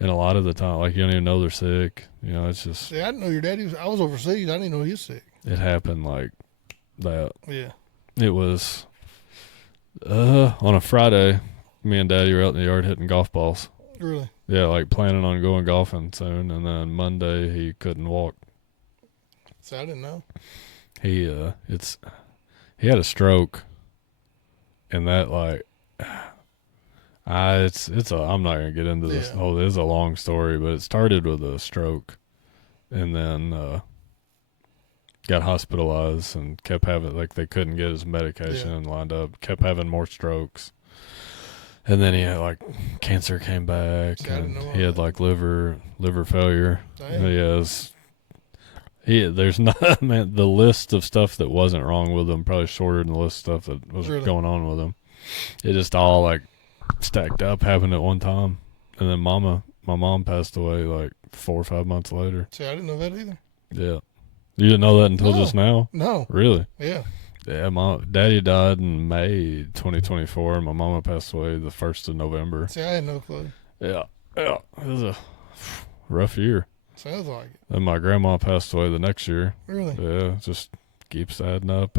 And a lot of the time, like, you don't even know they're sick. You know, it's just. See, I didn't know your daddy I was overseas. I didn't know he was sick. It happened like that. Yeah. It was on a Friday, me and Daddy were out in the yard hitting golf balls. Really? Yeah, like planning on going golfing soon. And then Monday, he couldn't walk. See, I didn't know. He had a stroke. And that, like. I'm not gonna get into this. Yeah. Oh, this is a long story, but it started with a stroke, and then got hospitalized and kept having they couldn't get his medication lined up. Kept having more strokes, and then he had like cancer came back, and he had like liver failure. There's not man. The list of stuff that wasn't wrong with him probably shorter than the list of stuff that was going on with him. It just all like. Stacked up, happened at one time, and then my mom passed away like 4 or 5 months later. See, I didn't know that either. Yeah, you didn't know that until just now. No, really? Yeah. Yeah, Daddy died in May 2024, and my mama passed away the 1st of November. See, I had no clue. Yeah, it was a rough year. Sounds like it. And my grandma passed away the next year. Really? Yeah, it just keeps adding up.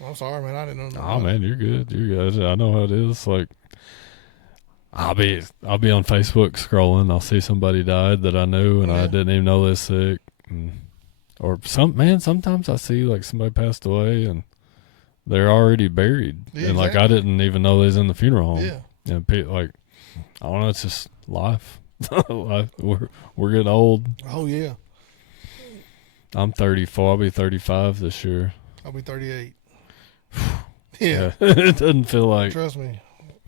Well, I'm sorry, man. I didn't know. Oh man, you're good. I know how it is. Like, I'll be on Facebook scrolling. I'll see somebody died that I knew, and I didn't even know they're sick. Sometimes I see like somebody passed away and they're already buried, and like I didn't even know they was in the funeral home. Yeah. And I don't know. It's just life. We're getting old. Oh yeah. I'm 34. I'll be 35 this year. I'll be 38. Yeah. It doesn't feel like. Trust me,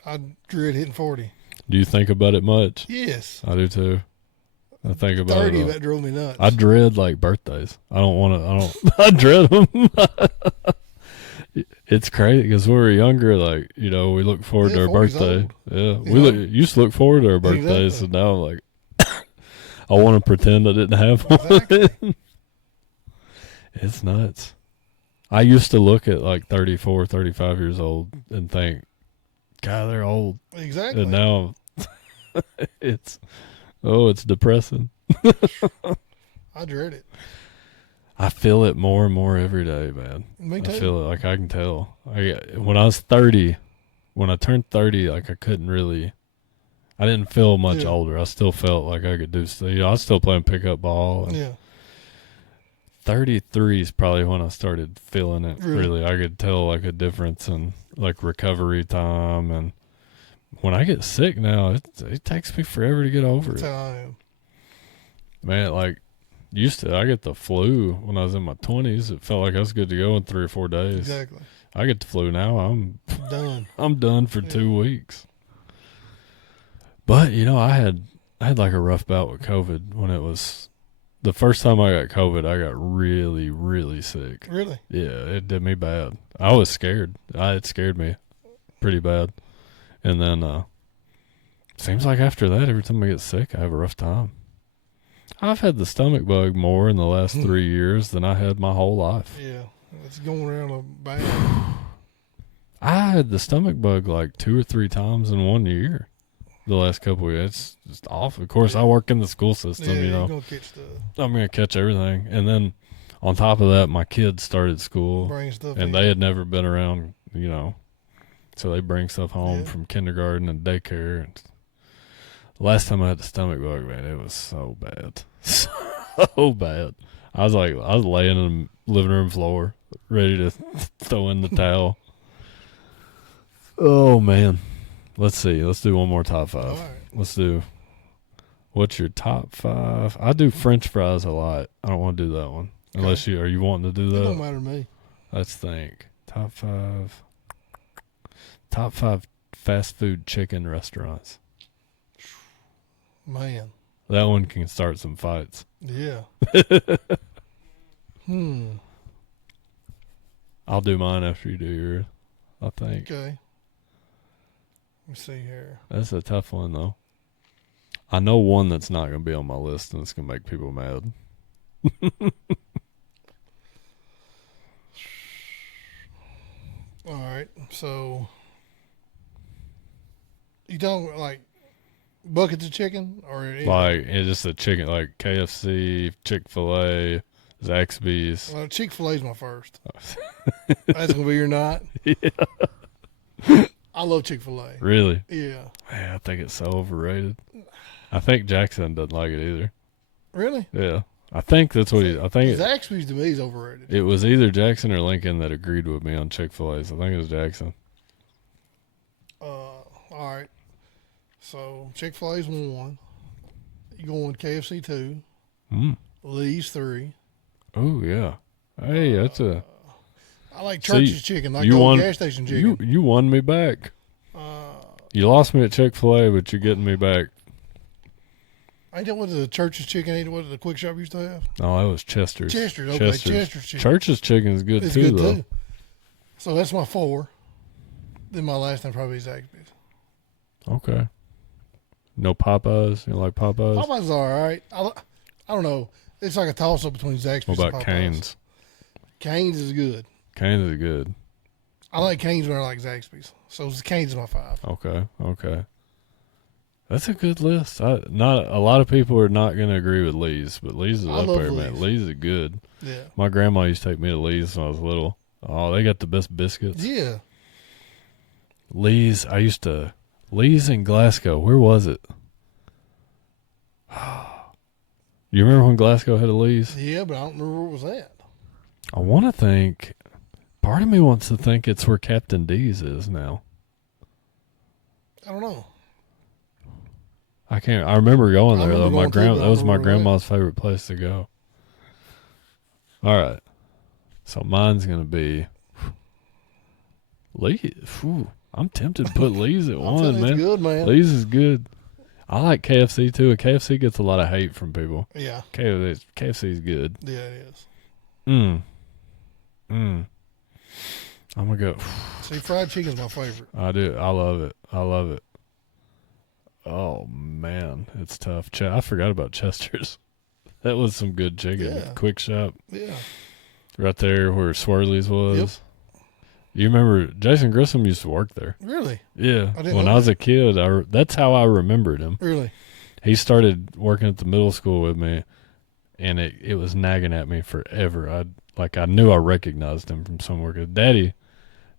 I dread hitting 40. Do you think about it much? Yes. I do too. I think about 30, it. that drove me nuts. I dread like birthdays. I dread them. It's crazy because when we were younger, like, you know, we look forward to our birthday. Old. Yeah. Used to look forward to our birthdays, and now I'm like, I want to pretend I didn't have one. Exactly. It's nuts. I used to look at like 34, 35 years old and think, God, they're old. Exactly. And now it's depressing. I dread it. I feel it more and more every day, man. Me too. I feel it, like I can tell. When I was 30, when I turned 30, like I didn't feel much older. I still felt like I could do stuff. I was still playing pickup ball. Yeah. 33 is probably when I started feeling it. Really, I could tell like a difference in like recovery time, and when I get sick now, it takes me forever to get over That's it. how I am. Man, like I get the flu when I was in my 20s. It felt like I was good to go in 3 or 4 days. Exactly. I get the flu now. I'm done. I'm done for 2 weeks. But I had like a rough bout with COVID when it was the first time I got COVID. I got really, really sick. Really? Yeah, it did me bad. I was scared. It scared me pretty bad. And then seems like after that, every time I get sick, I have a rough time. I've had the stomach bug more in the last 3 years than I had my whole life. Yeah, it's going around bad. I had the stomach bug like 2 or 3 times in 1 year. The last couple of years, it's just awful. Of course, I work in the school system. You're gonna catch stuff. I'm gonna catch everything, and then on top of that, my kids started school, Bring stuff and they had never been around, so they bring stuff home from kindergarten and daycare. And the last time I had the stomach bug, man, it was so bad, so bad. I was laying on the living room floor, ready to throw in the towel. Oh man. Let's see. Let's do one more top 5. All right. Let's do. What's your top 5? I do French fries a lot. I don't want to do that one. Okay. Unless are you wanting to do that? It don't matter to me. Let's think. Top 5. Top 5 fast food chicken restaurants. Man. That one can start some fights. Yeah. I'll do mine after you do yours, I think. Okay. Let me see here. That's a tough one, though. I know one that's not going to be on my list, and it's going to make people mad. All right. So, you don't like buckets of chicken or like it's just a chicken, like KFC, Chick-fil-A, Zaxby's. Well, Chick-fil-A is my first. That's gonna be your night. Yeah. I love Chick-fil-A. Really? Yeah. Man, I think it's so overrated. I think Jackson doesn't like it either. Really? Yeah. I think that's what I think. Zaxby's to me is overrated. It was either Jackson or Lincoln that agreed with me on Chick-fil-A. So I think it was Jackson. All right. So Chick-fil-A's 1. You going KFC 2. Lee's 3. Oh yeah. Hey, that's a. I like Church's chicken, like the old gas station chicken. You won me back. You lost me at Chick-fil-A, but you're getting me back. Ain't that what the Church's chicken? Ain't what the quick shop used to have? No, that was Chester's. Chester's, okay. Chester's chicken. Church's chicken is good too, though. So that's my 4. Then my last one probably is Zaxby's. Okay. No Popeyes? You like Popeyes? Popeyes is all right. I don't know. It's like a toss-up between Zaxby's and Popeyes. What about Cane's? Cane's is good. Cane's is good. I like Cane's when I like Zaxby's. So Cane's is my 5. Okay. That's a good list. Not a lot of people are not going to agree with Lee's, but Lee's is up there, man. Lee's is good. Yeah. My grandma used to take me to Lee's when I was little. Oh, they got the best biscuits. Yeah. Lee's in Glasgow. Where was it? You remember when Glasgow had a Lee's? Yeah, but I don't remember where it was at. I want to think. Part of me wants to think it's where Captain D's is now. I don't know. I can't. I remember going there though. That was my grandma's favorite place to go. All right, so mine's gonna be Lee. I'm tempted to put Lee's at 1, man. Good, man. Lee's is good. I like KFC too. And KFC gets a lot of hate from people. Yeah. KFC's good. Yeah, it is. I'm gonna go. See, fried chicken's my favorite. I do. I love it. Oh man, it's tough. I forgot about Chester's. That was some good chicken. Yeah. Quick shop. Yeah. Right there where Swirly's was. Yep. You remember Jason Grissom used to work there? Really? Yeah. I didn't When know I was that. a kid, that's how I remembered him. Really? He started working at the middle school with me, and it was nagging at me forever. I knew I recognized him from somewhere. 'Cause Daddy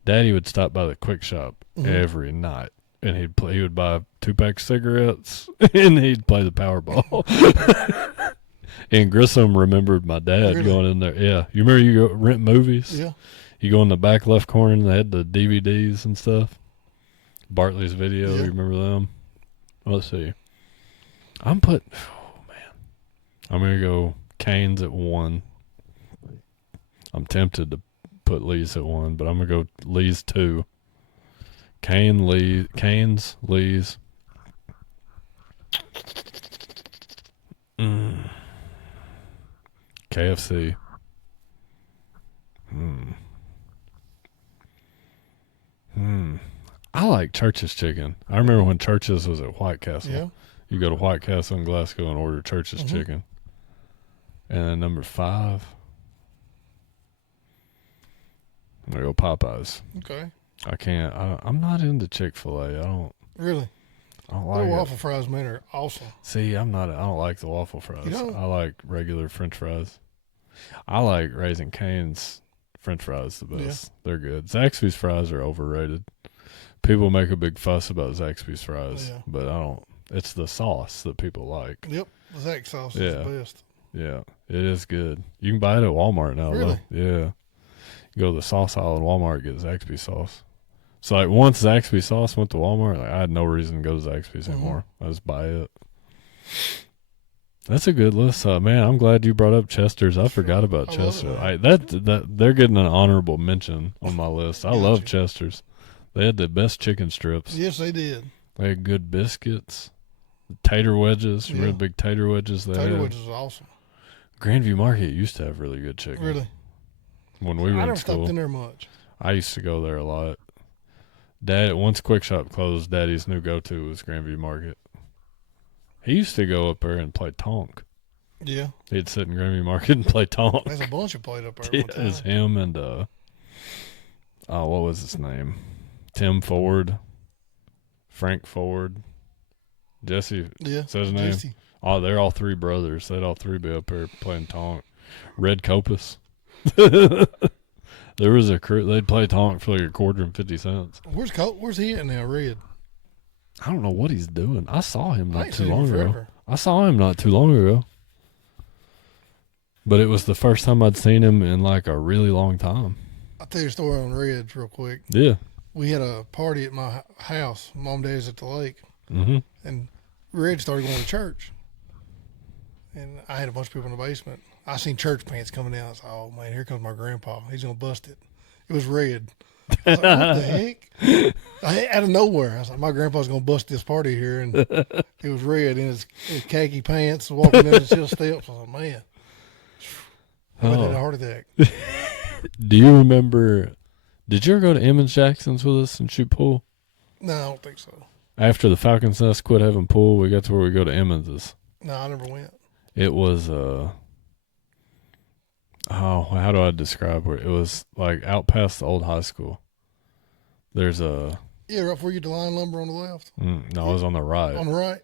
would stop by the quick shop every night, and he would buy 2 packs of cigarettes, and he'd play the Powerball. And Grissom remembered my dad going in there. Yeah, you remember you go rent movies? Yeah. You go in the back left corner, and they had the DVDs and stuff. Bartley's Video, Yeah. you remember them? Let's see. I'm gonna go Canes at 1. I'm tempted to put Lee's at 1, but I'm gonna go Lee's 2. Canes, Lee's. KFC. I like Church's chicken. I remember when Church's was at White Castle. Yeah. You go to White Castle in Glasgow and order Church's chicken. And then number 5, I'm gonna go Popeyes. Okay. I'm not into Chick-fil-A. Really? I don't Their like waffle it. fries, man, are awesome. See, I don't like the waffle fries. You don't? I like regular French fries. I like Raising Cane's French fries the best. Yeah. They're good. Zaxby's fries are overrated. People make a big fuss about Zaxby's fries, but I don't. It's the sauce that people like. Yep. The Zach sauce is the best. Yeah, it is good. You can buy it at Walmart now. Really? Though. Yeah. You go to the sauce aisle at Walmart, get Zaxby sauce. So like once Zaxby sauce went to Walmart, I had no reason to go to Zaxby's anymore. I just buy it. That's a good list, man. I'm glad you brought up Chester's. I forgot about Chester. They're getting an honorable mention on my list. I love Chester's. They had the best chicken strips. Yes, they did. They had good biscuits, tater wedges. Remember the big tater wedges they had? Tater wedges is awesome. Grandview Market used to have really good chicken. Really? When we were I in never school, stopped in there much. I used to go there a lot. Once Quick Shop closed, Daddy's new go-to was Grandview Market. He used to go up there and play Tonk. Yeah. He'd sit in Grandview Market and play Tonk. There's a bunch of played up there. Yeah, it was him and what was his name? Tim Ford, Frank Ford, Jesse. Yeah. Is that his name? Jesse. Oh, they're all 3 brothers. They'd all 3 be up there playing Tonk. Red Copus. There was a crew. They'd play Tonk for like a quarter and 50 cents. Where's he at now, Red? I don't know what he's doing. I saw him I not ain't too seen him long ago. forever. I saw him not too long ago. But it was the first time I'd seen him in like a really long time. I'll tell you a story on Reds real quick. Yeah. We had a party at my house. Mom and Dad's at the lake. Mm-hmm. And Red started going to church. And I had a bunch of people in the basement. I seen church pants coming down. I was like, oh, man, here comes my grandpa. He's going to bust it. It was Red. I was like, what the heck? Out of nowhere. I was like, my grandpa's going to bust this party here. And it was Red in his khaki pants walking down the steel steps. I was like, man. I had a heart attack. Do you remember, did you ever go to Emmons Jackson's with us and shoot pool? No, I don't think so. After the Falcons Nest quit having pool, we got to where we go to Emmons's. No, I never went. It was, how do I describe it? It was like out past the old high school. There's a... Yeah, right before you get to Line Lumber on the left. No, it was on the right. On the right?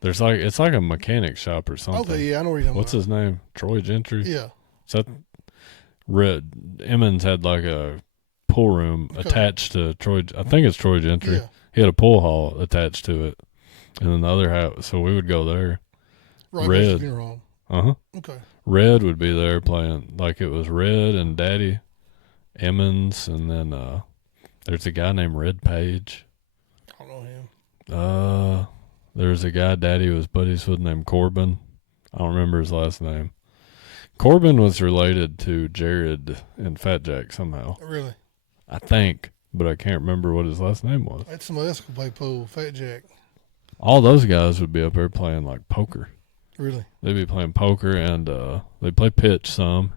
There's it's like a mechanic shop or something. Okay, yeah, I know what you're talking What's about. his name? Troy Gentry? Yeah. So Emmons had like a pool room attached to Troy. I think it's Troy Gentry. Yeah. He had a pool hall attached to it. And then the other house, so we would go there. Right. Red. Uh-huh. Okay. Red would be there playing, like it was Red and Daddy, Emmons, and then there's a guy named Red Page. I don't know him. There's a guy Daddy was buddies with named Corbin. I don't remember his last name. Corbin was related to Jared and Fat Jack somehow. Really? I think, but I can't remember what his last name was. That's somebody else who play pool, Fat Jack. All those guys would be up there playing like poker. Really? They'd be playing poker and they play pitch some.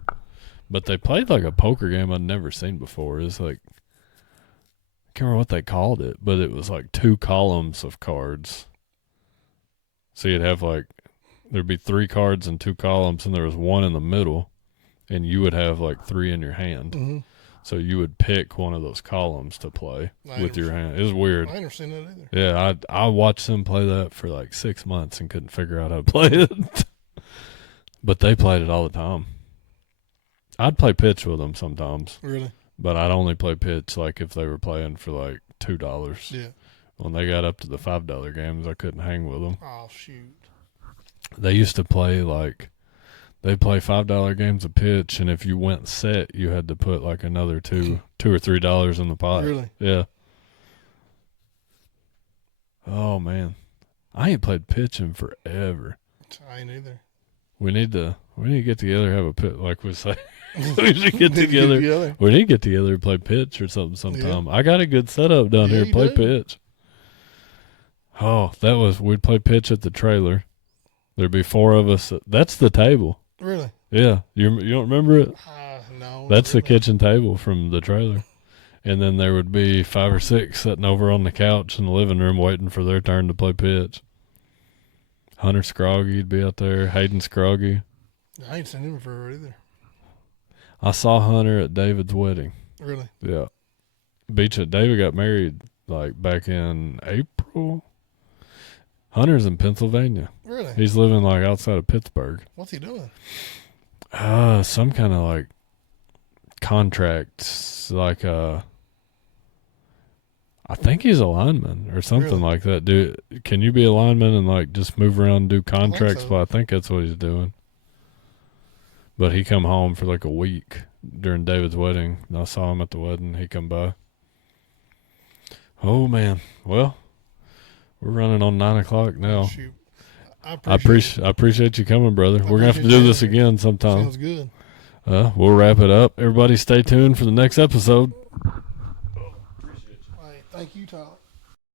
But they played like a poker game I'd never seen before. It's like, I can't remember what they called it, but it was like 2 columns of cards. So you'd have like, there'd be 3 cards and 2 columns, and there was one in the middle, and you would have like 3 in your hand. Mm-hmm. So you would pick one of those columns to play with your hand. It was weird. I ain't never seen that either. Yeah, I watched them play that for like 6 months and couldn't figure out how to play it. But they played it all the time. I'd play pitch with them sometimes. Really? But I'd only play pitch like if they were playing for like $2. Yeah. When they got up to the $5 games, I couldn't hang with them. Oh, shoot. They used to play like they play $5 games of pitch, and if you went set, you had to put like another $2 or $3 in the pot. Really? Yeah. Oh man, I ain't played pitch in forever. I ain't either. We need to get together, have a pit like we say. We should get together. We need to get together and play pitch or something sometime. Yeah. I got a good setup down here to play pitch. Oh, we'd play pitch at the trailer. There'd be 4 of us. That's the table. Really? Yeah. You don't remember it? No. That's the kitchen table from the trailer. And then there would be 5 or 6 sitting over on the couch in the living room waiting for their turn to play pitch. Hunter Scroggy'd be out there. Hayden Scroggy. I ain't seen him for either. I saw Hunter at David's wedding. Really? Yeah. David got married like back in April. Hunter's in Pennsylvania. Really? He's living like outside of Pittsburgh. What's he doing? Some kind of like contracts, like I think he's a lineman or something like that. Dude, can you be a lineman and like just move around and do contracts? Well, I think that's what he's doing. But he come home for like a week during David's wedding. And I saw him at the wedding. He come by. Oh man, well, we're running on 9 o'clock now. Shoot. I appreciate you coming, brother. We're gonna have to do this again sometime. Sounds good. We'll wrap it up. Everybody, stay tuned for the next episode. Thank you, Tyler.